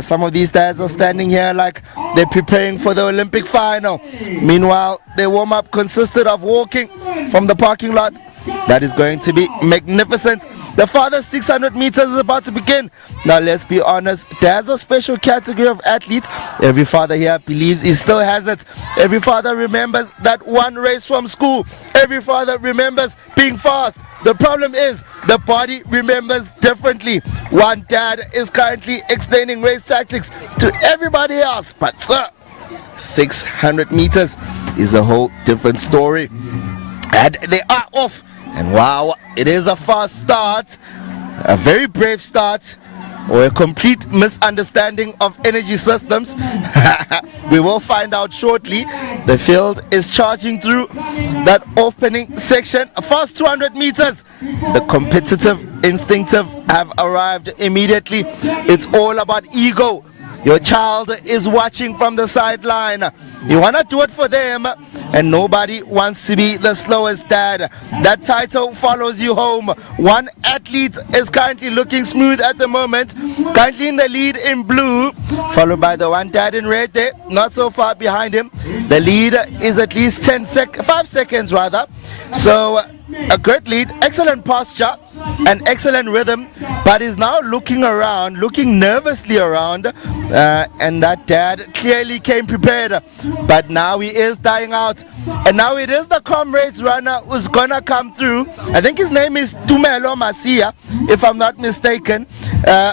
Some of these guys are standing here like they're preparing for the Olympic final. Meanwhile, their warm-up consisted of walking from the parking lot. That is going to be magnificent. The father's 600 meters is about to begin. Now, let's be honest, there's a special category of athletes. Every father here believes he still has it. Every father remembers that one race from school. Every father remembers being fast. The problem is the body remembers differently. One dad is currently explaining race tactics to everybody else. But sir, 600 meters is a whole different story. And they are off. And wow, it is a fast start, a very brave start, or a complete misunderstanding of energy systems. We will find out shortly. The field is charging through that opening section. A fast 200 meters. The competitive, instinctive have arrived immediately. It's all about ego. Your child is watching from the sideline. You want to do it for them, and nobody wants to be the slowest dad. That title follows you home. One athlete is currently looking smooth at the moment, currently in the lead in blue, followed by the one dad in red there, not so far behind him. The lead is at least 5 seconds rather. So a great lead, excellent posture, an excellent rhythm, but is now looking around, looking nervously around, and that dad clearly came prepared, but now he is dying out, and now it is the Comrades runner who's gonna come through. I think his name is Tumelo Masia, if I'm not mistaken.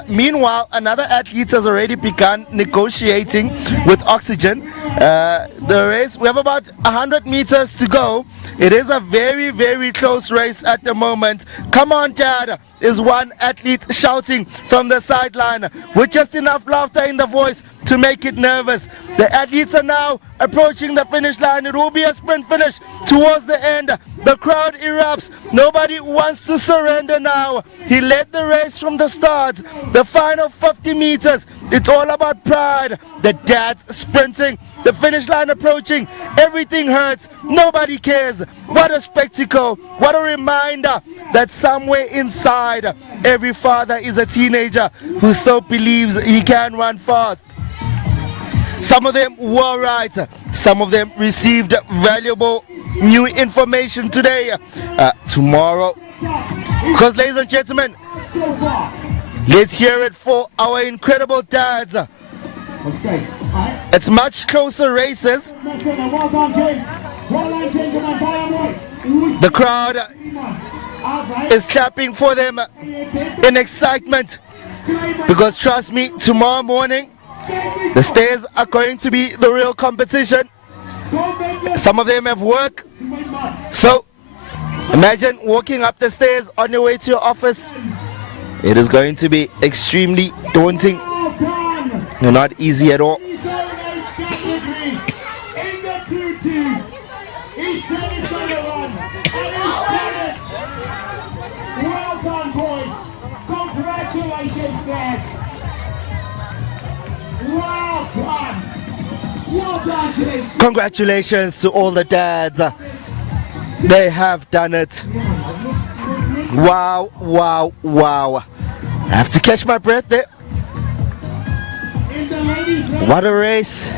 Meanwhile, another athlete has already begun negotiating with oxygen. The race, we have about 100 meters to go. It is a very, very close race at the moment. Come on, dad, is one athlete shouting from the sideline with just enough laughter in the voice to make it nervous. The athletes are now approaching the finish line. It will be a sprint finish towards the end. The crowd erupts. Nobody wants to surrender now. He led the race from the start. The final 50 meters, it's all about pride. The dads sprinting, the finish line approaching. Everything hurts. Nobody cares. What a spectacle. What a reminder that somewhere inside, every father is a teenager who still believes he can run fast. Some of them were right. Some of them received valuable new information today. Tomorrow, because ladies and gentlemen, let's hear it for our incredible dads. It's much closer races. The crowd is clapping for them in excitement, because trust me, tomorrow morning the stairs are going to be the real competition. Some of them have work, so imagine walking up the stairs on your way to your office. It is going to be extremely daunting, not easy at all. Well done, boys. Congratulations, dads. Well done. Well done, kids. Congratulations to all the dads. They have done it. Wow, wow, wow. I have to catch my breath there. What a race.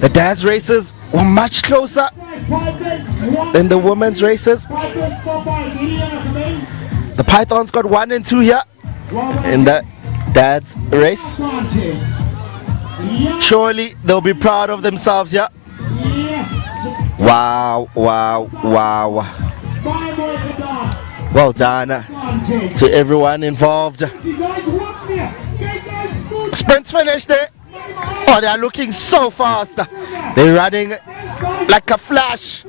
The dads' races were much closer than the women's races. The Pythons got 1 and 2 here in the dads' race. Surely they'll be proud of themselves here. Wow, wow, wow. Well done to everyone involved. Sprint's finished there. Oh, they are looking so fast. They're running like a flash.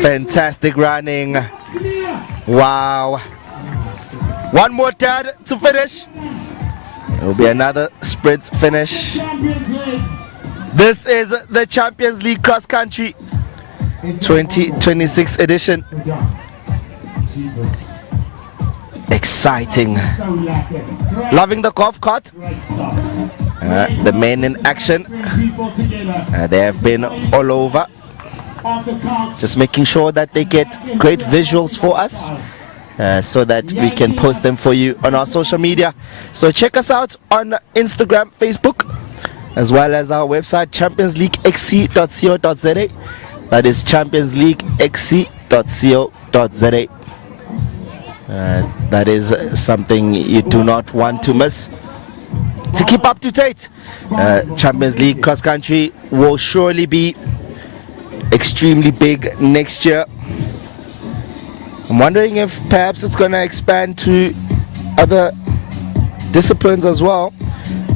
Fantastic running. Wow. One more dad to finish. It will be another sprint finish. This is the Champions League Cross Country 2026 edition. Exciting. Loving the golf cart. The men in action. They have been all over. Just making sure that they get great visuals for us, so that we can post them for you on our social media. So check us out on Instagram, Facebook, as well as our website, championsleaguexc.co.za. That is championsleaguexc.co.za. That is something you do not want to miss. To keep up to date, Champions League cross country will surely be extremely big next year. I'm wondering if perhaps it's going to expand to other disciplines as well,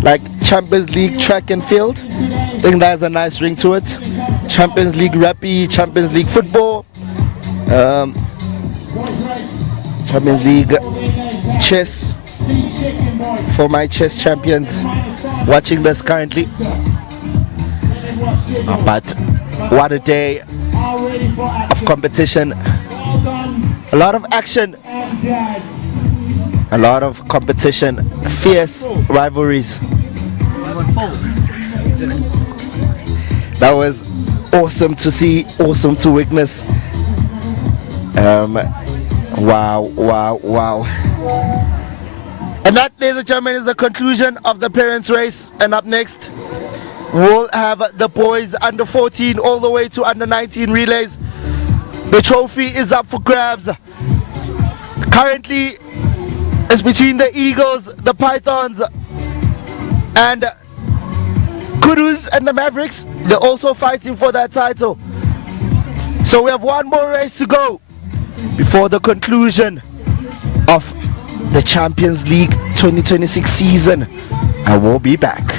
like Champions League track and field. I think that has a nice ring to it. Champions League rugby, Champions League football, Champions League chess, for my chess champions watching this currently. But what a day of competition. A lot of action, a lot of competition, fierce rivalries. That was awesome to see, awesome to witness. Wow, wow, wow. And that, ladies and gentlemen, is the conclusion of the parents' race. And up next, we'll have the boys under 14 all the way to under 19 relays. The trophy is up for grabs. Currently, it's between the Eagles, the Pythons, and Curros and the Mavericks. They're also fighting for that title. So we have one more race to go before the conclusion of the Champions League 2026 season. I will be back.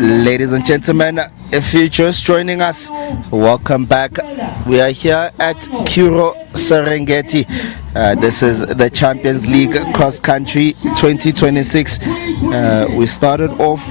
Ladies and gentlemen, if you're just joining us, welcome back. We are here at Curro, Serengeti. This is the Champions League Cross Country 2026. We started off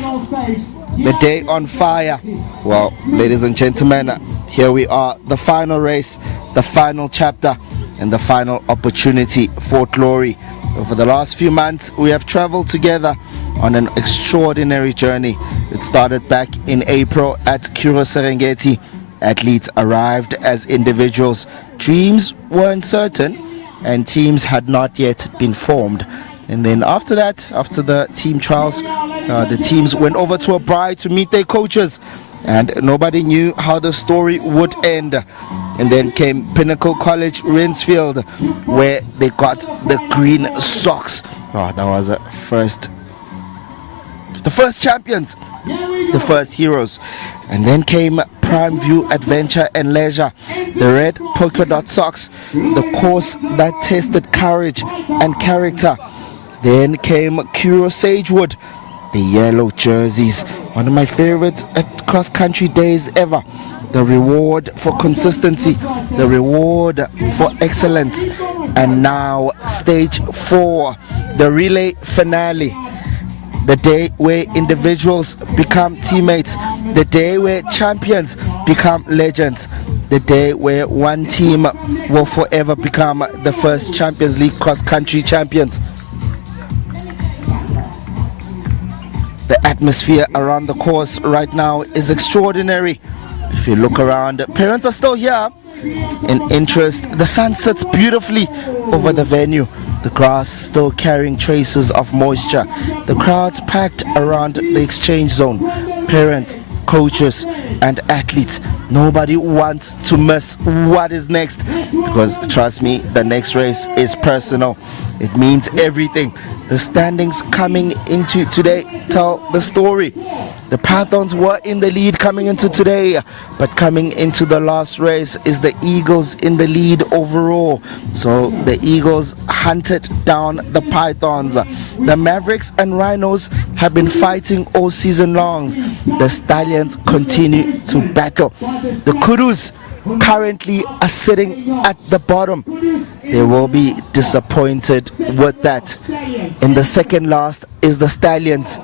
the day on fire. Well, ladies and gentlemen, here we are, the final race, the final chapter, and the final opportunity for glory. Over the last few months, we have traveled together on an extraordinary journey. It started back in April at Curro Serengeti. Athletes arrived as individuals. Dreams were uncertain and teams had not yet been formed. And then after that, after the team trials, the teams went over to a braai to meet their coaches, and nobody knew how the story would end. And then came Pinnacle College Rinsfield, where they got the green socks. Oh, that was the first champions, the first heroes. And then came Prime View Adventure and Leisure, the red polka dot socks, the course that tested courage and character. Then came Curro Sagewood, the yellow jerseys, one of my favorites at cross country days ever. The reward for consistency, the reward for excellence. And now stage 4, the relay finale. The day where individuals become teammates, the day where champions become legends, the day where one team will forever become the first Champions League cross-country champions. The atmosphere around the course right now is extraordinary. If you look around, parents are still here in interest. The sun sets beautifully over the venue. The grass still carrying traces of moisture. The crowds packed around the exchange zone. Parents, coaches, and athletes. Nobody wants to miss what is next, because trust me, the next race is personal. It means everything. The standings coming into today tell the story. The Pythons were in the lead coming into today, but coming into the last race is the Eagles in the lead overall. So the Eagles hunted down the Pythons. The Mavericks and Rhinos have been fighting all season long. The Stallions continue to battle. The Kurus currently are sitting at the bottom. They will be disappointed with that. In the second last is the Stallions.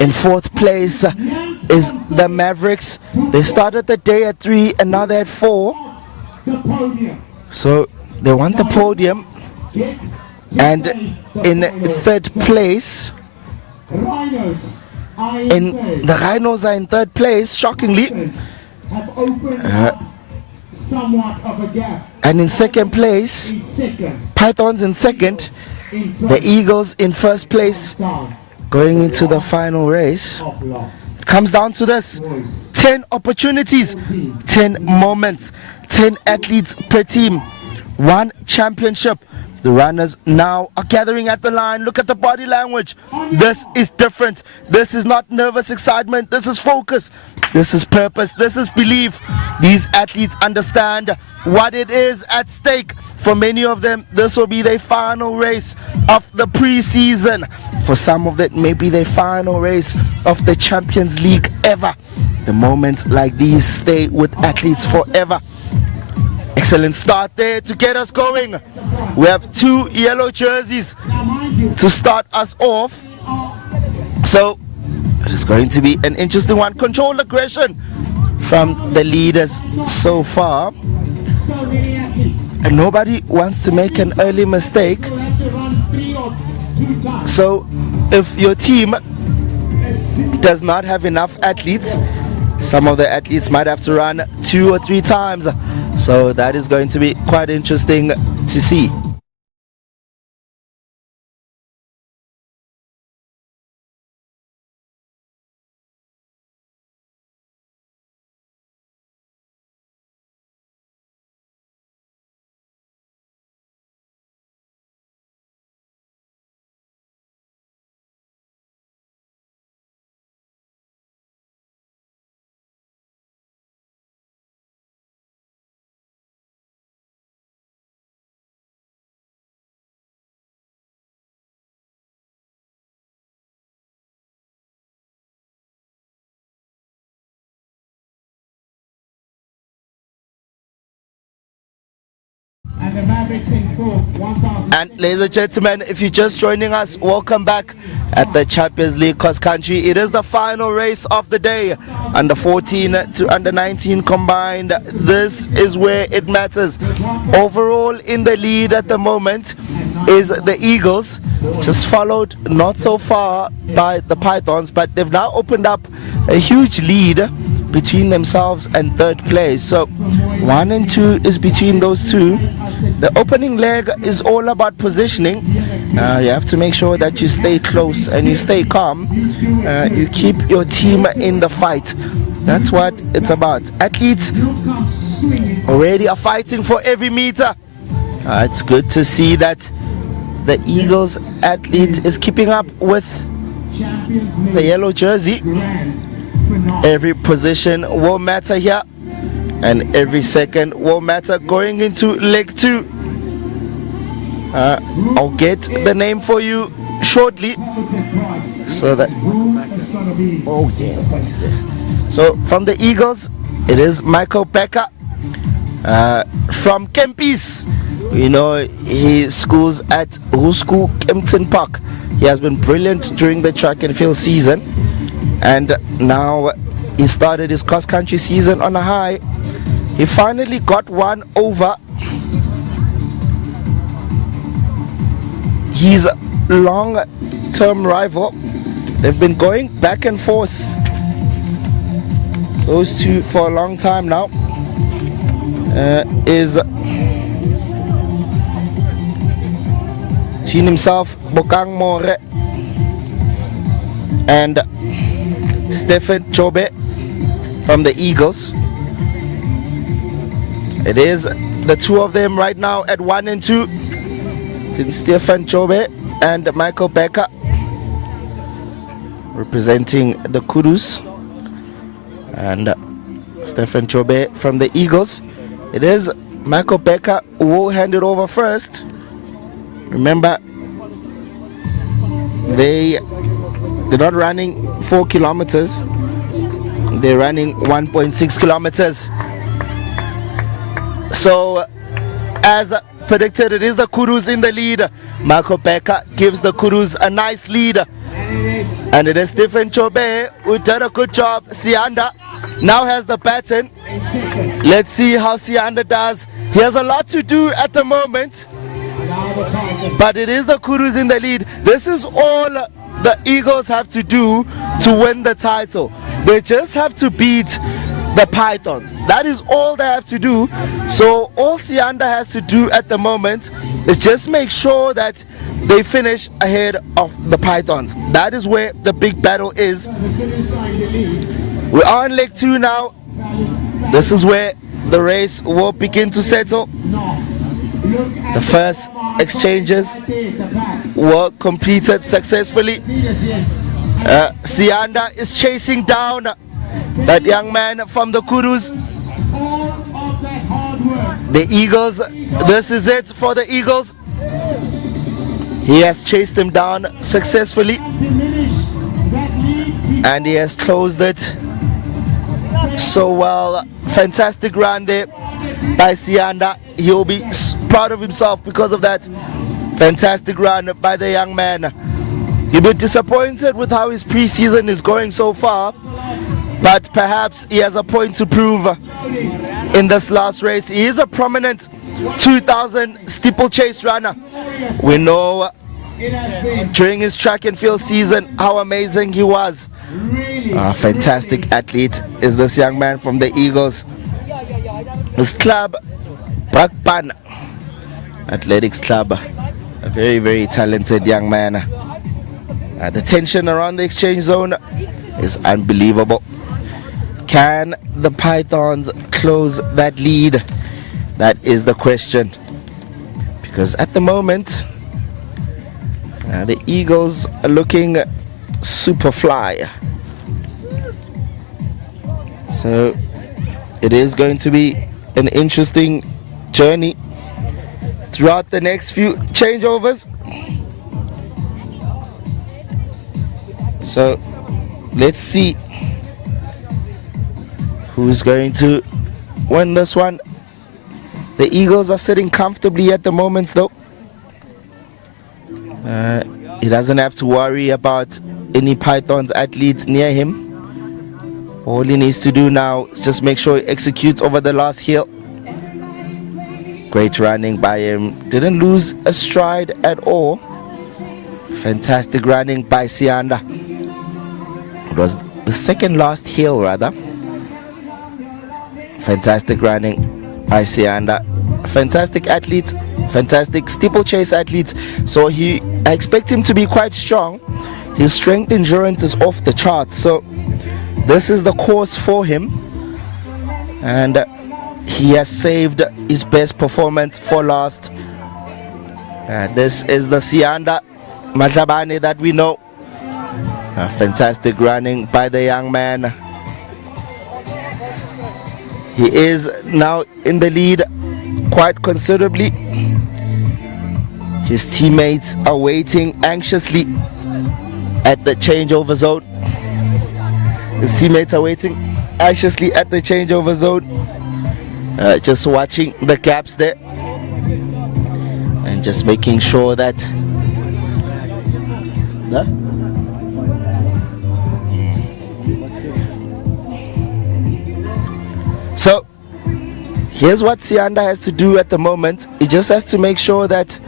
In fourth place is the Mavericks. They started the day at 3 and now they're at 4. So they want the podium. And in third place, the Rhinos are in third place, shockingly. And in second place, Pythons in second, the Eagles in first place. Going into the final race, it comes down to this: 10 opportunities, 10 moments, 10 athletes per team, 1 championship. The runners now are gathering at the line. Look at the body language. This is different. This is not nervous excitement. This is focus. This is purpose. This is belief. These athletes understand what it is at stake. For many of them, this will be their final race of the preseason. For some of them, maybe their final race of the Champions League ever. The moments like these stay with athletes forever. Excellent start there to get us going. We have 2 yellow jerseys to start us off. So it is going to be an interesting one. Controlled aggression from the leaders so far. And nobody wants to make an early mistake. So if your team does not have enough athletes, some of the athletes might have to run 2 or 3 times. So that is going to be quite interesting to see. And the Mavericks in fourth, 1,000. And ladies and gentlemen, if you're just joining us, welcome back at the Champions League cross country. It is the final race of the day, under 14 to under 19 combined. This is where it matters. Overall in the lead at the moment is the Eagles, just followed not so far by the Pythons, but they've now opened up a huge lead between themselves and third place. So 1 and 2 is between those two. The opening leg is all about positioning. You have to make sure that you stay close and you stay calm. You keep your team in the fight. That's what it's about. Athletes already are fighting for every meter. It's good to see that the Eagles athlete is keeping up with the yellow jersey. Every position will matter here, and every second will matter going into leg 2. I'll get the name for you shortly, so that oh yes. So from the Eagles, it is Michael Becker from Kempton. You know, he schools at Rusku Kempton Park. He has been brilliant during the track and field season, and now he started his cross-country season on a high. He finally got one over his long-term rival. They've been going back and forth, those two, for a long time now. Is between himself, Bokang More, and Stephen Chobe from the Eagles. It is the two of them right now at 1 and 2. It's Stephen Chobe and Michael Becker representing the Kurus, and Stephen Chobe from the Eagles. It is Michael Becker who will hand it over first. Remember, they're not running 4 kilometers, they're running 1.6 kilometers. So, as predicted, it is the Kurus in the lead. Michael Becker gives the Kurus a nice lead. And it is Stephen Chobe who did a good job. Sianda now has the baton. Let's see how Sianda does. He has a lot to do at the moment, but it is the Kurus in the lead. This is all the Eagles have to do to win the title. They just have to beat the Pythons. That is all they have to do. So all Sianda has to do at the moment is just make sure that they finish ahead of the Pythons. That is where the big battle is. We are on leg 2 now. This is where the race will begin to settle. The first exchanges were completed successfully. Sianda is chasing down that young man from the Kurus. The Eagles, this is it for the Eagles. He has chased him down successfully, and he has closed it so well. Fantastic run there by Sianda. He'll be proud of himself because of that fantastic run by the young man. He'll be disappointed with how his preseason is going so far, but perhaps he has a point to prove in this last race. He is a prominent 2000 steeplechase runner. We know during his track and field season how amazing he was. A fantastic athlete is this young man from the Eagles. His club, Brakpan Athletics Club, a very, very talented young man. The tension around the exchange zone is unbelievable. Can the Pythons close that lead? That is the question. Because at the moment, the Eagles are looking super fly. So it is going to be an interesting journey throughout the next few changeovers. So let's see who's going to win this one. The The Eagles are sitting comfortably at the moment though. He doesn't have to worry about any Pythons athletes near him. All he needs to do now is just make sure he executes over the last hill. Great running by him. Didn't lose a stride at all. Fantastic running by Sianda. It was the second last hill rather. Fantastic running by Sianda. Fantastic athlete, fantastic steeplechase athlete. So I expect him to be quite strong. His strength endurance is off the charts. So this is the course for him. And he has saved his best performance for last. This is the Sianda Matlabane that we know. Fantastic running by the young man. He is now in the lead quite considerably. His teammates are waiting anxiously at the changeover zone. His teammates are waiting anxiously at the changeover zone. Just watching the gaps there and just making sure that so here's what Sianda has to do at the moment. He just has to make sure that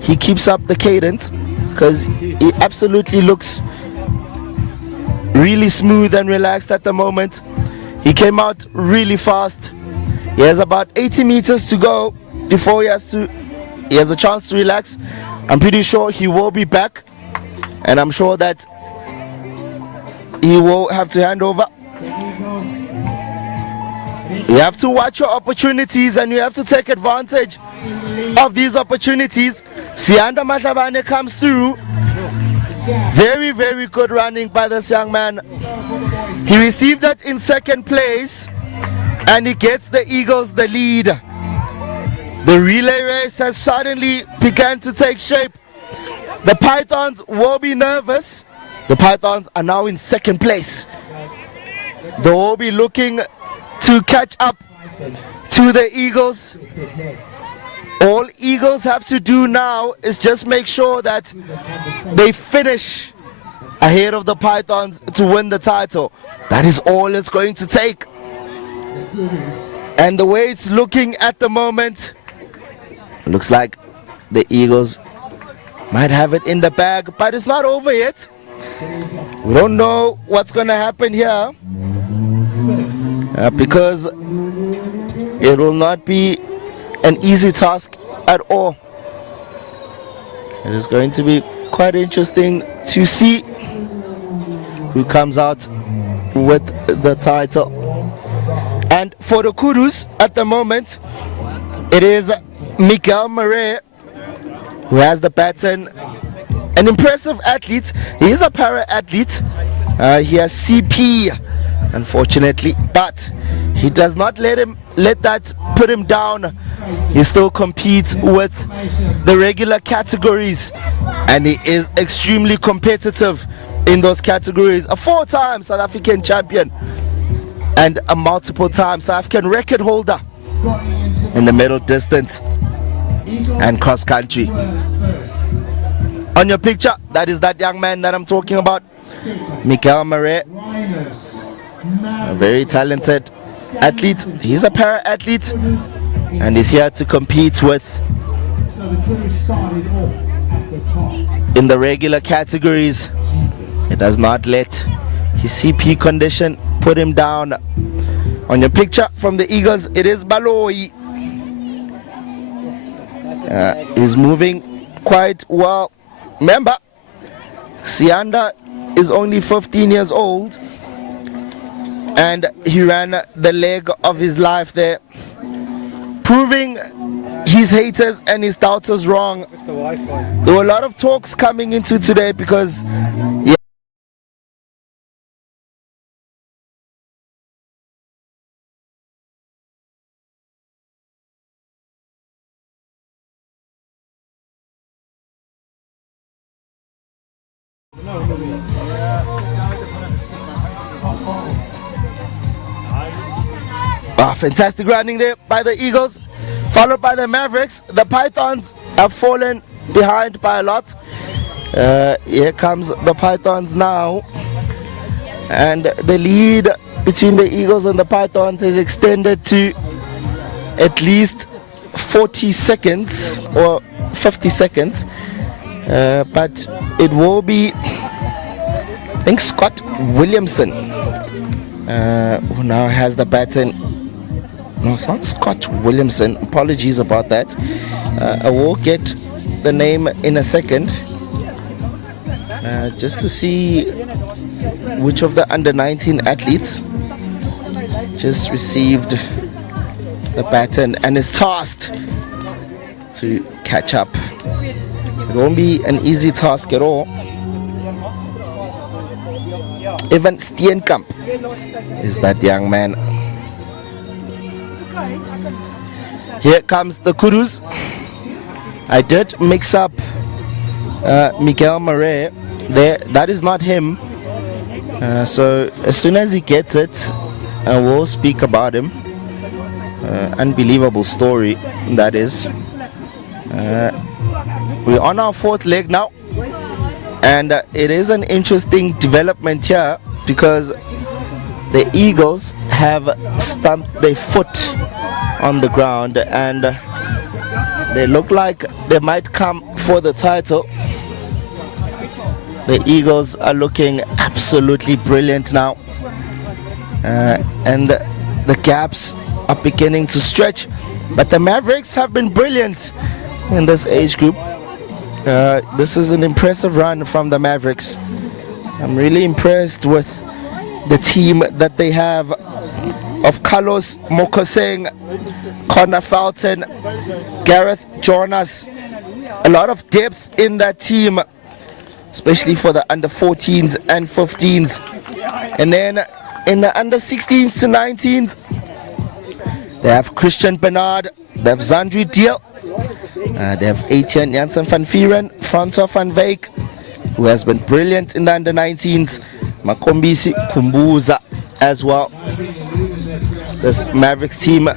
he keeps up the cadence, because he absolutely looks really smooth and relaxed at the moment. He came out really fast. He has about 80 meters to go before he has a chance to relax. I'm pretty sure he will be back, and I'm sure that he will have to hand over. You have to watch your opportunities and you have to take advantage of these opportunities. Sianda Matlabane comes through. Very, very good running by this young man. He received that in second place and he gets the Eagles the lead. The relay race has suddenly begun to take shape. The Pythons will be nervous. The Pythons are now in second place. They will be looking to catch up to the Eagles. All Eagles have to do now is just make sure that they finish ahead of the Pythons to win the title. That is all it's going to take. And the way it's looking at the moment, it looks like the Eagles might have it in the bag, but it's not over yet. We don't know what's going to happen here, because it will not be an easy task at all. It is going to be quite interesting to see who comes out with the title. And for the Kurus at the moment, it is Miguel Murray who has the baton. An impressive athlete. He is a para-athlete. He has CP, unfortunately, but he does not let that put him down. He still competes with the regular categories, and he is extremely competitive in those categories. A 4-time South African champion and a multiple-time South African record holder in the middle distance and cross country. On your picture, that is that young man that I'm talking about, Miguel Murray. A very talented athlete. He's a para-athlete and he's here to compete with in the regular categories. He does not let his CP condition put him down. On your picture from the Eagles, it is Baloyi. He's moving quite well. Remember, Sianda is only 15 years old and he ran the leg of his life there, proving his haters and his doubters wrong. There were a lot of talks coming into today because fantastic running there by the Eagles. followed by the Mavericks. The Pythons have fallen behind by a lot. Here comes the Pythons now, and the lead between the Eagles and the Pythons is extended to at least 40 seconds or 50 seconds, but it will be, I think, Scott Williamson who now has the baton. No, it's not Scott Williamson, apologies about that. I will get the name in a second, just to see which of the under 19 athletes just received the baton and is tasked to catch up. It won't be an easy task at all. Evan Steenkamp is that young man. Here comes the Kurus. I did mix up Miguel Murray there. That is not him. So as soon as he gets it, I will speak about him. Unbelievable story, that is. We're on our fourth leg now, and it is an interesting development here because the Eagles have stamped their foot on the ground and they look like they might come for the title. The Eagles are looking absolutely brilliant now, and the gaps are beginning to stretch, but the Mavericks have been brilliant in this age group. This is an impressive run from the Mavericks. I'm really impressed with the team that they have of Carlos Mokoseng, Connor Felton, Gareth Jonas. A lot of depth in that team, especially for the under 14s and 15s. And then in the under 16s to 19s, they have Christian Bernard, they have Zandri Deal, they have Etienne Janssen van Vieren, Francois van Wyk, who has been brilliant in the under 19s, Makombisi Kumbuza as well. This Mavericks team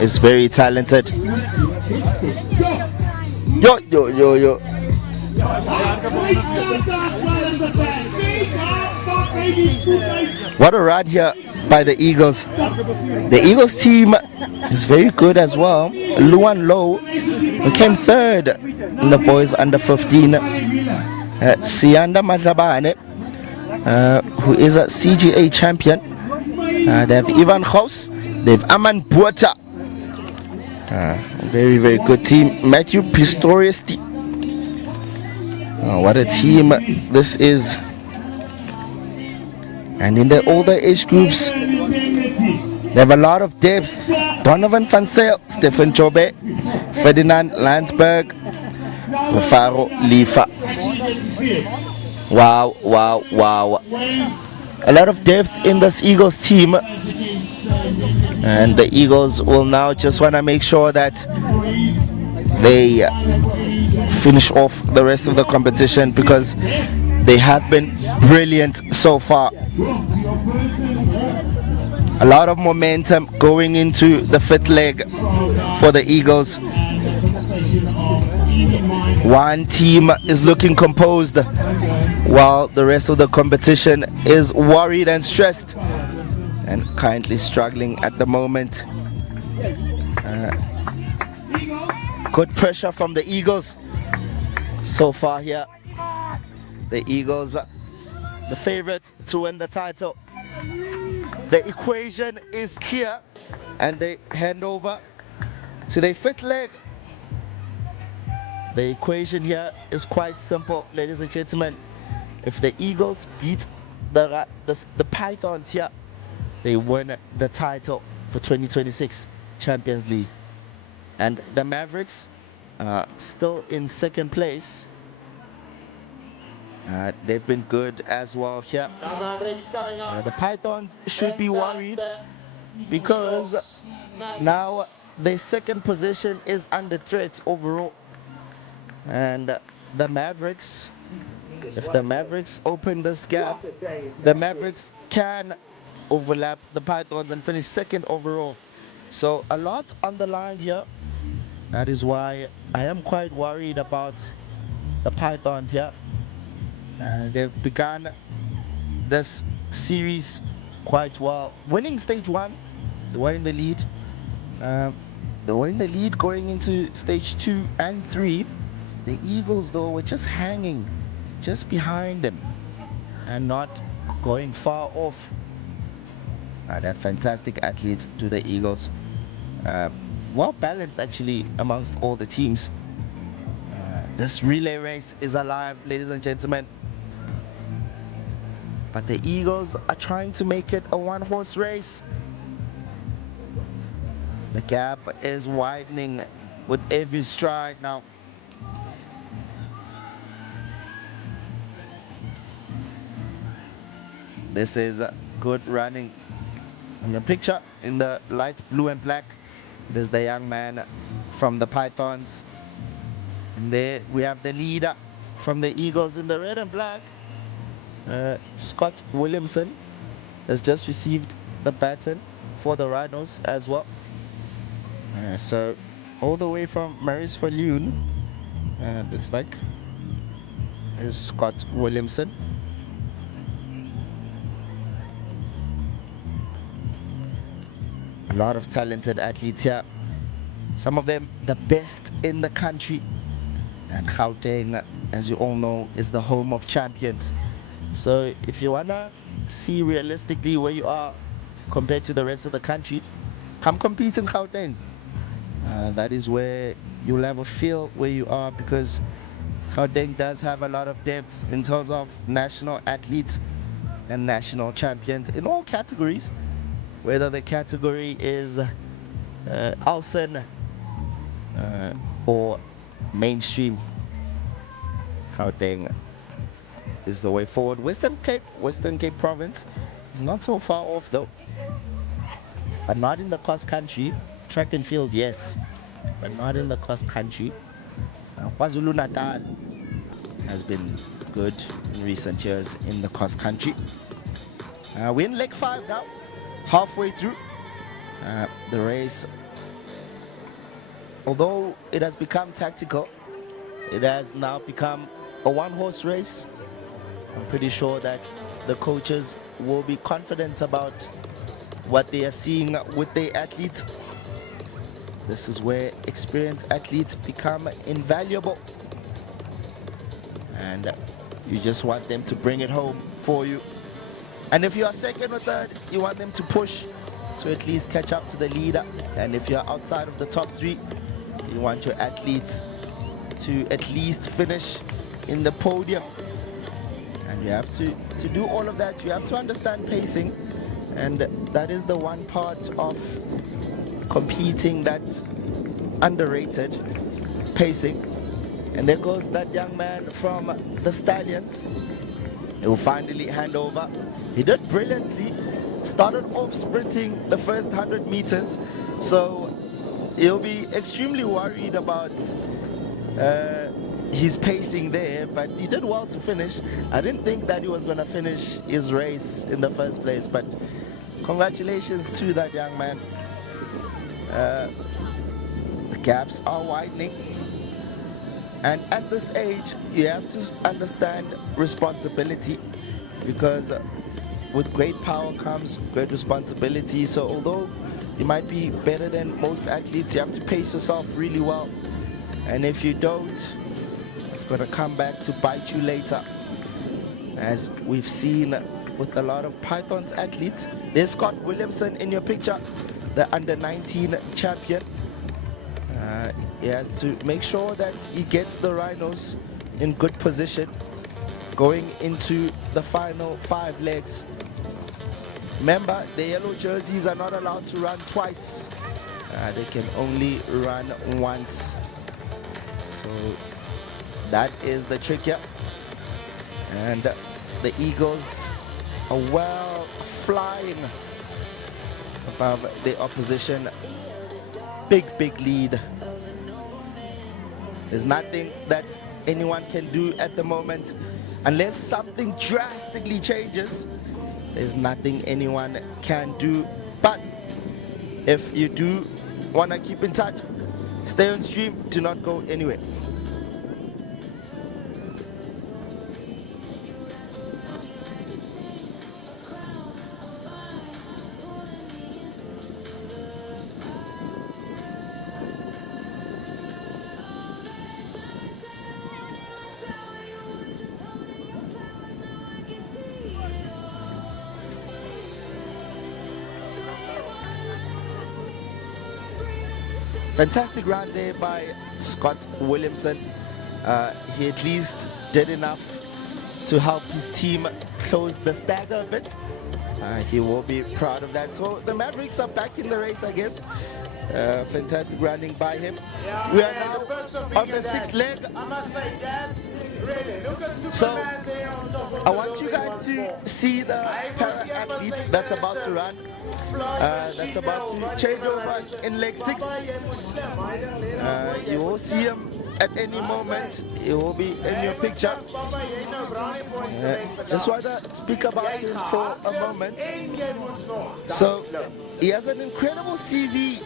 is very talented. Yo. What a run here by the Eagles. The Eagles team is very good as well. Luan Low, who came third in the boys under 15. Sianda Madlabane, who is a CGA champion. They have Ivan Gous, they have Aman Buota. Very, very good team. Matthew Pistorius. What a team this is. And in the older age groups, they have a lot of depth. Donovan van Zyl, Stephen Jobe, Ferdinand Landsberg, Rufaro Lifa. Wow. A lot of depth in this Eagles team. And the Eagles will now just want to make sure that they finish off the rest of the competition because they have been brilliant so far. A lot of momentum going into the fifth leg for the Eagles. One team is looking composed while the rest of the competition is worried and stressed and currently struggling at the moment. Good pressure from the Eagles so far here. The Eagles, the favorites to win the title. The equation is clear and they hand over to their fifth leg. The equation here is quite simple, ladies and gentlemen. If the Eagles beat the Pythons here, they win the title for 2026 Champions League. And the Mavericks still in second place. They've been good as well here. The Pythons should be worried because now their second position is under threat overall. And the Mavericks, if the Mavericks open this gap, the Mavericks can overlap the Pythons and finish second overall. So a lot on the line here. That is why I am quite worried about the Pythons here. They've begun this series quite well, winning stage one. They were in the lead. They were in the lead going into stage 2 and 3. The Eagles, though, were just hanging just behind them and not going far off. They're fantastic athletes to the Eagles. Well balanced, actually, amongst all the teams. This relay race is alive, ladies and gentlemen. But the Eagles are trying to make it a one-horse race. The gap is widening with every stride now. This is good running. In the picture, in the light blue and black, there's the young man from the Pythons. And there we have the leader from the Eagles in the red and black. Scott Williamson has just received the baton for the Rhinos as well. So all the way from Marisfalloon, looks like, is Scott Williamson. A lot of talented athletes here. Some of them the best in the country. And Gauteng, as you all know, is the home of champions. So if you wanna see realistically where you are compared to the rest of the country, come compete in Gauteng. That is where you'll have a feel where you are, because Gauteng does have a lot of depth in terms of national athletes and national champions in all categories, whether the category is Alsen or mainstream. Gauteng is the way forward. Western Cape Province is not so far off though, but not in the cross country. Track and field, yes, but not in the cross country. KwaZulu Natal has been good in recent years in the cross country. We're in leg 5 now, halfway through the race. Although it has become tactical, it has now become a one-horse race. I'm pretty sure that the coaches will be confident about what they are seeing with their athletes. This is where experienced athletes become invaluable, and you just want them to bring it home for you. And if you are second or third, you want them to push to at least catch up to the leader. And if you're outside of the top 3, you want your athletes to at least finish in the podium. And you have to do all of that. You have to understand pacing, and that is the one part of competing that's underrated, pacing. And there goes that young man from the Stallions. He'll finally hand over. He did brilliantly. Started off sprinting the first 100 meters, so he'll be extremely worried about his pacing there, but he did well to finish. I didn't think that he was going to finish his race in the first place, but congratulations to that young man. The gaps are widening, and at this age you have to understand responsibility, because with great power comes great responsibility. So although you might be better than most athletes, you have to pace yourself really well, and if you don't, it's going to come back to bite you later, as we've seen with a lot of Python's athletes. There's Scott Williamson in your picture, the under-19 champion. He has to make sure that he gets the Rhinos in good position going into the final 5 legs. Remember, the yellow jerseys are not allowed to run twice. They can only run once. So that is the trick here. And the Eagles are well flying above the opposition. Big lead. There's nothing that anyone can do at the moment. Unless something drastically changes, there's nothing anyone can do. But If you do want to keep in touch, stay on stream, do not go anywhere. Fantastic round there by Scott Williamson. He at least did enough to help his team close the stagger a bit. He will be proud of that. So the Mavericks are back in the race, I guess. Fantastic running by him. We are now on the sixth leg. So I want you guys to see the para-athletes that's about to run. That's about to change over in leg 6. You will see him at any moment. He will be in your picture. Just want to speak about him for a moment. So he has an incredible CV,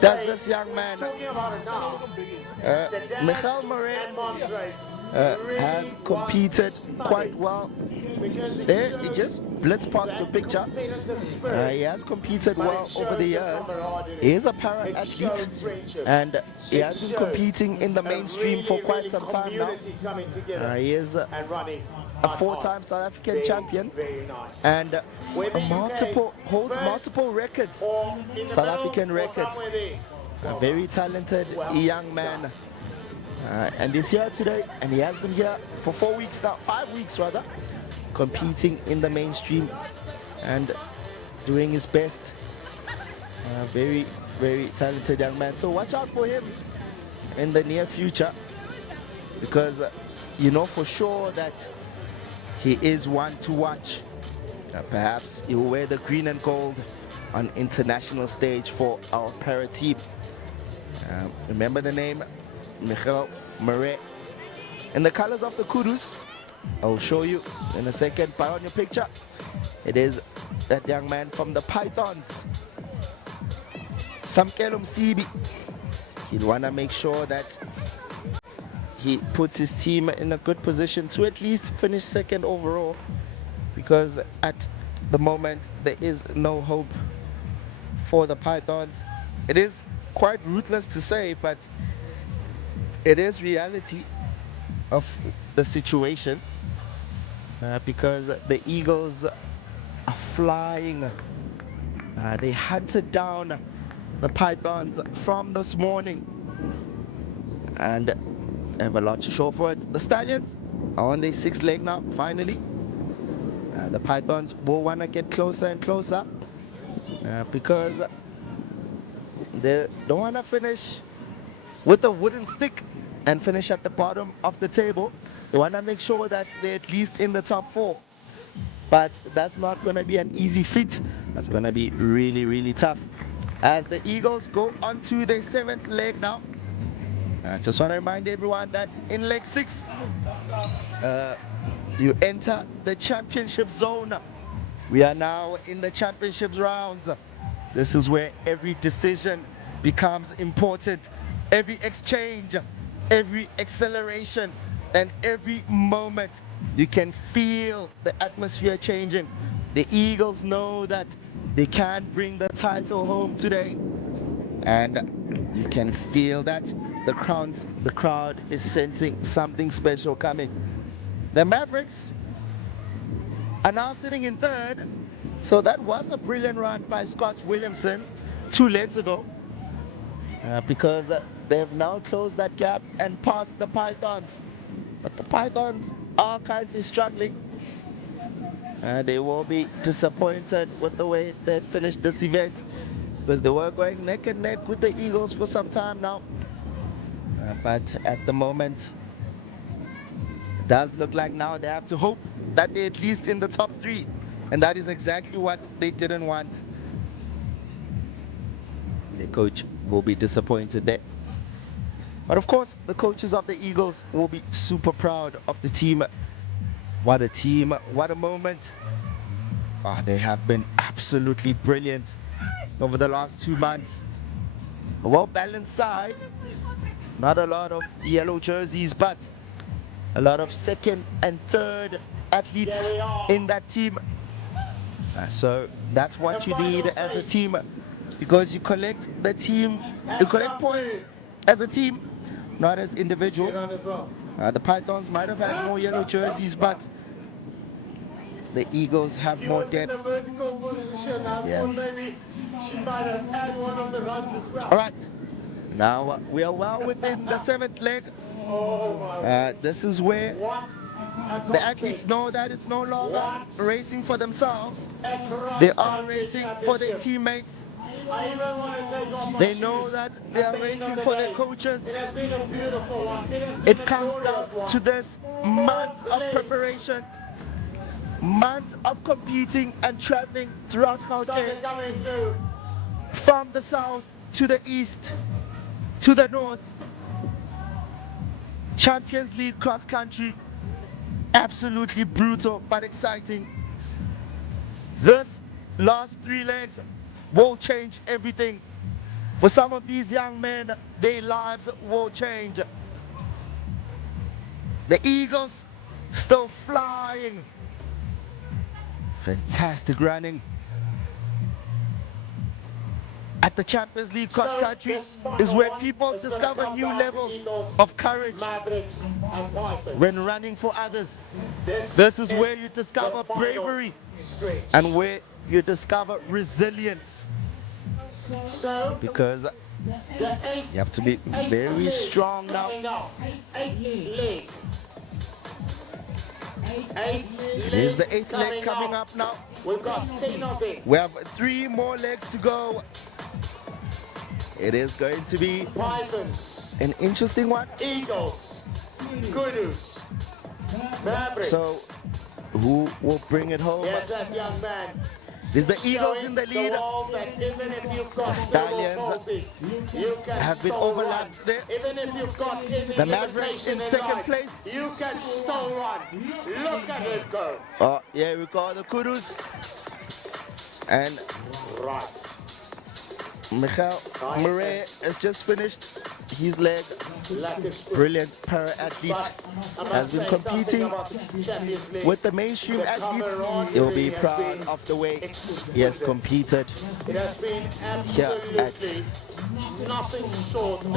does this young man. Michael Murray has competed quite well. There, he just blitzed past the picture. He has competed well over the years. He is a para-athlete and he has been competing in the mainstream for quite some time now. He is a 4-time South African champion and holds multiple records, South African records. A very talented young man. And he's here today, and he has been here for 4 weeks now, 5 weeks rather, competing in the mainstream and doing his best. Very, very talented young man. So watch out for him in the near future, because you know for sure that he is one to watch. Perhaps he will wear the green and gold on international stage for our para team. Remember the name? Michael Murray. And the colors of the Kurus, I'll show you in a second, but on your picture, it is that young man from the Pythons, Samkelo Msibi. He'll want to make sure that he puts his team in a good position to at least finish second overall, because at the moment there is no hope for the Pythons. It is quite ruthless to say, but it is reality of the situation, because the Eagles are flying. They hunted down the Pythons from this morning and have a lot to show for it. The Stallions are on their 6th leg now, finally. The Pythons will want to get closer and closer, because they don't want to finish with a wooden stick and finish at the bottom of the table. They want to make sure that they're at least in the top 4. But that's not going to be an easy feat. That's going to be really, really tough. As the Eagles go on to their 7th leg now. I just want to remind everyone that in leg 6, you enter the championship zone. We are now in the championship round. This is where every decision becomes important. Every exchange, every acceleration, and every moment, you can feel the atmosphere changing. The Eagles know that they can't bring the title home today, and you can feel that the crowd is sensing something special coming. The Mavericks are now sitting in 3rd. So that was a brilliant run by Scott Williamson 2 legs ago, because they've now closed that gap and passed the Pythons. But the Pythons are currently struggling. They will be disappointed with the way they finished this event, because they were going neck and neck with the Eagles for some time now. But at the moment, it does look like now they have to hope that they're at least in the top 3. And that is exactly what they didn't want. The coach will be disappointed there. But of course, the coaches of the Eagles will be super proud of the team. What a team, what a moment. They have been absolutely brilliant. over the last 2 months. A well-balanced side. Not a lot of yellow jerseys, but a lot of second and third athletes in that team. So that's what you need as a team, because you collect the team, you collect points as a team, not as individuals. The Pythons might have had more yellow jerseys, but the Eagles have more depth. Yes. All right, now we are well within the 7th leg. This is where the athletes know that it's no longer racing for themselves. They are racing for their teammates. They know that they are racing for their coaches. It comes down to this month of preparation, month of competing and traveling throughout Gauteng, from the south to the east to the north. Champions League cross country, absolutely brutal but exciting. This last 3 legs will change everything. For some of these young men, their lives will change. The Eagles still flying. Fantastic running. At the Champions League cross country is where people discover new levels of courage when running for others. This is where you discover bravery and where you discover resilience. Because you have to be very strong now. It is the 8th leg coming up now. We have 3 more legs to go. It is going to be an interesting one. Eagles, Kudos, Mavericks. So, who will bring it home? Yes, that young man. Is the Eagles in the lead? The Stallions have been overlapped there. Even if you've got The Mavericks in 2nd place. You can still run. Look at him go. Oh, yeah, we got the Kudos. And Right. Michael Murray has just finished his leg. Brilliant para-athlete. Has been competing with the mainstream athletes. He'll be proud of the way he has competed here at the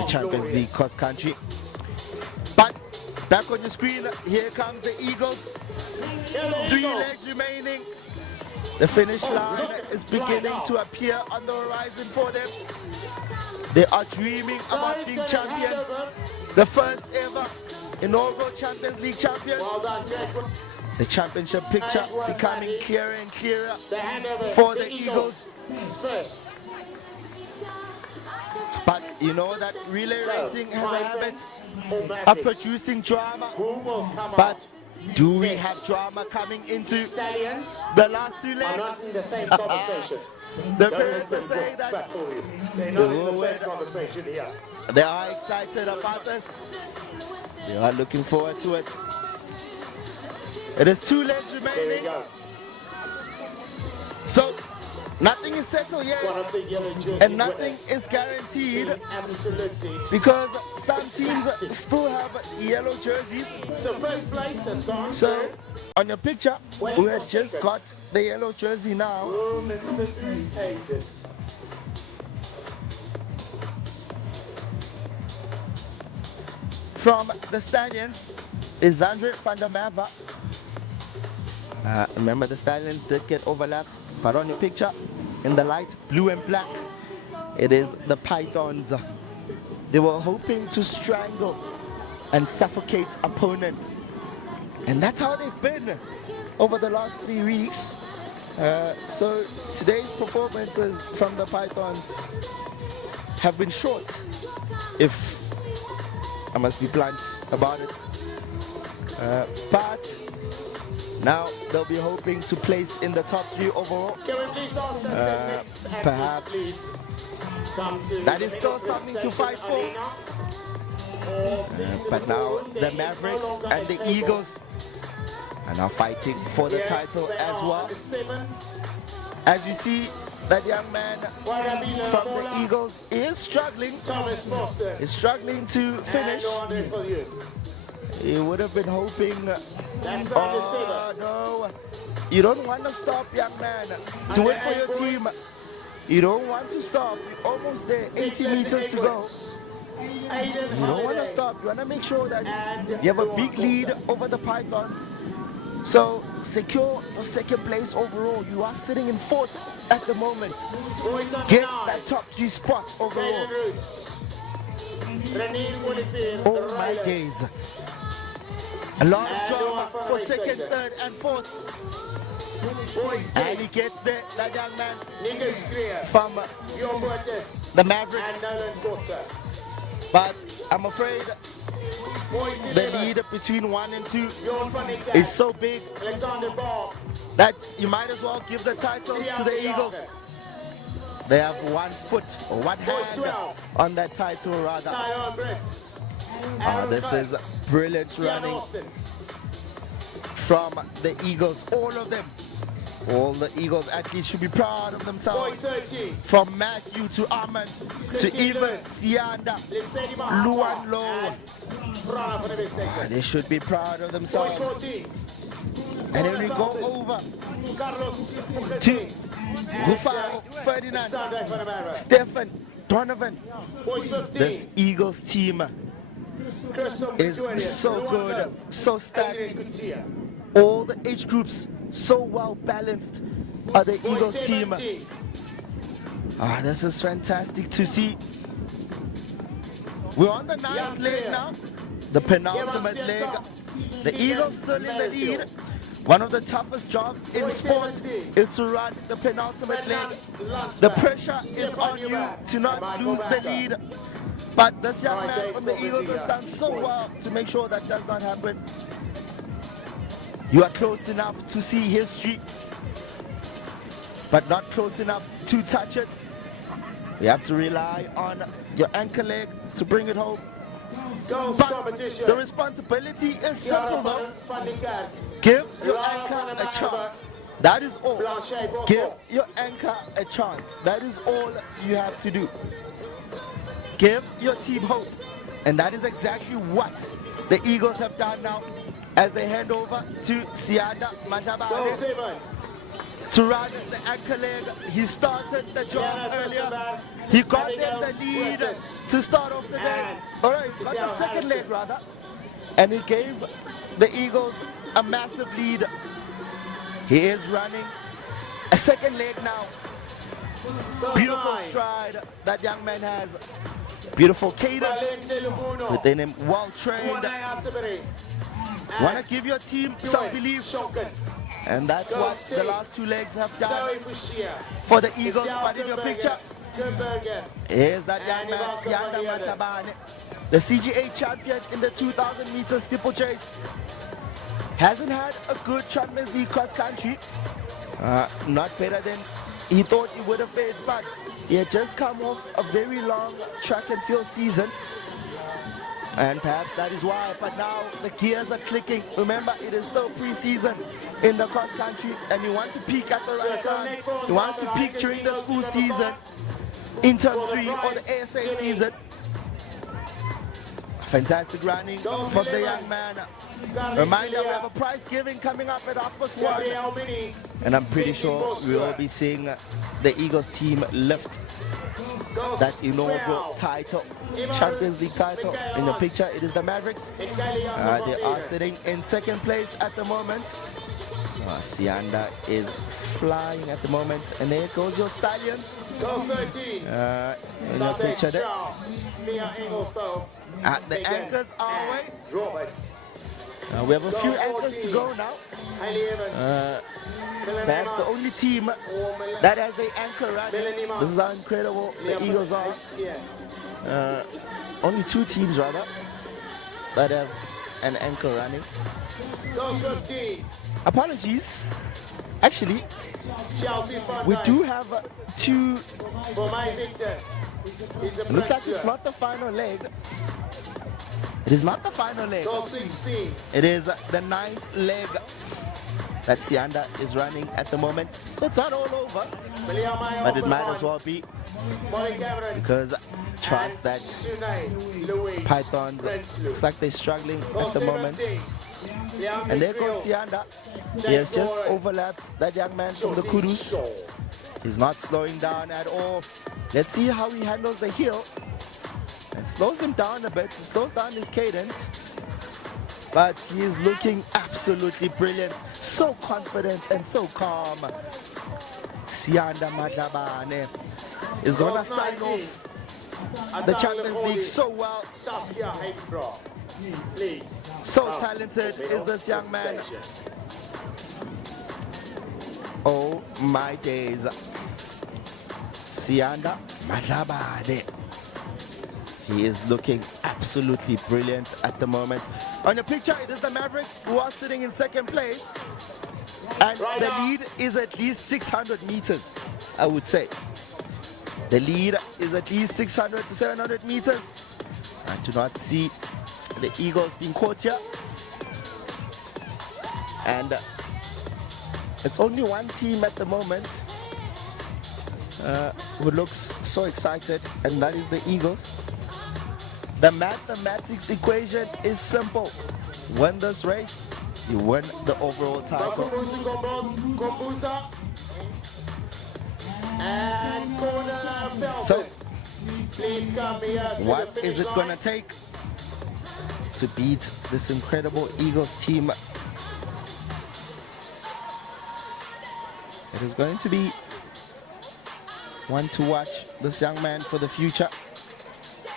Champions League cross country. But back on your screen, here comes the Eagles. 3 legs remaining. The finish line is beginning to appear on the horizon for them. They are dreaming about being champions. The first ever inaugural Champions League champions. The championship picture becoming clearer and clearer for the Eagles. But you know that relay racing has a habit of producing drama. But do we have drama coming into the last 2 legs? Not in the same conversation. The parents are saying that They're not in the same conversation here. they are excited about this. They are looking forward to it. It is 2 legs There we remaining. go. So nothing is settled yet. One of the yellow jersey And nothing winners. is guaranteed Absolutely. because some teams still have yellow jerseys. So first place has gone. So on your picture, we have just got the yellow jersey now. Oh, Mr. Hated. From the Stallion is Andre van der Merwe. Remember, the Stallions did get overlapped, but on your picture, in the light blue and black, it is the Pythons. They were hoping to strangle and suffocate opponents, and that's how they've been over the last 3 weeks. So today's performances from the Pythons have been short, if I must be blunt about it. But now they'll be hoping to place in the top 3 overall. Can we please ask that the next athletes, Perhaps please come to that the is still middle something to presentation fight for. arena. But now the Mavericks and the Eagles are now fighting for the title as well. Number 7. As you see, that young man from the Eagles is struggling. Thomas Foster. Is struggling to finish. And for you. He would have been hoping. That's Oh, no. You don't want to stop, young man. Do it for your team. You don't want to stop. You're almost there. 80 meters to go. You don't want to stop. You want to make sure that you have a big lead over the Pythons. So secure your second place overall. You are sitting in fourth at the moment. Get that top 3 spot overall. Oh my days. A lot of drama for second, third, and fourth. And he gets there, that young man from the Mavericks. But I'm afraid the lead between 1 and 2 is so big that you might as well give the title to the Eagles. They have 1 foot or 1 hand on that title rather. This is brilliant running from the Eagles, all of them. All the Eagles athletes should be proud of themselves. From Matthew to Ahmed to even Sianda, Luan Low. They should be proud of themselves. And then we go over to Rufaro, Ferdinand, Stefan, Donovan. This Eagles team is so good, so stacked. All the age groups so well balanced are the Eagles team. This is fantastic to see. We're on the 9th leg now, the penultimate leg. The Eagles still in the lead. One of the toughest jobs in sports is to run the penultimate leg. The pressure is on you to not lose the lead. But this young man from the Eagles has done so well to make sure that does not happen. You are close enough to see history, but not close enough to touch it. You have to rely on your anchor leg to bring it home. But the responsibility is simple though. Give your anchor a chance. That is all. Give your anchor a chance. That is all you have to do. Give your team hope. And that is exactly what the Eagles have done now as they hand over to Sianda Majabane to run the anchor leg. He started the job earlier. He got them the lead to start off the day. Alright, got the second leg rather. And he gave the Eagles a massive lead. He is running a second leg now. Beautiful stride that young man has. Beautiful cadence within him, well trained. Want to give your team some belief, and that's what the last 2 legs have done for the Eagles. But in your picture is that young man, Sianda Matabane, the CGA champion in the 2,000 meter steeplechase. Hasn't had a good Champions League cross country, not better than he thought he would have been, but he had just come off a very long track and field season. And perhaps that is why, but now the gears are clicking. Remember, it is still pre-season in the cross country, and you want to peak at the right time. You want to peak during the school season, in term 3 or the ASA season. Fantastic running from the young man. Reminder, we have a prize giving coming up at 1:30. And I'm pretty sure we will be seeing the Eagles team lift that inaugural title, Champions League title. In the picture, it is the Mavericks. They are sitting in second place at the moment. Sianda is flying at the moment. And there goes your Stallions. In the picture there. The anchors are away. We have a few anchors to go now. Perhaps the only team that has the anchor running. This is how incredible the Eagles are. Only 2 teams rather that have an anchor running. Apologies. Actually, we do have 2. Looks like it's not the final leg. It is not the final leg. It is the 9th leg. that Sianda is running at the moment. So it's not all over, but it might as well be, because trust that Pythons looks like they're struggling at the moment. And there goes Sianda. He has just overlapped that young man from the Kurus. He's not slowing down at all. Let's see how he handles the heel. It slows him down a bit. It slows down his cadence. But he is looking absolutely brilliant. So confident and so calm. Sianda Madlabane is going to sign off the Champions League so well. So talented is this young man. Oh my days. Sianda Madlabane. He is looking absolutely brilliant at the moment. On the picture, it is the Mavericks who are sitting in second place. And the lead is at least 600 meters, I would say. The lead is at least 600 to 700 meters. I do not see the Eagles being caught here. And it's only one team at the moment who looks so excited, and that is the Eagles. The mathematics equation is simple. Win this race, you win the overall title. So, what is it going to take to beat this incredible Eagles team? It is going to be one to watch this young man for the future,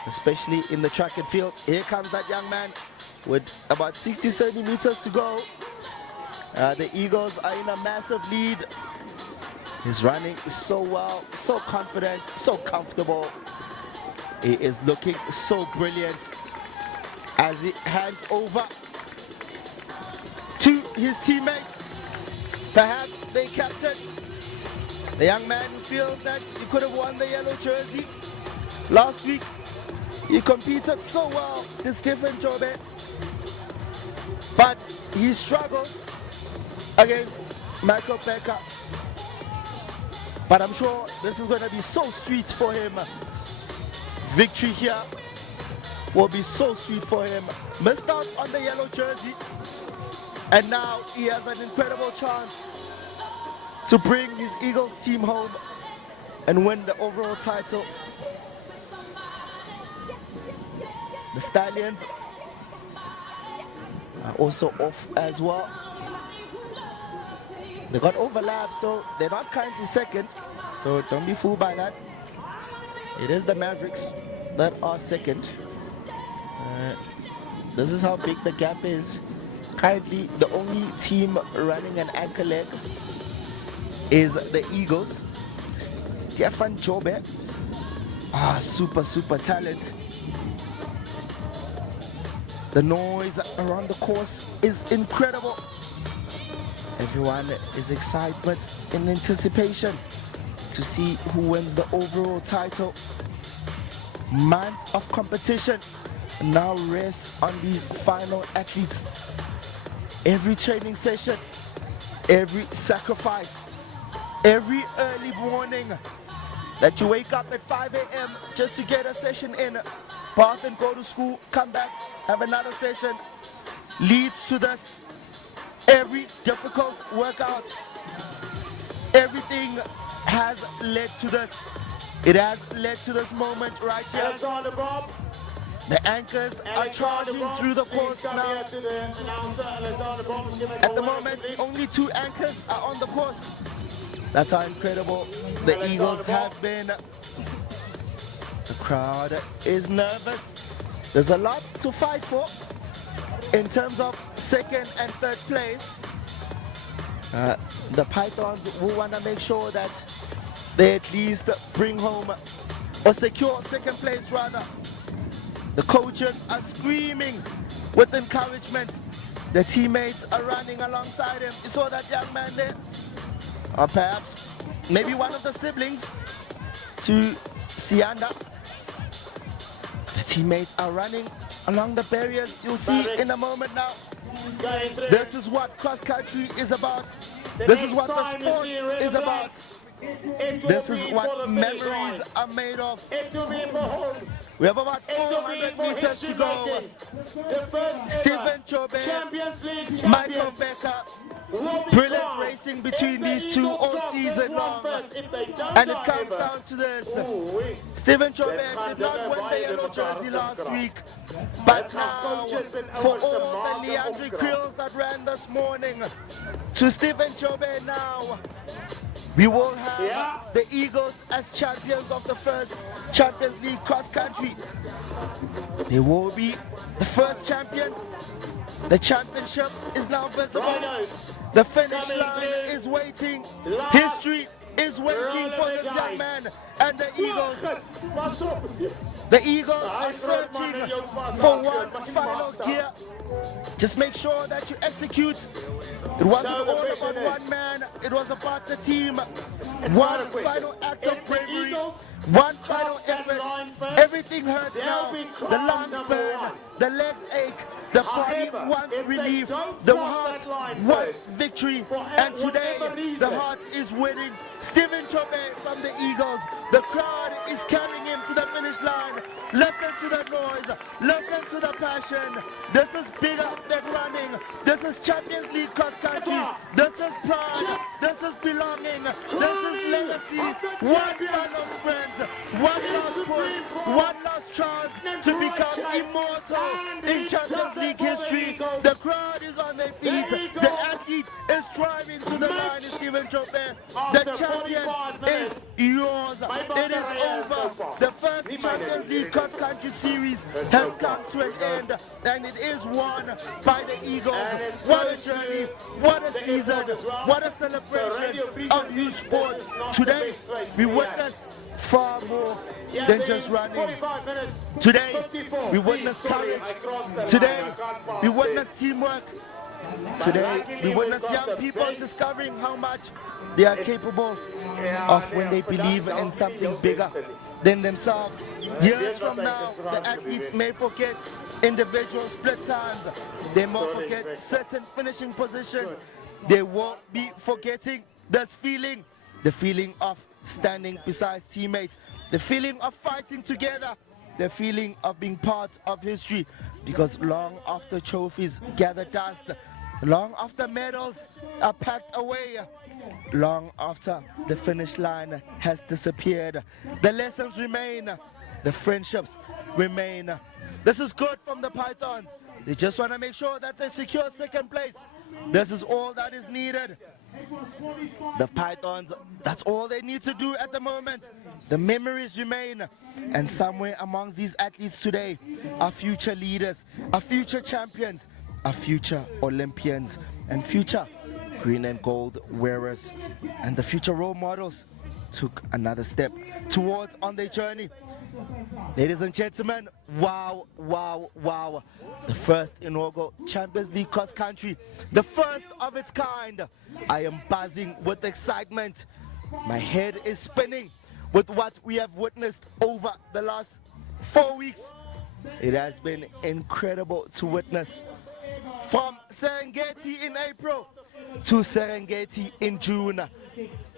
especially in the track and field. Here comes that young man with about 60 centimeters to go. The Eagles are in a massive lead. He's running so well, so confident, so comfortable. He is looking so brilliant as he hands over to his teammates, perhaps the captain, the young man who feels that he could have won the yellow jersey last week. He competed so well, this Stephen Jobe, but he struggled against Michael Becker. But I'm sure this is going to be so sweet for him. Victory here will be so sweet for him. Missed out on the yellow jersey, and now he has an incredible chance to bring his Eagles team home and win the overall title. The Stallions are also off as well. They got overlapped, so they're not currently second. So don't be fooled by that. It is the Mavericks that are second. This is how big the gap is. Currently, the only team running an anchor leg is the Eagles. Stefan Jobe. Super talent. The noise around the course is incredible. Everyone is excited in anticipation to see who wins the overall title. Months of competition now rests on these final athletes. Every training session, every sacrifice, every early morning that you wake up at 5 a.m. just to get a session in, bath and go to school, come back, have another session, leads to this. Every difficult workout, everything has led to this. It has led to this moment right here. The anchors are charging through the course now. At the moment, only 2 anchors are on the course. That's how incredible the Eagles have been. The crowd is nervous. There's a lot to fight for in terms of second and third place. The Pythons will want to make sure that they at least bring home or secure second place rather. The coaches are screaming with encouragement. The teammates are running alongside him. You saw that young man there? Or perhaps maybe one of the siblings to Sianda. The teammates are running along the barriers. You'll see in a moment now. This is what cross country is about. This is what the sport is about. This is what memories are made of. We have about 400 meters to go. Stephen Chobe, Michael Becker. Brilliant racing between these two all season long. And it comes down to this. Stephen Chobe did not win the yellow jersey last week. But now, for all the Leandri Creoles that ran this morning, to Stephen Chobe now, we will have the Eagles as champions of the first Champions League cross country. They will be the first champions. The championship is now visible. The finish line is waiting. History is waiting for this young man. And the Eagles are searching for one final gear. Just make sure that you execute. It wasn't all about one man, it was about the team. One final act of bravery, one final effort. Everything hurts now. The lungs burn, the legs ache, the body wants relief, the heart wants victory. And today, the heart is winning. Stephen Chobe from the Eagles. The crowd is carrying him to the finish line. Listen to the noise. Listen to the passion. This is bigger than running. This is Champions League cross country. This is pride. This is belonging. This is legacy. One final sprint. One last push. One last chance to become immortal in Champions League history. The crowd is on their feet. The athlete is driving to the line. Stephen Chobe. The champion is yours. It is over. The first Champions League cross country series has come to an end, and it is won by the Eagles. What a journey, what a season, what a celebration of youth sports. Today, we witnessed far more than just running. Today, we witnessed courage. Today, we witnessed teamwork. Today, we witness young people discovering how much they are capable of when they believe in something bigger than themselves. Years from now, the athletes may forget individual split times. They may forget certain finishing positions. They won't be forgetting this feeling, the feeling of standing beside teammates, the feeling of fighting together, the feeling of being part of history. Because long after trophies gather dust, long after medals are packed away, long after the finish line has disappeared, the lessons remain, the friendships remain. This is good from the Pythons. They just want to make sure that they secure second place. This is all that is needed. The Pythons, that's all they need to do at the moment. The memories remain. And somewhere amongst these athletes today are future leaders, are future champions, are future Olympians, and future green and gold wearers. And the future role models took another step towards on their journey. Ladies and gentlemen, wow, wow, wow. The first inaugural Champions League cross country, the first of its kind. I am buzzing with excitement. My head is spinning with what we have witnessed over the last 4 weeks. It has been incredible to witness. From Serengeti in April to Serengeti in June.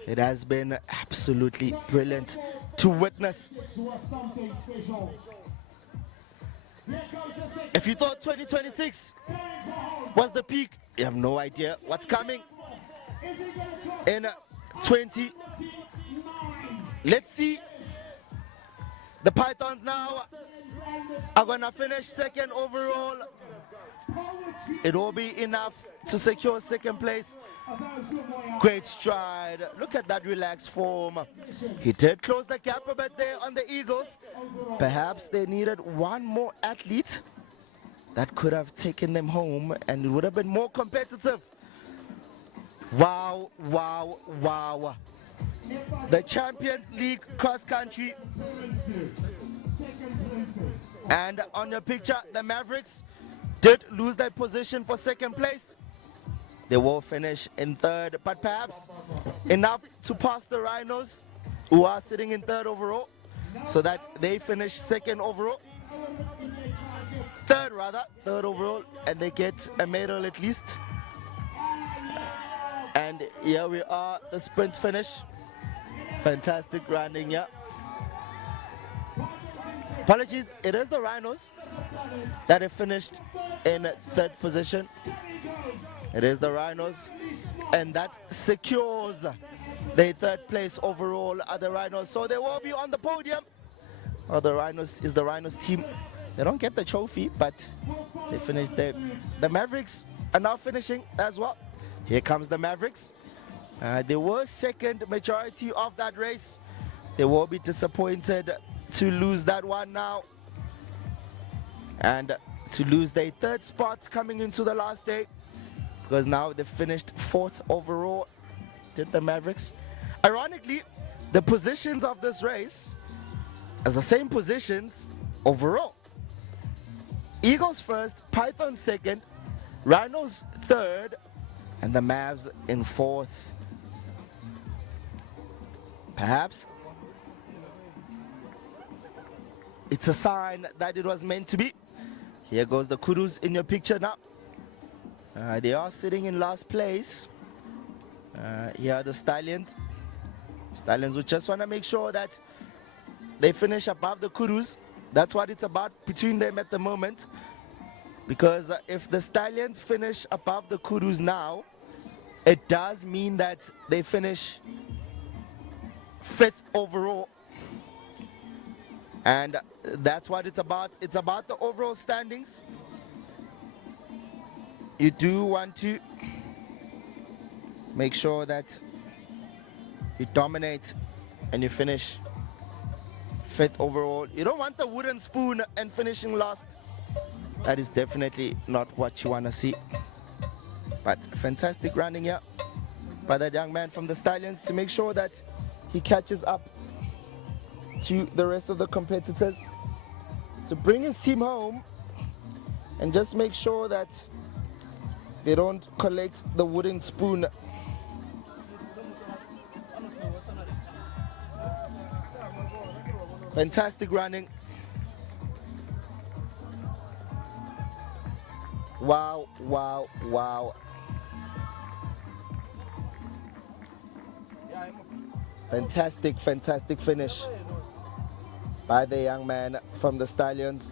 It has been absolutely brilliant to witness. If you thought 2026 was the peak, you have no idea what's coming in 20. Let's see. The Pythons now are gonna finish second overall. It will be enough to secure second place. Great stride. Look at that relaxed form. He did close the gap a bit there on the Eagles. Perhaps they needed one more athlete that could have taken them home, and it would have been more competitive. Wow, wow, wow. The Champions League cross country. And on your picture, the Mavericks did lose their position for second place. They will finish in third, but perhaps enough to pass the Rhinos, who are sitting in third overall, so that they finish second overall. Third rather, third overall, and they get a medal at least. And here we are, the sprint finish. Fantastic running, yeah. Apologies, it is the Rhinos that have finished in third position. It is the Rhinos, and that secures their third place overall at the Rhinos. So they will be on the podium. Oh, the Rhinos is the Rhinos team. They don't get the trophy, but they finished there. The Mavericks are now finishing as well. Here comes the Mavericks. They were second majority of that race. They will be disappointed to lose that one now. And to lose their third spot coming into the last day. Because now they finished fourth overall, did the Mavericks. Ironically, the positions of this race are the same positions overall. Eagles first, Python second, Rhinos third, and the Mavs in fourth. Perhaps it's a sign that it was meant to be. Here goes the Kurus in your picture now. They are sitting in last place. Here are the Stallions. Stallions will just want to make sure that they finish above the Kurus. That's what it's about between them at the moment. Because if the Stallions finish above the Kurus now, it does mean that they finish fifth overall. And that's what it's about. It's about the overall standings. You do want to make sure that you dominate and you finish fifth overall. You don't want the wooden spoon and finishing last. That is definitely not what you want to see. But fantastic running here by that young man from the Stallions to make sure that he catches up to the rest of the competitors, to bring his team home and just make sure that they don't collect the wooden spoon. Fantastic running. Wow, wow, wow. Fantastic, fantastic finish by the young man from the Stallions.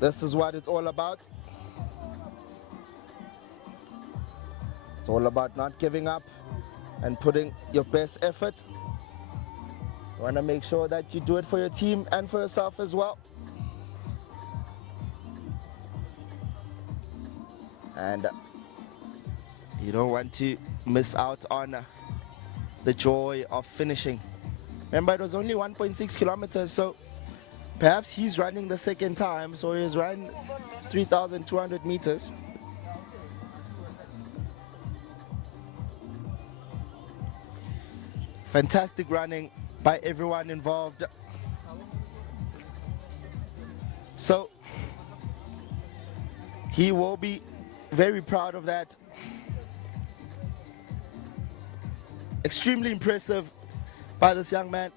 This is what it's all about. It's all about not giving up and putting your best effort. You want to make sure that you do it for your team and for yourself as well. And you don't want to miss out on the joy of finishing. Remember, it was only 1.6 kilometers, so perhaps he's running the second time, so he's run 3,200 meters. Fantastic running by everyone involved. So he will be very proud of that. Extremely impressive by this young man.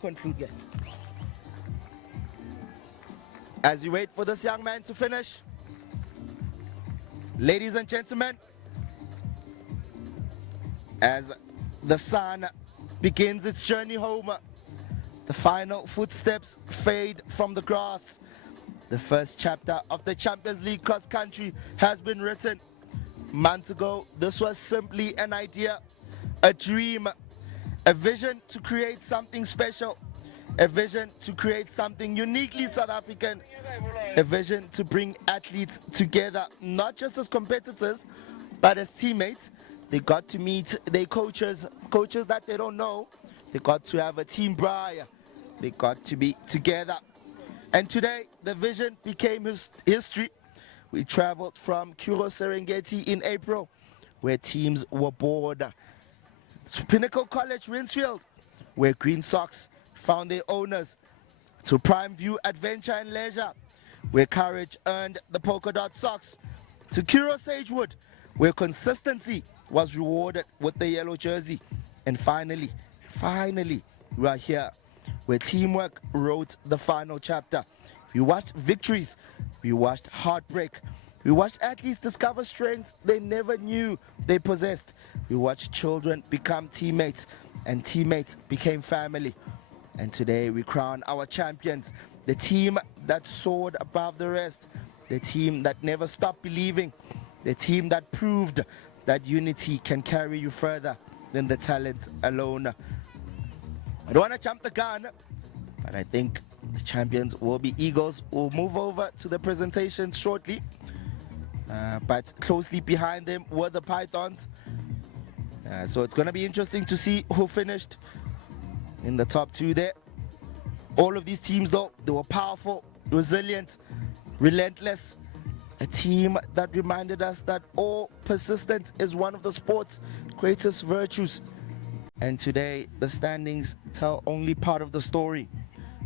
Control game. As you wait for this young man to finish, ladies and gentlemen, as the sun begins its journey home, the final footsteps fade from the grass. The first chapter of the Champions League cross country has been written. Months ago, this was simply an idea, a dream, a vision to create something special, a vision to create something uniquely South African, a vision to bring athletes together, not just as competitors, but as teammates. They got to meet their coaches that they don't know. They got to have a team braai. They got to be together. And today, the vision became history. We traveled from Curro, Serengeti in April, where teams were born. To Pinnacle College, Rinsfield, where Green Sox found their owners. To Prime View Adventure and Leisure, where courage earned the polka dot socks. To Curro Sagewood, where consistency was rewarded with the yellow jersey. And finally, we are here where teamwork wrote the final chapter. We watched victories, we watched heartbreak, we watched athletes discover strength they never knew they possessed. We watched children become teammates, and teammates became family. And today we crown our champions, the team that soared above the rest, the team that never stopped believing, the team that proved that unity can carry you further than the talent alone. I don't want to jump the gun, but I think the champions will be Eagles. We'll move over to the presentation shortly. But closely behind them were the Pythons. So it's going to be interesting to see who finished in the top two there. All of these teams, though, they were powerful, resilient, relentless. A team that reminded us that all persistence is one of the sport's greatest virtues. And today, the standings tell only part of the story,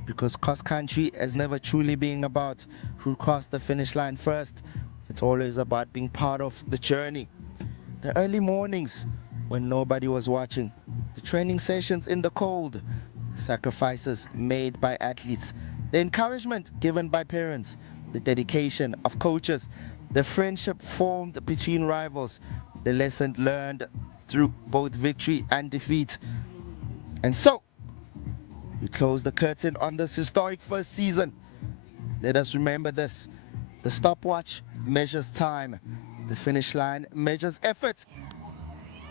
because cross country has never truly been about who crossed the finish line first. It's always about being part of the journey. The early mornings when nobody was watching, the training sessions in the cold, the sacrifices made by athletes, the encouragement given by parents, the dedication of coaches, the friendship formed between rivals, the lesson learned through both victory and defeat. And so, we close the curtain on this historic first season. Let us remember this: the stopwatch measures time, the finish line measures effort,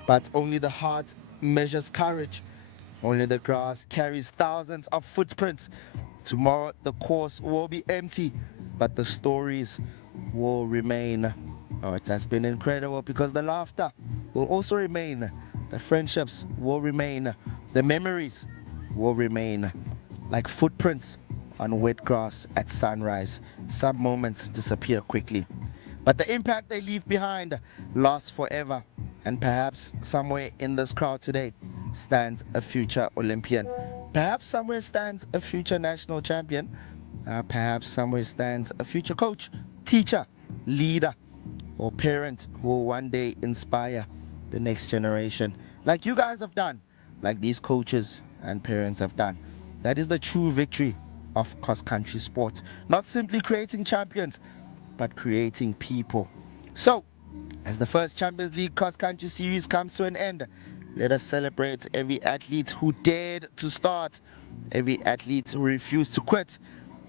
but only the heart measures courage. Only the grass carries thousands of footprints. Tomorrow the course will be empty, but the stories will remain. Oh, it has been incredible, because the laughter will also remain, the friendships will remain, the memories will remain. Like footprints on wet grass at sunrise, some moments disappear quickly, but the impact they leave behind lasts forever. And perhaps somewhere in this crowd today stands a future Olympian. Perhaps somewhere stands a future national champion. Perhaps somewhere stands a future coach, teacher, leader, or parent who will one day inspire the next generation, like you guys have done, like these coaches and parents have done. That is the true victory of cross-country sports. Not simply creating champions, but creating people. So, as the first Champions League cross-country series comes to an end, let us celebrate every athlete who dared to start, every athlete who refused to quit,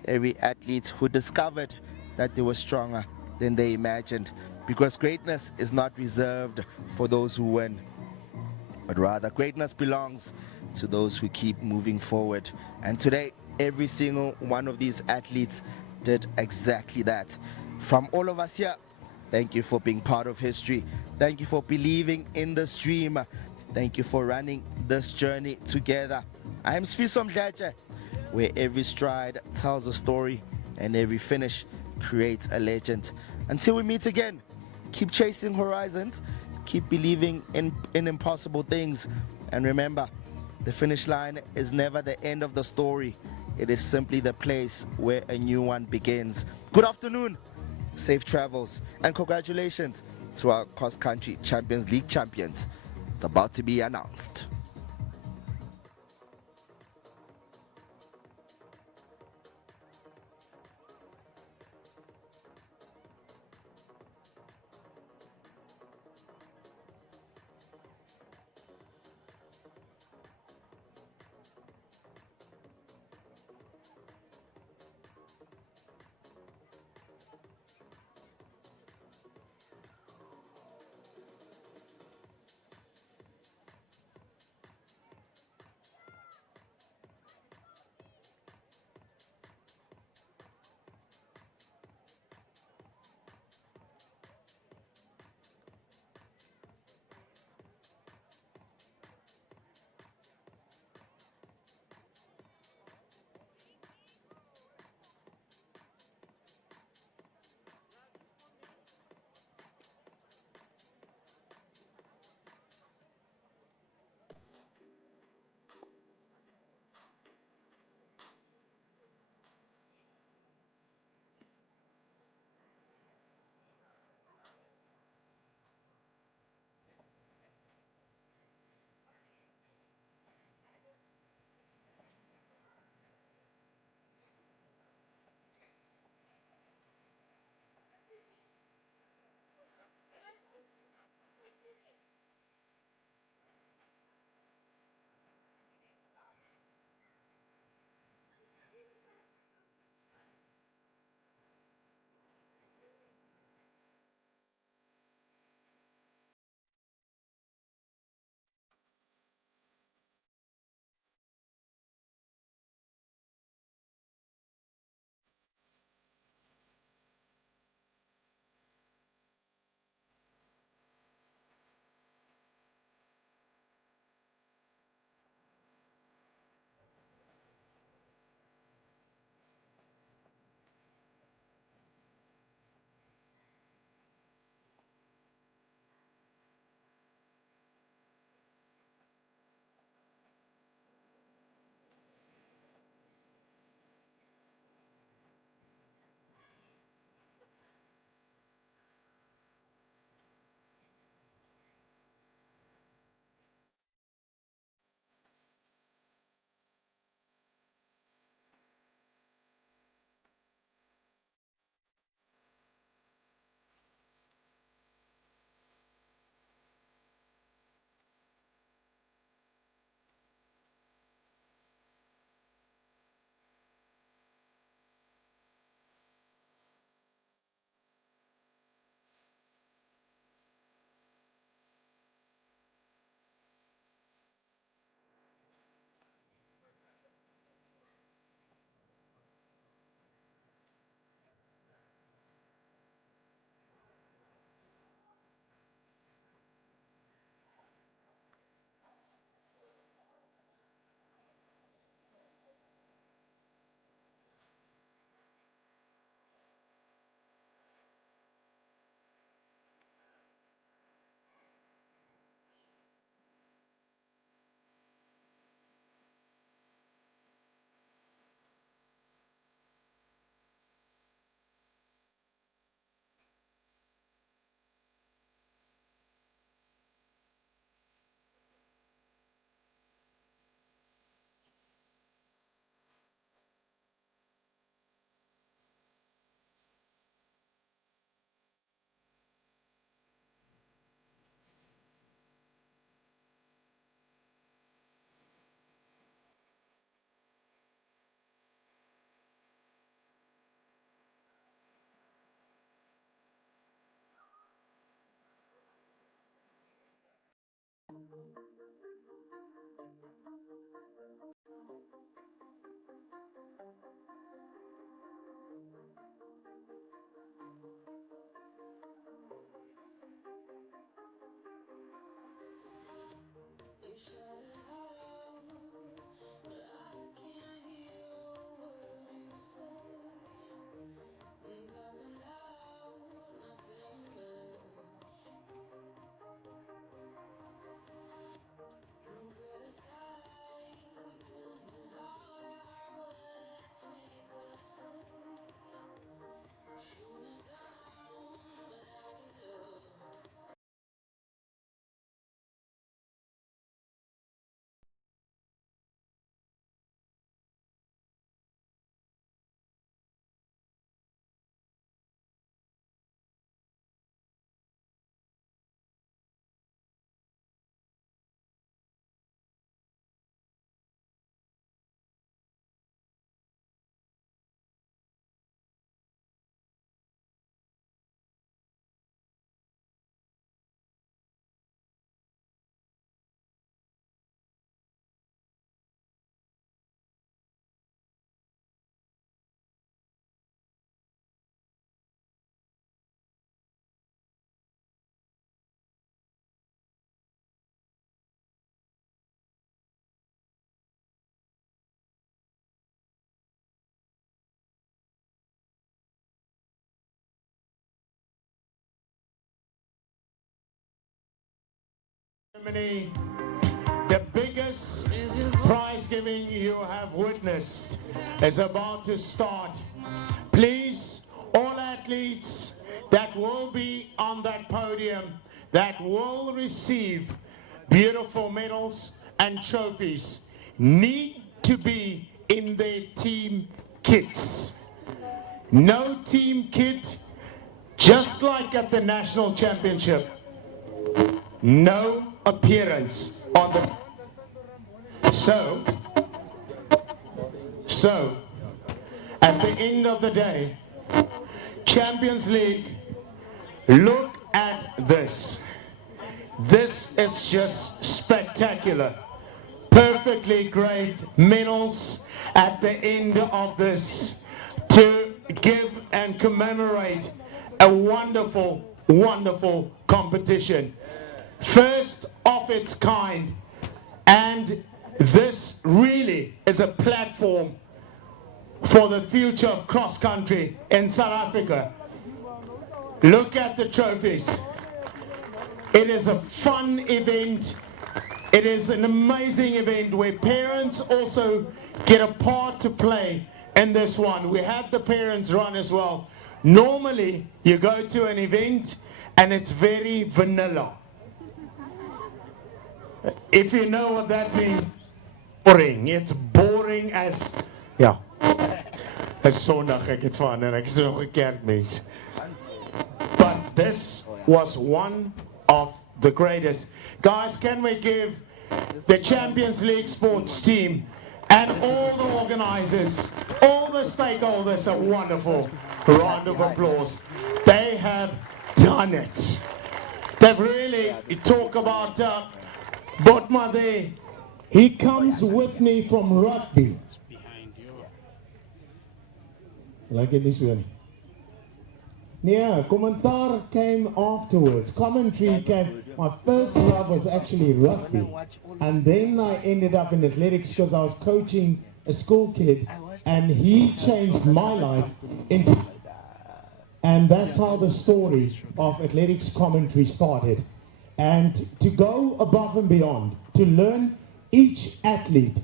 every athlete who discovered that they were stronger than they imagined. Because greatness is not reserved for those who win, but rather greatness belongs to those who keep moving forward. And today, every single one of these athletes did exactly that. From all of us here, thank you for being part of history. Thank you for believing in this dream. Thank you for running this journey together. I am Sfiso Mdletshe, where every stride tells a story and every finish creates a legend. Until we meet again, keep chasing horizons, keep believing in impossible things, and remember, the finish line is never the end of the story. It is simply the place where a new one begins. Good afternoon, safe travels, and congratulations to our cross-country Champions League champions. It's about to be announced. ceremony, the biggest prize giving you have witnessed, is about to start. Please, all athletes that will be on that podium, that will receive beautiful medals and trophies, need to be in their team kits. No team kit, just like at the national championship. No appearance on the... So, at the end of the day, Champions League, look at this. This is just spectacular. Perfectly graved medals at the end of this to give and commemorate a wonderful, wonderful competition. First of its kind, and this really is a platform for the future of cross country in South Africa. Look at the trophies. It is a fun event. It is an amazing event where parents also get a part to play in this one. We had the parents run as well. Normally you go to an event and it's very vanilla. If you know what that means, boring. It's boring as, ja. Is Sondag ek het van en ek is nog 'n kerkmens. But this was one of the greatest. Guys, can we give the Champions League sports team and all the organizers, all the stakeholders a wonderful round of applause. They have done it. They've really talk about Botma there. He comes with me from rugby. Like it this way. Yeah, commentaar came afterwards. Commentary came. My first love was actually rugby. And then I ended up in athletics because I was coaching a school kid. And he changed my life into... And that's how the story of athletics commentary started. And to go above and beyond, to learn each athlete,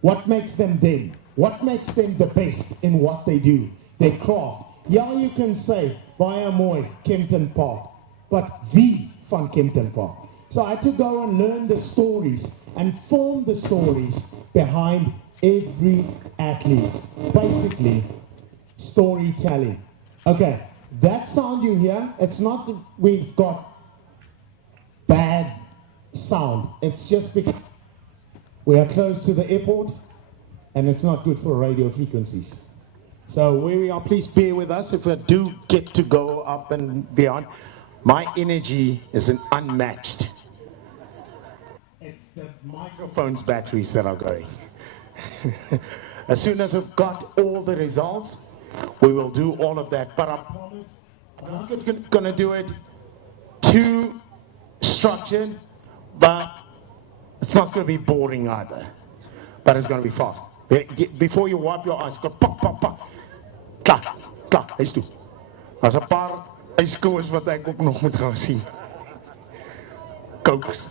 what makes them them, what makes them the best in what they do, their craft. Yeah, you can say, baie mooi, Kempton Park, but wie van Kempton Park. So I had to go and learn the stories and form the stories behind every athlete. Basically, storytelling. Okay, that sound you hear, it's not that we've got bad sound. It's just because we are close to the airport and it's not good for radio frequencies. So where we are, please bear with us if we do get to go up and beyond. My energy is unmatched. It's the microphone's batteries that are going. As soon as we've got all the results, we will do all of that. But I promise I'm not going to do it too structured, but it's not going to be boring either. But it's going to be fast. Before you wipe your eyes, go pop, pop, pop. Klaar, hy's toe. Daar's 'n paar ijskoers wat ek ook nog moet gaan sien. Cokes.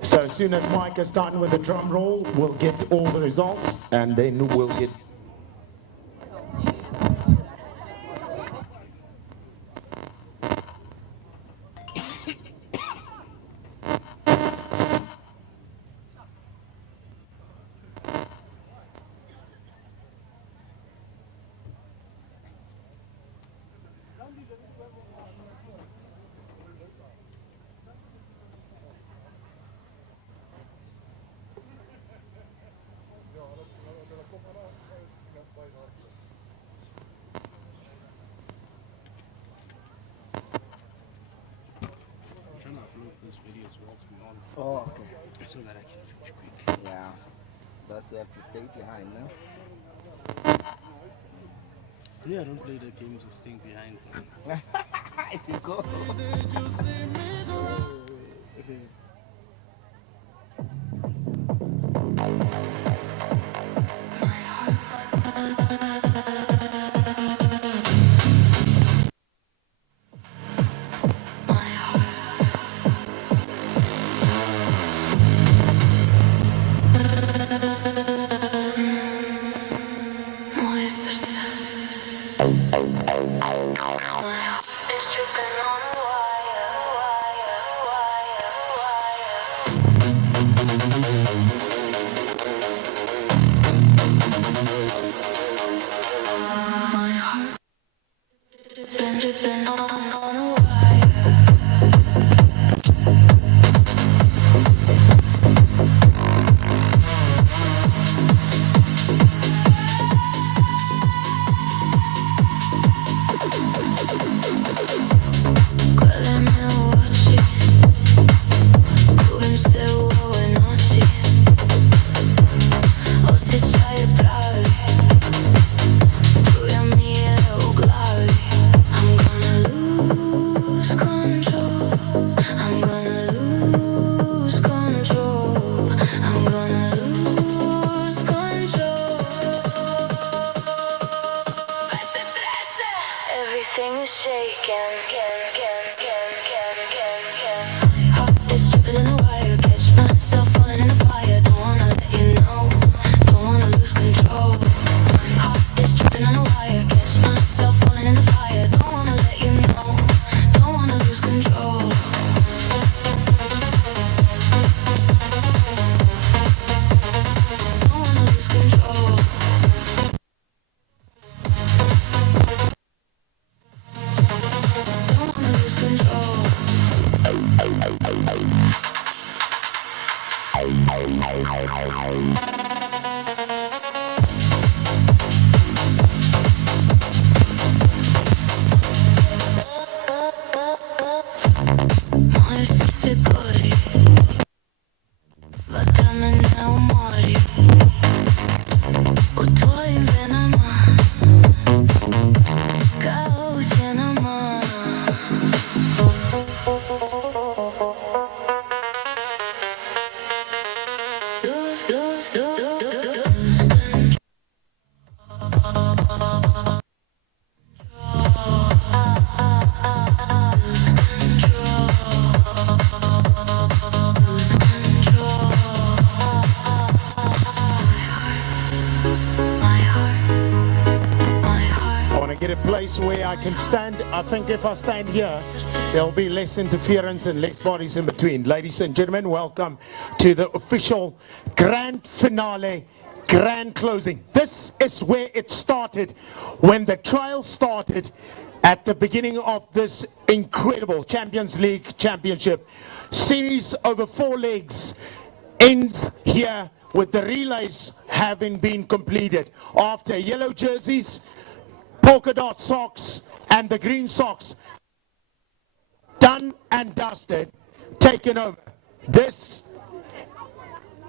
So as soon as Mike is done with the drum roll, we'll get all the results and then we'll get... Oh, okay. So that I can finish quick. Yeah. Thus you have to stay behind, no? Yeah, I don't play the games of staying behind. If you go. Everything is shaking. My heart is dripping in the wire. Catch myself falling in the fire. Don't wanna let you know. Don't wanna lose control. My heart is dripping on the wire. Catch myself falling in the fire. Don't wanna let you know. Don't wanna lose control. Don't wanna lose control. Don't wanna lose control. Moje srce gori, vatra me ne umori. U tvojim venama, kao u sjenama. I want to get a place where I can stand. I think if I stand here, there'll be less interference and less bodies in between. Ladies and gentlemen, welcome to the official grand finale, grand closing. This is where it started, when the trial started at the beginning of this incredible Champions League championship. Series over 4 legs ends here with the relays having been completed. After yellow jerseys, polka dot socks and the green socks done and dusted, taken over. This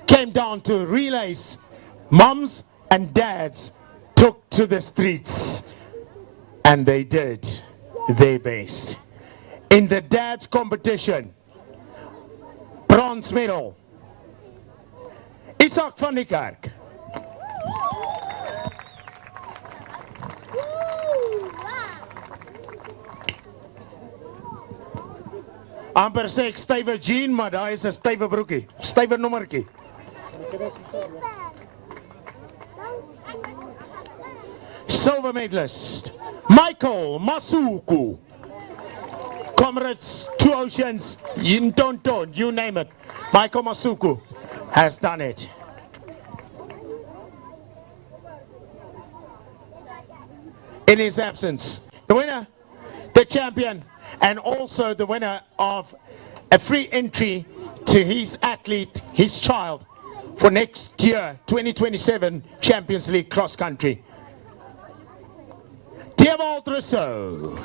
came down to relays. Mums and dads took to the streets and they did their best. In the dads competition, bronze medal, Isak van die Kerk. Amper sê ek stywe jean, maar daar is 'n stywe broekie, stywe nommertjie. Silver medalist Michael Masuku. Comrades, Two Oceans, Yintonton, you name it. Michael Masuku has done it. In his absence, the winner, the champion, and also the winner of a free entry to his athlete, his child, for next year, 2027 Champions League cross country. Theobald Rousseau.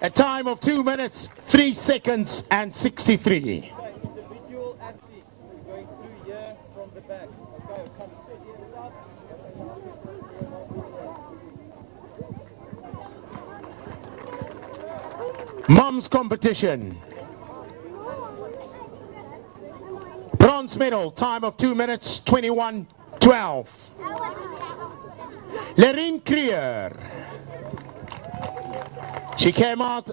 A time of 2 minutes, 3 seconds and 63. Individual athletes going through here from the back. Okay, come. Mums competition. Bronze medal, time of 2 minutes, 21:12. Lorraine Creer. She came out,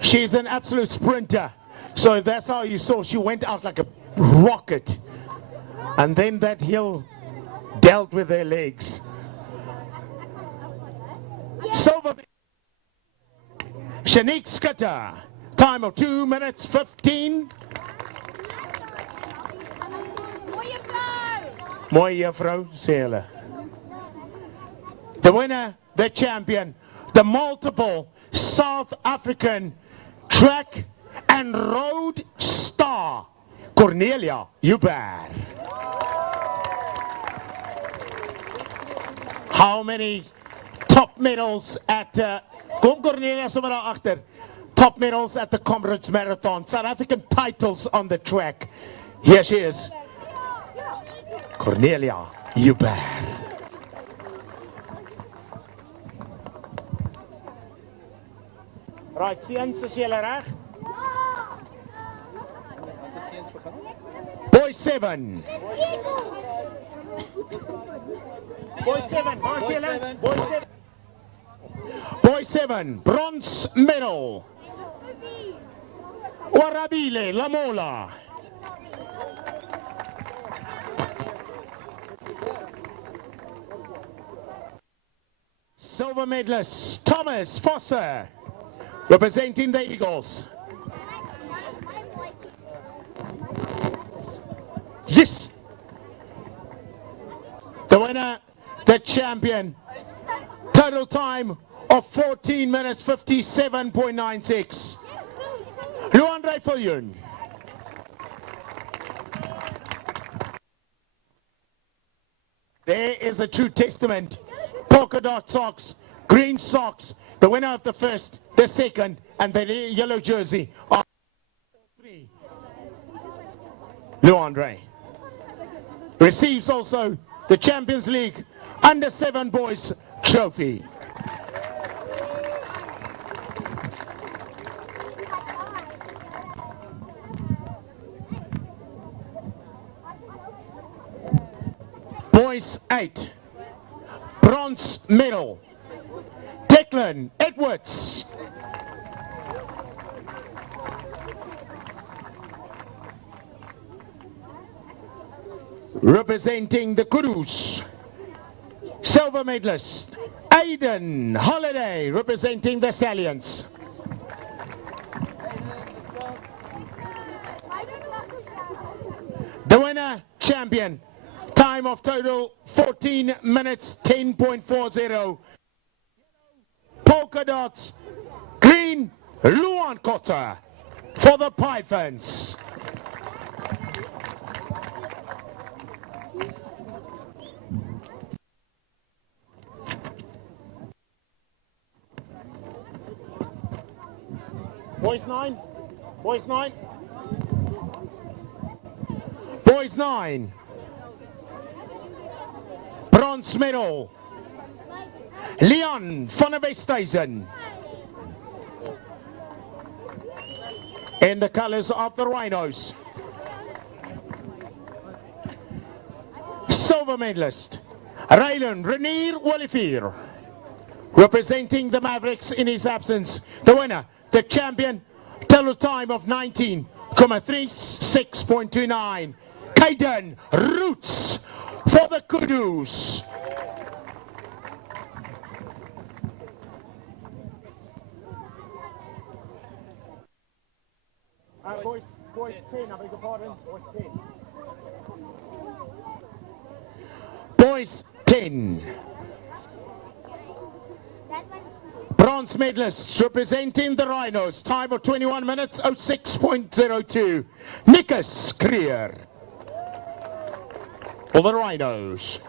she's an absolute sprinter. So that's how you saw she went out like a rocket. And then that hill dealt with her legs. Silver. Shanique Skutter, Time of 2 minutes 15. Mooi juffrou, sê hulle. The winner, the champion, the multiple South African track and road star, Cornelia Huber. How many top medals at, kom Cornelia sommer daar agter, top medals at the Comrades Marathon, South African titles on the track. Here she is, Cornelia Huber. Right, seuns, is julle reg? Boys 7. Boys 7, waar is julle? Boys 7. Boys 7, bronze medal. Warabile Lamola. Silver medalist Thomas Foster, representing the Eagles. Yes! The winner, the champion, total time of 14 minutes 57.96. Luan Raifeljun. There is a true testament. Polka dot socks, green socks, the winner of the first, the second, and the yellow jersey are 3. Luandre receives also the Champions League Under 7 Boys Trophy. Boys 8, bronze medal, Declan Edwards. Representing the Kurus, silver medalist, Aiden Holiday, representing the Stallions. The winner, champion, time of total 14 minutes 10.40. Polka dots, green, Luan Cotter for the Pythons. Boys 9, boys 9, boys 9, bronze medal, Leon van der Westhuizen, in the colors of the Rhinos. Silver medalist, Rylan Renier Olivier, representing the Mavericks in his absence. The winner, the champion, total time of 19.36.29. Kaiden Roots for the Kudus. Boys 10, I beg your pardon. Boys 10. Boys 10. Bronze medalists representing the Rhinos, time of 21 minutes 06.02. Nikus Creer for the Rhinos.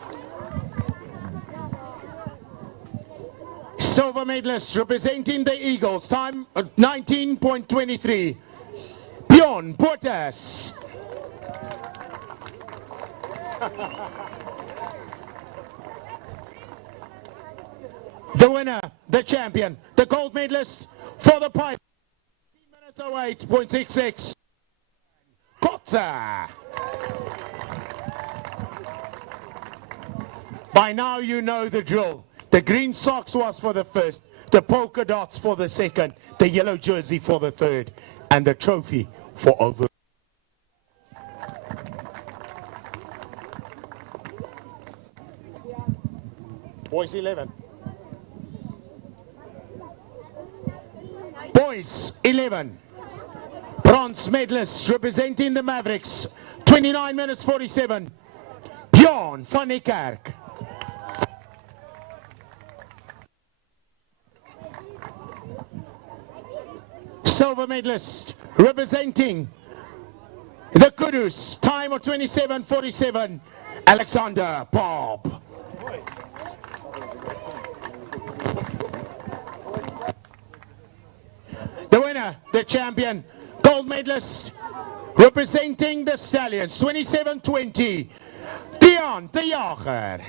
Silver medalists representing the Eagles, time of 19.23. Bjorn Portas. The winner, the champion, the gold medalist for the Pipe, 15 minutes 08.66, Kotza. By now you know the drill. The green socks was for the first, the polka dots for the second, the yellow jersey for the third, and the trophy for over. Boys 11. Boys 11. bronze medalist representing the Mavericks, 29 minutes 47, Bjorn van der Kerk. Silver medalist representing the Kudus, time of 27:47, Alexander Bob. The winner, the champion, gold medalist, representing the Stallions, 27:20, Dion de Jager.